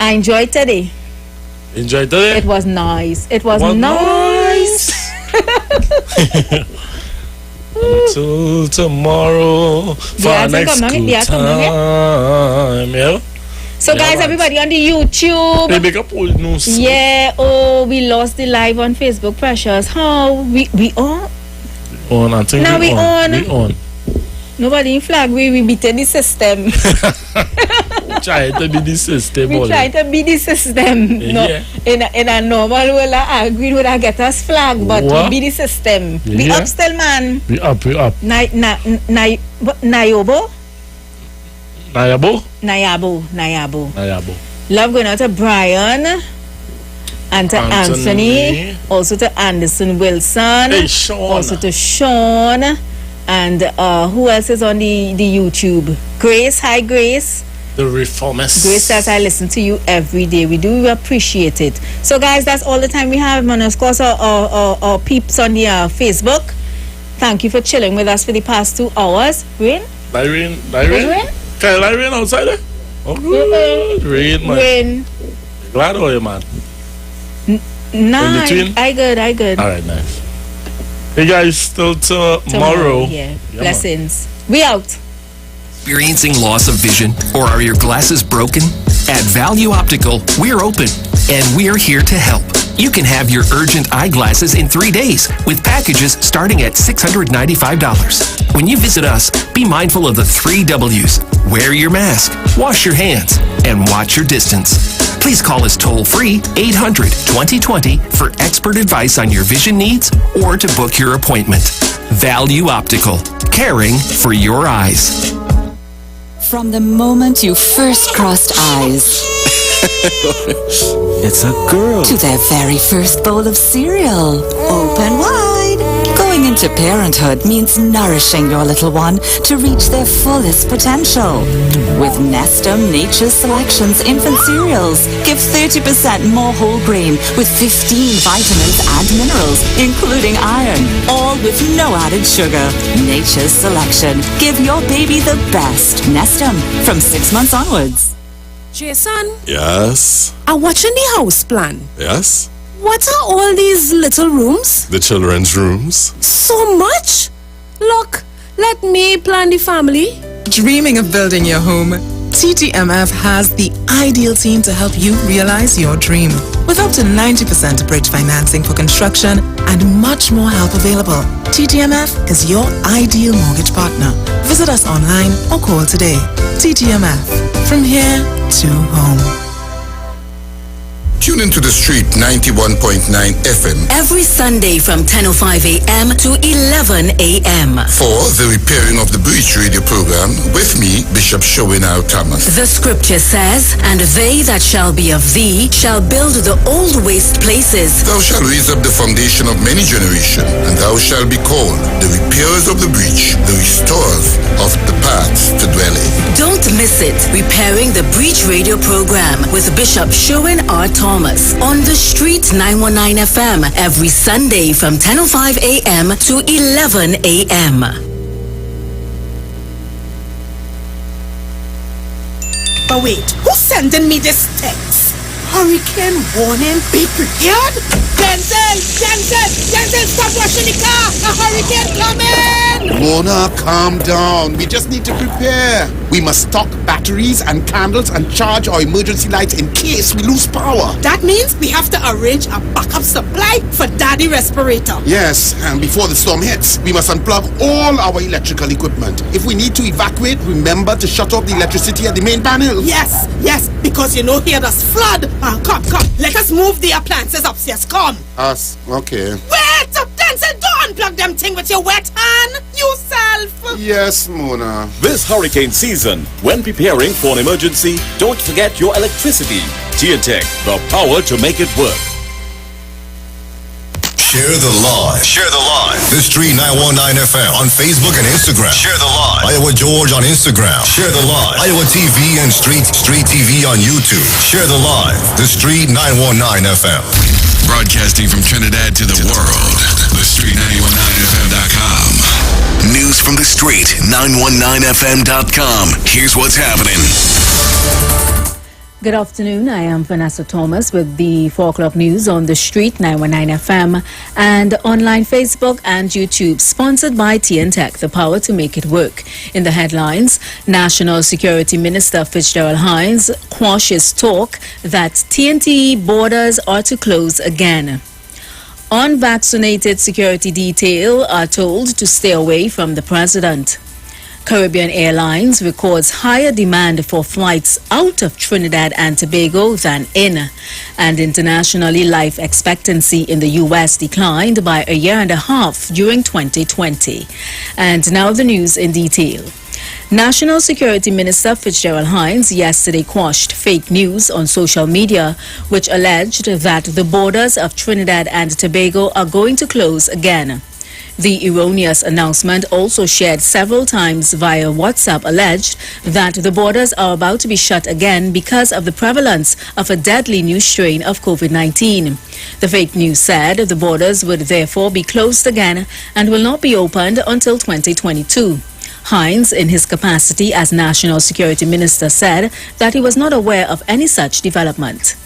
I enjoyed today. Enjoyed today? It was nice. It was nice. Until tomorrow for our next good time. Yeah. So guys, everybody on the YouTube. They make up old news. Yeah. Oh, we lost the live on Facebook. Precious. How we on? On. I think now we on. We on. Nobody in flag. We beaten the system. Try to be the system. We try to be the system. No, yeah. in a normal way, I agree with that get us flag, but we be the system. Yeah. We up still, man. We up. Nayabo. Love going out to Brian and to Anthony, also to Anderson Wilson, also to Sean, and who else is on the YouTube? Grace. Hi, Grace. The reformist. Grace says, I listen to you every day. We do appreciate it. So, guys, that's all the time we have. And, of course, our peeps on the Facebook. Thank you for chilling with us for the past 2 hours. Rain? Rain? Can I rain outside there? Oh, good. Rain, man. Rain. Glad or you, man? Nice. I good. All right, nice. Hey, guys, till tomorrow. Yeah. Blessings. Man. We out. Experiencing loss of vision, or are your glasses broken? At Value Optical, we're open and we're here to help. You can have your urgent eyeglasses in 3 days with packages starting at $695. When you visit us, be mindful of the 3 W's. Wear your mask, wash your hands, and watch your distance. Please call us toll-free 800-2020 for expert advice on your vision needs or to book your appointment. Value Optical, caring for your eyes. From the moment you first crossed eyes, it's a girl, to their very first bowl of cereal, open wide. Going into parenthood means nourishing your little one to reach their fullest potential. With Nestum Nature's Selections infant cereals, give 30% more whole grain with 15 vitamins and minerals, including iron, all with no added sugar. Nature's Selection. Give your baby the best. Nestum, from 6 months onwards. Jason? Yes? I'm watching the house plan. Yes? What are all these little rooms? The children's rooms. So much? Look, let me plan the family. Dreaming of building your home? TTMF has the ideal team to help you realize your dream. With up to 90% bridge financing for construction and much more help available, TTMF is your ideal mortgage partner. Visit us online or call today. TTMF, from here to home. Tune into the street 91.9 FM every Sunday from 10:05 a.m. to 11 a.m. for the Repairing of the Breach radio program with me, Bishop Showinau Thomas. The scripture says, "And they that shall be of thee shall build the old waste places. Thou shalt raise up the foundation of many generations, and thou shalt be called the repairers of the breach, the restorers of the paths to dwell in." Don't miss it. Repairing the Breach radio program with Bishop Sherwin R. Thomas on the Street 919 FM every Sunday from 10:05 a.m. to 11 a.m. But wait, who's sending me this text? Hurricane warning, be prepared? Denzel, stop rushing the car! A hurricane coming! Mona, calm down. We just need to prepare. We must stock batteries and candles and charge our emergency lights in case we lose power. That means we have to arrange a backup supply for Daddy respirator. Yes, and before the storm hits, we must unplug all our electrical equipment. If we need to evacuate, remember to shut off the electricity at the main panel. Yes, because you know here there's flood. Come, let us move the appliances upstairs, come. Us, okay. Wait, Denzel, don't unplug them thing with your wet hand, yourself. Yes, Mona. This hurricane season, when preparing for an emergency, don't forget your electricity. TNTech, the power to make it work. Share the live. Share the live. The Street 919 FM on Facebook and Instagram. Share the live. Iowa George on Instagram. Share the live. Iowa TV and Street TV on YouTube. Share the live. The Street 919 FM. Broadcasting from Trinidad to the world. The Street 919FM.com. News from the Street 919FM.com. Here's what's happening. Good afternoon. I am Vanessa Thomas with the 4 o'clock news on the Street 919 FM and online Facebook and YouTube, sponsored by TNTech, the power to make it work. In the headlines, National Security Minister Fitzgerald Hines quashes talk that TNT borders are to close again. Unvaccinated security detail are told to stay away from the president. Caribbean Airlines records higher demand for flights out of Trinidad and Tobago than in. And internationally, life expectancy in the U.S. declined by a year and a half during 2020. And now the news in detail. National Security Minister Fitzgerald Hines yesterday quashed fake news on social media, which alleged that the borders of Trinidad and Tobago are going to close again. The erroneous announcement, also shared several times via WhatsApp, alleged that the borders are about to be shut again because of the prevalence of a deadly new strain of COVID-19. The fake news said the borders would therefore be closed again and will not be opened until 2022. Hines, in his capacity as National Security Minister, said that he was not aware of any such development.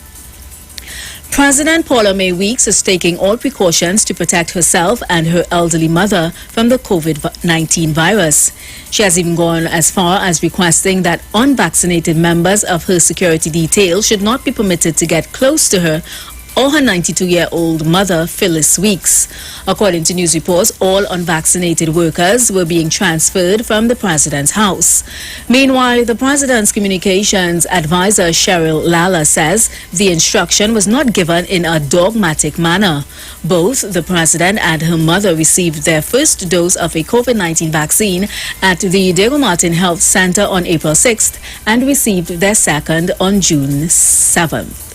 President Paula May Weeks is taking all precautions to protect herself and her elderly mother from the COVID-19 virus. She has even gone as far as requesting that unvaccinated members of her security detail should not be permitted to get close to her or her 92-year-old mother, Phyllis Weeks. According to news reports, all unvaccinated workers were being transferred from the president's house. Meanwhile, the president's communications advisor, Cheryl Lala, says the instruction was not given in a dogmatic manner. Both the president and her mother received their first dose of a COVID-19 vaccine at the Diego Martin Health Center on April 6th and received their second on June 7th.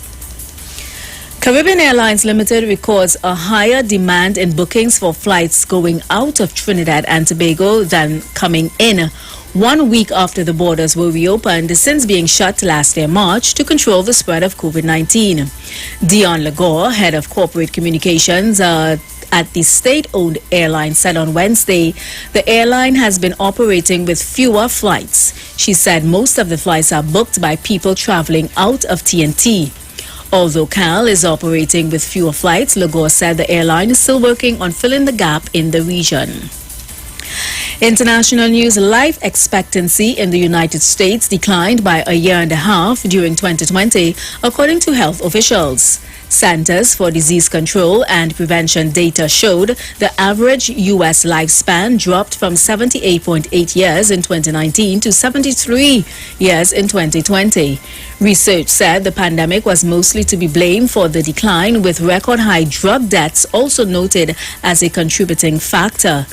Caribbean Airlines Limited records a higher demand in bookings for flights going out of Trinidad and Tobago than coming in, 1 week after the borders were reopened since being shut last year March to control the spread of COVID-19. Dion Lagore, head of corporate communications at the state-owned airline, said on Wednesday the airline has been operating with fewer flights. She said most of the flights are booked by people traveling out of TNT. Although CAL is operating with fewer flights, Lagore said the airline is still working on filling the gap in the region. International news: life expectancy in the United States declined by a year and a half during 2020, according to health officials. Centers for Disease Control and Prevention data showed the average U.S. lifespan dropped from 78.8 years in 2019 to 73 years in 2020. Research said the pandemic was mostly to be blamed for the decline, with record high drug deaths also noted as a contributing factor.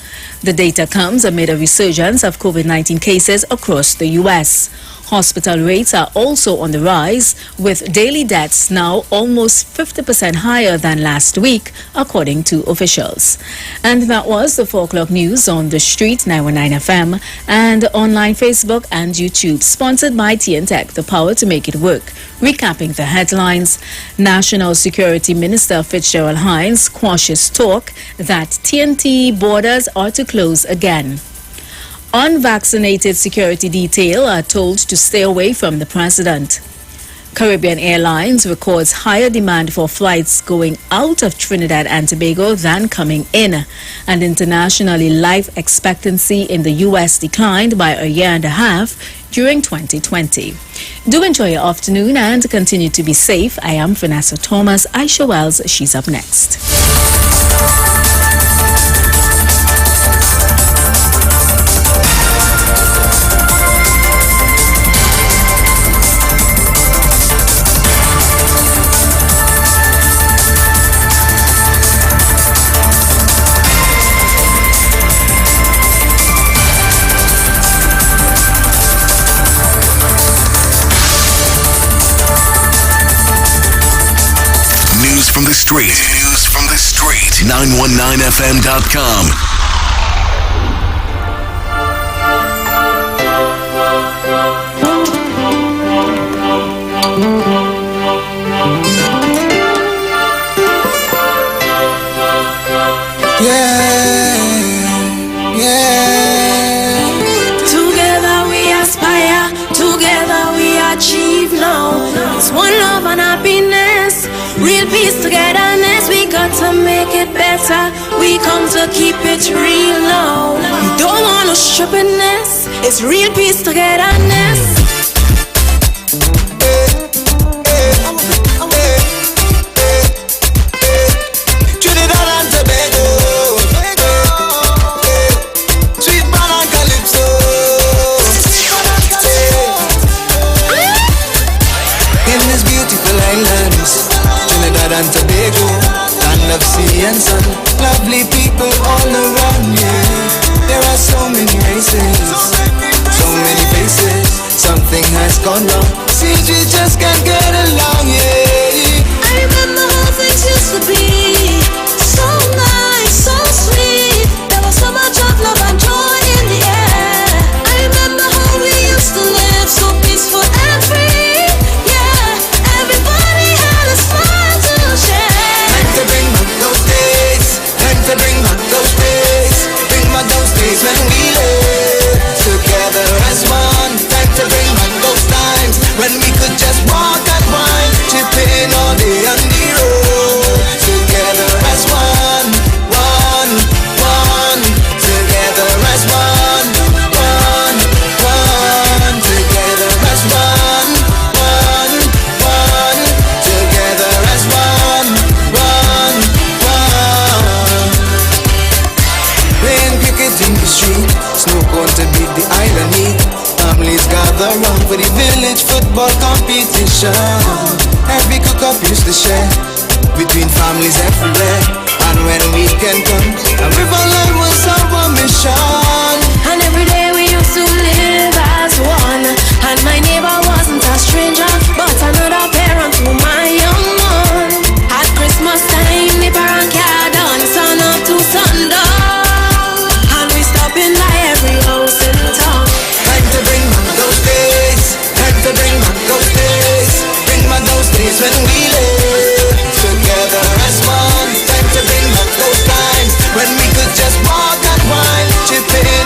The data comes amid a resurgence of COVID-19 cases across the U.S. Hospital rates are also on the rise, with daily deaths now almost 50% higher than last week, according to officials. And that was the 4 o'clock news on The Street 919 FM and online Facebook and YouTube, sponsored by TNTech, the power to make it work. Recapping the headlines, National Security Minister Fitzgerald Hines quashes talk that TNT borders are to close again. Unvaccinated security detail are told to stay away from the president. Caribbean Airlines records higher demand for flights going out of Trinidad and Tobago than coming in. And internationally, life expectancy in the U.S. declined by a year and a half during 2020. Do enjoy your afternoon and continue to be safe. I am Vanessa Thomas. Aisha Wells, she's up next. From the street. News from the street. 919fm.com. Together we aspire, together we achieve now. It's one love and happiness, real peace, togetherness. We got to make it better. We come to keep it real now. We don't want no stupidness. It's real peace, togetherness. Trinidad and Tobago, sweet man and calypso. In this beautiful islands, Trinidad and Tobago, land of sea and sun, lovely people all around you. There are so many races, so many faces. Something has gone wrong, seems we just can't get along, yeah. I remember how things used to be, so nice, so sweet. There was so much of love and joy in the air. I remember how we used to live so peaceful and free. Yeah, everybody had a smile to share. Time to bring back those days, time to bring back those days. Bring back those days when we lived together as one. Time to bring back those times when we could just walk and wine, chipping all day on the road. Together as one, one, one. Together as one, one, one. Together as one, one, one. Together as one, one, one. Playing cricket in the street, snow cone to beat the island heat. Families gather round for the village football competition. Every cook-up used to share between families everywhere. And when weekend comes, a river line was our mission. And every day we used to live as one. And my neighbor wasn't a stranger, but another parent to my young one. At Christmas time, the parent car dance sun up to sundown. And we stop in by every house in town. Time to bring back those days, time to bring back those days. Bring back those days when we lived together as one. Time to bring back those times when we could just walk and wine, chipping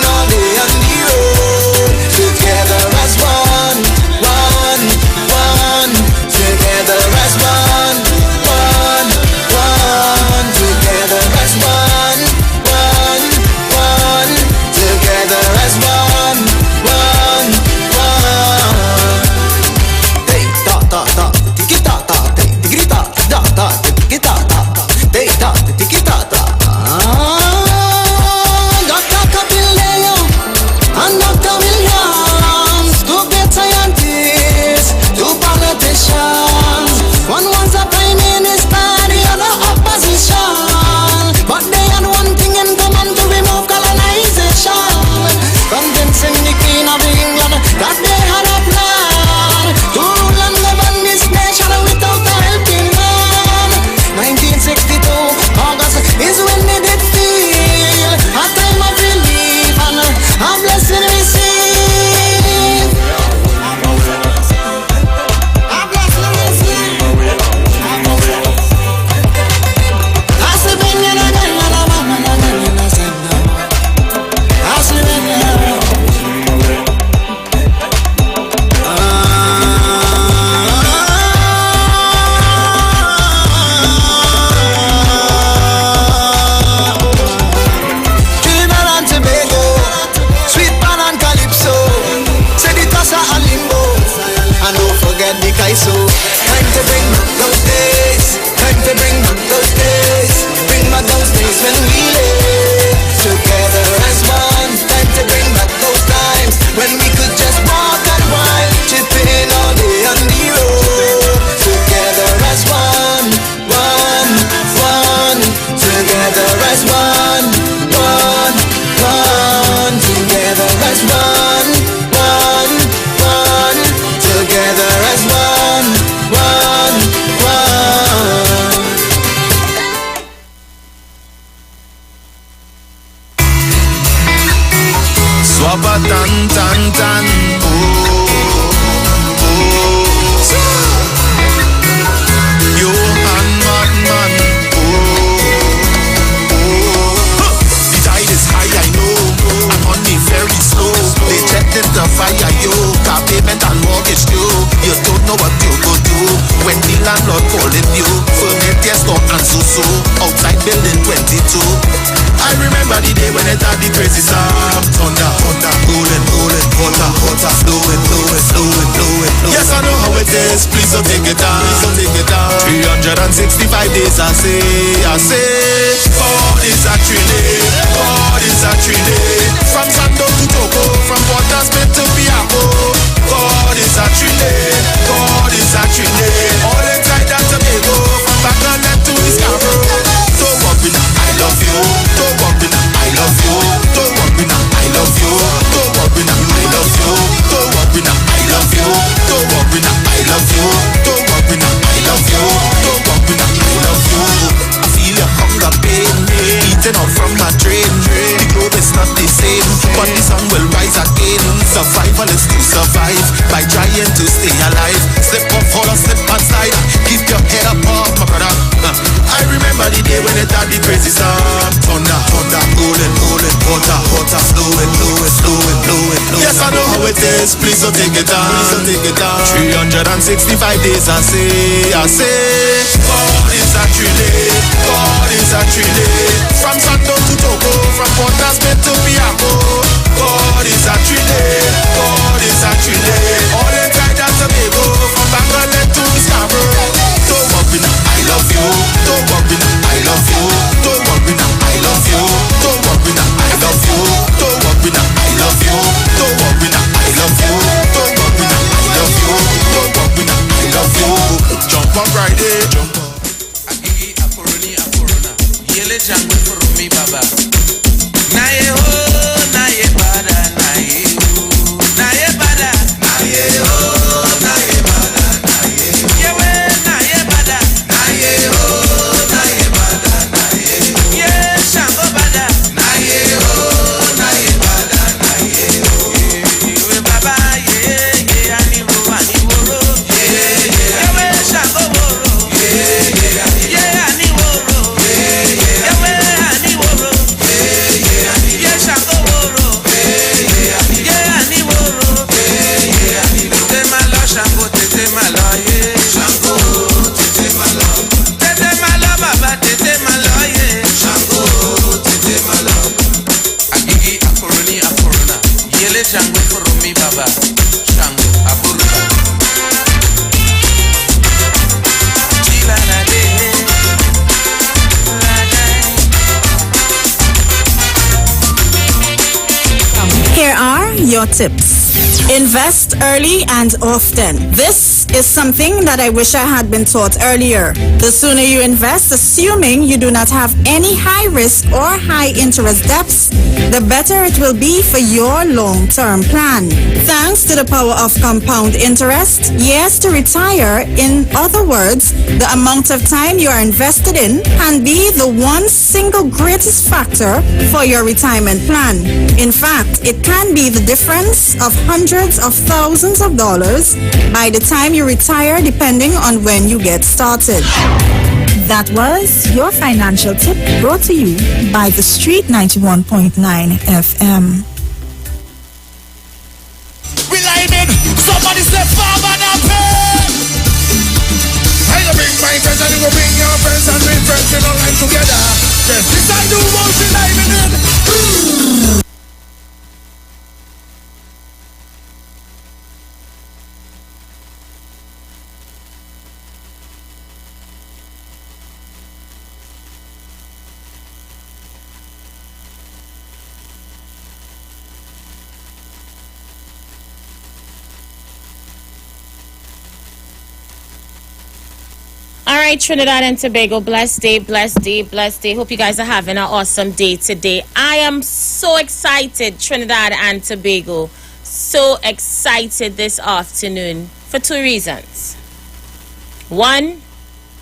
tan, tan. Johan Madman. The tide is high, I know. I'm on the very slow. They checked in the fire, yo. Car payment and mortgage due. You don't know what you go do when the landlord calling you. Furniture store and so outside building 22. I remember the day when it had the crazy sound. Thunder, thunder, rolling, rolling, water, water, flowing, flowing, flowing, flowing. Yes, I know how it is. Please don't take it down. Please don't take it down. 365 days, I say, God is actually, God is actually. From Sando to Togo, from Port Smith to Piaco. God is actually, God is actually. All inside that Tobago, from Bagaland to Scarborough. Don't worry now, I love you. Don't worry now, I love you. Don't worry now, I love you. Don't worry now, I love you. Don't worry now, I love you. Don't worry now, I love you. Don't worry now, I love you. Don't worry now, I love you. I feel your hunger pain, eating out from my drain. The globe is not the same, but the sun will rise again. Survival is to survive by trying to stay alive. Slip or fall or slip and slide. Keep your head up, my brother. I remember the day when it had the crazy sound. Thunder, thunder, rolling, rolling, water, water, flowing, flowing, flowing, flowing, flowing. Yes, I know how it is. Please don't take it down. Please don't take it down. 365 days, I say, God is actually, God is actually. From Sando to Togo, from Port Smith to Piaco. God is actually, God is actually. All inside that Tobago, from Bagaland to Scarborough. Don't worry now, I love you. Don't worry now, I love you. Don't worry now, I love you. Don't worry now, I love you. Don't worry now, I love you. Don't worry now, I love you. Don't worry now, I love you. Don't worry now, I love you. Jump on Friday, jump on. Agigi akoroni akorona. Yele jangwe for me baba. Na ye ho, na ye bada, na ye ho, na ye bada, na ye ho, na ye bada, na ye ho. Yewe na ye bada, na ye ho, na ye bada, na ye ho. Ye shango bada, na ye ho, na ye bada, na ye ho. Yewe baba ye ani wo ro. Yewe shango woro. Ye ani woro. Yewe ani woro. Ye shango woro. Ye ani woro. Tete malo shango, tete malo ye. Shango, tete malo. Tete malo baba, tete malo ye. Shango, tete malo. Agigi akoroni akorona. Yele shango for me baba. Shango aburuba. Chila la de. Here are your tips. Invest early and often. This is something that I wish I had been taught earlier. The sooner you invest, assuming you do not have any high risk or high interest debts, the better it will be for your long-term plan. Thanks to the power of compound interest, years to retire, in other words, the amount of time you are invested in can be the one single greatest factor for your retirement plan. In fact, it can be the difference of hundreds of thousands of dollars by the time you retire, depending on when you get started. That was your financial tip, brought to you by The Street 91.9 FM. Relining, somebody say farmer now pay. I go bring my friends and you go bring your friends and bring friends in online together. Yes, this I do most relining. All right, Trinidad and Tobago, blessed day, blessed day, blessed day. Hope you guys are having an awesome day today. I am so excited, Trinidad and Tobago. So excited this afternoon for two reasons. One,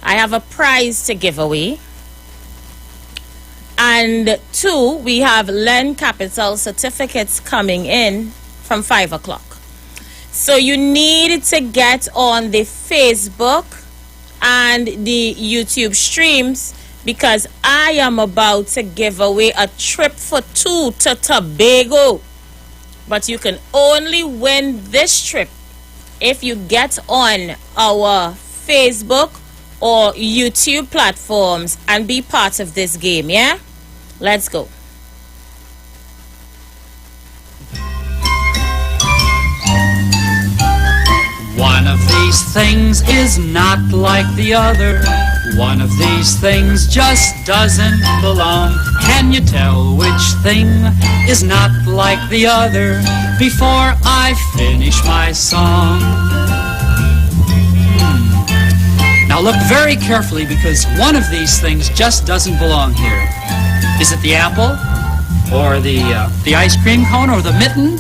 I have a prize to give away. And two, we have Lend Capital certificates coming in from 5 o'clock. So you need to get on the Facebook and the YouTube streams because I am about to give away a trip for 2 to Tobago. But you can only win this trip if you get on our Facebook or YouTube platforms and be part of this game, yeah? Let's go. One of these things is not like the other. One of these things just doesn't belong. Can you tell which thing is not like the other before I finish my song? Now look very carefully because one of these things just doesn't belong here. Is it the apple? Or the ice cream cone? Or the mitten?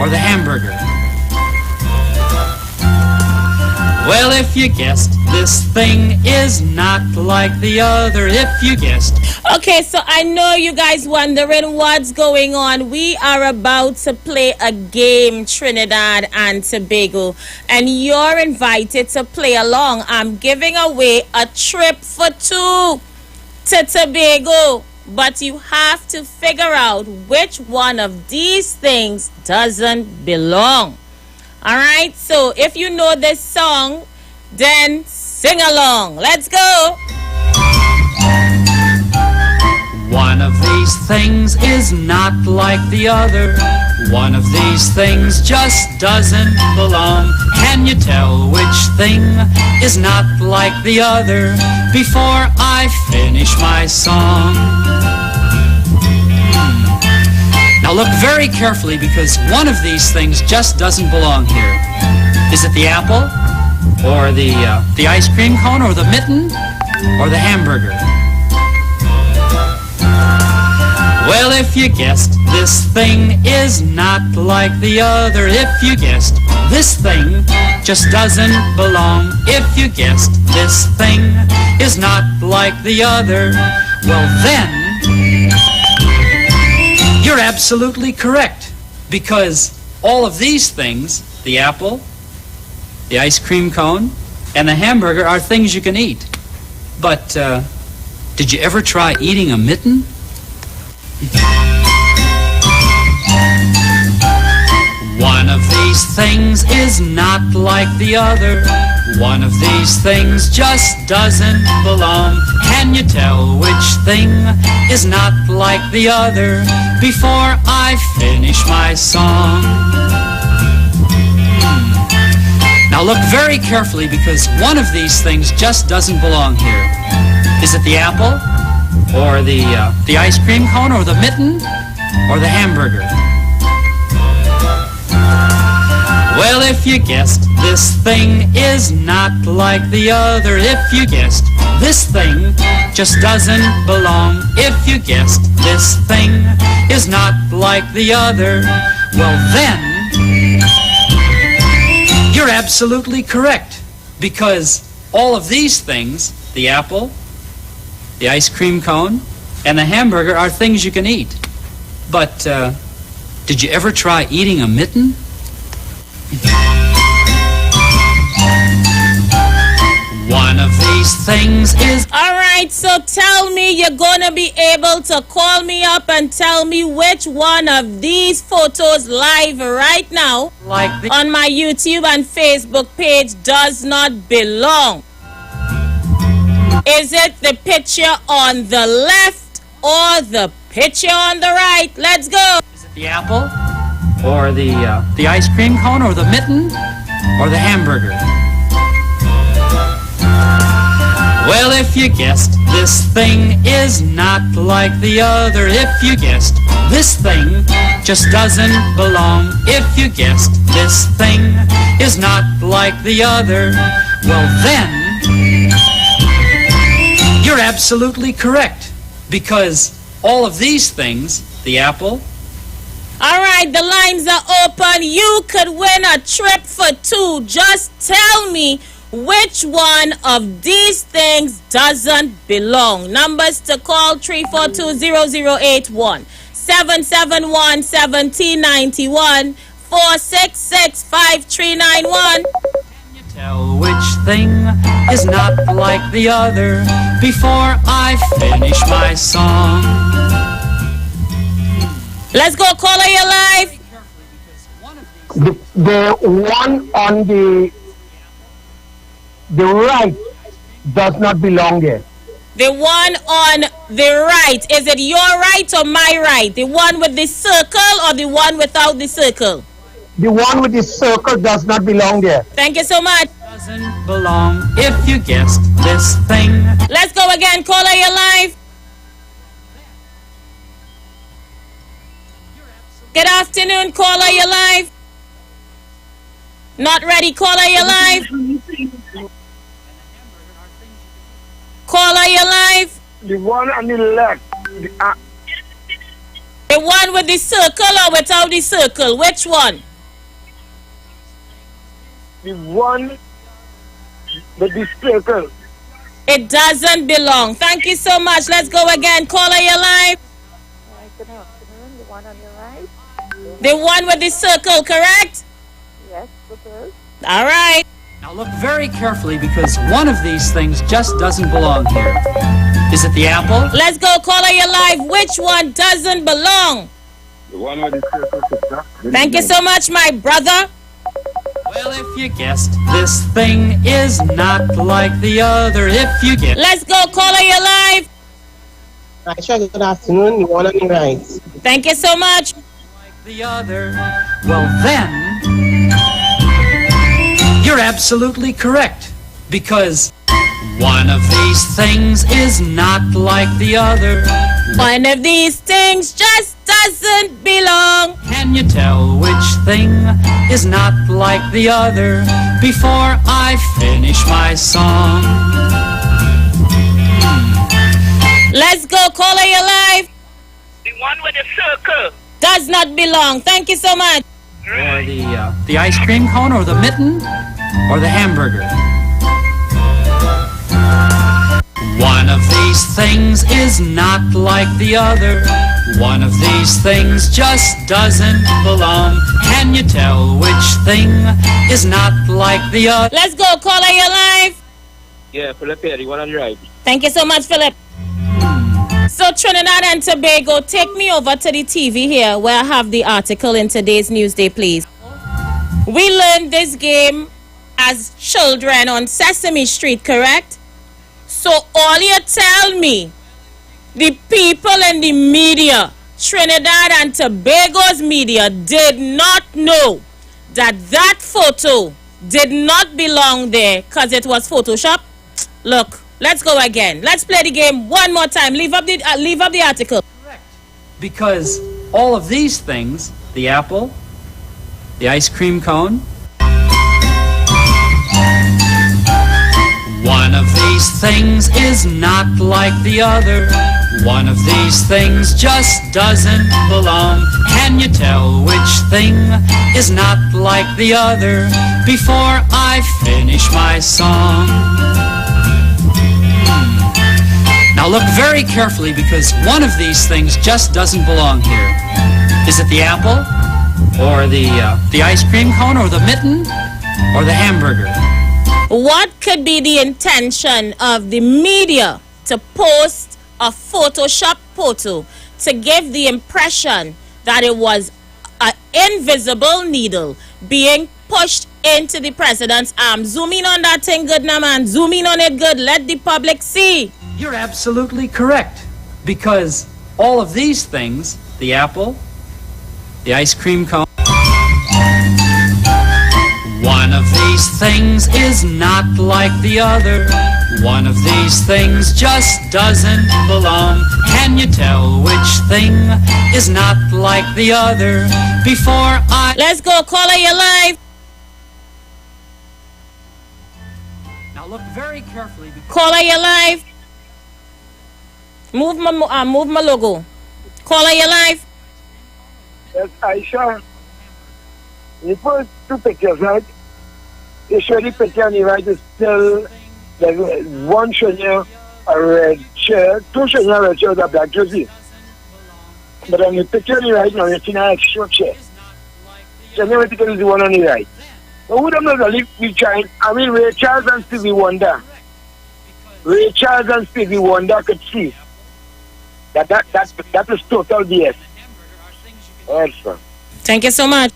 Or the hamburger? Well, if you guessed, this thing is not like the other, if you guessed. Okay, so I know you guys wondering what's going on. We are about to play a game, Trinidad and Tobago, and you're invited to play along. I'm giving away a trip for 2 to Tobago, but you have to figure out which one of these things doesn't belong. Alright, so if you know this song, then sing along. Let's go. One of these things is not like the other. One of these things just doesn't belong. Can you tell which thing is not like the other before I finish my song? Now look very carefully because one of these things just doesn't belong here. Is it the apple? Or the ice cream cone? Or the mitten? Or the hamburger? Well, if you guessed, this thing is not like the other. If you guessed, this thing just doesn't belong. If you guessed, this thing is not like the other, well then, you're absolutely correct, because all of these things, the apple, the ice cream cone, and the hamburger are things you can eat. But did you ever try eating a mitten? One of these things is not like the other. One of these things just doesn't belong. Can you tell which thing is not like the other before I finish my song? Now look very carefully because one of these things just doesn't belong here. Is it the apple? Or the ice cream cone? Or the mitten? Or the hamburger? Well, if you guessed, this thing is not like the other. If you guessed, this thing just doesn't belong. If you guessed, this thing is not like the other, well then, you're absolutely correct. Because all of these things, the apple, the ice cream cone, and the hamburger are things you can eat. But did you ever try eating a mitten? One of these things is... Alright, so tell me, you're gonna be able to call me up and tell me which one of these photos live right now on my YouTube and Facebook page does not belong. Is it the picture on the left or the picture on the right? Let's go. Is it the apple? Or the ice cream cone? Or the mitten? Or the hamburger? Well, if you guessed, this thing is not like the other. If you guessed, this thing just doesn't belong. If you guessed, this thing is not like the other, well then, you're absolutely correct. Because all of these things, the apple... Alright, the lines are open. You could win a trip for 2. Just tell me which one of these things doesn't belong. Numbers to call 342-0081, 771-1791, 466-5391. Tell which thing is not like the other before I finish my song. Let's go, caller, you're live. The one on the right does not belong there. The one on the right, is it your right or my right? The one with the circle or the one without the circle? The one with the circle does not belong there. Thank you so much. Doesn't belong if you guessed this thing. Let's go again, caller, you're live. Good afternoon, caller, you're live. Not ready, caller, you're live. Caller, you're live. The one on the left. The one with the circle or without the circle? Which one? The one with the circle. It doesn't belong. Thank you so much. Let's go again. Caller, you're live. Good afternoon. The one on your right? The one with the circle, correct? Yes, it is. All right. Now look very carefully because one of these things just doesn't belong here. Is it the apple? Let's go, caller, you're live. Which one doesn't belong? The one with the circle. Thank you so much, my brother. Well, if you guessed this thing is not like the other, if you get... Let's go, caller, you're live. Aisha, good afternoon. The one on the right. Thank you so much. Like the other, well then... You're absolutely correct, because one of these things is not like the other. One of these things just doesn't belong. Can you tell which thing is not like the other before I finish my song? Let's go, caller, you're live. The one with the circle. Does not belong. Thank you so much. Or the ice cream cone, or the mitten, or the hamburger. One of these things is not like the other. One of these things just doesn't belong. Can you tell which thing is not like the other? Let's go, caller, you're live. Yeah, Philip here, the one on the right. Thank you so much, Philip. So Trinidad and Tobago, take me over to the TV here where I have the article in today's Newsday, please. We learned this game as children on Sesame Street, correct? So all you tell me, the people in the media, Trinidad and Tobago's media, did not know that that photo did not belong there because it was Photoshop? Look, let's go again. Let's play the game one more time. Leave up the article. Correct. Because all of these things, the apple, the ice cream cone, one of these things is not like the other. One of these things just doesn't belong. Can you tell which thing is not like the other before I finish my song? Now look very carefully because one of these things just doesn't belong here. Is it the apple, or the ice cream cone, or the mitten, or the hamburger? What could be the intention of the media to post a Photoshop photo to give the impression that it was an invisible needle being pushed into the president's arm? Zoom in on that thing good now, man. Zoom in on it good. Let the public see. You're absolutely correct, because all of these things, the apple, the ice cream cone, one of these things is not like the other. One of these things just doesn't belong. Can you tell which thing is not like the other before I... Let's go, caller, you're live. Now look very carefully. Caller, you're live. Move my logo. Caller, you're live. Yes, Aisha. The first two pictures, right? You show the picture on the right is still, there's one showing you a red shirt, two showing you a red shirt with a black jersey. But on the picture on the right now, you're seeing an extra chair. question. You think is the one on the right. But who don't know the we trying? I mean, Ray Charles and Stevie Wonder. Ray Charles and Stevie Wonder could see that is total BS. Excellent. Thank you so much.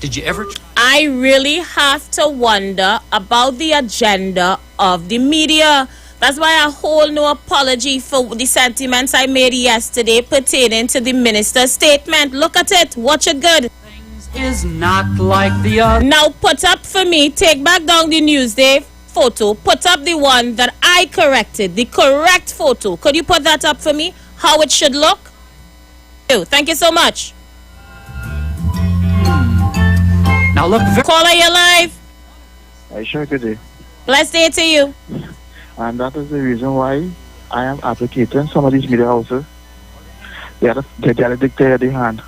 Did you ever? I really have to wonder about the agenda of the media. That's why I hold no apology for the sentiments I made yesterday pertaining to the minister's statement. Look at it. Watch it good. Is not like the other. Now put up for me, take back down the Newsday photo. Put up the one that I corrected, the correct photo. Could you put that up for me? How it should look? Thank you so much. Now look. Caller, you're live. I sure good day. Blessed day to you. And that is the reason why I am advocating some of these media houses. They got a dictator at the hand.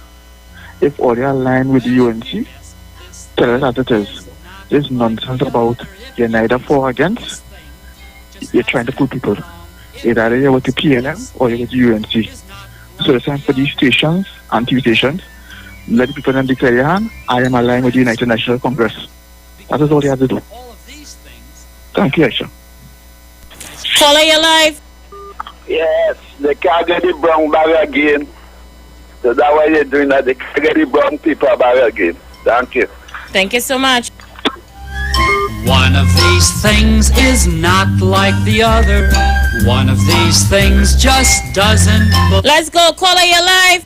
If all they are aligned with the UNC, tell us as it is. This nonsense about you're neither for or against. You're trying to fool people. Either you're with the PLM or you're with the UNC. So it's time for these stations and TV stations. Let the people then declare their hand. I am aligned with the United National Congress. That is all they have to do. Thank you, Aisha. Caller, you're live. Yes, they can't get the brown bag again. So that's why they're doing that. They can't get the brown people bag again. Thank you. Thank you so much. One of these things is not like the other. One of these things just doesn't. Let's go. Caller, you're live.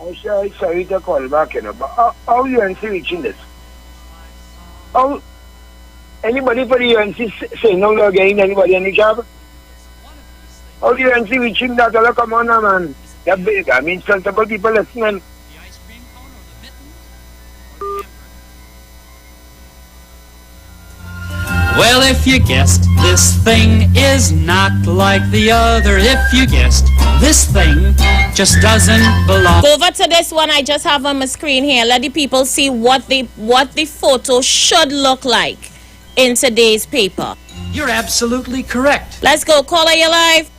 I'm sorry to call back, but how UNC reaching this? How anybody for the UNC say no longer getting anybody any job? How the UNC reaching that? Come on, man. They're big. I mean, sensible people listening. Well, if you guessed, this thing is not like the other. If you guessed, this thing just doesn't belong. Go over to this one I just have on my screen here. Let the people see what the photo should look like in today's paper. You're absolutely correct. Let's go. Caller, you're live.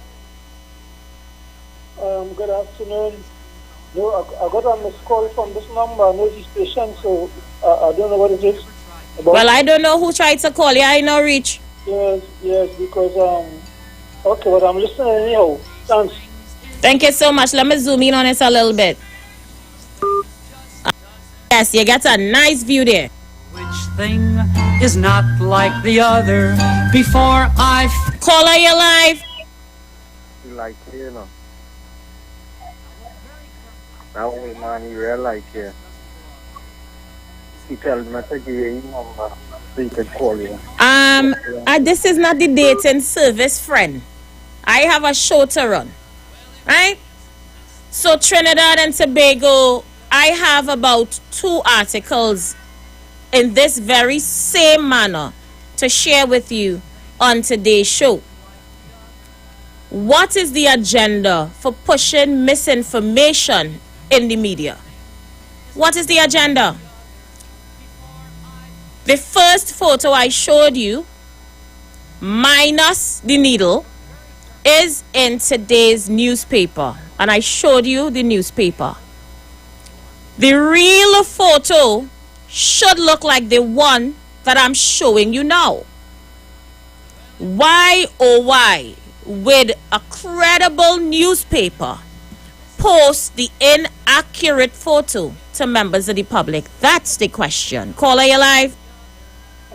Good afternoon. No, I got a missed call from this number, no station, so I don't know what it is. Well, I don't know who tried to call you. I know reach. Yes, because okay, but I'm listening anyhow. Thanks. Thank you so much. Let me zoom in on it a little bit. Yes, you get a nice view there. Which thing is not like the other? Before I caller, you live. Like you know. That old man, he real like here. He told me to give you a number so he can call you. This is not the dating service, friend. I have a show to run, right? So Trinidad and Tobago, I have about 2 articles in this very same manner to share with you on today's show. What is the agenda for pushing misinformation in the media? What is the agenda? The first photo I showed you, minus the needle, is in today's newspaper. And I showed you the newspaper. The real photo should look like the one that I'm showing you now. Why, oh why, would a credible newspaper post the inaccurate photo to members of the public? That's the question. Caller, you live?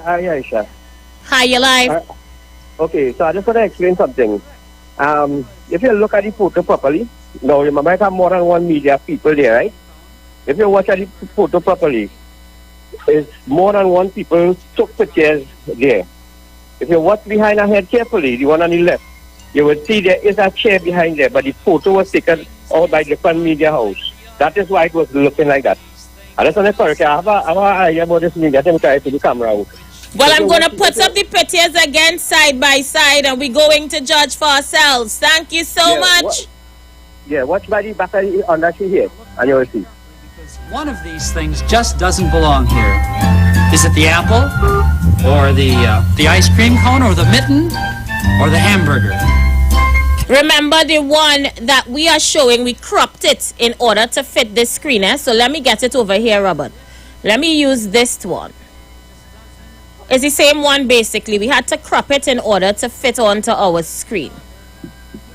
Hi, Aisha. Hi, you live? Okay, so I just want to explain something. If you look at the photo properly, now remember I have more than one media people there, right? If you watch at the photo properly, it's more than one people took pictures there. If you watch behind her head carefully, the one on the left, you will see there is a chair behind there, but the photo was taken out by different media house. That is why it was looking like that. I just want to correct you. I have an idea about this media. Let me try to the camera out. Well, I'm going to put up the pictures again side by side, and we're going to judge for ourselves. Thank you so much. Watch by the back on that here, and you will see. One of these things just doesn't belong here. Is it the apple, or the ice cream cone, or the mitten, or the hamburger? Remember the one that we are showing, we cropped it in order to fit this screen. So let me get it over here, Robert. Let me use this one. It's the same one basically. We had to crop it in order to fit onto our screen.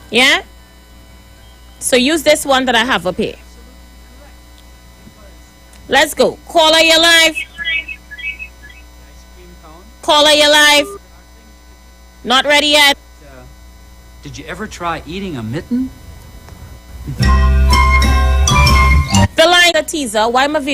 Yeah? So use this one that I have up here. Let's go. Caller, you live. Caller, you live. Not ready yet. Did you ever try eating a mitten? The line, the teaser. Why my video?